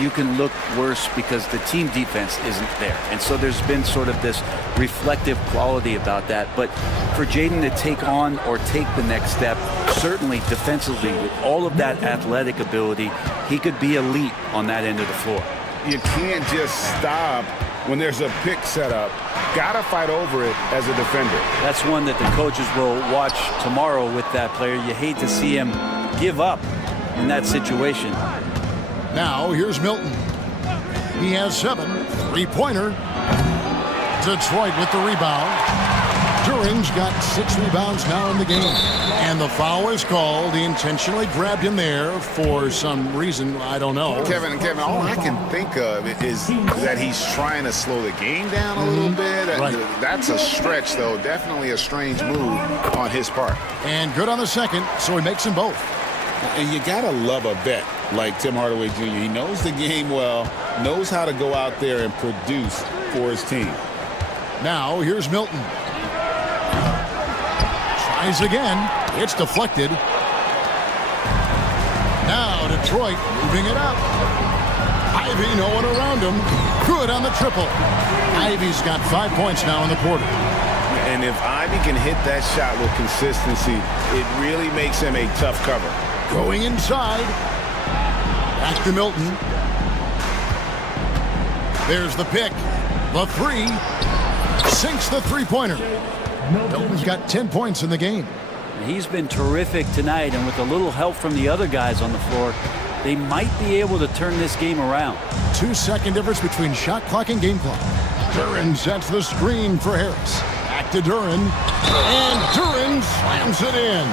you can look worse because the team defense isn't there. And so there's been sort of this reflective quality about that. But for Jaden to take on or take the next step, certainly defensively, with all of that athletic ability, he could be elite on that end of the floor. You can't just stop when there's a pick set up. Gotta fight over it as a defender. That's one that the coaches will watch tomorrow with that player. You hate to see him give up in that situation. Now here's Milton. He has 7. 3-pointer. Detroit with the rebound. Duran's got 6 rebounds now in the game. And the foul is called. He intentionally grabbed him there for some reason. I don't know. Kevin, all I can think of is that he's trying to slow the game down a little bit. Right. That's a stretch, though. Definitely a strange move on his part. And good on the second, so he makes them both. And you got to love a vet like Tim Hardaway Jr. He knows the game well, knows how to go out there and produce for his team. Now here's Milton. Tries again. It's deflected. Now Detroit moving it up. Ivy, no one around him. Good on the triple. Ivy's got 5 points now in the quarter. And if Ivy can hit that shot with consistency, it really makes him a tough cover. Going inside. Back to Milton. There's the pick. The 3. Sinks the 3-pointer. Milton's got 10 points in the game. He's been terrific tonight, and with a little help from the other guys on the floor, they might be able to turn this game around. 2-second difference between shot clock and game clock. Duran sets the screen for Harris. Back to Duran. And Duran slams it in.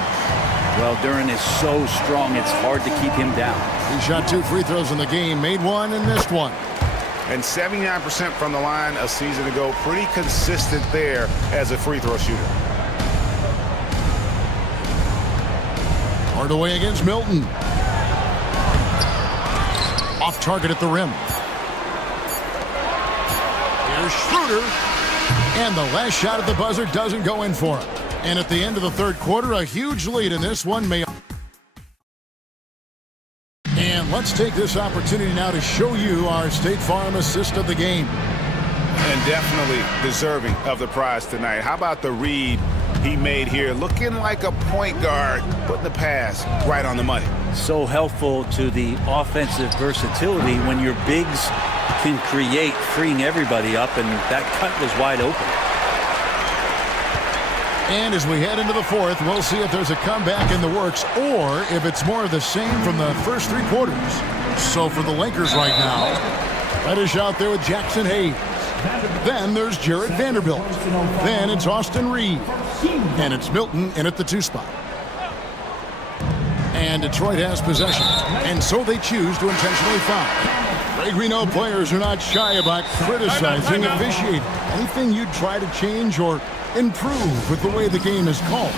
Well, Duran is so strong, it's hard to keep him down. He shot 2 free throws in the game, made 1 and missed 1. And 79% from the line a season ago. Pretty consistent there as a free throw shooter. Hardaway against Milton. Off target at the rim. Here's Schroeder. And the last shot at the buzzer doesn't go in for him. And at the end of the third quarter, a huge lead in this one may... And let's take this opportunity now to show you our State Farm assist of the game. And definitely deserving of the prize tonight. How about the read he made here? Looking like a point guard, putting the pass right on the money. So helpful to the offensive versatility when your bigs can create, freeing everybody up, and that cut was wide open. And as we head into the fourth, we'll see if there's a comeback in the works or if it's more of the same from the first 3 quarters. So for the Lakers right now, Reddish out there with Jackson Hayes. Then there's Jared Vanderbilt. Then it's Austin Reed. And it's Milton in at the 2 spot. And Detroit has possession. And so they choose to intentionally foul. Greg, we know players are not shy about criticizing officiating. Anything you'd try to change or improve with the way the game is called?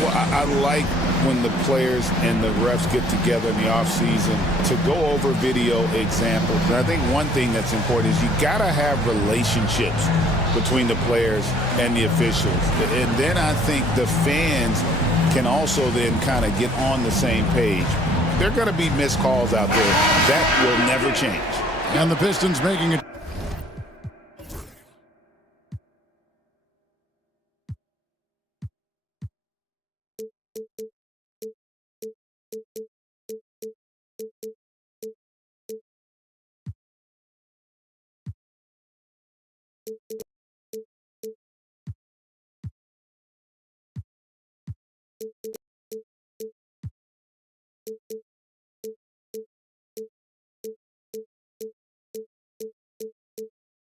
Well, I like when the players and the refs get together in the offseason to go over video examples. And I think one thing that's important is you got to have relationships between the players and the officials. And then I think the fans can also then kind of get on the same page. There are going to be missed calls out there. That will never change. And the Pistons making it.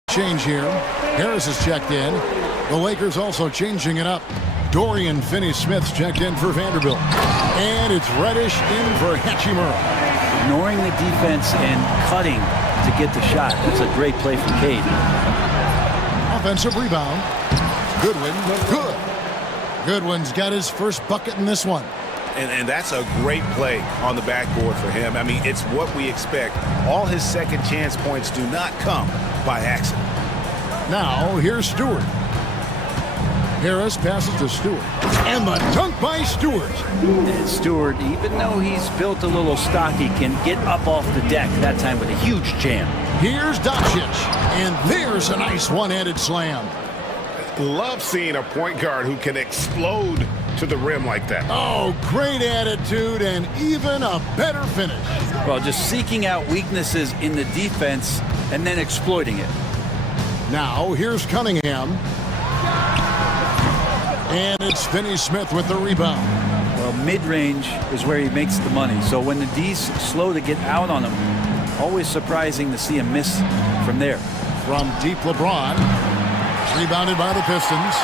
Change here. Harris is checked in. The Lakers also changing it up. Dorian Finney-Smith's checked in for Vanderbilt. And it's Reddish in for Hachimura. Ignoring the defense and cutting to get the shot. That's a great play from Cade. Offensive rebound. Goodwin, good. Goodwin's got his first bucket in this one. And that's a great play on the backboard for him. I mean, it's what we expect. All his second chance points do not come by accident. Now, here's Stewart. Harris passes to Stewart. And the dunk by Stewart. And Stewart, even though he's built a little stocky, can get up off the deck, that time with a huge jam. Here's Doncic. And there's a nice one-handed slam. Love seeing a point guard who can explode to the rim like that. Oh, great attitude and even a better finish. Well, just seeking out weaknesses in the defense and then exploiting it. Now, here's Cunningham. And it's Finney-Smith with the rebound. Well, mid-range is where he makes the money. So when the D's slow to get out on him, Always surprising to see him miss from there. From deep, LeBron. Rebounded by the Pistons.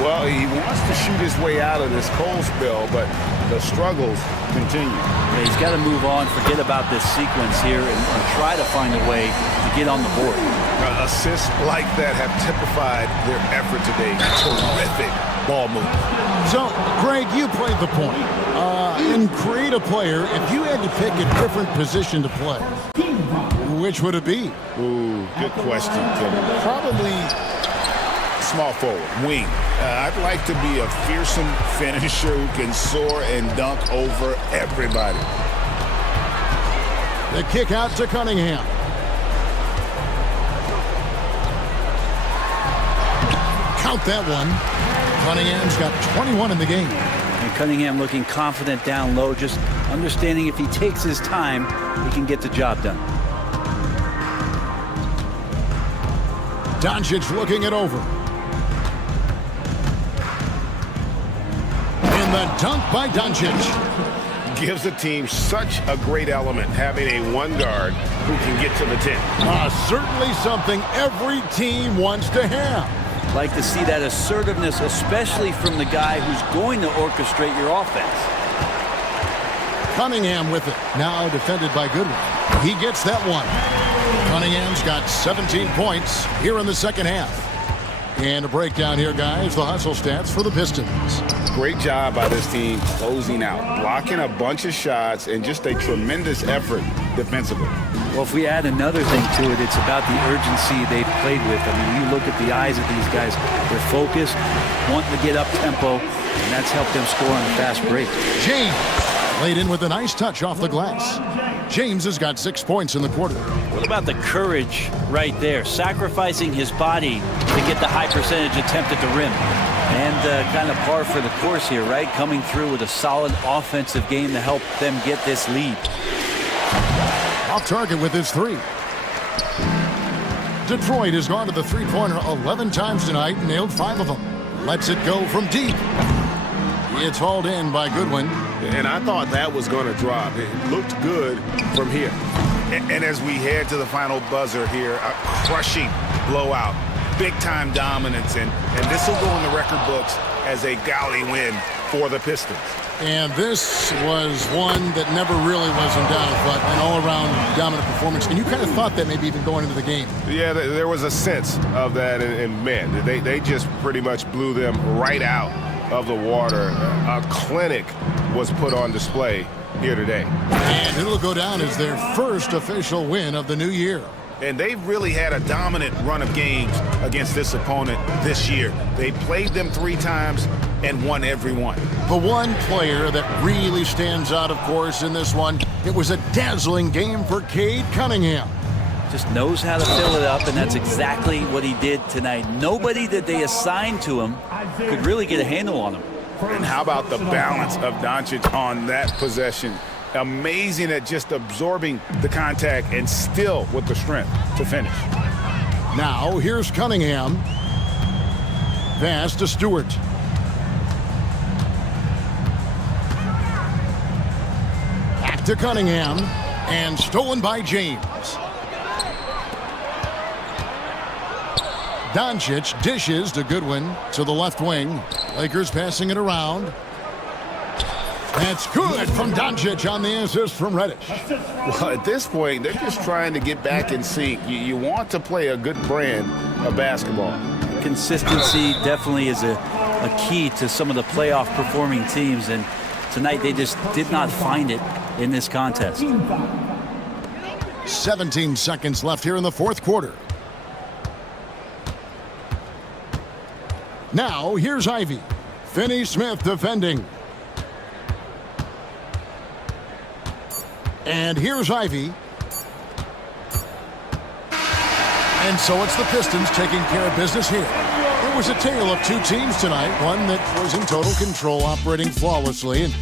Well, he wants to shoot his way out of this cold spell, but the struggles continue. Yeah, he's got to move on, forget about this sequence here, and try to find a way to get on the board. Assists like that have typified their effort today. Terrific ball movement. So, Greg, you played the point. In create a player, if you had to pick a different position to play, which would it be? Ooh, good question, Kevin. Probably small forward, wing. I'd like to be a fearsome finisher who can soar and dunk over everybody. The kick out to Cunningham. Count that one. Cunningham's got 21 in the game. And Cunningham looking confident down low, just understanding if he takes his time, he can get the job done. Doncic looking it over. And the dunk by Doncic. Gives the team such a great element, having a one guard who can get to the 10. Certainly something every team wants to have. Like to see that assertiveness, especially from the guy who's going to orchestrate your offense. Cunningham with it. Now defended by Goodwin. He gets that one. Cunningham's got 17 points here in the second half. And a breakdown here, guys. The hustle stats for the Pistons. Great job by this team closing out, blocking a bunch of shots, and just a tremendous effort defensively. Well, if we add another thing to it, it's about the urgency they've played with. I mean, you look at the eyes of these guys. They're focused, wanting to get up tempo, and that's helped them score on the fast break. James laid in with a nice touch off the glass. James has got 6 points in the quarter. What about the courage right there? Sacrificing his body to get the high percentage attempt at the rim. And kind of par for the course here, right? Coming through with a solid offensive game to help them get this lead. Off target with his three. Detroit has gone to the three-pointer 11 times tonight and nailed 5 of them. Lets it go from deep. It's hauled in by Goodwin. And I thought that was going to drop. It looked good from here. And as we head to the final buzzer here, a crushing blowout, big-time dominance, and this will go in the record books as a gaudy win for the Pistons. And this was one that never really was in doubt, but an all-around dominant performance. And you kind of thought that maybe even going into the game. Yeah, there was a sense of that, and man, they just pretty much blew them right out of the water. A clinic was put on display here today. And it'll go down as their first official win of the new year. And they've really had a dominant run of games against this opponent this year. They played them 3 times and won every one. The one player that really stands out, of course, in this one, it was a dazzling game for Cade Cunningham. Just knows how to fill it up, and that's exactly what he did tonight. Nobody that they assigned to him could really get a handle on him. And how about the balance of Doncic on that possession? Amazing at just absorbing the contact and still with the strength to finish. Now, here's Cunningham. Pass to Stewart. Back to Cunningham. And stolen by James. Doncic dishes to Goodwin to the left wing. Lakers passing it around. That's good from Doncic on the assist from Reddish. Well, at this point, they're just trying to get back in sync. You want to play a good brand of basketball. Consistency definitely is a key to some of the playoff performing teams, and tonight they just did not find it in this contest. 17 seconds left here in the fourth quarter. Now, here's Ivy. Finney Smith defending. And here's Ivy. And so it's the Pistons taking care of business here. It was a tale of 2 teams tonight, one that was in total control, operating flawlessly, and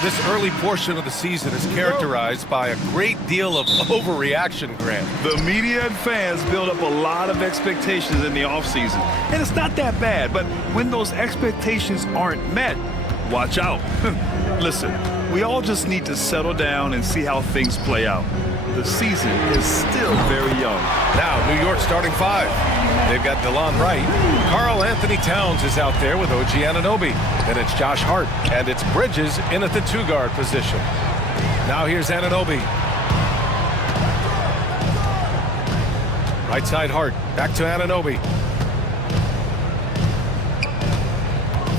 This early portion of the season is characterized by a great deal of overreaction, Grant. The media and fans build up a lot of expectations in the offseason. And it's not that bad, but when those expectations aren't met, watch out. Listen, we all just need to settle down and see how things play out. The season is still very young. Now, New York starting five. They've got DeLon Wright. Karl Anthony Towns is out there with OG Anunoby. Then it's Josh Hart. And it's Bridges in at the two-guard position. Now here's Anunoby. Right side Hart. Back to Anunoby.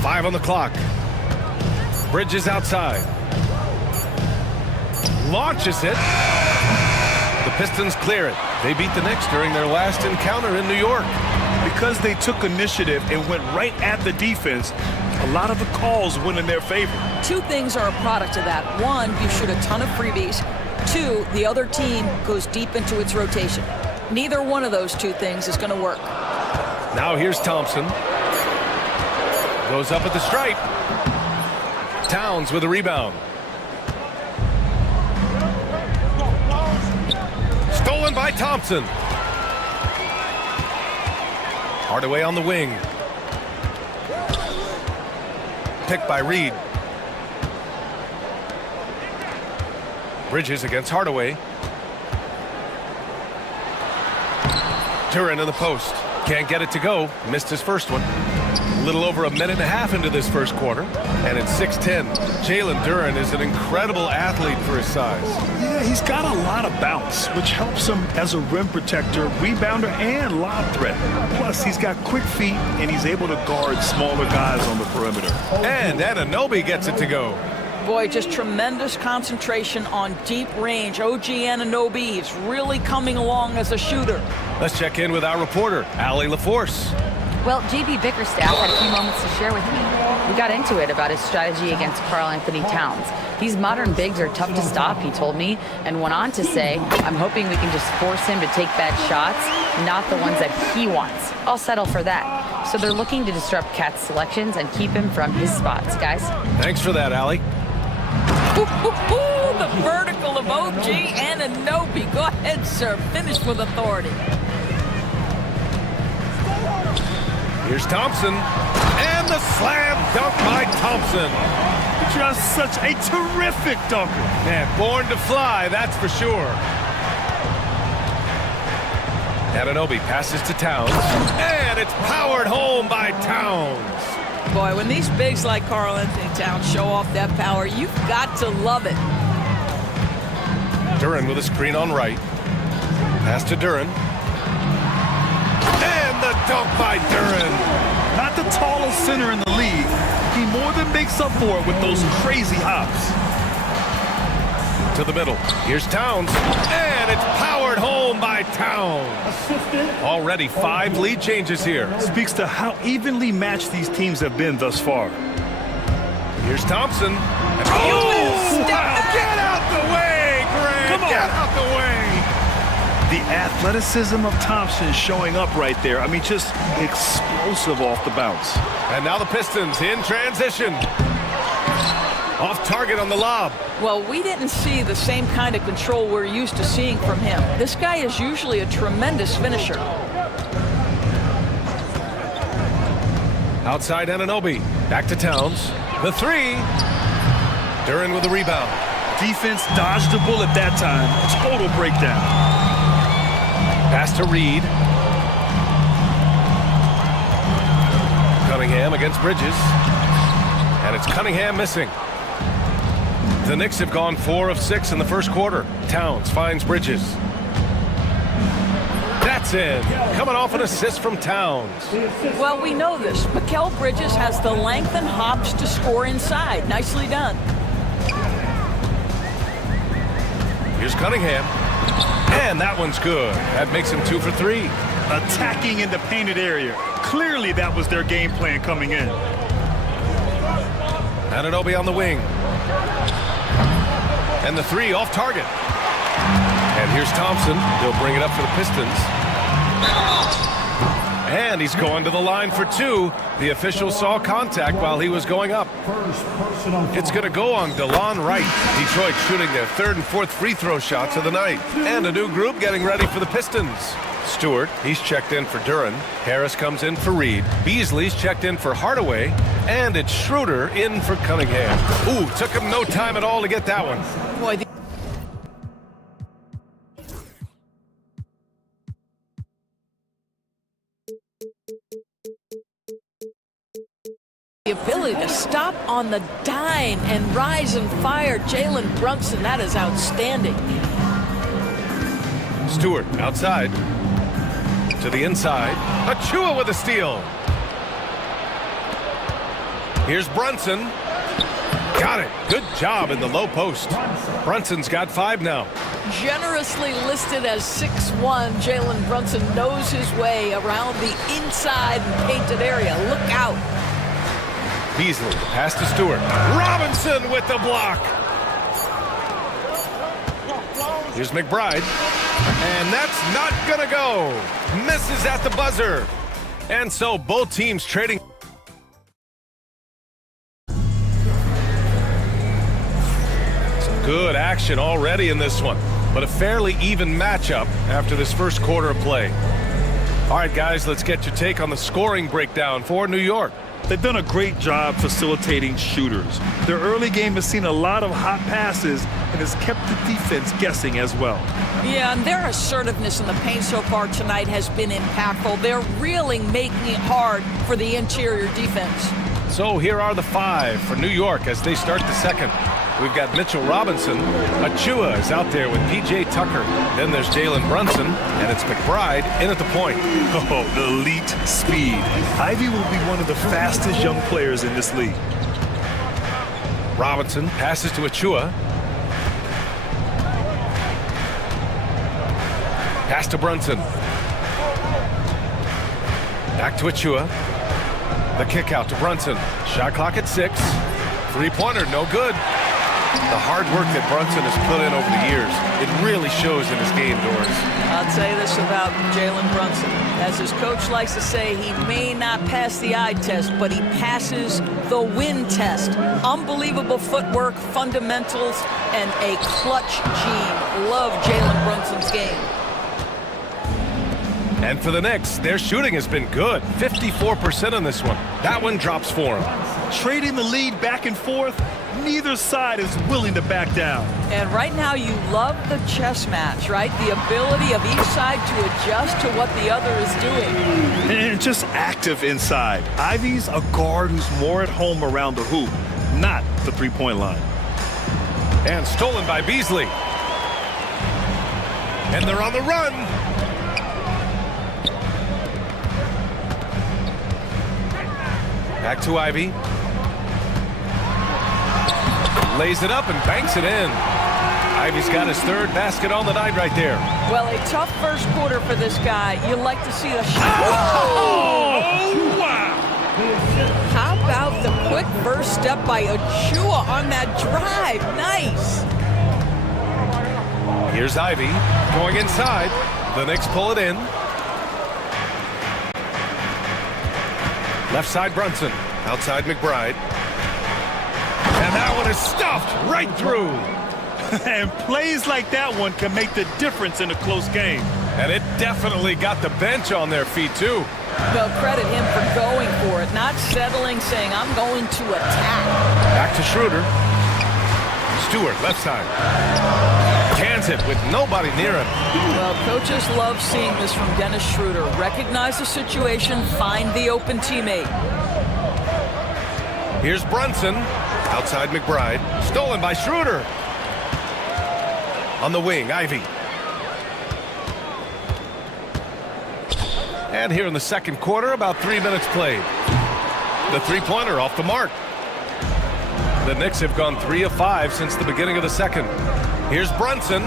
5 on the clock. Bridges outside. Launches it. The Pistons clear it. They beat the Knicks during their last encounter in New York. Because they took initiative and went right at the defense, a lot of the calls went in their favor. Two things are a product of that. One, you shoot a ton of freebies. Two, the other team goes deep into its rotation. Neither one of those two things is going to work. Now here's Thompson. Goes up at the stripe. Towns with a rebound. Stolen by Thompson. Hardaway on the wing. Picked by Reed. Bridges against Hardaway. Duren in the post. Can't get it to go. Missed his first one. A little over a minute and a half into this first quarter. And it's 6-10. Jalen Duren is an incredible athlete for his size. Yeah, he's got a lot of bounce, which helps him as a rim protector, rebounder, and lob threat. Plus, he's got quick feet, and he's able to guard smaller guys on the perimeter. And Anunoby gets it to go. Boy, just tremendous concentration on deep range. OG Anunoby is really coming along as a shooter. Let's check in with our reporter, Allie LaForce. Well, JB Bickerstaff had a few moments to share with me. We got into it about his strategy against Karl Anthony Towns. These modern bigs are tough to stop, he told me, and went on to say, I'm hoping we can just force him to take bad shots, not the ones that he wants. I'll settle for that. So they're looking to disrupt Cat's selections and keep him from his spots, guys. Thanks for that, Allie. The vertical of OG Anunoby. Go ahead, sir. Finish with authority. Here's Thompson, and the slam dunk by Thompson. Just such a terrific dunker. Man, born to fly, that's for sure. Anunoby passes to Towns, and it's powered home by Towns. Boy, when these bigs like Karl Anthony Towns show off that power, you've got to love it. Duren with a screen on right. Pass to Duren. And the dunk by Duren. Not the tallest center in the league. He more than makes up for it with those crazy hops. To the middle. Here's Towns. And it's powered home by Towns. Already 5 lead changes here. Speaks to how evenly matched these teams have been thus far. Here's Thompson. Oh, wow. Get out the way, Grant. Come on. Get out the way. The athleticism of Thompson showing up right there. I mean, just explosive off the bounce. And now the Pistons in transition. Off target on the lob. Well, we didn't see the same kind of control we're used to seeing from him. This guy is usually a tremendous finisher. Outside Anunoby. Back to Towns. The three. Duren with the rebound. Defense dodged a bullet that time. Total breakdown. Pass to Reed. Cunningham against Bridges. And it's Cunningham missing. The Knicks have gone 4 of 6 in the first quarter. Towns finds Bridges. That's in. Coming off an assist from Towns. Well, we know this. Mikal Bridges has the length and hops to score inside. Nicely done. Here's Cunningham. And that one's good. That makes him 2 for 3. Attacking in the painted area. Clearly that was their game plan coming in. Anunoby on the wing. And the three off target. And here's Thompson. He'll bring it up for the Pistons. And he's going to the line for two. The official saw contact while he was going up. It's going to go on DeLon Wright. Detroit shooting their third and fourth free throw shots of the night. And a new group getting ready for the Pistons. Stewart, he's checked in for Duran. Harris comes in for Reed. Beasley's checked in for Hardaway. And it's Schroeder in for Cunningham. Ooh, took him no time at all to get that one. Boy, the ability to stop on the dime and rise and fire Jalen Brunson, that is outstanding. Stewart outside. To the inside. Achua with a steal. Here's Brunson. Got it. Good job in the low post. Brunson's got 5 now. Generously listed as 6'1", Jalen Brunson knows his way around the inside and painted area. Look out. Beasley, pass to Stewart. Robinson with the block. Here's McBride. And that's not gonna go. Misses at the buzzer. And so both teams trading. Some good action already in this one, but a fairly even matchup after this first quarter of play. All right, guys, let's get your take on the scoring breakdown for New York. They've done a great job facilitating shooters. Their early game has seen a lot of hot passes and has kept the defense guessing as well. Yeah, and their assertiveness in the paint so far tonight has been impactful. They're really making it hard for the interior defense. So here are the 5 for New York as they start the second. We've got Mitchell Robinson. Achua is out there with P.J. Tucker. Then there's Jalen Brunson, and it's McBride in at the point. Oh, the elite speed. Ivy will be one of the fastest young players in this league. Robinson passes to Achua. Pass to Brunson. Back to Achua. The kick out to Brunson. Shot clock at 6. Three-pointer, no good. The hard work that Brunson has put in over the years, it really shows in his game, Doris. I'll tell you this about Jalen Brunson. As his coach likes to say, he may not pass the eye test, but he passes the win test. Unbelievable footwork, fundamentals, and a clutch gene. Love Jalen Brunson's game. And for the Knicks, their shooting has been good. 54% on this one. That one drops for them. Trading the lead back and forth, neither side is willing to back down. And right now you love the chess match, right? The ability of each side to adjust to what the other is doing. And just active inside. Ivy's a guard who's more at home around the hoop, not the three-point line. And stolen by Beasley. And they're on the run. Back to Ivy. Lays it up and banks it in. Ivy's got his third basket on the night right there. Well, a tough first quarter for this guy. You like to see the shot. Oh, wow. How about the quick first step by Achua on that drive? Nice. Here's Ivy going inside. The Knicks pull it in. Left side Brunson. Outside McBride. And that one is stuffed right through. And plays like that one can make the difference in a close game. And it definitely got the bench on their feet, too. They'll credit him for going for it, not settling, saying, I'm going to attack. Back to Schroeder. Stewart, left side. Cans it with nobody near him. Well, coaches love seeing this from Dennis Schroeder. Recognize the situation, find the open teammate. Here's Brunson. Outside McBride. Stolen by Schroeder. On the wing, Ivy. And here in the second quarter, about 3 minutes played. The three-pointer off the mark. The Knicks have gone 3 of 5 since the beginning of the second. Here's Brunson.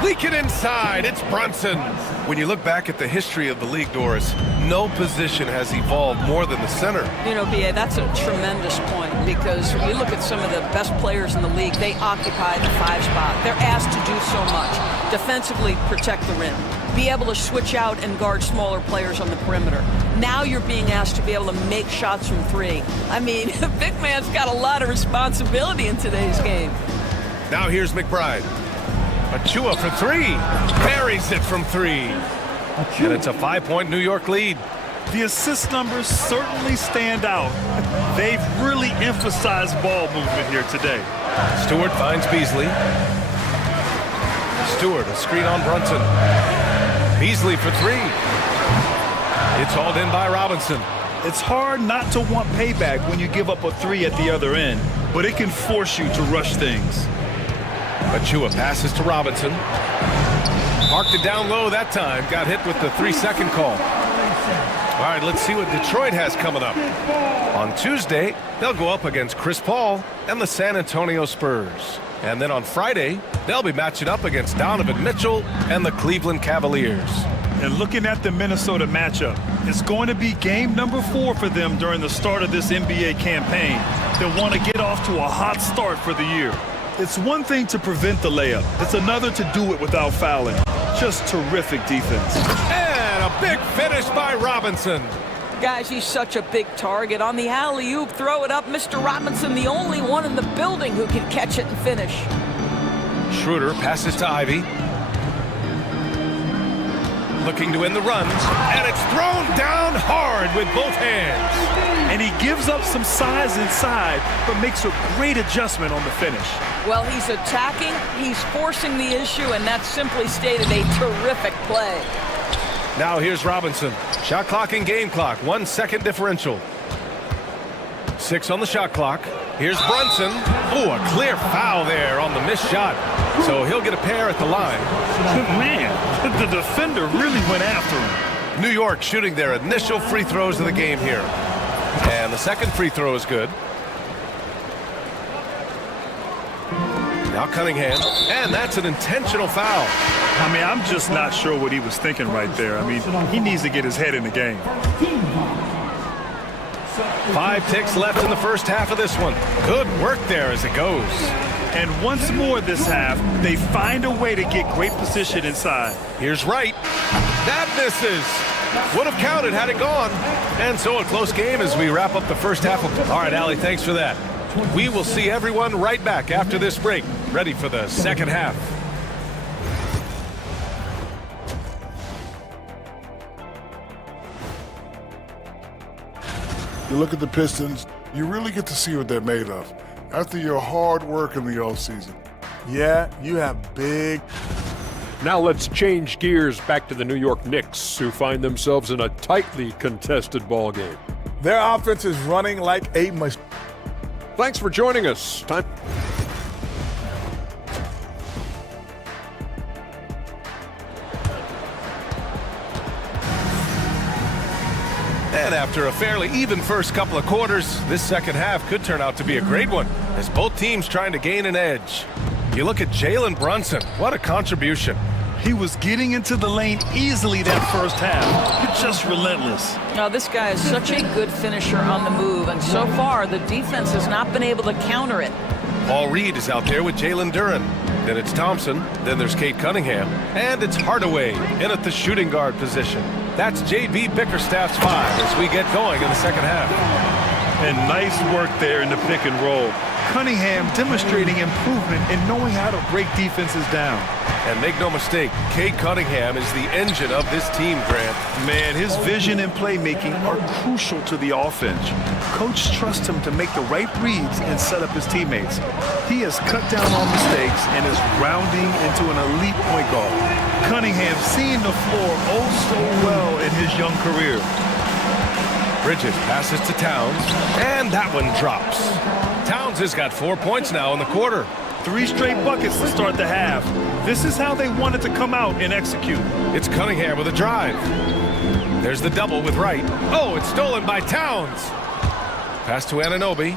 Sneak it inside. It's Brunson. When you look back at the history of the league, Doris, no position has evolved more than the center. You know, B.A., that's a tremendous point. because when you look at some of the best players in the league, they occupy the 5 spot. They're asked to do so much. Defensively, protect the rim. Be able to switch out and guard smaller players on the perimeter. Now you're being asked to be able to make shots from 3. I mean, big man's got a lot of responsibility in today's game. Now here's McBride. Achua for 3. Buries it from 3. And it's a 5-point New York lead. The assist numbers certainly stand out. They've really emphasized ball movement here today. Stewart finds Beasley. Stewart, a screen on Brunson. Beasley for 3. It's hauled in by Robinson. It's hard not to want payback when you give up a 3 at the other end, but it can force you to rush things. Achua passes to Robinson. Parked it down low that time. Got hit with the 3-second call. All right, let's see what Detroit has coming up. On Tuesday, they'll go up against Chris Paul and the San Antonio Spurs. And then on Friday, they'll be matching up against Donovan Mitchell and the Cleveland Cavaliers. And looking at the Minnesota matchup, it's going to be game number 4 for them during the start of this NBA campaign. They'll want to get off to a hot start for the year. It's one thing to prevent the layup. It's another to do it without fouling. Just terrific defense. And a big finish by Robinson. Guys, he's such a big target. On the alley-oop, throw it up. Mr. Robinson, the only one in the building who can catch it and finish. Schroeder passes to Ivy. Looking to win the run. And it's thrown down hard with both hands. And he gives up some size inside, but makes a great adjustment on the finish. Well, he's attacking, he's forcing the issue, and that's simply stated a terrific play. Now here's Robinson. Shot clock and game clock. 1 second differential. 6 on the shot clock. Here's Brunson. Oh, a clear foul there on the missed shot. So he'll get a pair at the line. Man, the defender really went after him. New York shooting their initial free throws of the game here. And the second free throw is good. Now Cunningham, and that's an intentional foul. I mean, I'm just not sure what he was thinking right there. I mean, he needs to get his head in the game. 5 ticks left in the first half of this one. Good work there as it goes. And once more this half, they find a way to get great position inside. Here's Wright. That misses. Would have counted had it gone. And so a close game as we wrap up the first half. All right, Allie, thanks for that. We will see everyone right back after this break, ready for the second half. You look at the Pistons, you really get to see what they're made of after your hard work in the offseason. Yeah, you have big. Now let's change gears back to the New York Knicks, who find themselves in a tightly contested ball game. Their offense is running like a machine. Thanks for joining us. Time. And after a fairly even first couple of quarters, this second half could turn out to be a great one, as both teams trying to gain an edge. You look at Jalen Brunson, what a contribution. He was getting into the lane easily that first half. It's just relentless. Now, this guy is such a good finisher on the move, and so far, the defense has not been able to counter it. Paul Reed is out there with Jalen Duren. Then it's Thompson, then there's Cade Cunningham, and it's Hardaway in at the shooting guard position. That's J.B. Bickerstaff's 5 as we get going in the second half. And nice work there in the pick and roll. Cunningham demonstrating improvement in knowing how to break defenses down. And make no mistake, Cade Cunningham is the engine of this team, Grant. Man, his vision and playmaking are crucial to the offense. Coach trusts him to make the right reads and set up his teammates. He has cut down on mistakes and is rounding into an elite point guard. Cunningham seeing the floor oh so well in his young career. Bridges passes to Towns, and that one drops. Towns has got 4 points now in the quarter. 3 straight buckets to start the half. This is how they wanted to come out and execute. It's Cunningham with a drive. There's the double with Wright. Oh, it's stolen by Towns. Pass to Anunoby.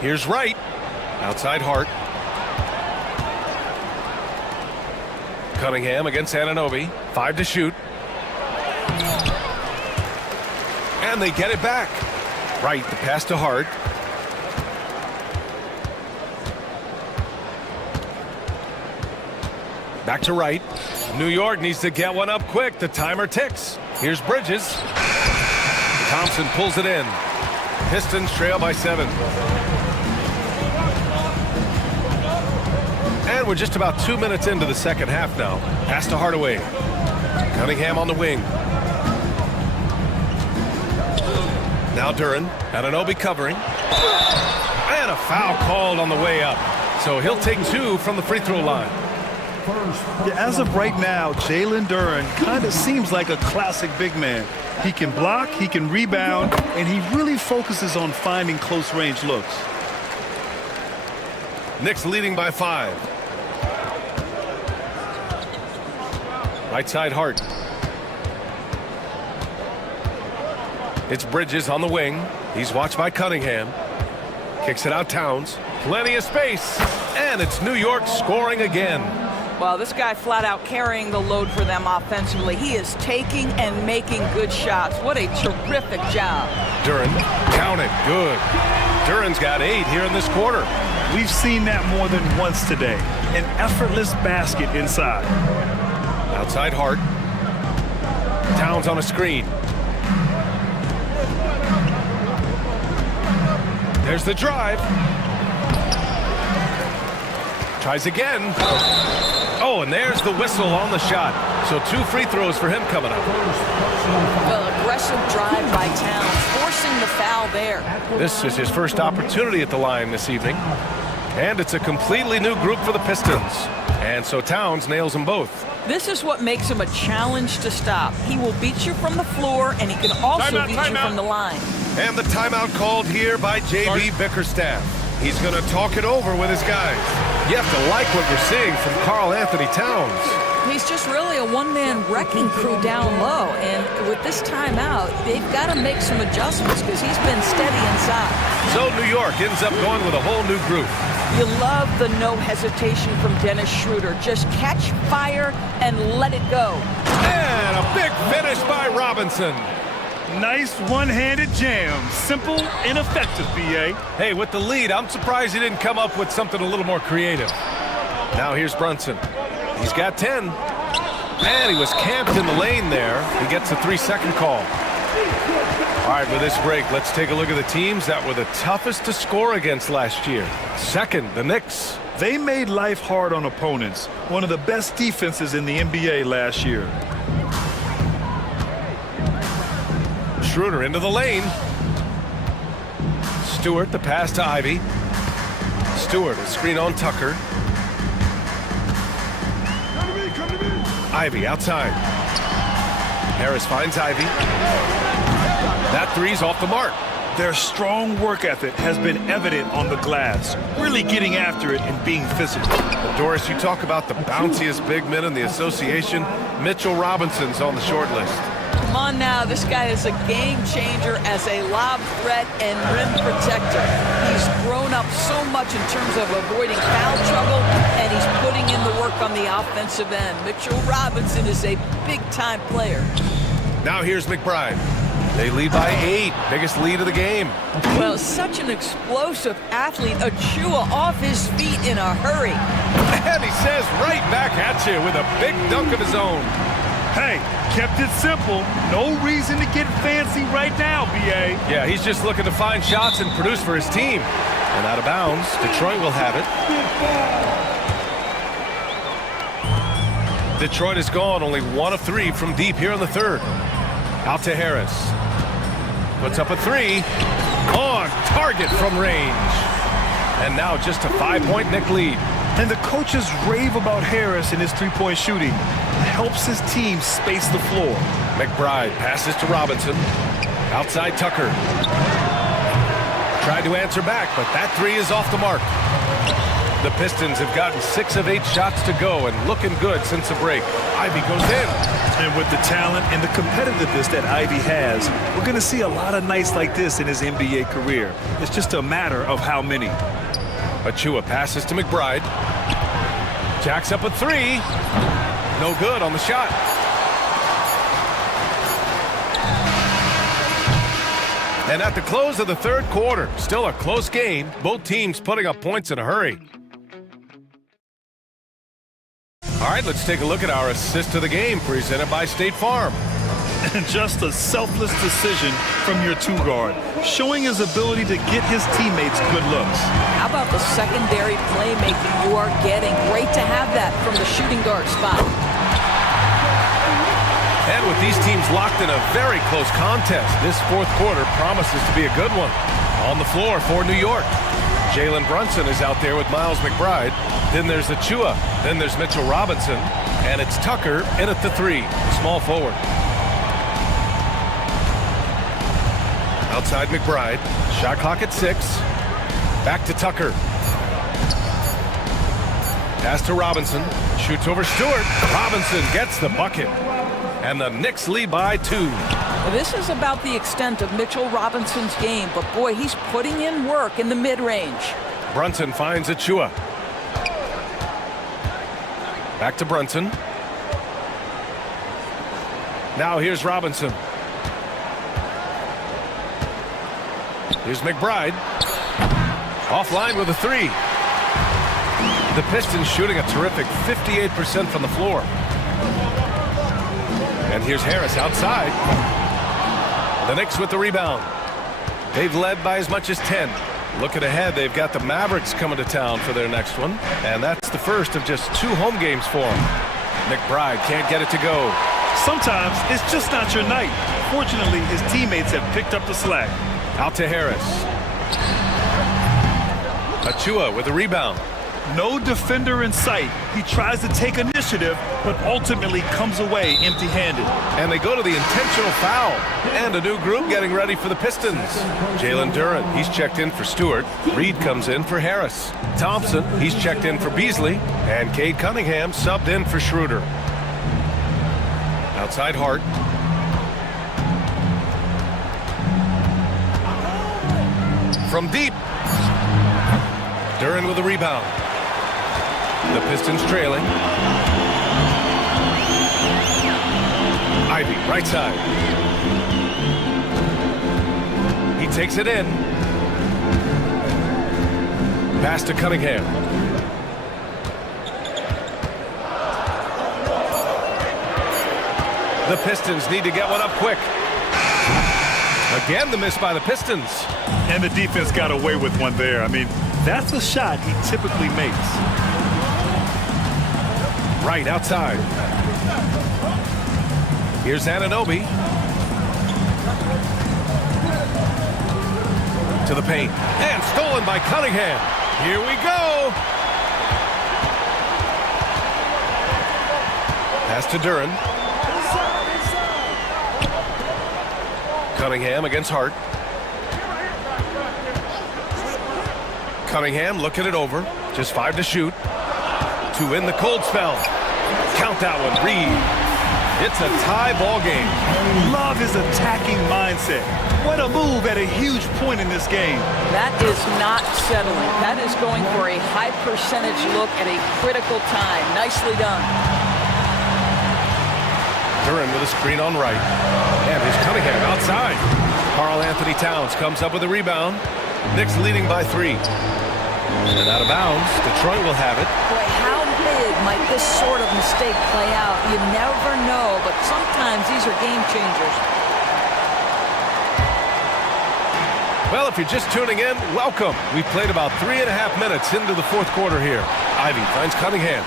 Here's Wright. Outside Hart. Cunningham against Anunoby. 5 to shoot. And they get it back. Right, the pass to Hart. Back to Wright. New York needs to get one up quick. The timer ticks. Here's Bridges. Thompson pulls it in. Pistons trail by 7. And we're just about 2 minutes into the second half now. Pass to Hardaway. Cunningham on the wing. Now Duran. Anunoby covering. And a foul called on the way up. So he'll take 2 from the free throw line. Yeah, as of right now, Jalen Duran kind of seems like a classic big man. He can block, he can rebound, and he really focuses on finding close-range looks. Knicks leading by 5. Right side Hart. It's Bridges on the wing. He's watched by Cunningham. Kicks it out Towns. Plenty of space. And it's New York scoring again. Well, this guy flat out carrying the load for them offensively. He is taking and making good shots. What a terrific job. Duran, count it, good. Duran's got 8 here in this quarter. We've seen that more than once today. An effortless basket inside. Outside Hart. Towns on a screen. There's the drive. Tries again. Oh, and there's the whistle on the shot. So 2 free throws for him coming up. Well, aggressive drive by Towns, forcing the foul there. This is his first opportunity at the line this evening. And it's a completely new group for the Pistons. And so Towns nails them both. This is what makes him a challenge to stop. He will beat you from the floor, and he can also beat you from the line. And the timeout called here by J.B. Bickerstaff. He's going to talk it over with his guys. You have to like what we're seeing from Karl Anthony Towns. He's just really a one-man wrecking crew down low. And with this timeout, they've got to make some adjustments because he's been steady inside. So New York ends up going with a whole new group. You love the no hesitation from Dennis Schroeder. Just catch fire and let it go. And a big finish by Robinson. Nice one-handed jam. Simple and effective, B.A. Hey, with the lead, I'm surprised he didn't come up with something a little more creative. Now here's Brunson. He's got 10. And he was camped in the lane there. He gets a 3-second call. All right, with this break, let's take a look at the teams that were the toughest to score against last year. Second, the Knicks. They made life hard on opponents. One of the best defenses in the NBA last year. Schroeder into the lane. Stewart, the pass to Ivy. Stewart, a screen on Tucker. Ivy outside. Harris finds Ivy. That three's off the mark. Their strong work ethic has been evident on the glass, really getting after it and being physical. Doris, you talk about the bounciest big men in the association. Mitchell Robinson's on the short list. Come on now, this guy is a game changer as a lob threat and rim protector. He's grown up so much in terms of avoiding foul trouble, and he's putting in the work on the offensive end. Mitchell Robinson is a big-time player. Now here's McBride. They lead by 8, biggest lead of the game. Well, such an explosive athlete, Achua off his feet in a hurry. And he says right back at you with a big dunk of his own. Hey, kept it simple. No reason to get fancy right now, B.A. Yeah, he's just looking to find shots and produce for his team. And out of bounds, Detroit will have it. Detroit is gone, only 1 of 3 from deep here in the third. Out to Harris. Puts up a 3. On target from range. And now just a 5-point Knick lead. And the coaches rave about Harris and his three-point shooting. It helps his team space the floor. McBride passes to Robinson. Outside Tucker. Tried to answer back, but that 3 is off the mark. The Pistons have gotten 6 of 8 shots to go and looking good since the break. Ivy goes in. And with the talent and the competitiveness that Ivy has, we're going to see a lot of nights like this in his NBA career. It's just a matter of how many. Achua passes to McBride. Jacks up a 3. No good on the shot. And at the close of the third quarter, still a close game, both teams putting up points in a hurry. All right, let's take a look at our assist of the game presented by State Farm. And just a selfless decision from your two guard, showing his ability to get his teammates good looks. How about the secondary playmaking you are getting? Great to have that from the shooting guard spot. And with these teams locked in a very close contest, this fourth quarter promises to be a good one. On the floor for New York, Jalen Brunson is out there with Miles McBride. Then there's Achua. Then there's Mitchell Robinson. And it's Tucker in at the three, small forward. Outside McBride. Shot clock at 6. Back to Tucker. Pass to Robinson. Shoots over Stewart. Robinson gets the bucket. And the Knicks lead by 2. This is about the extent of Mitchell Robinson's game, but boy, he's putting in work in the mid-range. Brunson finds Achua. Back to Brunson. Now here's Robinson. Here's McBride. Offline with a 3. The Pistons shooting a terrific 58% from the floor. And here's Harris outside. The Knicks with the rebound. They've led by as much as 10. Looking ahead, they've got the Mavericks coming to town for their next one. And that's the first of just 2 home games for them. McBride can't get it to go. Sometimes it's just not your night. Fortunately, his teammates have picked up the slack. Out to Harris. Achua with the rebound. No defender in sight. He tries to take initiative, but ultimately comes away empty-handed. And they go to the intentional foul. And a new group getting ready for the Pistons. Jalen Duren, he's checked in for Stewart. Reed comes in for Harris. Thompson, he's checked in for Beasley. And Cade Cunningham subbed in for Schroeder. Outside Hart. From deep. Duren with the rebound. The Pistons trailing. Ivy, right side. He takes it in. Pass to Cunningham. The Pistons need to get one up quick. Again, the miss by the Pistons. And the defense got away with one there. I mean, that's a shot he typically makes. Right outside. Here's Anunoby. To the paint. And stolen by Cunningham. Here we go. Pass to Duren. Cunningham against Hart. Cunningham looking it over. Just 5 to shoot. To win the cold spell. Count that one, Reed. It's a tie ball game. Love his attacking mindset. What a move at a huge point in this game. That is not settling. That is going for a high percentage look at a critical time. Nicely done. Duren with a screen on right. And here's Cunningham outside. Karl Anthony Towns comes up with a rebound. Knicks leading by 3. And out of bounds, Detroit will have it. Boy, how big might this sort of mistake play out? You never know, but sometimes these are game changers. Well, if you're just tuning in, welcome. We've played about 3.5 minutes into the fourth quarter here. Ivy finds Cunningham.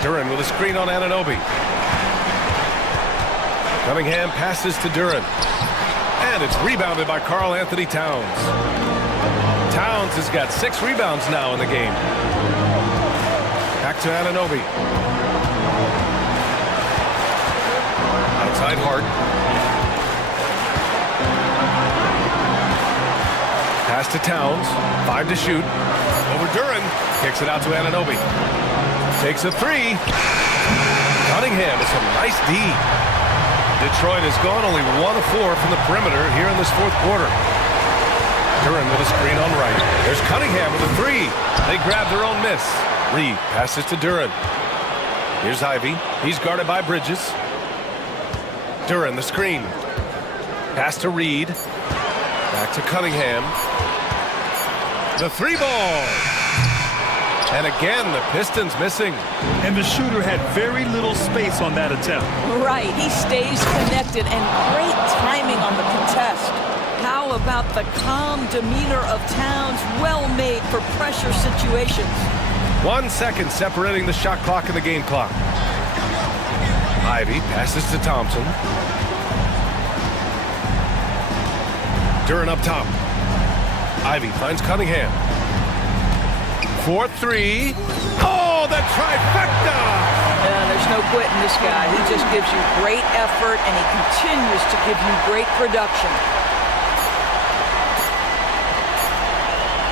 Duren with a screen on Anunoby. Cunningham passes to Duren. And it's rebounded by Karl Anthony Towns. Towns has got 6 rebounds now in the game. Back to Anunoby. Outside Hart. Pass to Towns. 5 to shoot. Over Duren. Kicks it out to Anunoby. Takes a 3. Cunningham with some nice D. Detroit has gone only 1 of 4 from the perimeter here in this fourth quarter. Duren with a screen on right. There's Cunningham with a 3. They grab their own miss. Reed passes to Duren. Here's Ivy. He's guarded by Bridges. Duran, the screen. Pass to Reed. Back to Cunningham. The three ball. And again, the Pistons missing. And the shooter had very little space on that attempt. Right, he stays connected and great timing on the contest. How about the calm demeanor of Towns, well made for pressure situations. 1 second separating the shot clock and the game clock. Ivy passes to Thompson. Duran up top. Ivy finds Cunningham. 4-3. Oh, the trifecta! There's no quitting this guy. He just gives you great effort, and he continues to give you great production.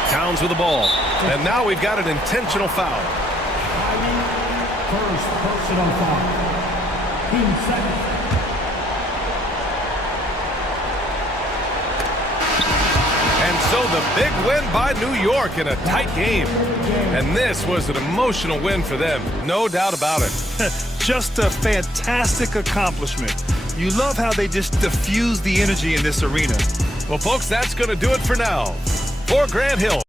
Towns with the ball. And now we've got an intentional foul. First personal foul. Team second. And so the big win by New York in a tight game. And this was an emotional win for them, no doubt about it. Just a fantastic accomplishment. You love how they just diffuse the energy in this arena. Well, folks, that's going to do it for now. For Grant Hill.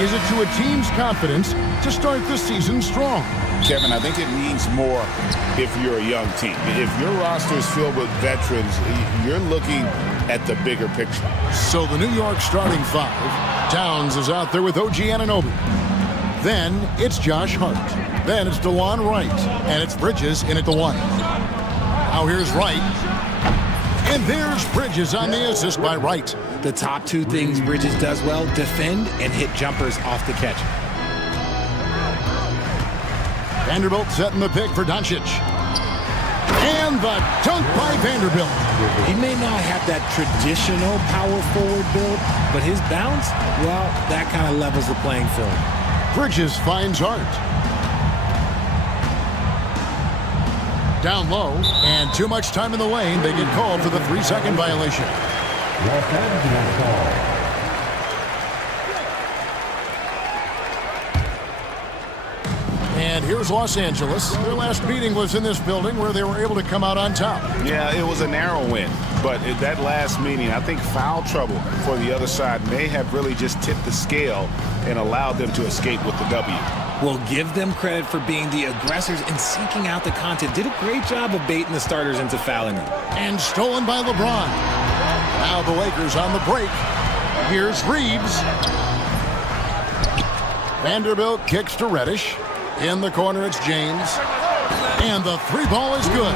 is it to a team's confidence to start the season strong? Kevin, I think it means more if you're a young team. If your roster is filled with veterans, you're looking at the bigger picture. So the New York starting five. Towns is out there with OG Anunoby. Then it's Josh Hart. Then it's DeLon Wright. And it's Bridges in at the one. Now here's Wright. And there's Bridges on the assist by Wright. The top two things Bridges does well, defend and hit jumpers off the catch. Vanderbilt setting the pick for Doncic. And the dunk by Vanderbilt. He may not have that traditional power forward build, but his bounce, well, that kind of levels the playing field. Bridges finds Hart. Down low, and too much time in the lane. They get called for the 3-second violation. And here's Los Angeles. Their last meeting was in this building where they were able to come out on top. Yeah, it was a narrow win, but at that last meeting, I think foul trouble for the other side may have really just tipped the scale and allowed them to escape with the W. We'll give them credit for being the aggressors and seeking out the content. Did a great job of baiting the starters into fouling them. And stolen by LeBron. Now the Lakers on the break. Here's Reeves. Vanderbilt kicks to Reddish. In the corner, it's James. And the three ball is good.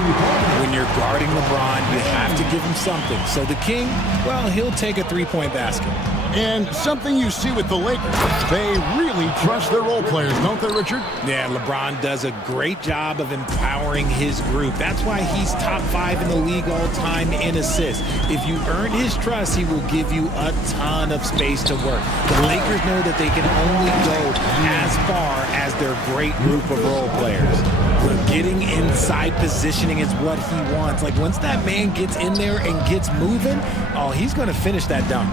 When you're guarding LeBron, you have to give him something. So the King, well, he'll take a three-point basket. And something you see with the Lakers, they really trust their role players, don't they, Richard? Yeah, LeBron does a great job of empowering his group. That's why he's top 5 in the league all time in assists. If you earn his trust, he will give you a ton of space to work. The Lakers know that they can only go as far as their great group of role players. But getting inside positioning is what he wants. Like, once that man gets in there and gets moving, oh, he's going to finish that dunk.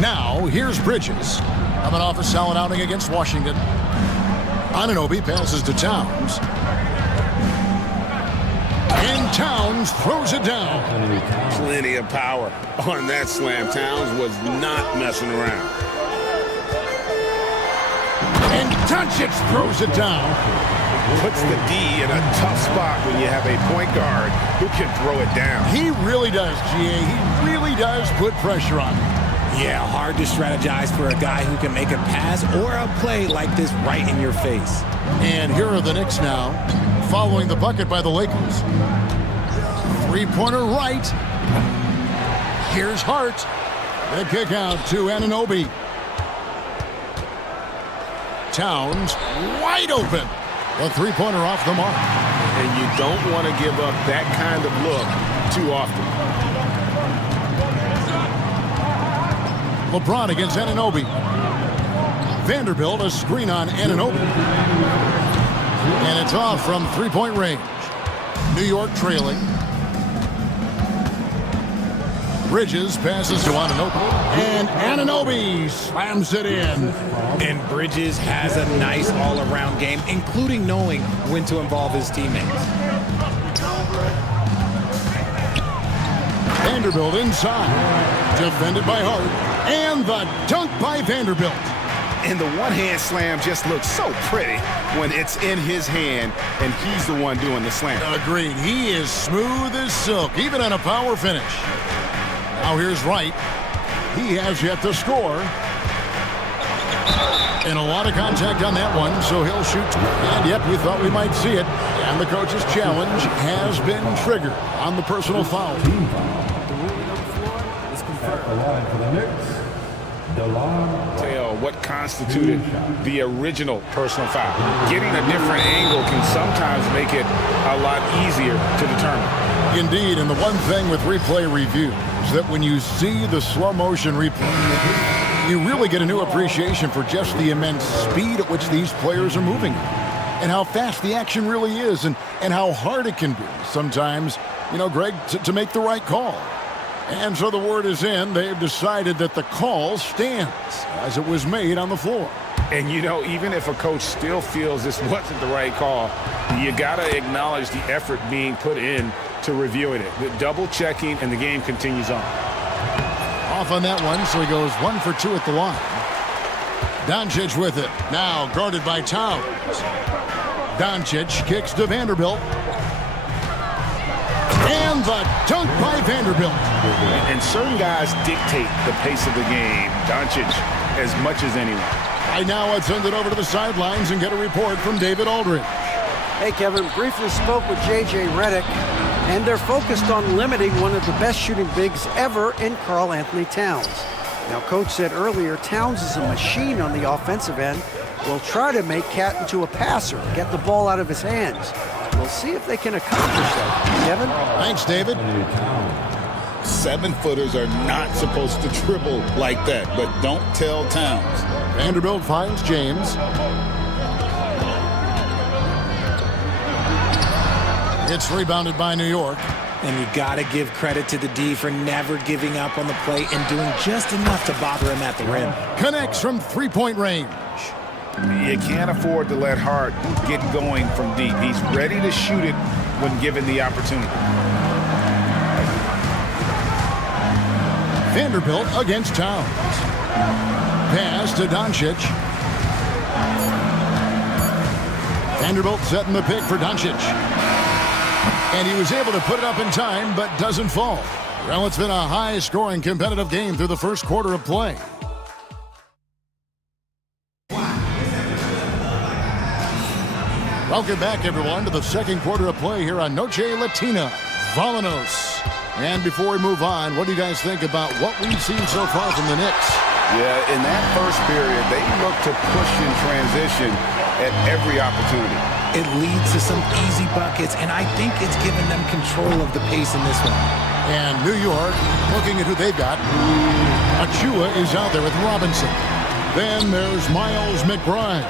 Now, here's Bridges. Coming off a solid outing against Washington. Anunoby passes to Towns. And Towns throws it down. Plenty of power on that slam. Towns was not messing around. And Doncic throws it down. Puts the D in a tough spot when you have a point guard who can throw it down. He really does, GA. He really does put pressure on him. Yeah, hard to strategize for a guy who can make a pass or a play like this right in your face. And here are the Knicks now, following the bucket by the Lakers. Three-pointer right. Here's Hart. The kick out to Anunoby. Towns wide open. The three-pointer off the mark. And you don't want to give up that kind of look too often. LeBron against Anunoby. Vanderbilt a screen on Anunoby. And it's off from three-point range. New York trailing. Bridges passes to Anunoby. And Anunoby slams it in. And Bridges has a nice all-around game, including knowing when to involve his teammates. Vanderbilt inside. Defended by Hart. And the dunk by Vanderbilt. And the one-hand slam just looks so pretty when it's in his hand and he's the one doing the slam. Agreed. He is smooth as silk, even on a power finish. Now here's Wright. He has yet to score. And a lot of contact on that one, so he'll shoot. And yep, we thought we might see it. And the coach's challenge has been triggered on the personal foul. Tell what constituted the original personal foul. Getting a different angle can sometimes make it a lot easier to determine. Indeed, and the one thing with replay review is that when you see the slow motion replay, you really get a new appreciation for just the immense speed at which these players are moving and how fast the action really is and how hard it can be sometimes, you know, Greg, to make the right call. And so the word is in. They've decided that the call stands as it was made on the floor. And, you know, even if a coach still feels this wasn't the right call, you got to acknowledge the effort being put in to reviewing it. The double checking, and the game continues on. Off on that one, so he goes 1 for 2 at the line. Doncic with it. Now guarded by Towns. Doncic kicks to Vanderbilt. And the dunk by Vanderbilt. And certain guys dictate the pace of the game. Doncic as much as anyone. Right now, let's send it over to the sidelines and get a report from David Aldridge. Hey, Kevin, briefly spoke with J.J. Redick, and they're focused on limiting one of the best shooting bigs ever in Karl Anthony Towns. Now, Coach said earlier, Towns is a machine on the offensive end. Will try to make Cat into a passer, get the ball out of his hands. We'll see if they can accomplish that. Kevin? Thanks, David. 7-footers are not supposed to dribble like that, but don't tell Towns. Vanderbilt finds James. It's rebounded by New York. And you got to give credit to the D for never giving up on the play and doing just enough to bother him at the rim. Connects from three-point range. You can't afford to let Hart get going from deep. He's ready to shoot it when given the opportunity. Vanderbilt against Towns. Pass to Doncic. Vanderbilt setting the pick for Doncic. And he was able to put it up in time, but doesn't fall. Well, it's been a high-scoring competitive game through the first quarter of play. Welcome back, everyone, to the second quarter of play here on Noche Latina. Vámonos. And before we move on, what do you guys think about what we've seen so far from the Knicks? Yeah, in that first period, they look to push in transition at every opportunity. It leads to some easy buckets, and I think it's given them control of the pace in this one. And New York, looking at who they've got. Achua is out there with Robinson. Then there's Miles McBride.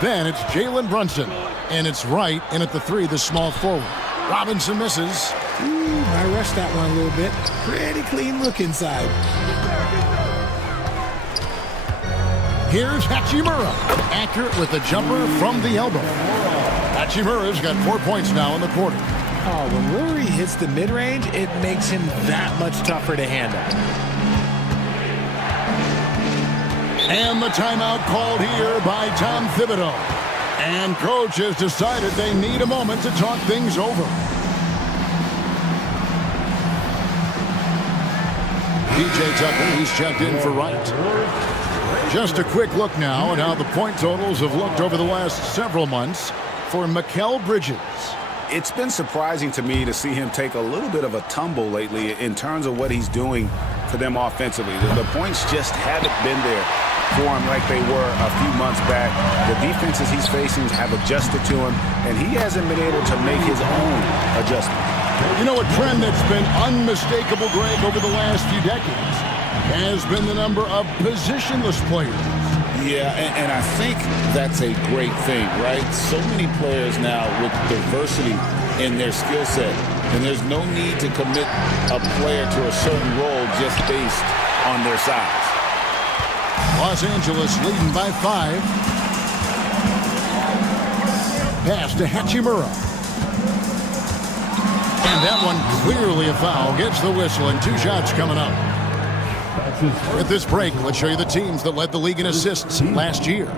Then it's Jalen Brunson. And it's Wright in at the three, the small forward. Robinson misses. I rushed that one a little bit. Pretty clean look inside. Here's Hachimura. Accurate with the jumper from the elbow. Hachimura's got 4 points now in the quarter. Oh, when Lurie hits the mid-range, it makes him that much tougher to handle. And the timeout called here by Tom Thibodeau. And coach has decided they need a moment to talk things over. DJ Tucker, he's checked in for Wright. Just a quick look now at how the point totals have looked over the last several months for Mikal Bridges. It's been surprising to me to see him take a little bit of a tumble lately in terms of what he's doing for them offensively. The points just haven't been there for him like they were a few months back. The defenses he's facing have adjusted to him, and he hasn't been able to make his own adjustment. You know, a trend that's been unmistakable, Greg, over the last few decades has been the number of positionless players. Yeah, and I think that's a great thing, right? So many players now with diversity in their skill set, and there's no need to commit a player to a certain role just based on their size. Los Angeles leading by 5. Pass to Hachimura. And that one clearly a foul. Gets the whistle, and 2 shots coming up. At this break, let's show you the teams that led the league in assists last year.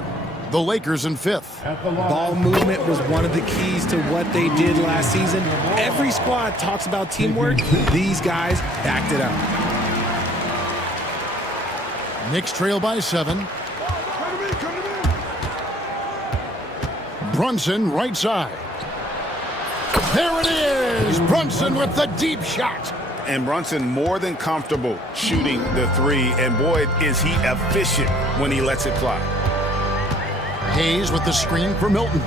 The Lakers in 5th. Ball movement was one of the keys to what they did last season. Every squad talks about teamwork. These guys backed it up. Knicks trail by 7. Brunson, right side. There it is! Brunson with the deep shot. And Brunson more than comfortable shooting the 3, and boy, is he efficient when he lets it fly. Hayes with the screen for Milton.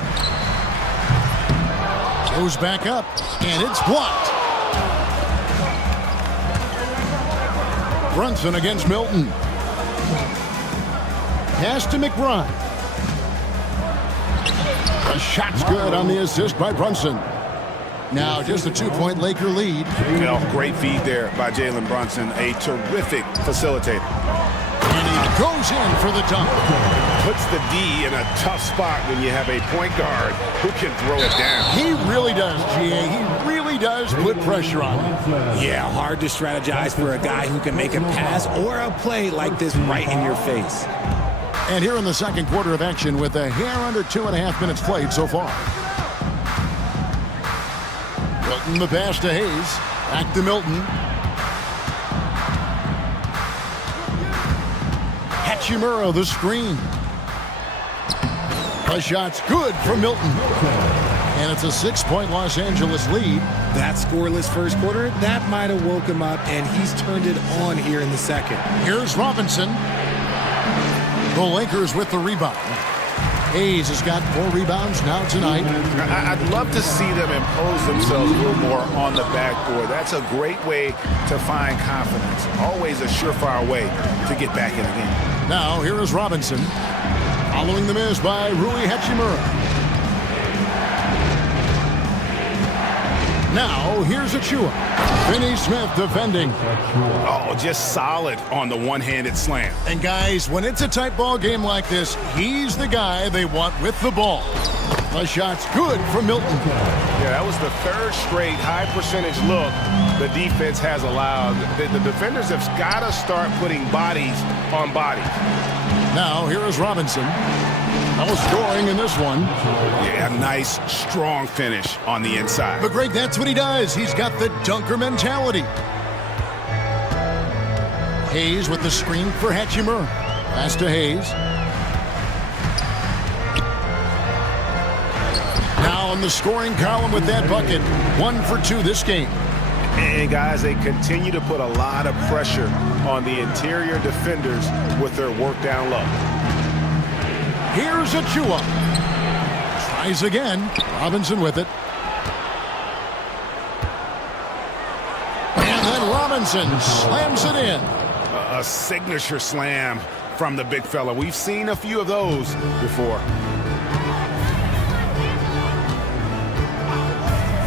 Goes back up, and it's blocked. Brunson against Milton. Pass to McBride. The shot's good on the assist by Brunson. Now just a 2-point Laker lead. Great feed there by Jalen Brunson, a terrific facilitator. And he goes in for the dunk. Puts the D in a tough spot when you have a point guard who can throw it down. He really does, G.A. He really does put pressure on him. Yeah, hard to strategize for a guy who can make a pass or a play like this right in your face. And here in the second quarter of action with a hair under 2.5 minutes played so far. Milton the pass to Hayes. Back to Milton. Hachimura the screen. The shot's good from Milton. And it's a 6-point Los Angeles lead. That scoreless first quarter, that might have woke him up, and he's turned it on here in the second. Here's Robinson. The Lakers with the rebound. Hayes has got 4 rebounds now tonight. I'd love to see them impose themselves a little more on the backboard. That's a great way to find confidence. Always a surefire way to get back in the game. Now, here is Robinson. Following the miss by Rui Hachimura. Now, here's Achua. Finney Smith defending. Oh, just solid on the one-handed slam. And guys, when it's a tight ball game like this, he's the guy they want with the ball. The shot's good from Milton. Yeah, that was the third straight high-percentage look the defense has allowed. The defenders have got to start putting bodies on bodies. Now, here is Robinson. No scoring in this one. Yeah, nice, strong finish on the inside. But Greg, that's what he does. He's got the dunker mentality. Hayes with the screen for Hachimura. Pass to Hayes. Now on the scoring column with that bucket. 1 for 2 this game. And guys, they continue to put a lot of pressure on the interior defenders with their work down low. Here's Achua. Tries again. Robinson with it. And then Robinson slams it in. A signature slam from the big fella. We've seen a few of those before.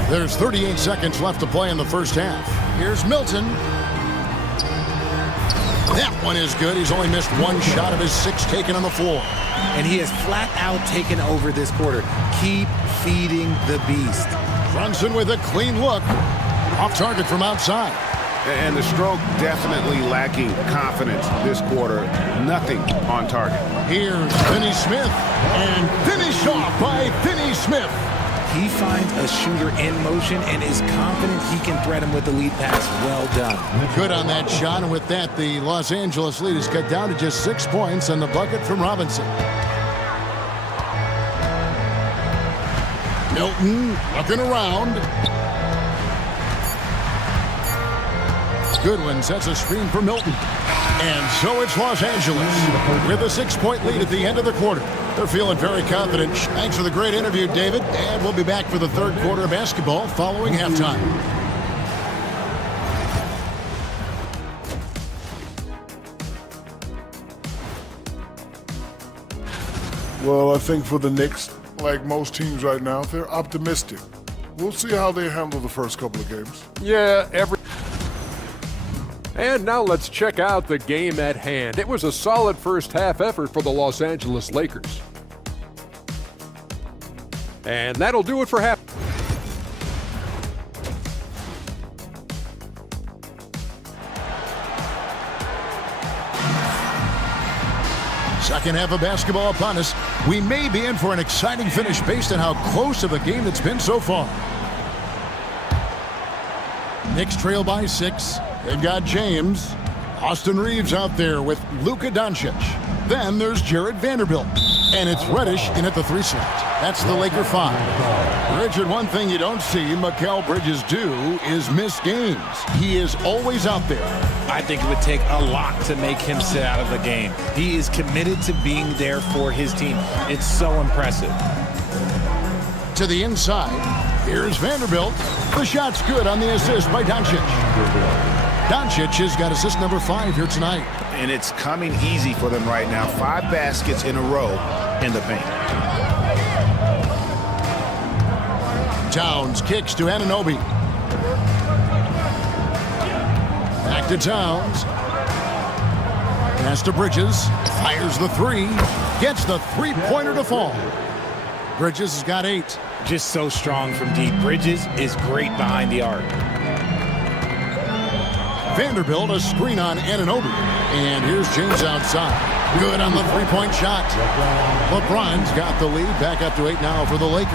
There's 38 seconds left to play in the first half. Here's Milton. That one is good. He's only missed 1 shot of his 6 taken on the floor. And he has flat out taken over this quarter. Keep feeding the beast. Brunson with a clean look. Off target from outside. And the stroke definitely lacking confidence this quarter. Nothing on target. Here's Finney Smith. And finished off by Finney Smith. He finds a shooter in motion and is confident he can thread him with the lead pass. Well done. Good on that shot, and with that, the Los Angeles lead is cut down to just 6 points and the bucket from Robinson. Milton looking around. Goodwin sets a screen for Milton. And so it's Los Angeles with a 6-point lead at the end of the quarter. They're feeling very confident. Thanks for the great interview, David. And we'll be back for the third quarter of basketball following halftime. Well, I think for the Knicks, like most teams right now, they're optimistic. We'll see how they handle the first couple of games. Yeah, And now let's check out the game at hand. It was a solid first half effort for the Los Angeles Lakers. And that'll do it for half. Second half of basketball upon us. We may be in for an exciting finish based on how close of a game it's been so far. Knicks trail by 6. They've got James. Austin Reeves out there with Luka Doncic. Then there's Jared Vanderbilt. And it's Reddish in at the 3 slot. That's the Laker 5. Richard, one thing you don't see Mikal Bridges do is miss games. He is always out there. I think it would take a lot to make him sit out of the game. He is committed to being there for his team. It's so impressive. To the inside, here's Vanderbilt. The shot's good on the assist by Doncic. Doncic has got assist number 5 here tonight. And it's coming easy for them right now. 5 baskets in a row in the paint. Towns kicks to Anunoby. Back to Towns. Pass to Bridges. Fires the 3. Gets the 3-pointer to fall. Bridges has got 8. Just so strong from deep. Bridges is great behind the arc. Vanderbilt, a screen on Anunoby. And here's James outside. Good on the three-point shot. LeBron's got the lead. Back up to 8 now for the Lakers.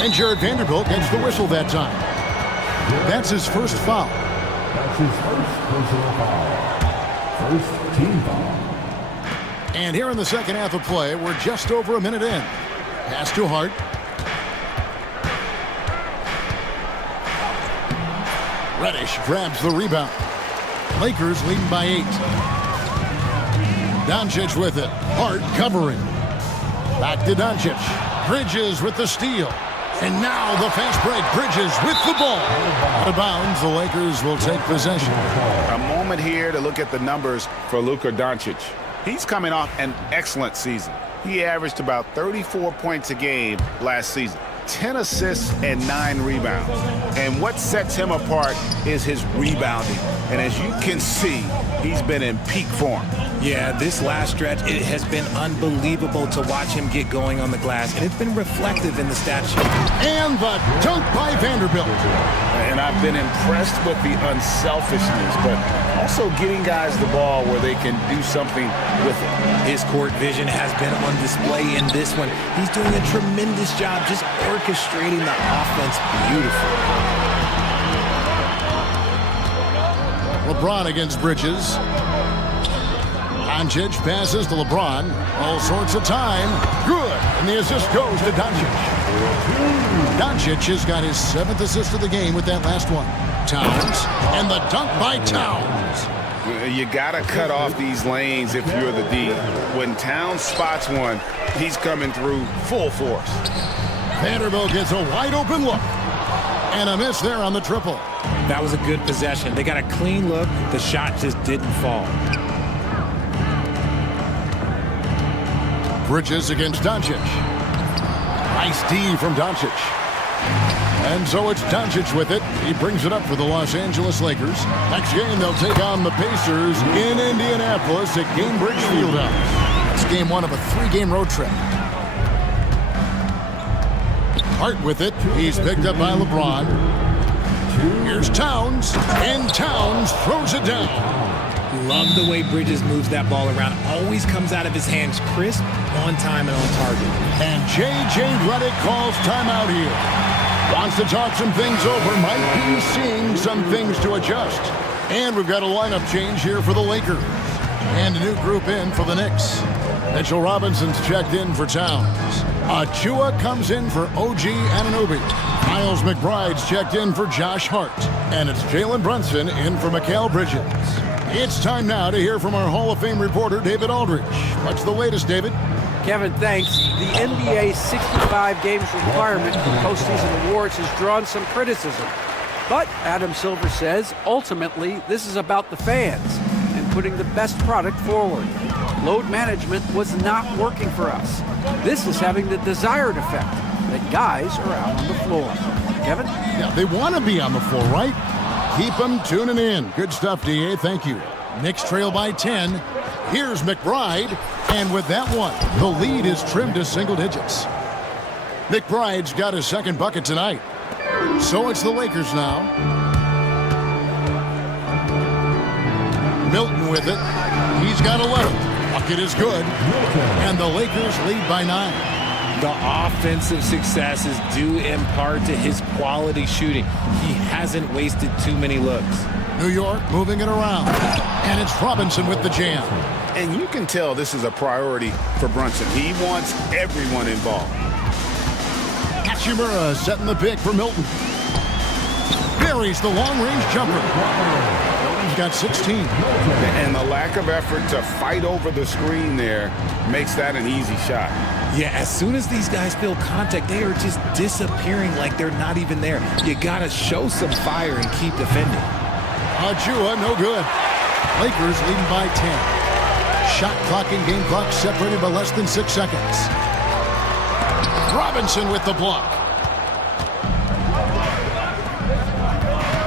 And Jared Vanderbilt gets the whistle that time. That's his first foul. That's his first personal foul. First team foul. And here in the second half of play, we're just over a minute in. Pass to Hart. Reddish grabs the rebound. Lakers leading by 8. Doncic with it. Hart covering. Back to Doncic. Bridges with the steal. And now the fast break. Bridges with the ball. Out of bounds, the Lakers will take possession. A moment here to look at the numbers for Luka Doncic. He's coming off an excellent season. He averaged about 34 points a game last season, 10 assists and 9 rebounds. And what sets him apart is his rebounding. And as you can see, he's been in peak form. Yeah, this last stretch, it has been unbelievable to watch him get going on the glass, and it's been reflective in the stat sheet. And the dunk by Vanderbilt. And I've been impressed with the unselfishness, but also getting guys the ball where they can do something with it. His court vision has been on display in this one. He's doing a tremendous job just orchestrating the offense beautifully. LeBron against Bridges. Doncic passes to LeBron. All sorts of time. Good. And the assist goes to Doncic. Doncic has got his 7th assist of the game with that last one. Towns. And the dunk by Towns. You got to cut off these lanes if you're the D. When Towns spots one, he's coming through full force. Vanderbilt gets a wide open look. And a miss there on the triple. That was a good possession. They got a clean look. The shot just didn't fall. Bridges against Doncic. Nice D from Doncic. And so it's Doncic with it. He brings it up for the Los Angeles Lakers. Next game, they'll take on the Pacers in Indianapolis at Gainbridge Fieldhouse. It's game 1 of a 3-game road trip. Hart with it. He's picked up by LeBron. Here's Towns. And Towns throws it down. Love the way Bridges moves that ball around. Always comes out of his hands crisp, on time, and on target. And J.J. Redick calls timeout here. Wants to talk some things over. Might be seeing some things to adjust. And we've got a lineup change here for the Lakers. And a new group in for the Knicks. Mitchell Robinson's checked in for Towns. Achua comes in for OG Anunoby. Miles McBride's checked in for Josh Hart. And it's Jalen Brunson in for Mikal Bridges. It's time now to hear from our Hall of Fame reporter, David Aldridge. What's the latest, David? Kevin, thanks. The NBA 65 games requirement for postseason awards has drawn some criticism. But Adam Silver says, ultimately, this is about the fans and putting the best product forward. Load management was not working for us. This is having the desired effect, that guys are out on the floor. Kevin? Yeah, they want to be on the floor, right? Keep them tuning in. Good stuff, D.A. Thank you. Knicks trail by 10. Here's McBride. And with that one, the lead is trimmed to single digits. McBride's got his second bucket tonight. So it's the Lakers now. Milton with it. He's got 11. Bucket is good. And the Lakers lead by 9. The offensive success is due in part to his quality shooting. He hasn't wasted too many looks. New York moving it around. And it's Robinson with the jam. And you can tell this is a priority for Brunson. He wants everyone involved. Hachimura setting the pick for Milton. Buries the long-range jumper. Milton's got 16. And the lack of effort to fight over the screen there makes that an easy shot. Yeah, as soon as these guys feel contact, they are just disappearing like they're not even there. You gotta show some fire and keep defending. Achua, no good. Lakers leading by 10. Shot clock and game clock separated by less than 6 seconds. Robinson with the block.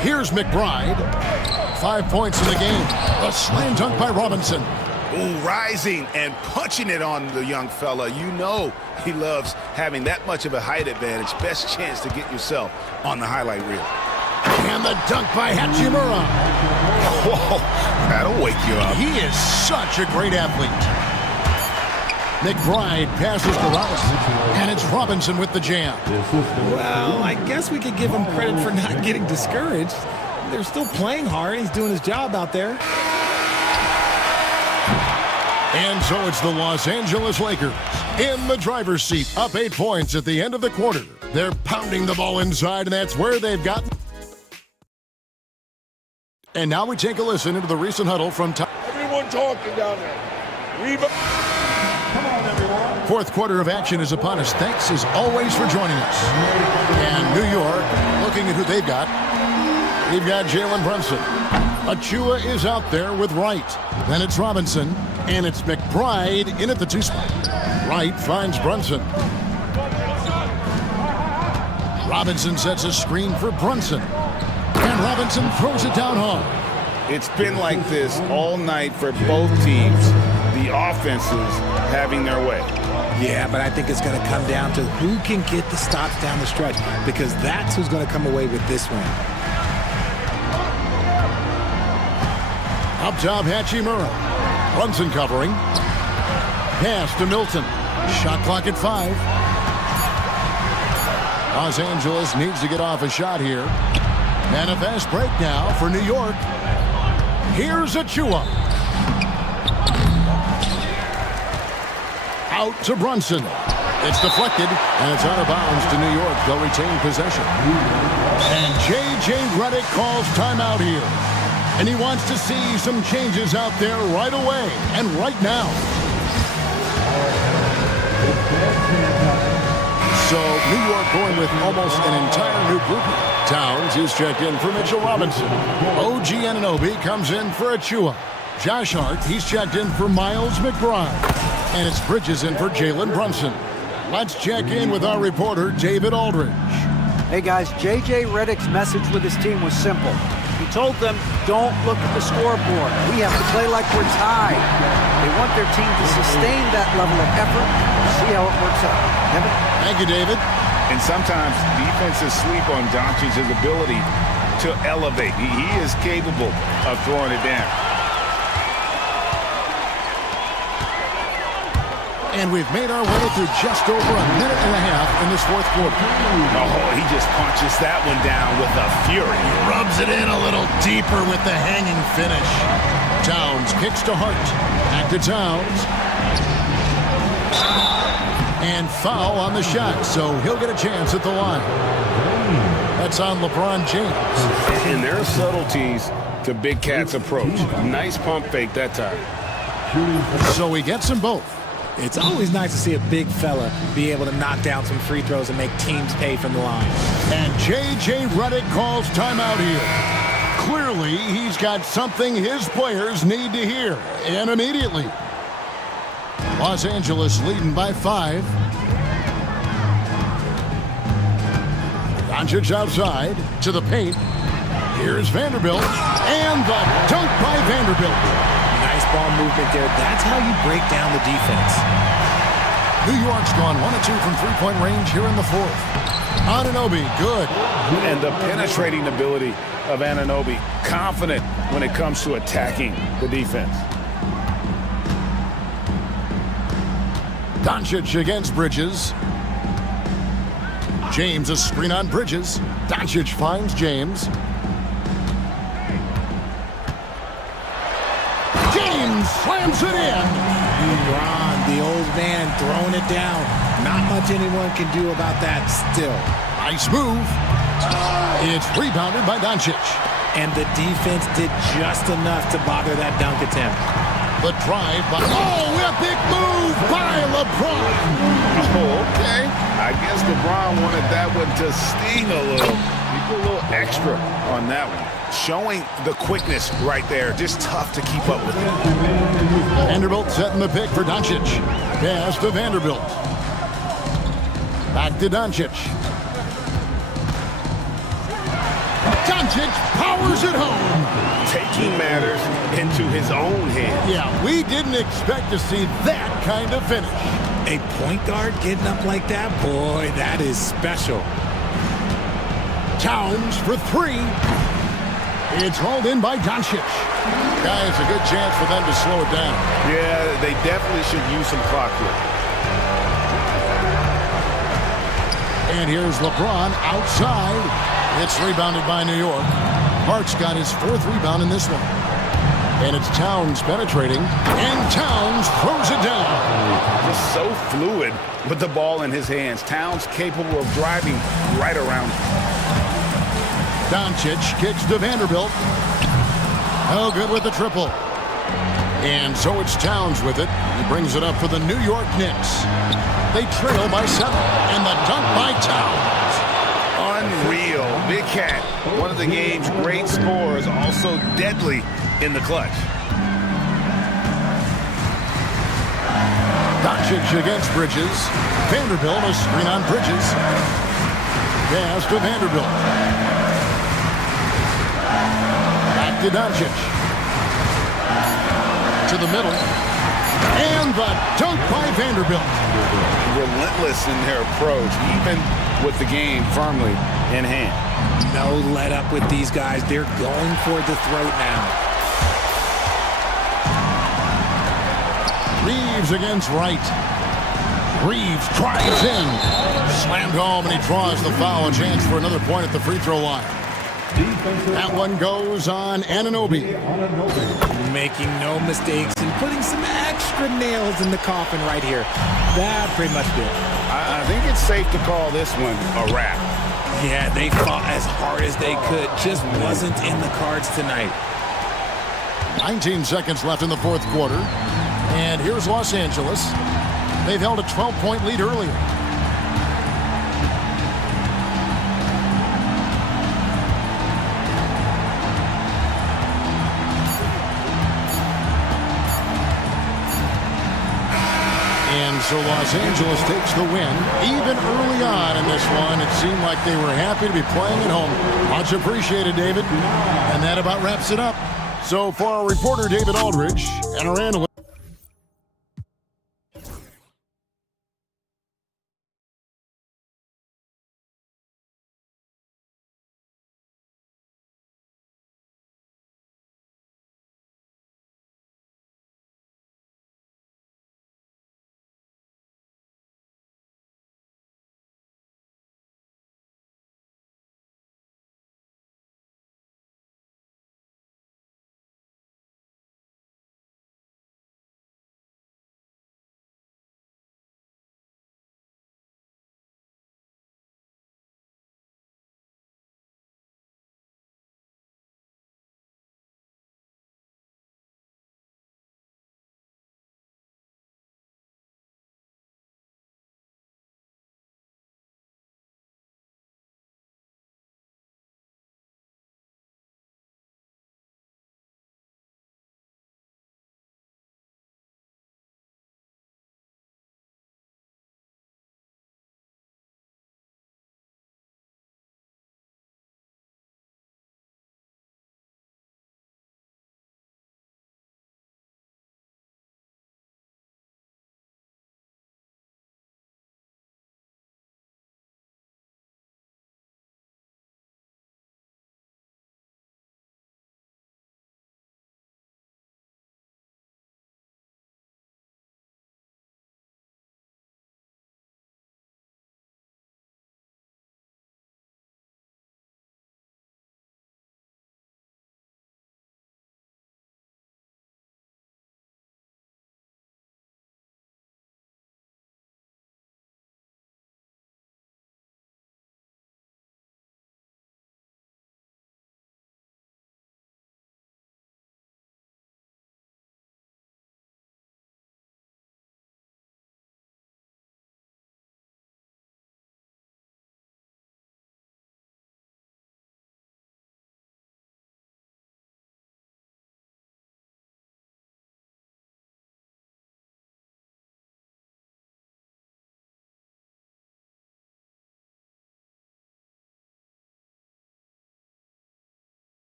Here's McBride. 5 points in the game. A slam dunk by Robinson. Ooh, rising and punching it on the young fella. You know he loves having that much of a height advantage. Best chance to get yourself on the highlight reel. the dunk by Hachimura. Whoa, that'll wake you up. He is such a great athlete. McBride passes to Robinson, and it's Robinson with the jam. Well, I guess we could give him credit for not getting discouraged. They're still playing hard. He's doing his job out there. And so it's the Los Angeles Lakers in the driver's seat, up 8 points at the end of the quarter. They're pounding the ball inside, and that's where they've got. And now we take a listen into the recent huddle from top. Everyone talking down there. Come on, everyone. Fourth quarter of action is upon us. Thanks as always for joining us. And New York, looking at who they've got. They've got Jalen Brunson. Achua is out there with Wright. Then it's Robinson. And it's McBride in at the 2 spot. Wright finds Brunson. Robinson sets a screen for Brunson. And Robinson throws it down hard. It's been like this all night for both teams. The offenses having their way. Yeah, but I think it's going to come down to who can get the stops down the stretch, because that's who's going to come away with this win. Up top, Hachimura. Brunson covering. Pass to Milton. Shot clock at 5. Los Angeles needs to get off a shot here. And a fast break now for New York. Here's Achua. Out to Brunson. It's deflected, and it's out of bounds to New York. They'll retain possession. And J.J. Redick calls timeout here. And he wants to see some changes out there right away and right now. So New York going with almost an entire new group. Towns is checked in for Mitchell Robinson. OG Anunoby comes in for Achua. Josh Hart, he's checked in for Miles McBride. And it's Bridges in for Jalen Brunson. Let's check in with our reporter, David Aldridge. Hey guys, J.J. Redick's message with his team was simple. He told them, don't look at the scoreboard. We have to play like we're tied. They want their team to sustain that level of effort. See how it works out. Kevin? Thank you, David. And sometimes defenses sleep on Doncic's ability to elevate. He is capable of throwing it down. And we've made our way through just over a minute and a half in this fourth quarter. Oh, he just punches that one down with a fury. Rubs it in a little deeper with the hanging finish. Towns kicks to Hart. Back to Towns. And foul on the shot, so he'll get a chance at the line. That's on LeBron James. And there are subtleties to Big Cat's approach. Nice pump fake that time. So he gets them both. It's always nice to see a big fella be able to knock down some free throws and make teams pay from the line. And J.J. Redick calls timeout here. Clearly, he's got something his players need to hear, and immediately. Los Angeles leading by 5. Doncic outside to the paint. Here's Vanderbilt, and the dunk by Vanderbilt. Nice ball movement there. That's how you break down the defense. New York's gone 1 of 2 from three-point range here in the fourth. Anunoby, good. And the penetrating ability of Anunoby, confident when it comes to attacking the defense. Doncic against Bridges. James a screen on Bridges. Doncic finds James. James slams it in. LeBron, the old man, throwing it down. Not much anyone can do about that still. Nice move. It's rebounded by Doncic. And the defense did just enough to bother that dunk attempt. The drive by... Oh, a big move by LeBron. Oh, okay. I guess LeBron wanted that one to sting a little. He put a little extra on that one. Showing the quickness right there. Just tough to keep up with it. Vanderbilt setting the pick for Doncic. Pass to Vanderbilt. Back to Doncic. Doncic powers it home. Taking matters into his own hands. Yeah, we didn't expect to see that kind of finish. A point guard getting up like that? Boy, that is special. Towns for 3. It's hauled in by Doncic. Guys, a good chance for them to slow it down. Yeah, they definitely should use some clock here. And here's LeBron outside. It's rebounded by New York. Hart's got his 4th rebound in this one. And it's Towns penetrating, and Towns throws it down. Just so fluid with the ball in his hands. Towns capable of driving right around. Doncic kicks to Vanderbilt. Oh, good with the triple. And so it's Towns with it. He brings it up for the New York Knicks. They trail by 7, and the dunk by Towns. Unreal. Big Cat, one of the game's great scorers, also deadly in the clutch. Doncic against Bridges. Vanderbilt, a screen on Bridges. Pass to Vanderbilt. Back to Doncic. To the middle. And the dunk by Vanderbilt. Relentless in their approach, even with the game firmly in hand. No let up with these guys. They're going for the throat now. Reeves against Wright. Reeves drives in. Slammed home, and he draws the foul. A chance for another point at the free throw line. That one goes on Anunoby. Making no mistakes and putting some extra nails in the coffin right here. That pretty much did. I think it's safe to call this one a wrap. Yeah, they fought as hard as they could. Just wasn't in the cards tonight. 19 seconds left in the 4th quarter. And here's Los Angeles. They've held a 12-point lead earlier. And so Los Angeles takes the win. Even early on in this one, it seemed like they were happy to be playing at home. Much appreciated, David. And that about wraps it up. So for our reporter, David Aldridge, and our analyst,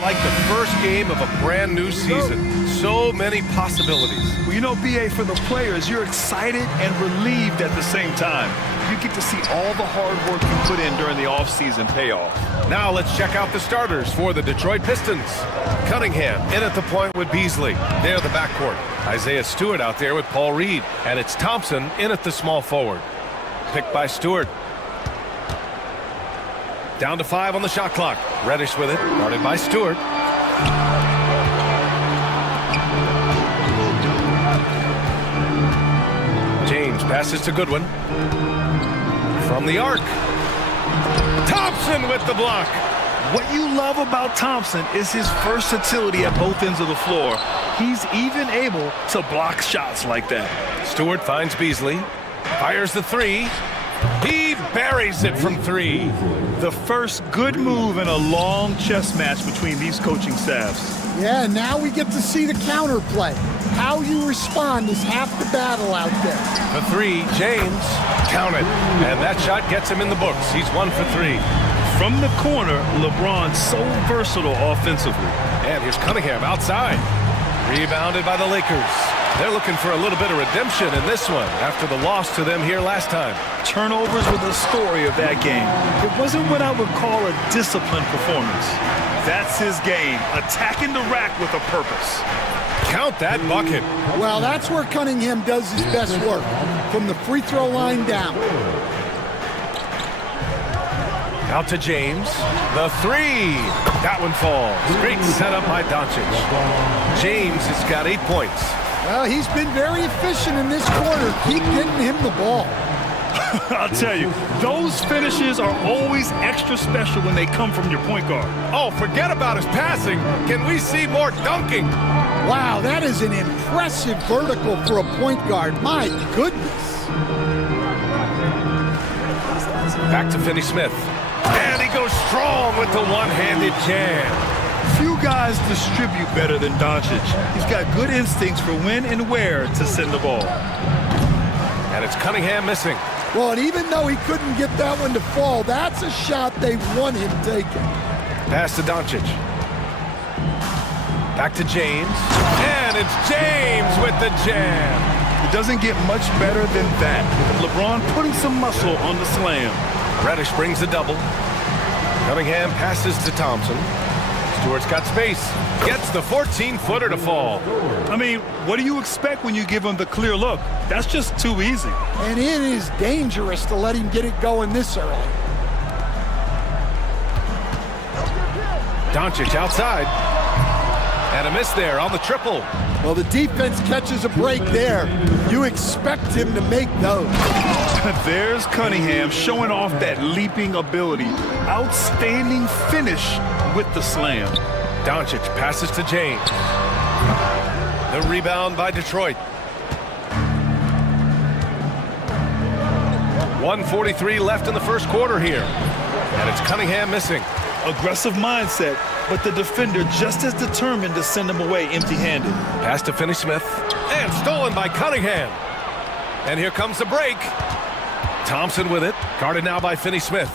Like the first game of a brand new season. So many possibilities. Well, you know, BA, for the players, you're excited and relieved at the same time. You get to see all the hard work you put in during the offseason pay off. Now let's check out the starters for the Detroit Pistons. Cunningham in at the point with Beasley. They're the backcourt. Isaiah Stewart out there with Paul Reed. And it's Thompson in at the small forward. Picked by Stewart. Down to 5 on the shot clock. Reddish with it, guarded by Stewart. James passes to Goodwin. From the arc. Thompson with the block. What you love about Thompson is his versatility at both ends of the floor. He's even able to block shots like that. Stewart finds Beasley. Fires the three. He buries it from 3. The first good move in a long chess match between these coaching staffs. Yeah, now we get to see the counterplay. How you respond is half the battle out there. The 3, James. Count it. And that shot gets him in the books. He's 1 for 3. From the corner, LeBron's so versatile offensively. And here's Cunningham outside. Rebounded by the Lakers. They're looking for a little bit of redemption in this one after the loss to them here last time. Turnovers were the story of that game. It wasn't what I would call a disciplined performance. That's his game, attacking the rack with a purpose. Count that bucket. Well, that's where Cunningham does his best work, from the free throw line down. Out to James. The 3. That one falls. Great setup by Doncic. James has got 8 points. Well, he's been very efficient in this quarter. Keep getting him the ball. I'll tell you, those finishes are always extra special when they come from your point guard. Oh, forget about his passing. Can we see more dunking? Wow, that is an impressive vertical for a point guard. My goodness. Back to Finney Smith. And he goes strong with the one-handed jam. Few guys distribute better than Doncic. He's got good instincts for when and where to send the ball. And it's Cunningham missing. Well, and even though he couldn't get that one to fall, that's a shot they want him taking. Pass to Doncic. Back to James. And it's James with the jam. It doesn't get much better than that. LeBron putting some muscle on the slam. Reddish brings the double. Cunningham passes to Thompson. Stewart's got space. Gets the 14-footer to fall. I mean, what do you expect when you give him the clear look? That's just too easy. And it is dangerous to let him get it going this early. Doncic outside. And a miss there on the triple. Well, the defense catches a break there. You expect him to make those. There's Cunningham showing off that leaping ability. Outstanding finish with the slam. Doncic passes to James. The rebound by Detroit. 1:43 left in the first quarter here. And it's Cunningham missing. Aggressive mindset, but the defender just as determined to send him away empty-handed. Pass to Finney Smith. And stolen by Cunningham. And here comes the break. Thompson with it. Guarded now by Finney Smith.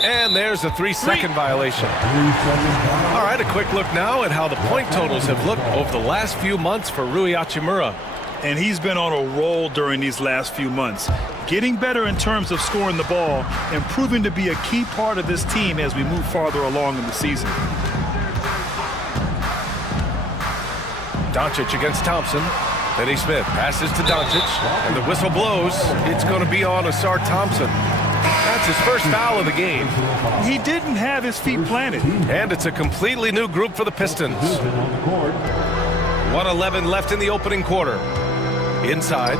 And there's a 3-second violation. All right, a quick look now at how the point totals have looked over the last few months for Rui Hachimura. And he's been on a roll during these last few months. Getting better in terms of scoring the ball and proving to be a key part of this team as we move farther along in the season. Doncic against Thompson. Finney Smith passes to Doncic, and the whistle blows. It's going to be on Asar Thompson. That's his first foul of the game. He didn't have his feet planted. And it's a completely new group for the Pistons. 1:11 left in the opening quarter. Inside.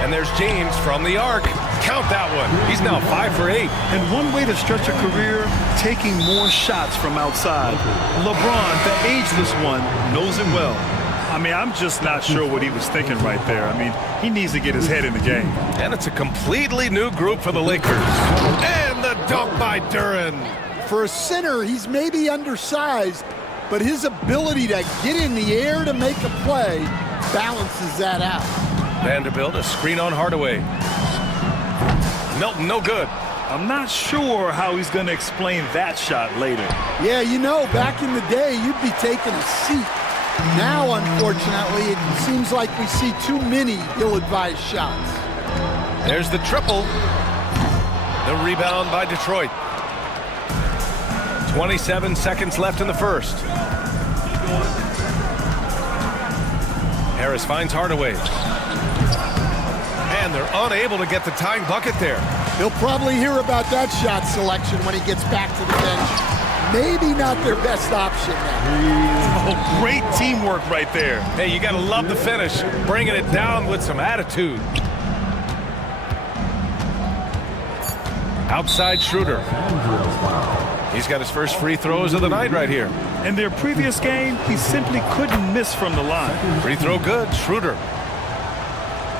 And there's James from the arc. Count that one. He's now 5 for 8. And one way to stretch a career, taking more shots from outside. LeBron, the ageless one, knows it well. I mean, I'm just not sure what he was thinking right there. I mean, he needs to get his head in the game. And it's a completely new group for the Lakers. And the dunk by Duren. For a center, he's maybe undersized, but his ability to get in the air to make a play balances that out. Vanderbilt, a screen on Hardaway. Melton, no good. I'm not sure how he's going to explain that shot later. Yeah, you know, back in the day, you'd be taking a seat. Now, unfortunately, it seems like we see too many ill-advised shots. There's the triple. The rebound by Detroit. 27 seconds left in the first. Harris finds Hardaway. And they're unable to get the tying bucket there. He'll probably hear about that shot selection when he gets back to the bench. Maybe not their best option now. Oh, great teamwork right there. Hey, you gotta love the finish. Bringing it down with some attitude. Outside Schroeder. He's got his first free throws of the night right here. In their previous game, he simply couldn't miss from the line. Free throw good, Schroeder.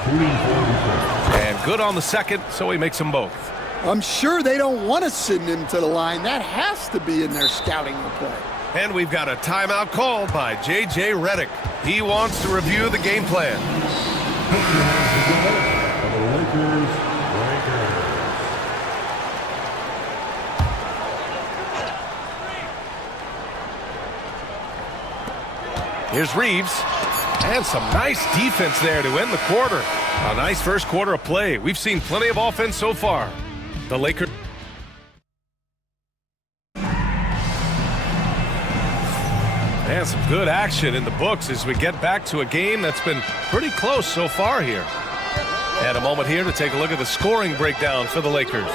And good on the second, so he makes them both. I'm sure they don't want to send him to the line. That has to be in their scouting report. And we've got a timeout called by J.J. Redick. He wants to review the game plan. Here's Reeves. And some nice defense there to end the quarter. A nice first quarter of play. We've seen plenty of offense so far. The Lakers. And some good action in the books as we get back to a game that's been pretty close so far here. And a moment here to take a look at the scoring breakdown for the Lakers.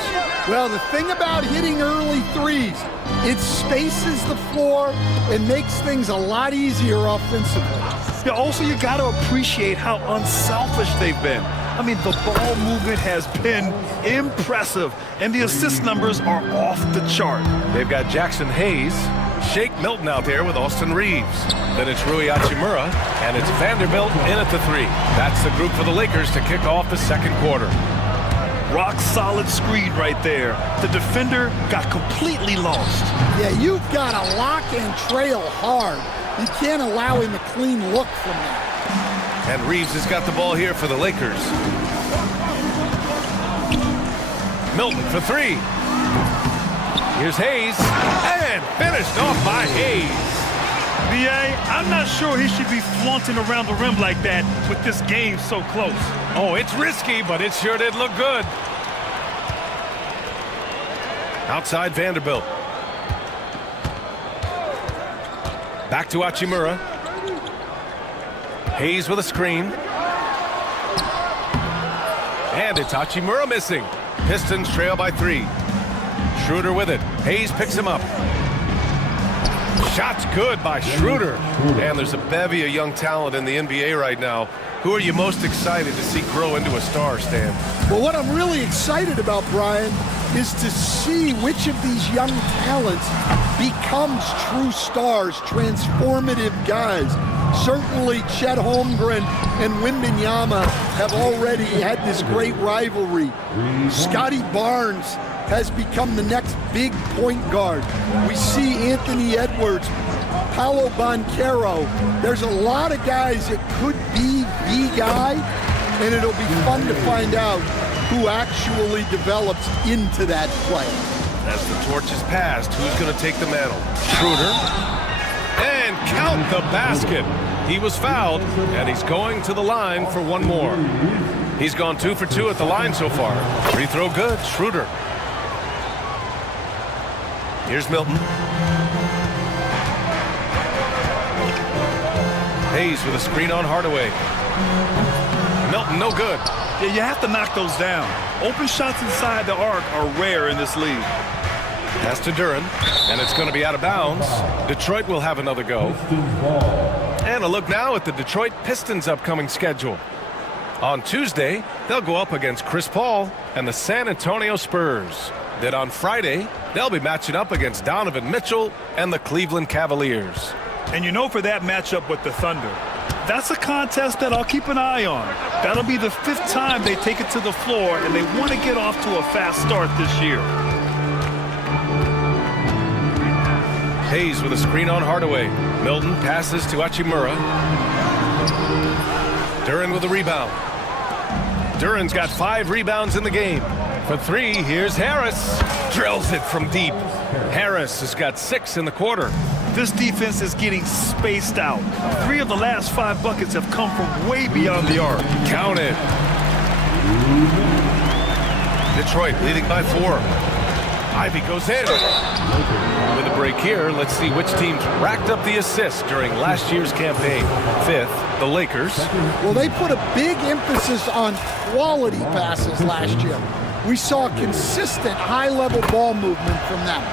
Well, the thing about hitting early threes, it spaces the floor and makes things a lot easier offensively. Yeah, also, you got to appreciate how unselfish they've been. I mean, the ball movement has been impressive, and the assist numbers are off the chart. They've got Jackson Hayes, Shake Milton out there with Austin Reeves. Then it's Rui Hachimura, and it's Vanderbilt in at the three. That's the group for the Lakers to kick off the second quarter. Rock solid screen right there. The defender got completely lost. Yeah, you've got to lock and trail hard. You can't allow him a clean look from that. And Reeves has got the ball here for the Lakers. Milton for three. Here's Hayes, and finished off by Hayes. B.A., I'm not sure he should be flaunting around the rim like that with this game so close. Oh, it's risky, but it sure did look good. Outside Vanderbilt. Back to Hachimura. Hayes with a screen. And it's Hachimura missing. Pistons trail by three. Schroeder with it. Hayes picks him up. Shot's good by Schroeder. And there's a bevy of young talent in the NBA right now. Who are you most excited to see grow into a star, Stan? Well, what I'm really excited about, Brian, is to see which of these young talents becomes true stars, transformative guys. Certainly, Chet Holmgren and Wembanyama have already had this great rivalry. Scotty Barnes has become the next big point guard. We see Anthony Edwards, Paolo Banchero. There's a lot of guys that could be the guy, and it'll be fun to find out who actually develops into that play. As the torch is passed, who's going to take the mantle? Schroeder. And count the basket. He was fouled, and he's going to the line for one more. He's gone 2 for 2 at the line so far. Free throw good, Schroeder. Here's Milton. Hayes with a screen on Hardaway. Milton, no good. Yeah, you have to knock those down. Open shots inside the arc are rare in this league. Pass to Duren, and it's going to be out of bounds. Detroit will have another go. And a look now at the Detroit Pistons' upcoming schedule. On Tuesday, they'll go up against Chris Paul and the San Antonio Spurs. Then on Friday, they'll be matching up against Donovan Mitchell and the Cleveland Cavaliers. And you know, for that matchup with the Thunder, that's a contest that I'll keep an eye on. That'll be the 5th time they take it to the floor, and they want to get off to a fast start this year. Hayes with a screen on Hardaway. Milton passes to Hachimura. Duren with a rebound. Duren's got 5 rebounds in the game. For three, here's Harris. Drills it from deep. Harris has got 6 in the quarter. This defense is getting spaced out. 3 of the last 5 buckets have come from way beyond the arc. Count it. Detroit leading by 4. Ivy goes in. With a break here, let's see which teams racked up the assists during last year's campaign. 5th, the Lakers. Well, they put a big emphasis on quality passes last year. We saw consistent high-level ball movement from them.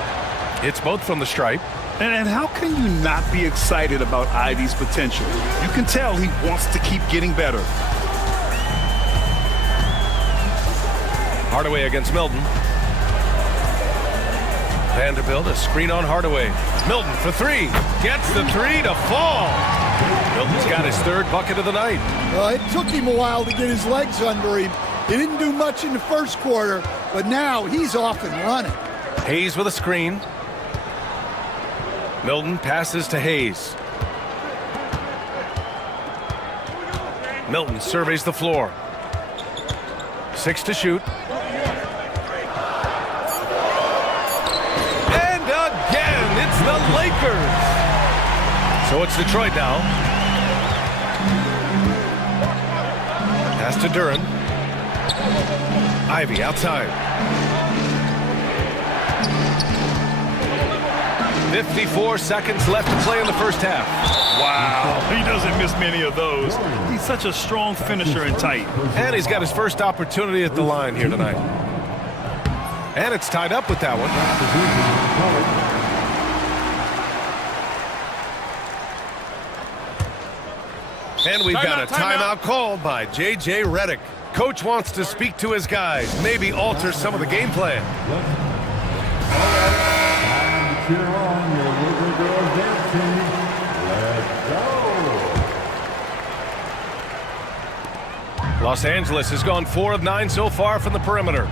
It's both from the stripe. And how can you not be excited about Ivy's potential? You can tell he wants to keep getting better. Hardaway against Milton. Vanderbilt, a screen on Hardaway. Milton for 3. Gets the 3 to fall. Milton's got his 3rd bucket of the night. Well, it took him a while to get his legs under him. He didn't do much in the first quarter, but now he's off and running. Hayes with a screen. Milton passes to Hayes. Milton surveys the floor. 6 to shoot. And again, it's the Lakers. So it's Detroit now. Pass to Duran. Ivy outside. 54 seconds left to play in the first half. Wow, he doesn't miss many of those. He's such a strong finisher and tight. And he's got his first opportunity at the line here tonight. And it's tied up with that one. And we've got a timeout called by J.J. Redick. Coach wants to speak to his guys, maybe alter some of the game plan. Cheer on your little girls dancing. Let's go. Los Angeles has gone 4 of 9 so far from the perimeter.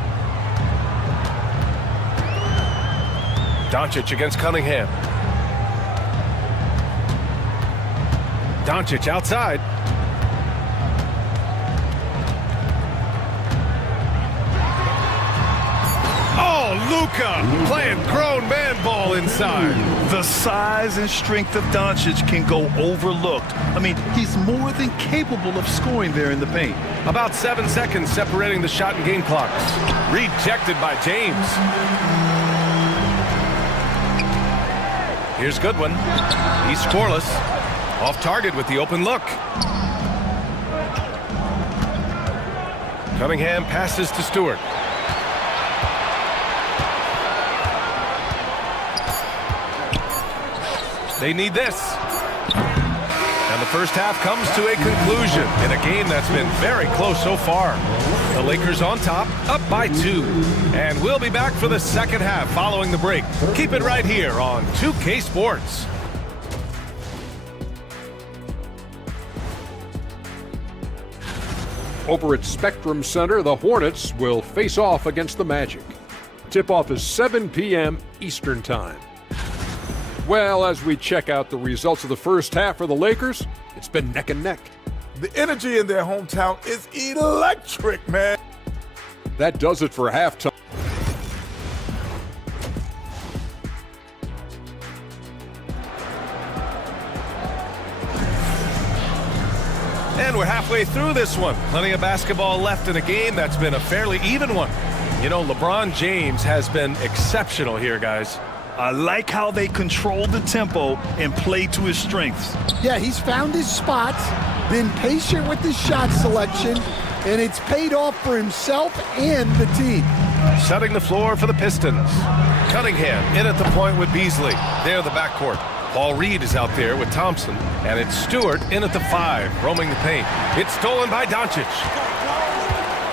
Doncic against Cunningham. Doncic outside. Oh, Luka playing grown man ball inside. The size and strength of Doncic can go overlooked. I mean, he's more than capable of scoring there in the paint. About 7 seconds separating the shot and game clocks. Rejected by James. Here's Goodwin. He's scoreless. Off target with the open look. Cunningham passes to Stewart. They need this. And the first half comes to a conclusion in a game that's been very close so far. The Lakers on top, up by 2. And we'll be back for the second half following the break. Keep it right here on 2K Sports. Over at Spectrum Center, the Hornets will face off against the Magic. Tip-off is 7 p.m. Eastern Time. Well, as we check out the results of the first half for the Lakers, it's been neck and neck. The energy in their hometown is electric, man. That does it for halftime. And we're halfway through this one. Plenty of basketball left in a game that's been a fairly even one. You know, LeBron James has been exceptional here, guys. I like how they control the tempo and play to his strengths. Yeah, he's found his spots, been patient with his shot selection, and it's paid off for himself and the team. Setting the floor for the Pistons. Cunningham in at the point with Beasley. They're the backcourt. Paul Reed is out there with Thompson, and it's Stewart in at the 5, roaming the paint. It's stolen by Doncic.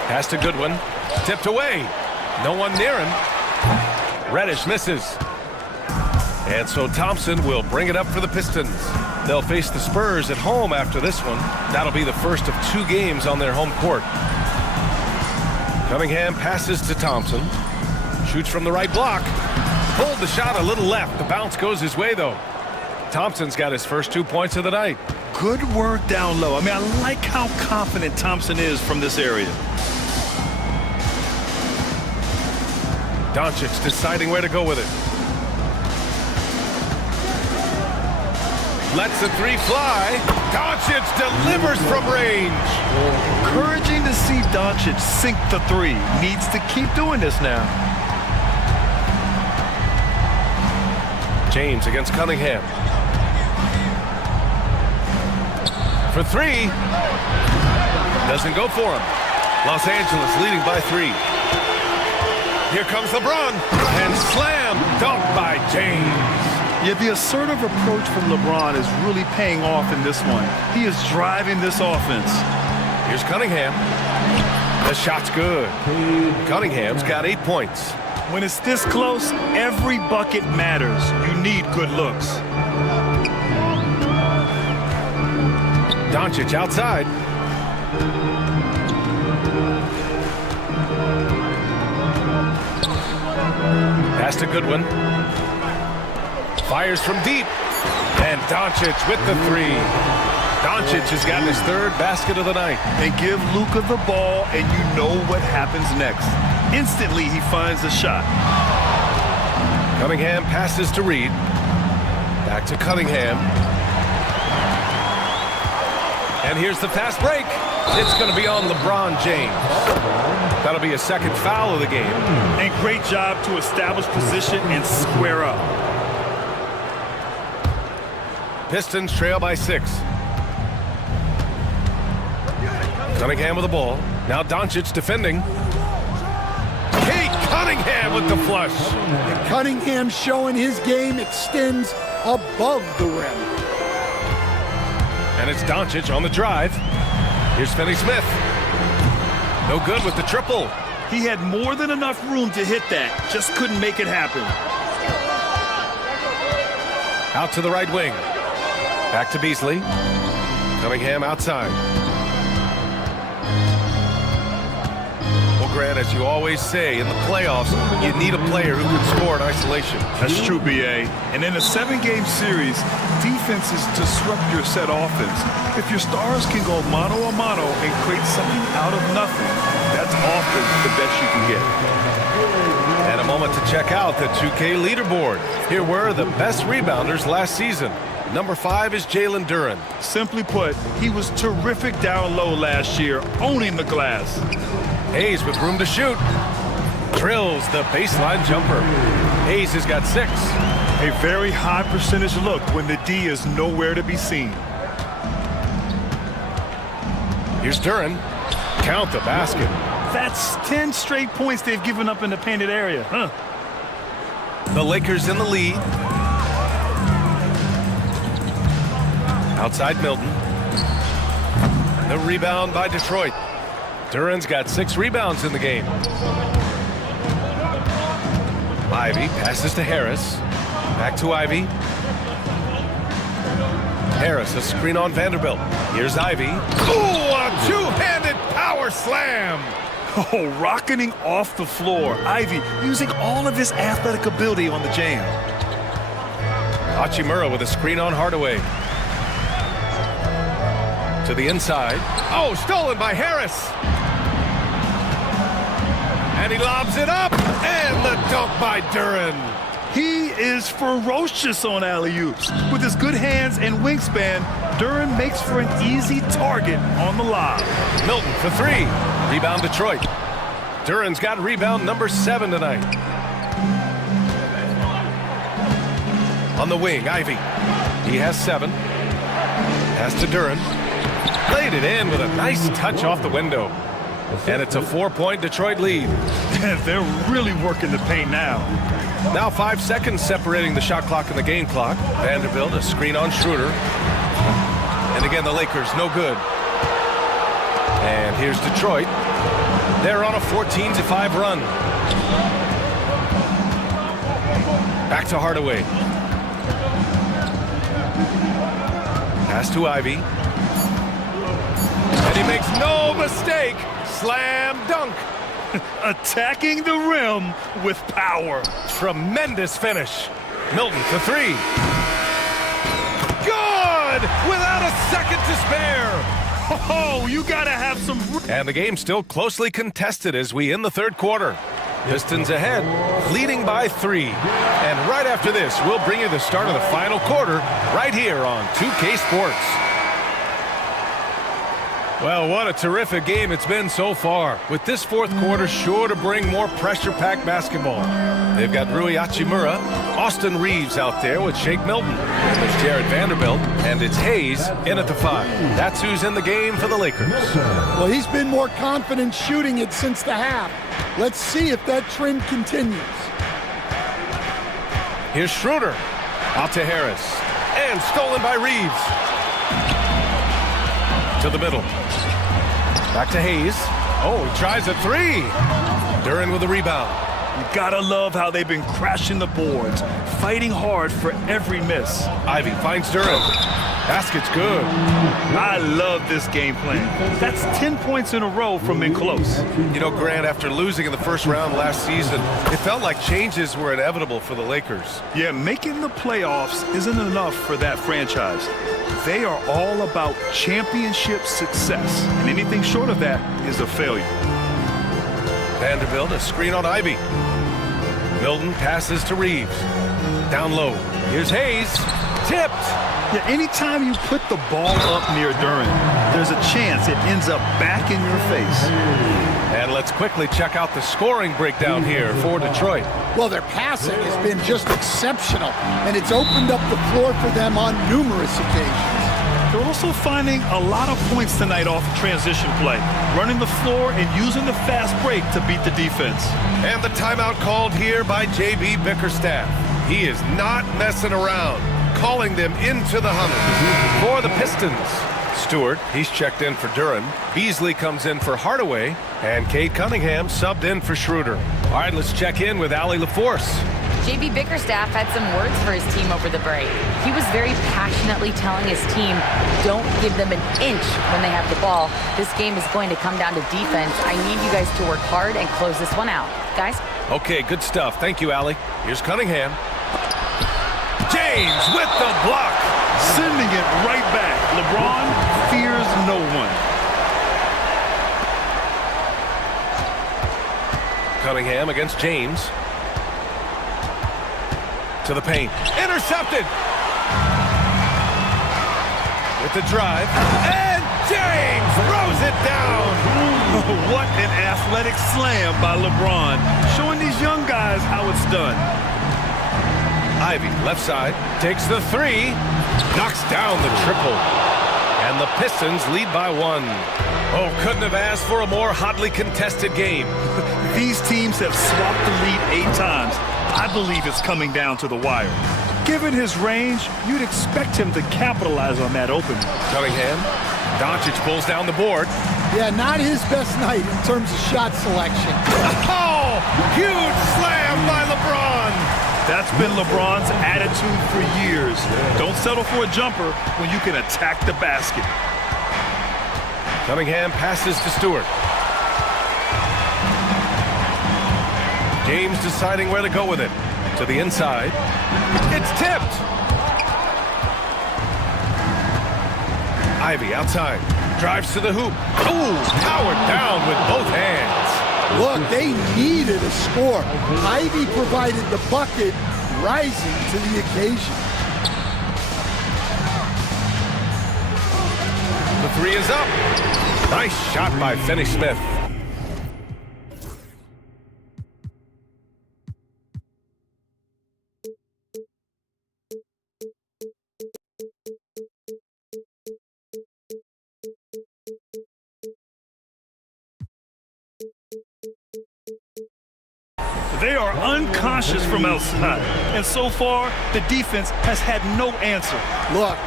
Pass to Goodwin. Tipped away. No one near him. Reddish misses. And so Thompson will bring it up for the Pistons. They'll face the Spurs at home after this one. That'll be the first of 2 games on their home court. Cunningham passes to Thompson. Shoots from the right block. Pulled the shot a little left. The bounce goes his way, though. Thompson's got his first 2 points of the night. Good work down low. I mean, I like how confident Thompson is from this area. Doncic deciding where to go with it. Lets the three fly. Doncic delivers from range. Encouraging to see Doncic sink the three. Needs to keep doing this now. James against Cunningham. For three. Doesn't go for him. Los Angeles leading by 3. Here comes LeBron. And slam dunk by James. Yeah, the assertive approach from LeBron is really paying off in this one. He is driving this offense. Here's Cunningham. The shot's good. Cunningham's got 8 points. When it's this close, every bucket matters. You need good looks. Doncic outside. Pass to Goodwin. Fires from deep. And Doncic with the 3. Doncic has gotten his 3rd basket of the night. And give Luka the ball, and you know what happens next. Instantly, he finds a shot. Cunningham passes to Reed. Back to Cunningham. And here's the fast break. It's going to be on LeBron James. That'll be a 2nd foul of the game. And great job to establish position and square up. Pistons trail by 6. Cunningham with the ball. Now Doncic defending. Kate Cunningham with the flush. And Cunningham showing his game extends above the rim. And it's Doncic on the drive. Here's Finney-Smith. No good with the triple. He had more than enough room to hit that. Just couldn't make it happen. Out to the right wing. Back to Beasley. Cunningham outside. Well, Grant, as you always say, in the playoffs, you need a player who can score in isolation. That's true, B.A. And in a 7-game series, defense is disrupt your set offense. If your stars can go mano-a-mano and create something out of nothing, that's often the best you can get. And a moment to check out the 2K leaderboard. Here were the best rebounders last season. Number 5 is Jalen Duren. Simply put, he was terrific down low last year, owning the glass. Hayes with room to shoot. Drills the baseline jumper. Hayes has got 6. A very high percentage look when the D is nowhere to be seen. Here's Duren. Count the basket. That's 10 straight points they've given up in the painted area, huh? The Lakers in the lead. Outside Milton. The rebound by Detroit. Duren's got 6 rebounds in the game. Ivy passes to Harris. Back to Ivy. Harris, a screen on Vanderbilt. Here's Ivy. Ooh, a two-handed power slam. Oh, rocketing off the floor. Ivy using all of his athletic ability on the jam. Hachimura with a screen on Hardaway. To the inside. Oh, stolen by Harris. And he lobs it up. And the dunk by Duren. He is ferocious on alley-oops. With his good hands and wingspan, Duren makes for an easy target on the lob. Milton for 3. Rebound Detroit. Duren's got rebound number 7 tonight. On the wing, Ivy. He has 7. Pass to Duren. Played it in with a nice touch off the window. And it's a 4-point Detroit lead. They're really working the paint now. Now 5 seconds separating the shot clock and the game clock. Vanderbilt, a screen on Schroeder. And again, the Lakers, no good. And here's Detroit. They're on a 14-5 run. Back to Hardaway. Pass to Ivy. And he makes no mistake. Slam dunk. Attacking the rim with power. Tremendous finish. Milton for 3. Good! Without a second to spare. Oh, you gotta have some... And the game's still closely contested as we end the 3rd quarter. Pistons ahead, leading by 3. And right after this, we'll bring you the start of the final quarter right here on 2K Sports. Well, what a terrific game it's been so far, with this fourth quarter sure to bring more pressure-packed basketball. They've got Rui Hachimura, Austin Reeves out there with Shake Milton. There's Jared Vanderbilt, and it's Hayes in at the 5. That's who's in the game for the Lakers. Well, he's been more confident shooting it since the half. Let's see if that trend continues. Here's Schroeder, out to Harris, and stolen by Reeves. To the middle. Back to Hayes. Oh, he tries a 3. Duren with the rebound. You gotta love how they've been crashing the boards, fighting hard for every miss. Ivy finds Duren. Basket's good. I love this game plan. That's 10 points in a row from in close. You know, Grant, after losing in the first round last season, it felt like changes were inevitable for the Lakers. Yeah, making the playoffs isn't enough for that franchise. They are all about championship success, and anything short of that is a failure. Vanderbilt, a screen on Ivy. Milton passes to Reeves. Down low. Here's Hayes. Tipped. Yeah, anytime you put the ball up near Duren, there's a chance it ends up back in your face. And let's quickly check out the scoring breakdown here for Detroit. Well, their passing has been just exceptional, and it's opened up the floor for them on numerous occasions. They're also finding a lot of points tonight off transition play, running the floor and using the fast break to beat the defense. And the timeout called here by JB Bickerstaff. He is not messing around, calling them into the huddle. For the Pistons, Stewart, he's checked in for Duren. Beasley comes in for Hardaway, and Cade Cunningham subbed in for Schroeder. All right, let's check in with Allie LaForce. JB Bickerstaff had some words for his team over the break. He was very passionately telling his team, don't give them an inch when they have the ball. This game is going to come down to defense. I need you guys to work hard and close this one out. Guys? Okay, good stuff. Thank you, Allie. Here's Cunningham. James with the block. Sending it right back. LeBron fears no one. Cunningham against James. To the paint. Intercepted. With the drive. And James throws it down. What an athletic slam by LeBron. Showing these young guys how it's done. Ivy, left side, takes the 3. Knocks down the triple. And the Pistons lead by 1. Oh, couldn't have asked for a more hotly contested game. These teams have swapped the lead 8 times. I believe it's coming down to the wire. Given his range, you'd expect him to capitalize on that opening. Cunningham, Doncic pulls down the board. Yeah, not his best night in terms of shot selection. Oh, huge slam by LeBron. That's been LeBron's attitude for years. Don't settle for a jumper when you can attack the basket. Cunningham passes to Stewart. James deciding where to go with it. To the inside. It's tipped. Ivy outside. Drives to the hoop. Ooh, powered down with both hands. Look, they needed a score. Ivy provided the bucket, rising to the occasion. The 3 is up. Nice shot by Finney-Smith. They are unconscious from outside, and so far, the defense has had no answer. Look,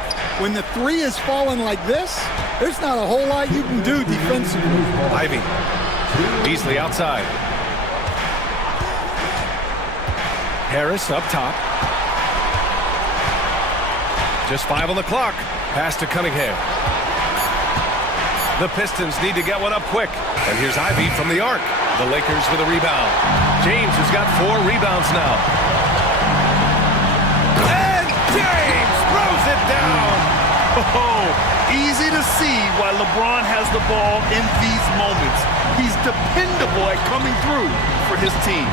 when the 3 is falling like this, there's not a whole lot you can do defensively. Ivy. Beasley outside. Harris up top. Just 5 on the clock. Pass to Cunningham. The Pistons need to get one up quick. And here's Ivy from the arc. The Lakers with a rebound. James has got 4 rebounds now. And James throws it down. Oh, easy to see why LeBron has the ball in these moments. He's dependable at coming through for his team.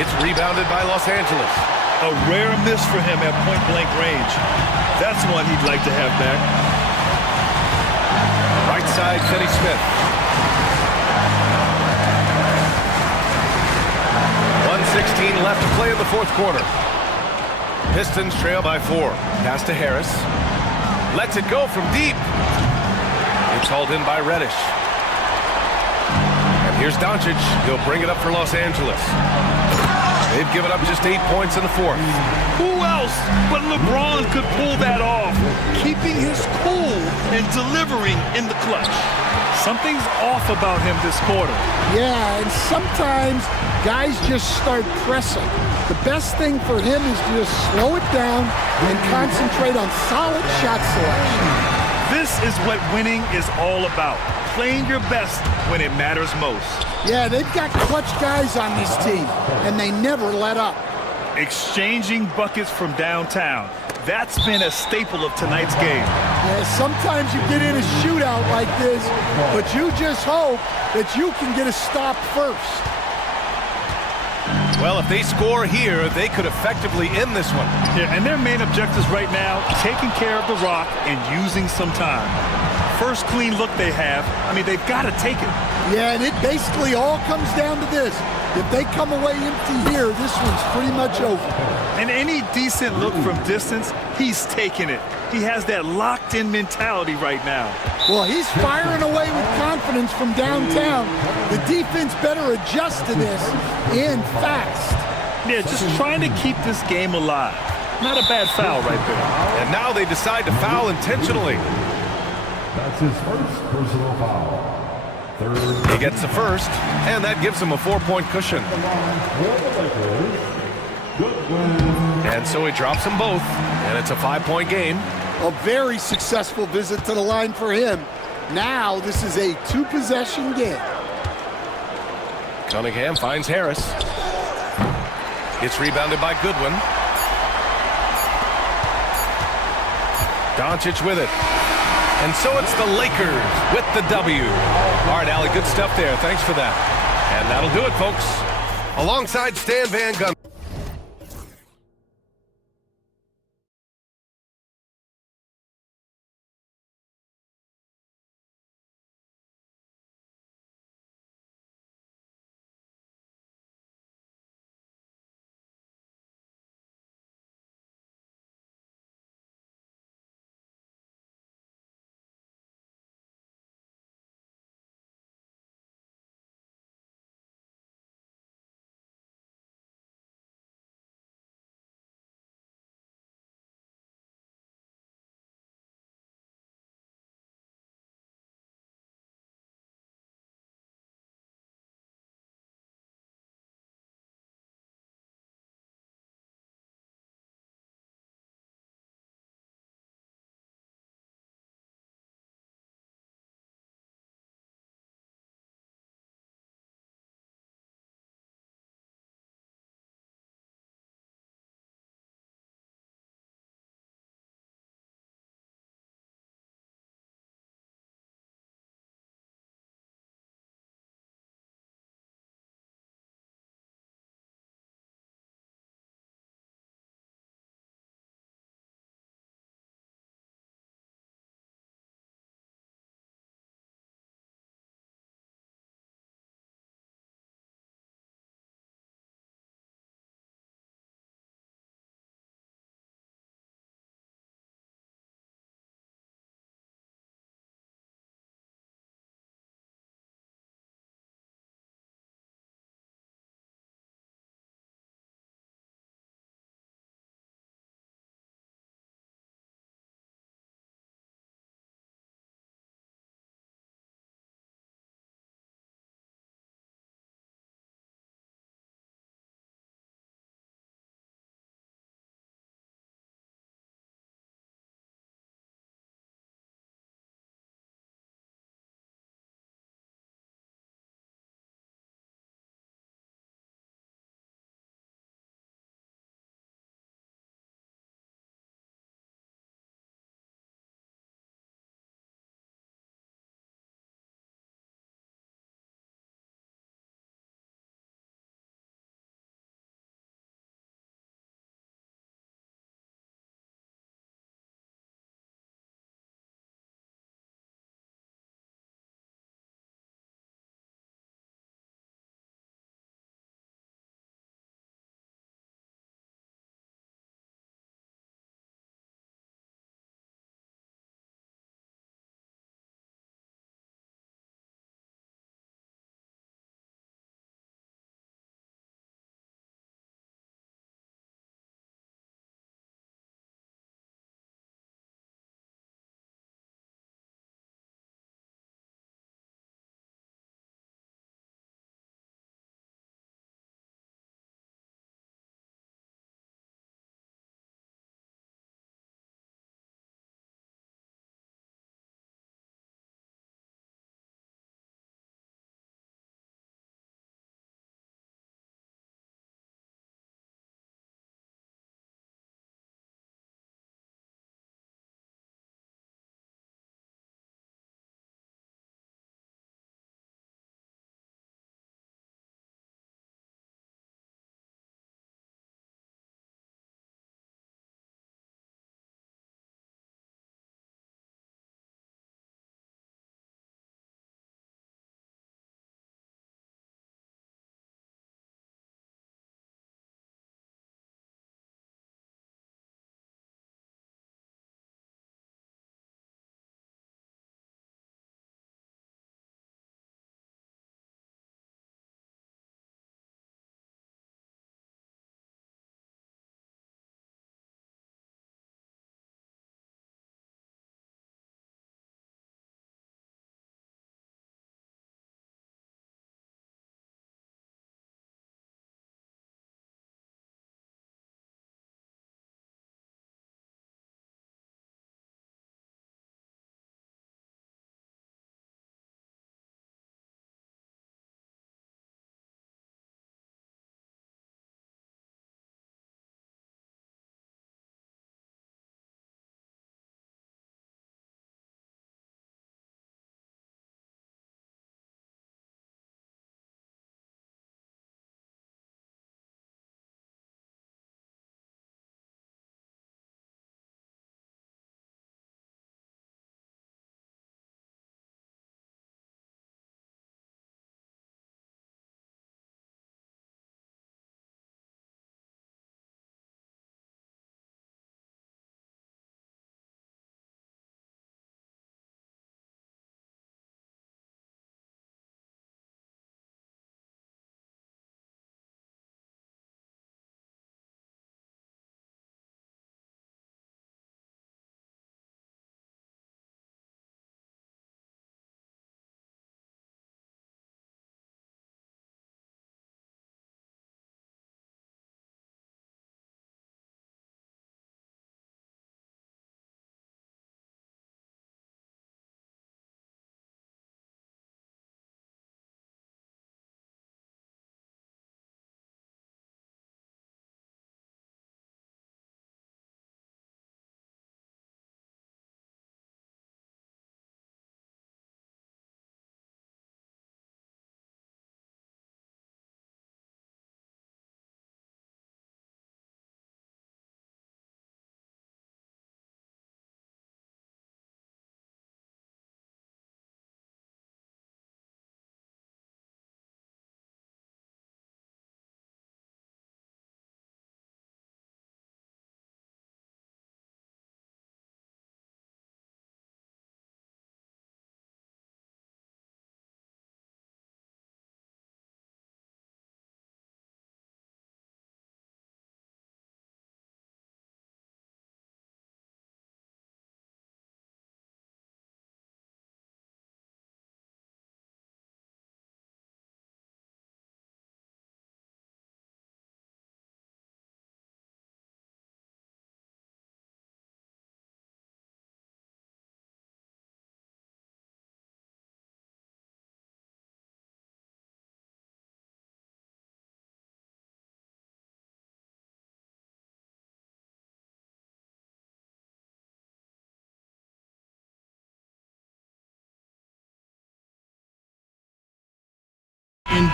It's rebounded by Los Angeles. A rare miss for him at point-blank range. That's one he'd like to have back. Right side, Finney Smith. 1:16 left to play in the fourth quarter. Pistons trail by 4. Pass to Harris. Lets it go from deep. It's hauled in by Reddish. And here's Doncic. He'll bring it up for Los Angeles. They've given up just 8 points in the fourth. Who else but LeBron could pull that off? Keeping his cool and delivering in the clutch. Something's off about him this quarter. Yeah, and sometimes guys just start pressing. The best thing for him is to just slow it down and concentrate on solid shot selection. This is what winning is all about. Playing your best when it matters most. Yeah, they've got clutch guys on this team, and they never let up. Exchanging buckets from downtown. That's been a staple of tonight's game. Yeah, sometimes you get in a shootout like this, but you just hope that you can get a stop first. Well, if they score here, they could effectively end this one. Yeah, and their main objectives right now, taking care of the rock and using some time. First clean look they have, I mean, they've got to take it. Yeah, and it basically all comes down to this. If they come away empty here, this one's pretty much over. And any decent look from distance, he's taking it. He has that locked-in mentality right now. Well, he's firing away with confidence from downtown. The defense better adjust to this, and fast. Yeah, just trying to keep this game alive. Not a bad foul right there. And now they decide to foul intentionally. That's his first personal foul. He gets the first, and that gives him a 4-point cushion. And so he drops them both, and it's a 5-point game. A very successful visit to the line for him. Now this is a 2-possession game. Cunningham finds Harris. It's rebounded by Goodwin. Doncic with it. And so it's the Lakers with the W. All right, Allie, good stuff there. Thanks for that. And that'll do it, folks. Alongside Stan Van Gundy.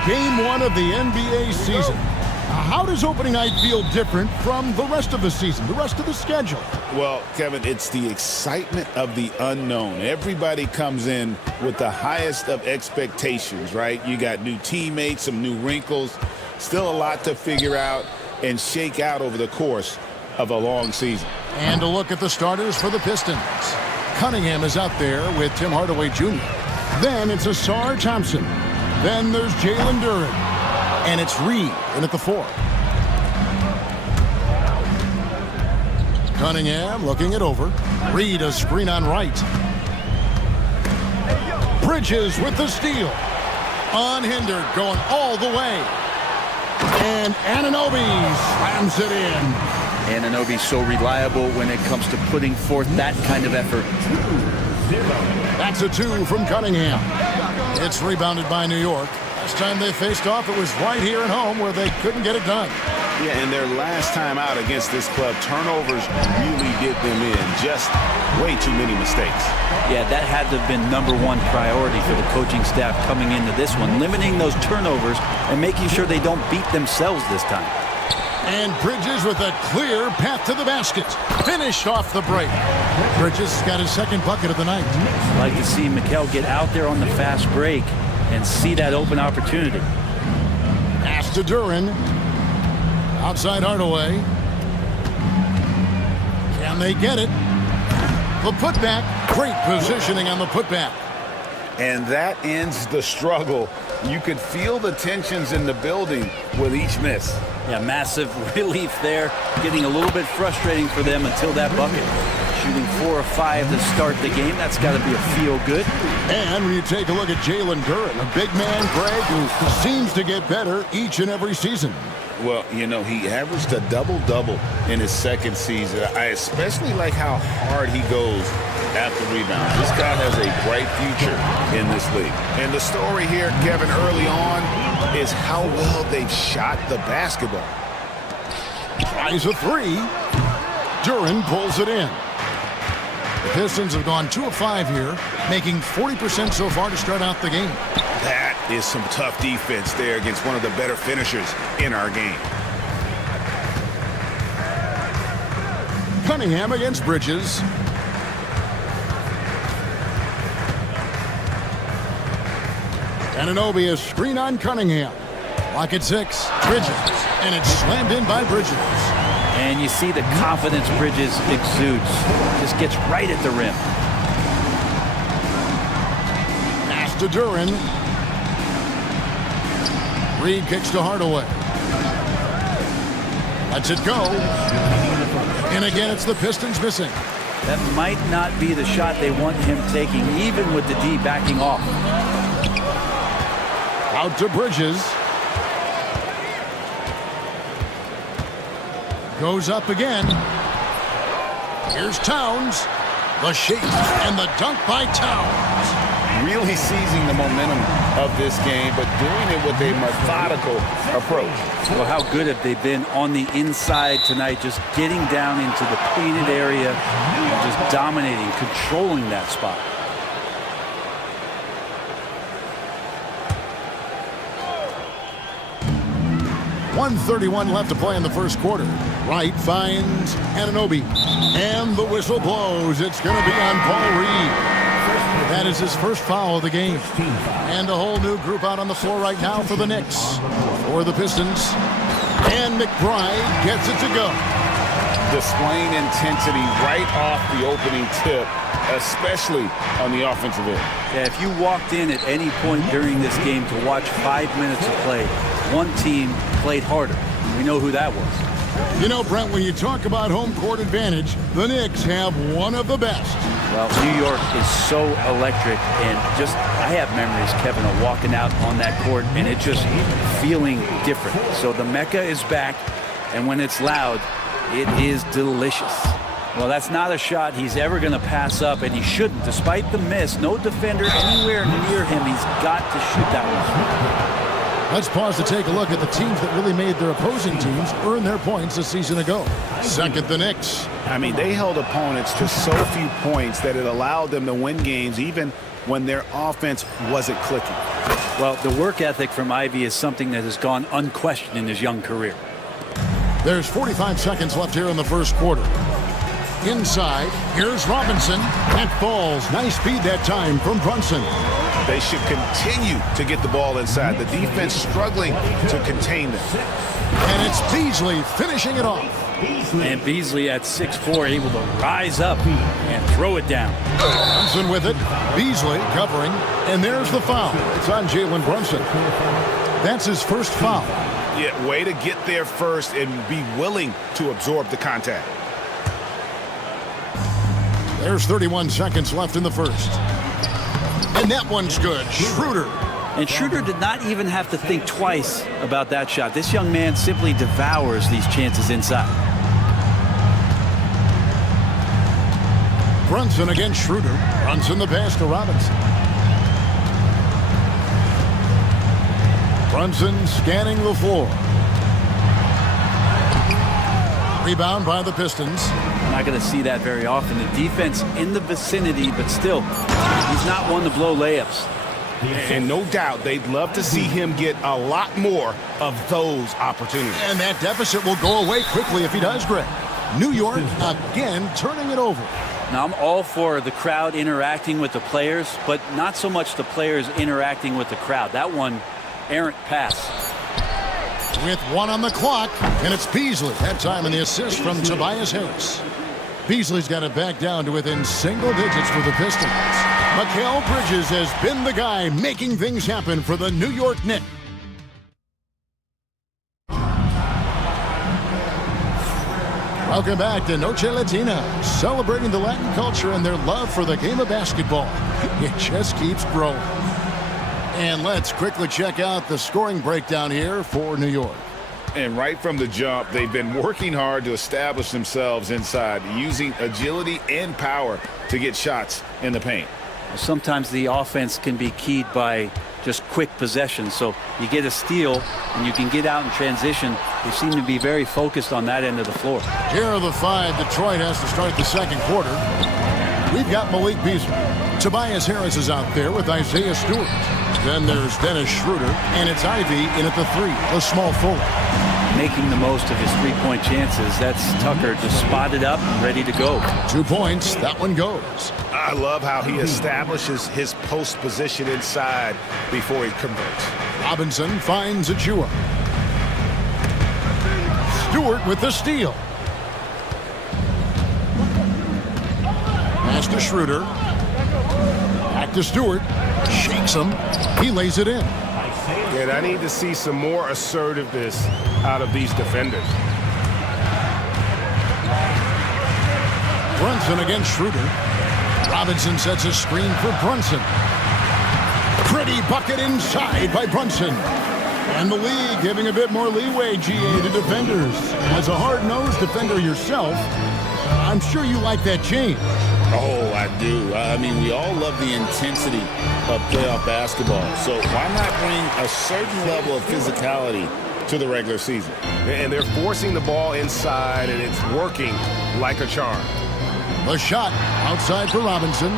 game one of the NBA season. How does opening night feel different from the rest of the season, the rest of the schedule? Well, Kevin, it's the excitement of the unknown. Everybody comes in with the highest of expectations, right? You got new teammates, some new wrinkles, still a lot to figure out and shake out over the course of a long season. And a look at the starters for the Pistons. Cunningham is out there with Tim Hardaway Jr. Then it's Asar Thompson. Then there's Jalen Duren. And it's Reed in at the 4. Cunningham looking it over. Reed a screen on right. Bridges with the steal. Unhindered, going all the way. And Anunoby slams it in. Anunoby's so reliable when it comes to putting forth that kind of effort. That's a 2 from Cunningham. It's rebounded by New York. Last time they faced off, it was right here at home where they couldn't get it done. Yeah, and their last time out against this club, turnovers really did them in. Just way too many mistakes. Yeah, that had to have been #1 priority for the coaching staff coming into this one, limiting those turnovers and making sure they don't beat themselves this time. And Bridges with a clear path to the basket. Finished off the break. Bridges got his second bucket of the night. Like to see Mikal get out there on the fast break and see that open opportunity. Pass to Duren. Outside Hardaway. Can they get it? The putback. Great positioning on the putback. And that ends the struggle. You could feel the tensions in the building with each miss. Yeah, massive relief there. Getting a little bit frustrating for them until that bucket. Shooting 4 of 5 to start the game. That's got to be a feel-good. And when you take a look at Jalen Duren, a big man, Greg, who seems to get better each and every season. Well, you know, he averaged a double-double in his second season. I especially like how hard he goes after rebounds. This guy has a bright future in this league. And the story here, Kevin, early on is how well they've shot the basketball. Tries a 3. Duren pulls it in. The Pistons have gone 2 of 5 here, making 40% so far to start out the game. That is some tough defense there against one of the better finishers in our game. Cunningham against Bridges. Anunoby a screen on Cunningham. Lock at 6. Bridges. And it's slammed in by Bridges. And you see the confidence Bridges exudes. Just gets right at the rim. Pass to Duren. Reed kicks to Hardaway. Lets it go. And again, it's the Pistons missing. That might not be the shot they want him taking, even with the D backing off. Out to Bridges. Goes up again. Here's Towns. The shake and the dunk by Towns. Really seizing the momentum of this game, but doing it with a methodical approach. Well, how good have they been on the inside tonight, just getting down into the painted area and just dominating, controlling that spot. .131 left to play in the first quarter. Wright finds Anunoby. And the whistle blows. It's going to be on Paul Reed. That is his first foul of the game. And a whole new group out on the floor right now for the Knicks. For the Pistons. And McBride gets it to go. Displaying intensity right off the opening tip, especially on the offensive end. Yeah, if you walked in at any point during this game to watch 5 minutes of play, one team played harder. We know who that was. You know, Brent, when you talk about home court advantage, the Knicks have one of the best. Well, New York is so electric, and just, I have memories, Kevin, of walking out on that court, and it just feeling different. So the Mecca is back, and when it's loud, it is delicious. Well, that's not a shot he's ever going to pass up, and he shouldn't. Despite the miss, no defender anywhere near him. He's got to shoot that one. Let's pause to take a look at the teams that really made their opposing teams earn their points a season ago. Second, the Knicks. I mean, they held opponents to so few points that it allowed them to win games even when their offense wasn't clicking. Well, the work ethic from Ivy is something that has gone unquestioned in his young career. There's 45 seconds left here in the first quarter. Inside, here's Robinson. That falls. Nice feed that time from Brunson. They should continue to get the ball inside. The defense struggling to contain them. And it's Beasley finishing it off. And Beasley at 6'4", able to rise up and throw it down. Brunson with it. Beasley covering. And there's the foul. It's on Jalen Brunson. That's his first foul. Yeah, way to get there first and be willing to absorb the contact. There's 31 seconds left in the first. And that one's good. Schroeder. And Schroeder did not even have to think twice about that shot. This young man simply devours these chances inside. Brunson against Schroeder. Brunson the pass to Robinson. Brunson scanning the floor. Rebound by the Pistons. Not going to see that very often. The defense in the vicinity, but still, he's not one to blow layups. And no doubt they'd love to see him get a lot more of those opportunities. And that deficit will go away quickly if he does, Greg. New York again turning it over. Now, I'm all for the crowd interacting with the players, but not so much the players interacting with the crowd. That one, errant pass. With one on the clock, and it's Beasley. That time in the assist from Tobias Harris. Beasley's got it back down to within single digits for the Pistons. Mikal Bridges has been the guy making things happen for the New York Knicks. Welcome back to Noche Latina, celebrating the Latin culture and their love for the game of basketball. It just keeps growing. And let's quickly check out the scoring breakdown here for New York. And right from the jump, they've been working hard to establish themselves inside, using agility and power to get shots in the paint. Sometimes the offense can be keyed by just quick possession. So you get a steal and you can get out in transition. They seem to be very focused on that end of the floor. Here are the five Detroit has to start the second quarter. We've got Malik Beasley. Tobias Harris is out there with Isaiah Stewart. Then there's Dennis Schroeder, and it's Ivy in at the three, the small forward. Making the most of his three-point chances. That's Tucker just spotted up and ready to go. 2 points. That one goes. I love how he establishes his post position inside before he converts. Robinson finds Achua. Stewart with the steal. Pass to Schroeder. Back to Stewart. Shakes him. He lays it in. And I need to see some more assertiveness out of these defenders. Brunson against Schroeder. Robinson sets a screen for Brunson. Pretty bucket inside by Brunson. And the league giving a bit more leeway, GA, to defenders. As a hard-nosed defender yourself, I'm sure you like that change. Oh, I do. I mean, we all love the intensity of playoff basketball. So why not bring a certain level of physicality to the regular season? And they're forcing the ball inside, and it's working like a charm. The shot outside for Robinson.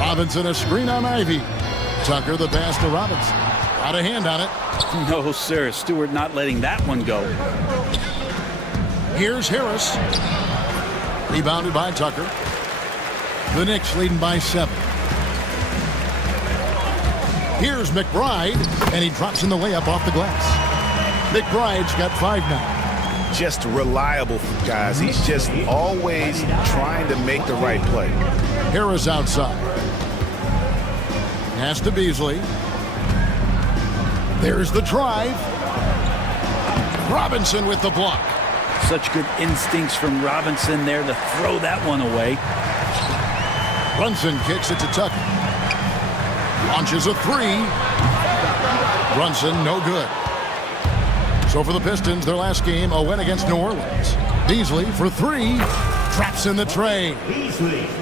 Robinson a screen on Ivy. Tucker the pass to Robinson. Got a hand on it. No, sir. Stewart not letting that one go. Here's Harris. Rebounded by Tucker. The Knicks leading by 7. Here's McBride, and he drops in the layup off the glass. McBride's got 5 now. Just reliable, guys. He's just always trying to make the right play. Harris outside. Pass to Beasley. There's the drive. Robinson with the block. Such good instincts from Robinson there to throw that one away. Brunson kicks it to Tucker. Launches a 3. Brunson no good. So for the Pistons, their last game, a win against New Orleans. Beasley for 3. Traps in the tray.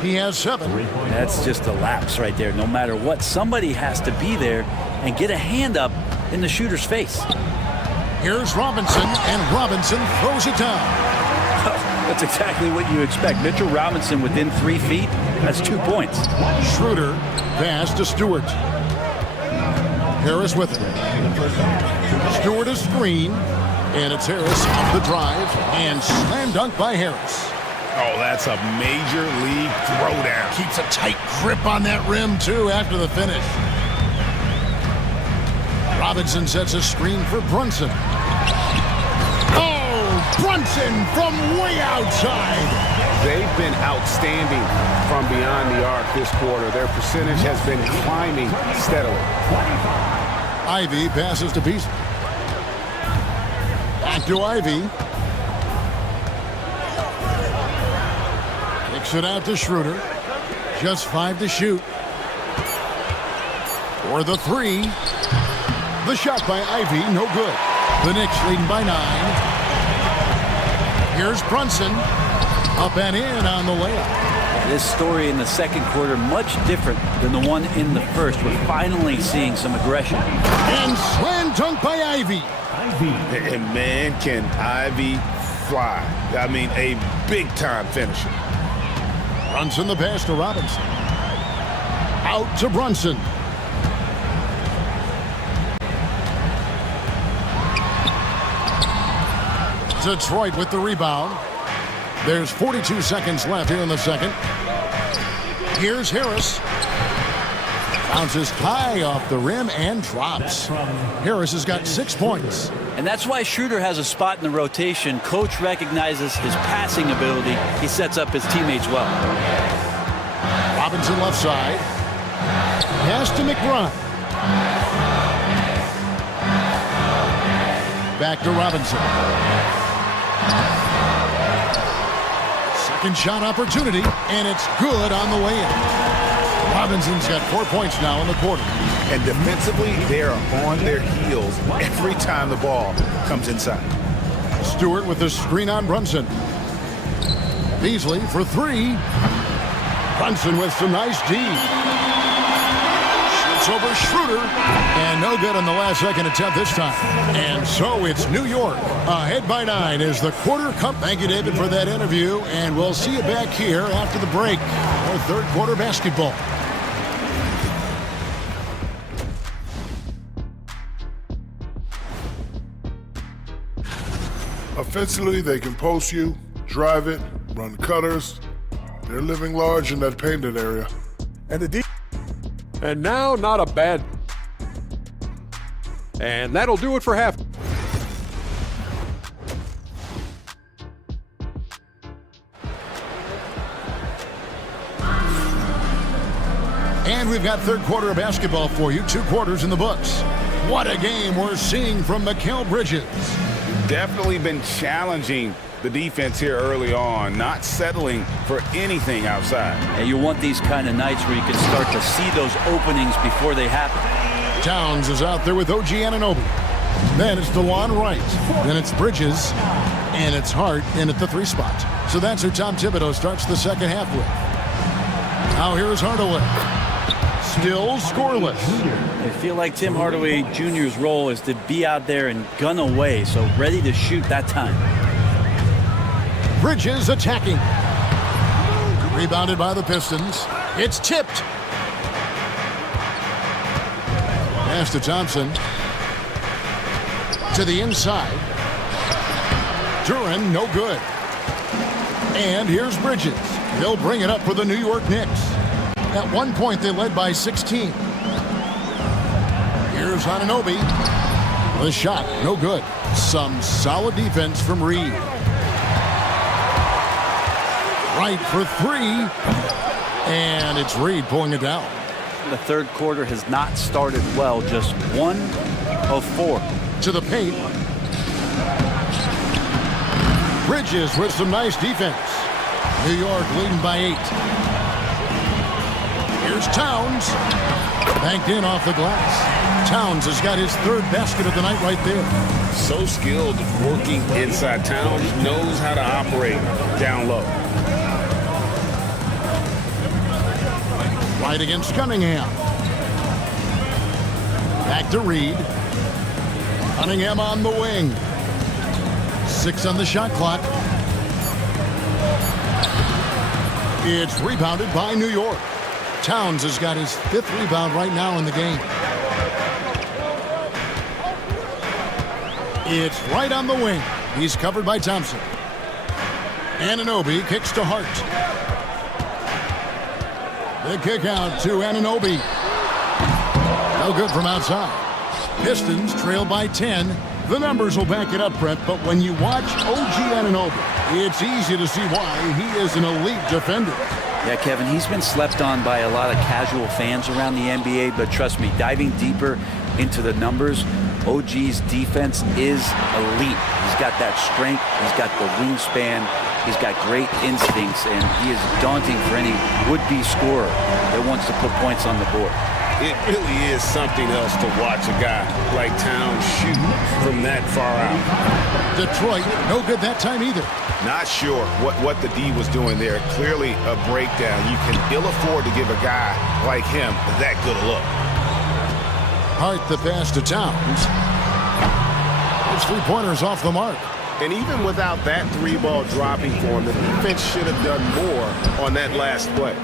He has 7. That's just a lapse right there. No matter what, somebody has to be there and get a hand up in the shooter's face. Here's Robinson, and Robinson throws it down. That's exactly what you expect. Mitchell Robinson within 3 feet, that's 2 points. Schroeder, pass to Stewart. Harris with it. Stewart a screen, and it's Harris off the drive, and slam dunk by Harris. Oh, that's a major league throwdown. Keeps a tight grip on that rim, too, after the finish. Robinson sets a screen for Brunson. Oh, Brunson from way outside. They've been outstanding from beyond the arc this quarter. Their percentage has been climbing steadily. Ivy passes to Beasley. Back to Ivy. Kicks it out to Schroeder. Just 5 to shoot. For the 3. The shot by Ivy, no good. The Knicks leading by 9. Here's Brunson. Up and in on the layup. This story in the second quarter much different than the one in the first. We're finally seeing some aggression. And slam dunk by Ivy. And man, can Ivy fly. I mean, a big-time finisher. Brunson the pass to Robinson. Out to Brunson. Detroit with the rebound. There's 42 seconds left here in the second. Here's Harris. Bounces high off the rim and drops. Harris has got 6 points. And that's why Schroeder has a spot in the rotation. Coach recognizes his passing ability. He sets up his teammates well. Robinson left side. Pass to McBride. Back to Robinson. Second shot opportunity, and it's good on the way in. Robinson's got 4 points now in the quarter. And defensively, they are on their heels every time the ball comes inside. Stewart with the screen on Brunson. Beasley for 3. Brunson with some nice D. Shoots over Schroeder, and no good on the last second attempt this time. And so it's New York ahead by 9 as the quarter comes. Thank you, David, for that interview, and we'll see you back here after the break for third quarter basketball. Offensively, they can post you, drive it, run cutters. They're living large in that painted area. And now, not a bad. And that'll do it for half. And we've got third quarter of basketball for you. 2 quarters in the books. What a game we're seeing from Mikal Bridges. Definitely been challenging the defense here early on, not settling for anything outside. And you want these kind of nights where you can start to see those openings before they happen. Towns is out there with OG Anunoby. Then it's DeLon Wright. Then it's Bridges. And it's Hart in at the 3 spot. So that's who Tom Thibodeau starts the second half with. Now here's Hardaway. Still scoreless. I feel like Tim Hardaway Jr.'s role is to be out there and gun away, so ready to shoot that time. Bridges attacking. Rebounded by the Pistons. It's tipped. Pass to Thompson. To the inside. Duran, no good. And here's Bridges. They'll bring it up for the New York Knicks. At one point, they led by 16. Here's Anunoby. The shot, no good. Some solid defense from Reed. Right for 3. And it's Reed pulling it down. The third quarter has not started well, just 1 of 4. To the paint. Bridges with some nice defense. New York leading by 8. Here's Towns. Banked in off the glass. Towns has got his 3rd basket of the night right there. So skilled working inside. Towns knows how to operate down low. Right against Cunningham. Back to Reed. Cunningham on the wing. 6 on the shot clock. It's rebounded by New York. Towns has got his 5th rebound right now in the game. It's right on the wing. He's covered by Thompson. Anunoby kicks to Hart. The kick out to Anunoby. No good from outside. Pistons trail by 10. The numbers will back it up, Brett, but when you watch OG Anunoby, it's easy to see why he is an elite defender. Yeah, Kevin, he's been slept on by a lot of casual fans around the NBA, but trust me, diving deeper into the numbers, OG's defense is elite. He's got that strength, he's got the wingspan, he's got great instincts, and he is daunting for any would-be scorer that wants to put points on the board. It really is something else to watch a guy like Towns shoot from that far out. Detroit, no good that time either. Not sure what the D was doing there. Clearly a breakdown. You can ill afford to give a guy like him that good a look. Hart the pass to Towns. It's 3-pointers off the mark. And even without that 3-ball dropping for him, the defense should have done more on that last play.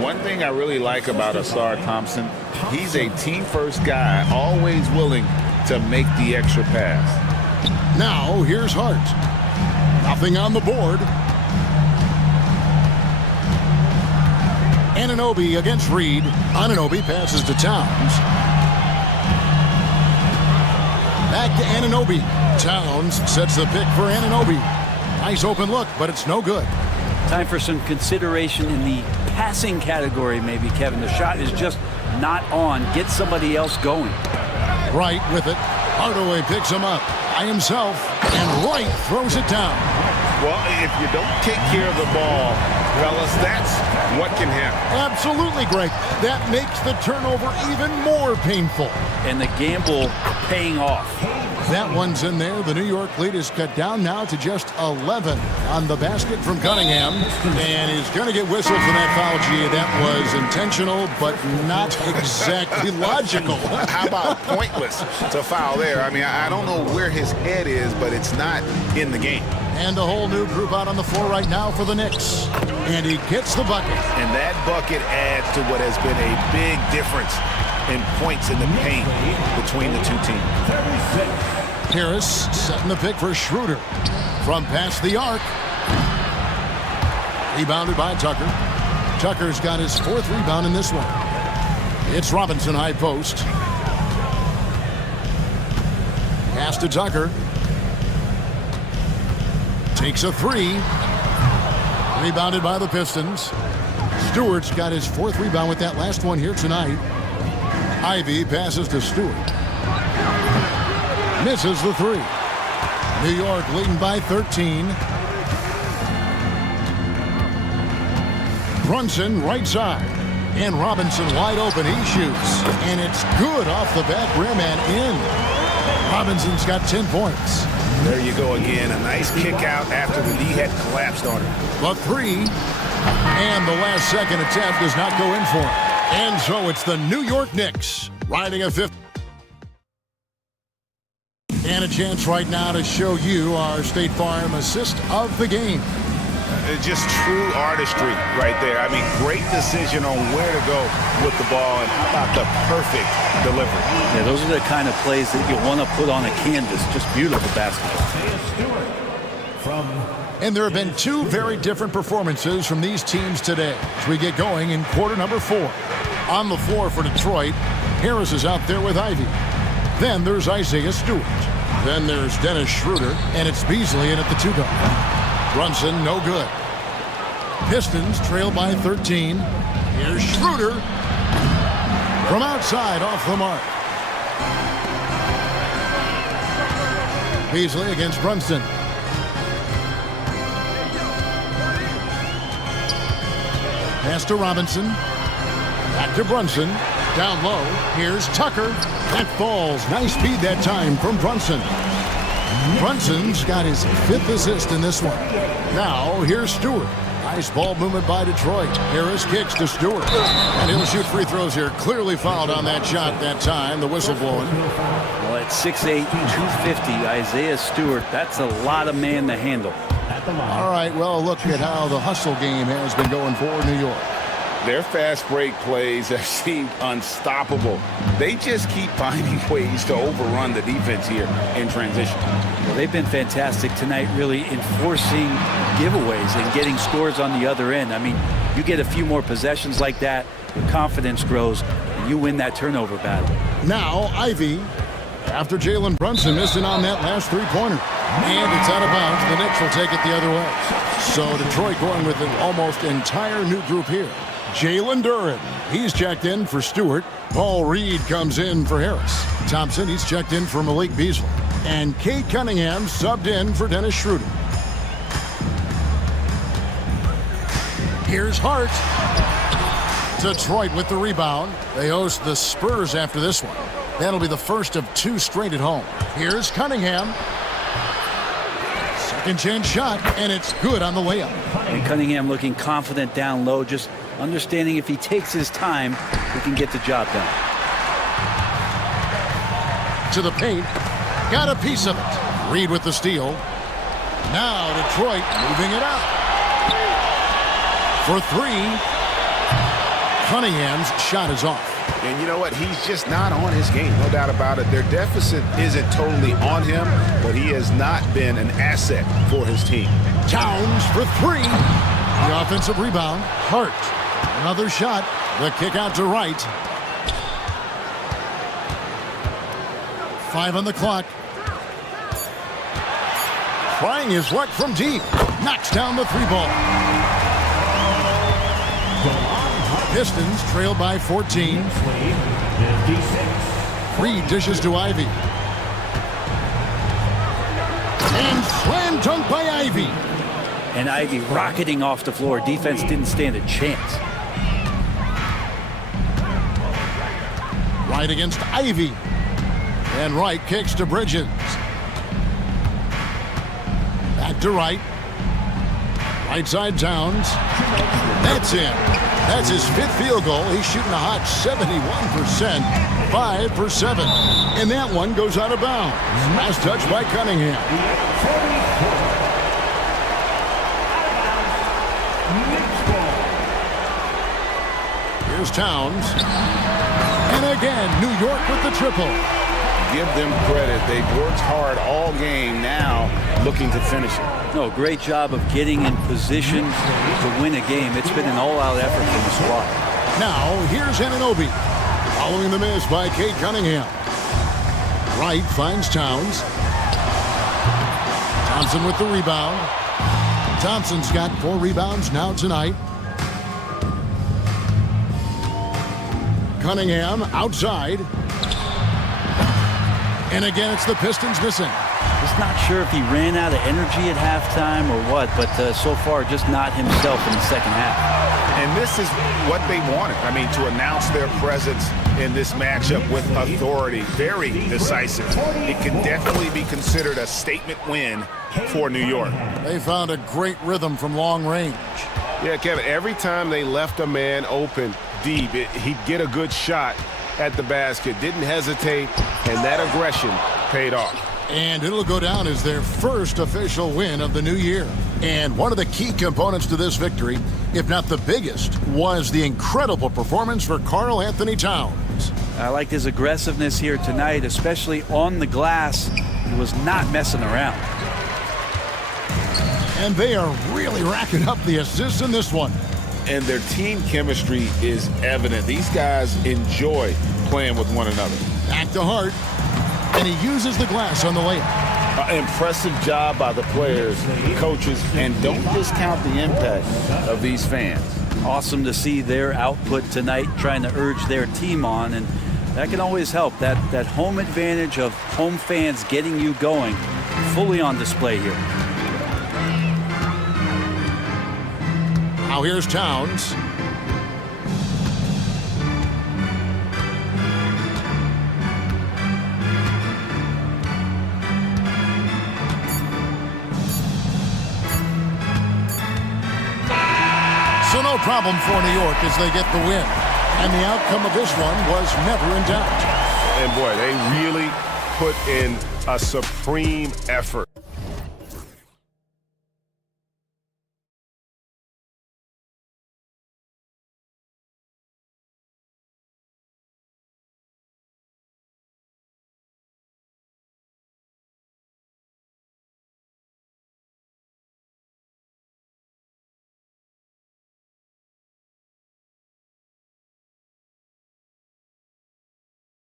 One thing I really like about Asar Thompson, he's a team-first guy, always willing to make the extra pass. Now, here's Hart. Nothing on the board. Anunoby against Reed. Anunoby passes to Towns. Back to Anunoby. Towns sets the pick for Anunoby. Nice open look, but it's no good. Time for some consideration in the passing category, maybe, Kevin. The shot is just not on. Get somebody else going. Wright with it. Hardaway picks him up by himself, and Wright throws it down. Well, if you don't take care of the ball, fellas, that's what can happen. Absolutely, Greg. That makes the turnover even more painful. And the gamble paying off. That one's in there. The New York lead is cut down now to just 11 on the basket from Cunningham. And he's going to get whistled for that foul, G. That was intentional, but not exactly logical. How about pointless to foul there? I mean, I don't know where his head is, but it's not in the game. And the whole new group out on the floor right now for the Knicks. And he gets the bucket. And that bucket adds to what has been a big difference in points in the paint between the two teams. Harris setting the pick for Schroeder from past the arc. Rebounded by Tucker. Tucker's got his 4th rebound in this one. It's Robinson high post. Pass to Tucker. Takes a 3. Rebounded by the Pistons. Stewart's got his 4th rebound with that last one here tonight. Ivy passes to Stewart. Misses the 3. New York leading by 13. Brunson right side. And Robinson wide open. He shoots. And it's good off the back rim and in. Robinson's got 10 points. There you go again. A nice kick out after the D had collapsed on him. The 3. And the last second attempt does not go in for him. And so it's the New York Knicks riding a 5th. And a chance right now to show you our State Farm assist of the game. Just true artistry right there. I mean, great decision on where to go with the ball, and how about the perfect delivery. Yeah, those are the kind of plays that you want to put on a canvas. Just beautiful basketball. And there have been 2 very different performances from these teams today as we get going in quarter number 4. On the floor for Detroit, Harris is out there with Ivy. Then there's Isaiah Stewart. Then there's Dennis Schroeder, and it's Beasley in at the 2 guard. Brunson, no good. Pistons trail by 13. Here's Schroeder from outside off the mark. Beasley against Brunson. Pass to Robinson. Back to Brunson. Down low. Here's Tucker. That falls. Nice speed that time from Brunson. Brunson's got his 5th assist in this one. Now, here's Stewart. Nice ball movement by Detroit. Harris kicks to Stewart. And he'll shoot free throws here. Clearly fouled on that shot that time. The whistle blowing. Well, at 6'8", 250, Isaiah Stewart, that's a lot of man to handle. the line. All right, well, look at how the hustle game has been going for New York. Their fast break plays have seemed unstoppable. They just keep finding ways to overrun the defense here in transition. Well, they've been fantastic tonight, really enforcing giveaways and getting scores on the other end. I mean, you get a few more possessions like that, your confidence grows, and you win that turnover battle. Now, Ivy, after Jalen Brunson missing on that last three-pointer. And it's out of bounds. The Knicks will take it the other way. So Detroit going with an almost entire new group here. Jalen Duren, he's checked in for Stewart. Paul Reed comes in for Harris. Thompson, he's checked in for Malik Beasley. And Kate Cunningham subbed in for Dennis Schroeder. Here's Hart. Detroit with the rebound. They host the Spurs after this one. That'll be the first of two straight at home. Here's Cunningham. Second chance shot, and it's good on the layup. And Cunningham looking confident down low, just understanding if he takes his time, he can get the job done. To the paint. Got a piece of it. Reed with the steal. Now Detroit moving it up. For three. Cunningham's shot is off. And you know what? He's just not on his game, no doubt about it. Their deficit isn't totally on him, but he has not been an asset for his team. Towns for three. The offensive rebound. Hart. Another shot. The kick out to Wright. 5 on the clock. Trying his luck from deep. Knocks down the three ball. Pistons trail by 14. Reed dishes to Ivy. And slam dunk by Ivy. And Ivy rocketing off the floor. Defense didn't stand a chance. Wright against Ivy. And Wright kicks to Bridges. Back to Wright. Right side Towns. That's in. That's his fifth field goal. He's shooting a hot 71%. 5 for 7. And that one goes out of bounds. Last touch by Cunningham. Here's Towns. And again, New York with the triple. Give them credit. They've worked hard all game, now looking to finish it. No, great job of getting in position to win a game. It's been an all-out effort from the squad. Now, here's Anunoby. Following the miss by Kate Cunningham. Wright finds Towns. Thompson with the rebound. Thompson's got 4 rebounds now tonight. Cunningham outside. And again, it's the Pistons missing. Just not sure if he ran out of energy at halftime or what, but so far just not himself in the second half. And this is what they wanted. I mean, to announce their presence in this matchup with authority. Very decisive. It can definitely be considered a statement win for New York. They found a great rhythm from long range. Yeah, Kevin, every time they left a man open deep, he'd get a good shot at the basket. Didn't hesitate, and that aggression paid off. And it'll go down as their first official win of the new year. And one of the key components to this victory, if not the biggest, was the incredible performance for Karl Anthony Towns. I liked his aggressiveness here tonight, especially on the glass. He was not messing around. And they are really racking up the assists in this one. And their team chemistry is evident. These guys enjoy playing with one another. Back to Hart. And he uses the glass on the layup. Impressive job by the players, coaches, and don't discount the impact of these fans. Awesome to see their output tonight, trying to urge their team on, and that can always help. That home advantage of home fans getting you going, fully on display here. Now here's Towns. So no problem for New York as they get the win. And the outcome of this one was never in doubt. And boy, they really put in a supreme effort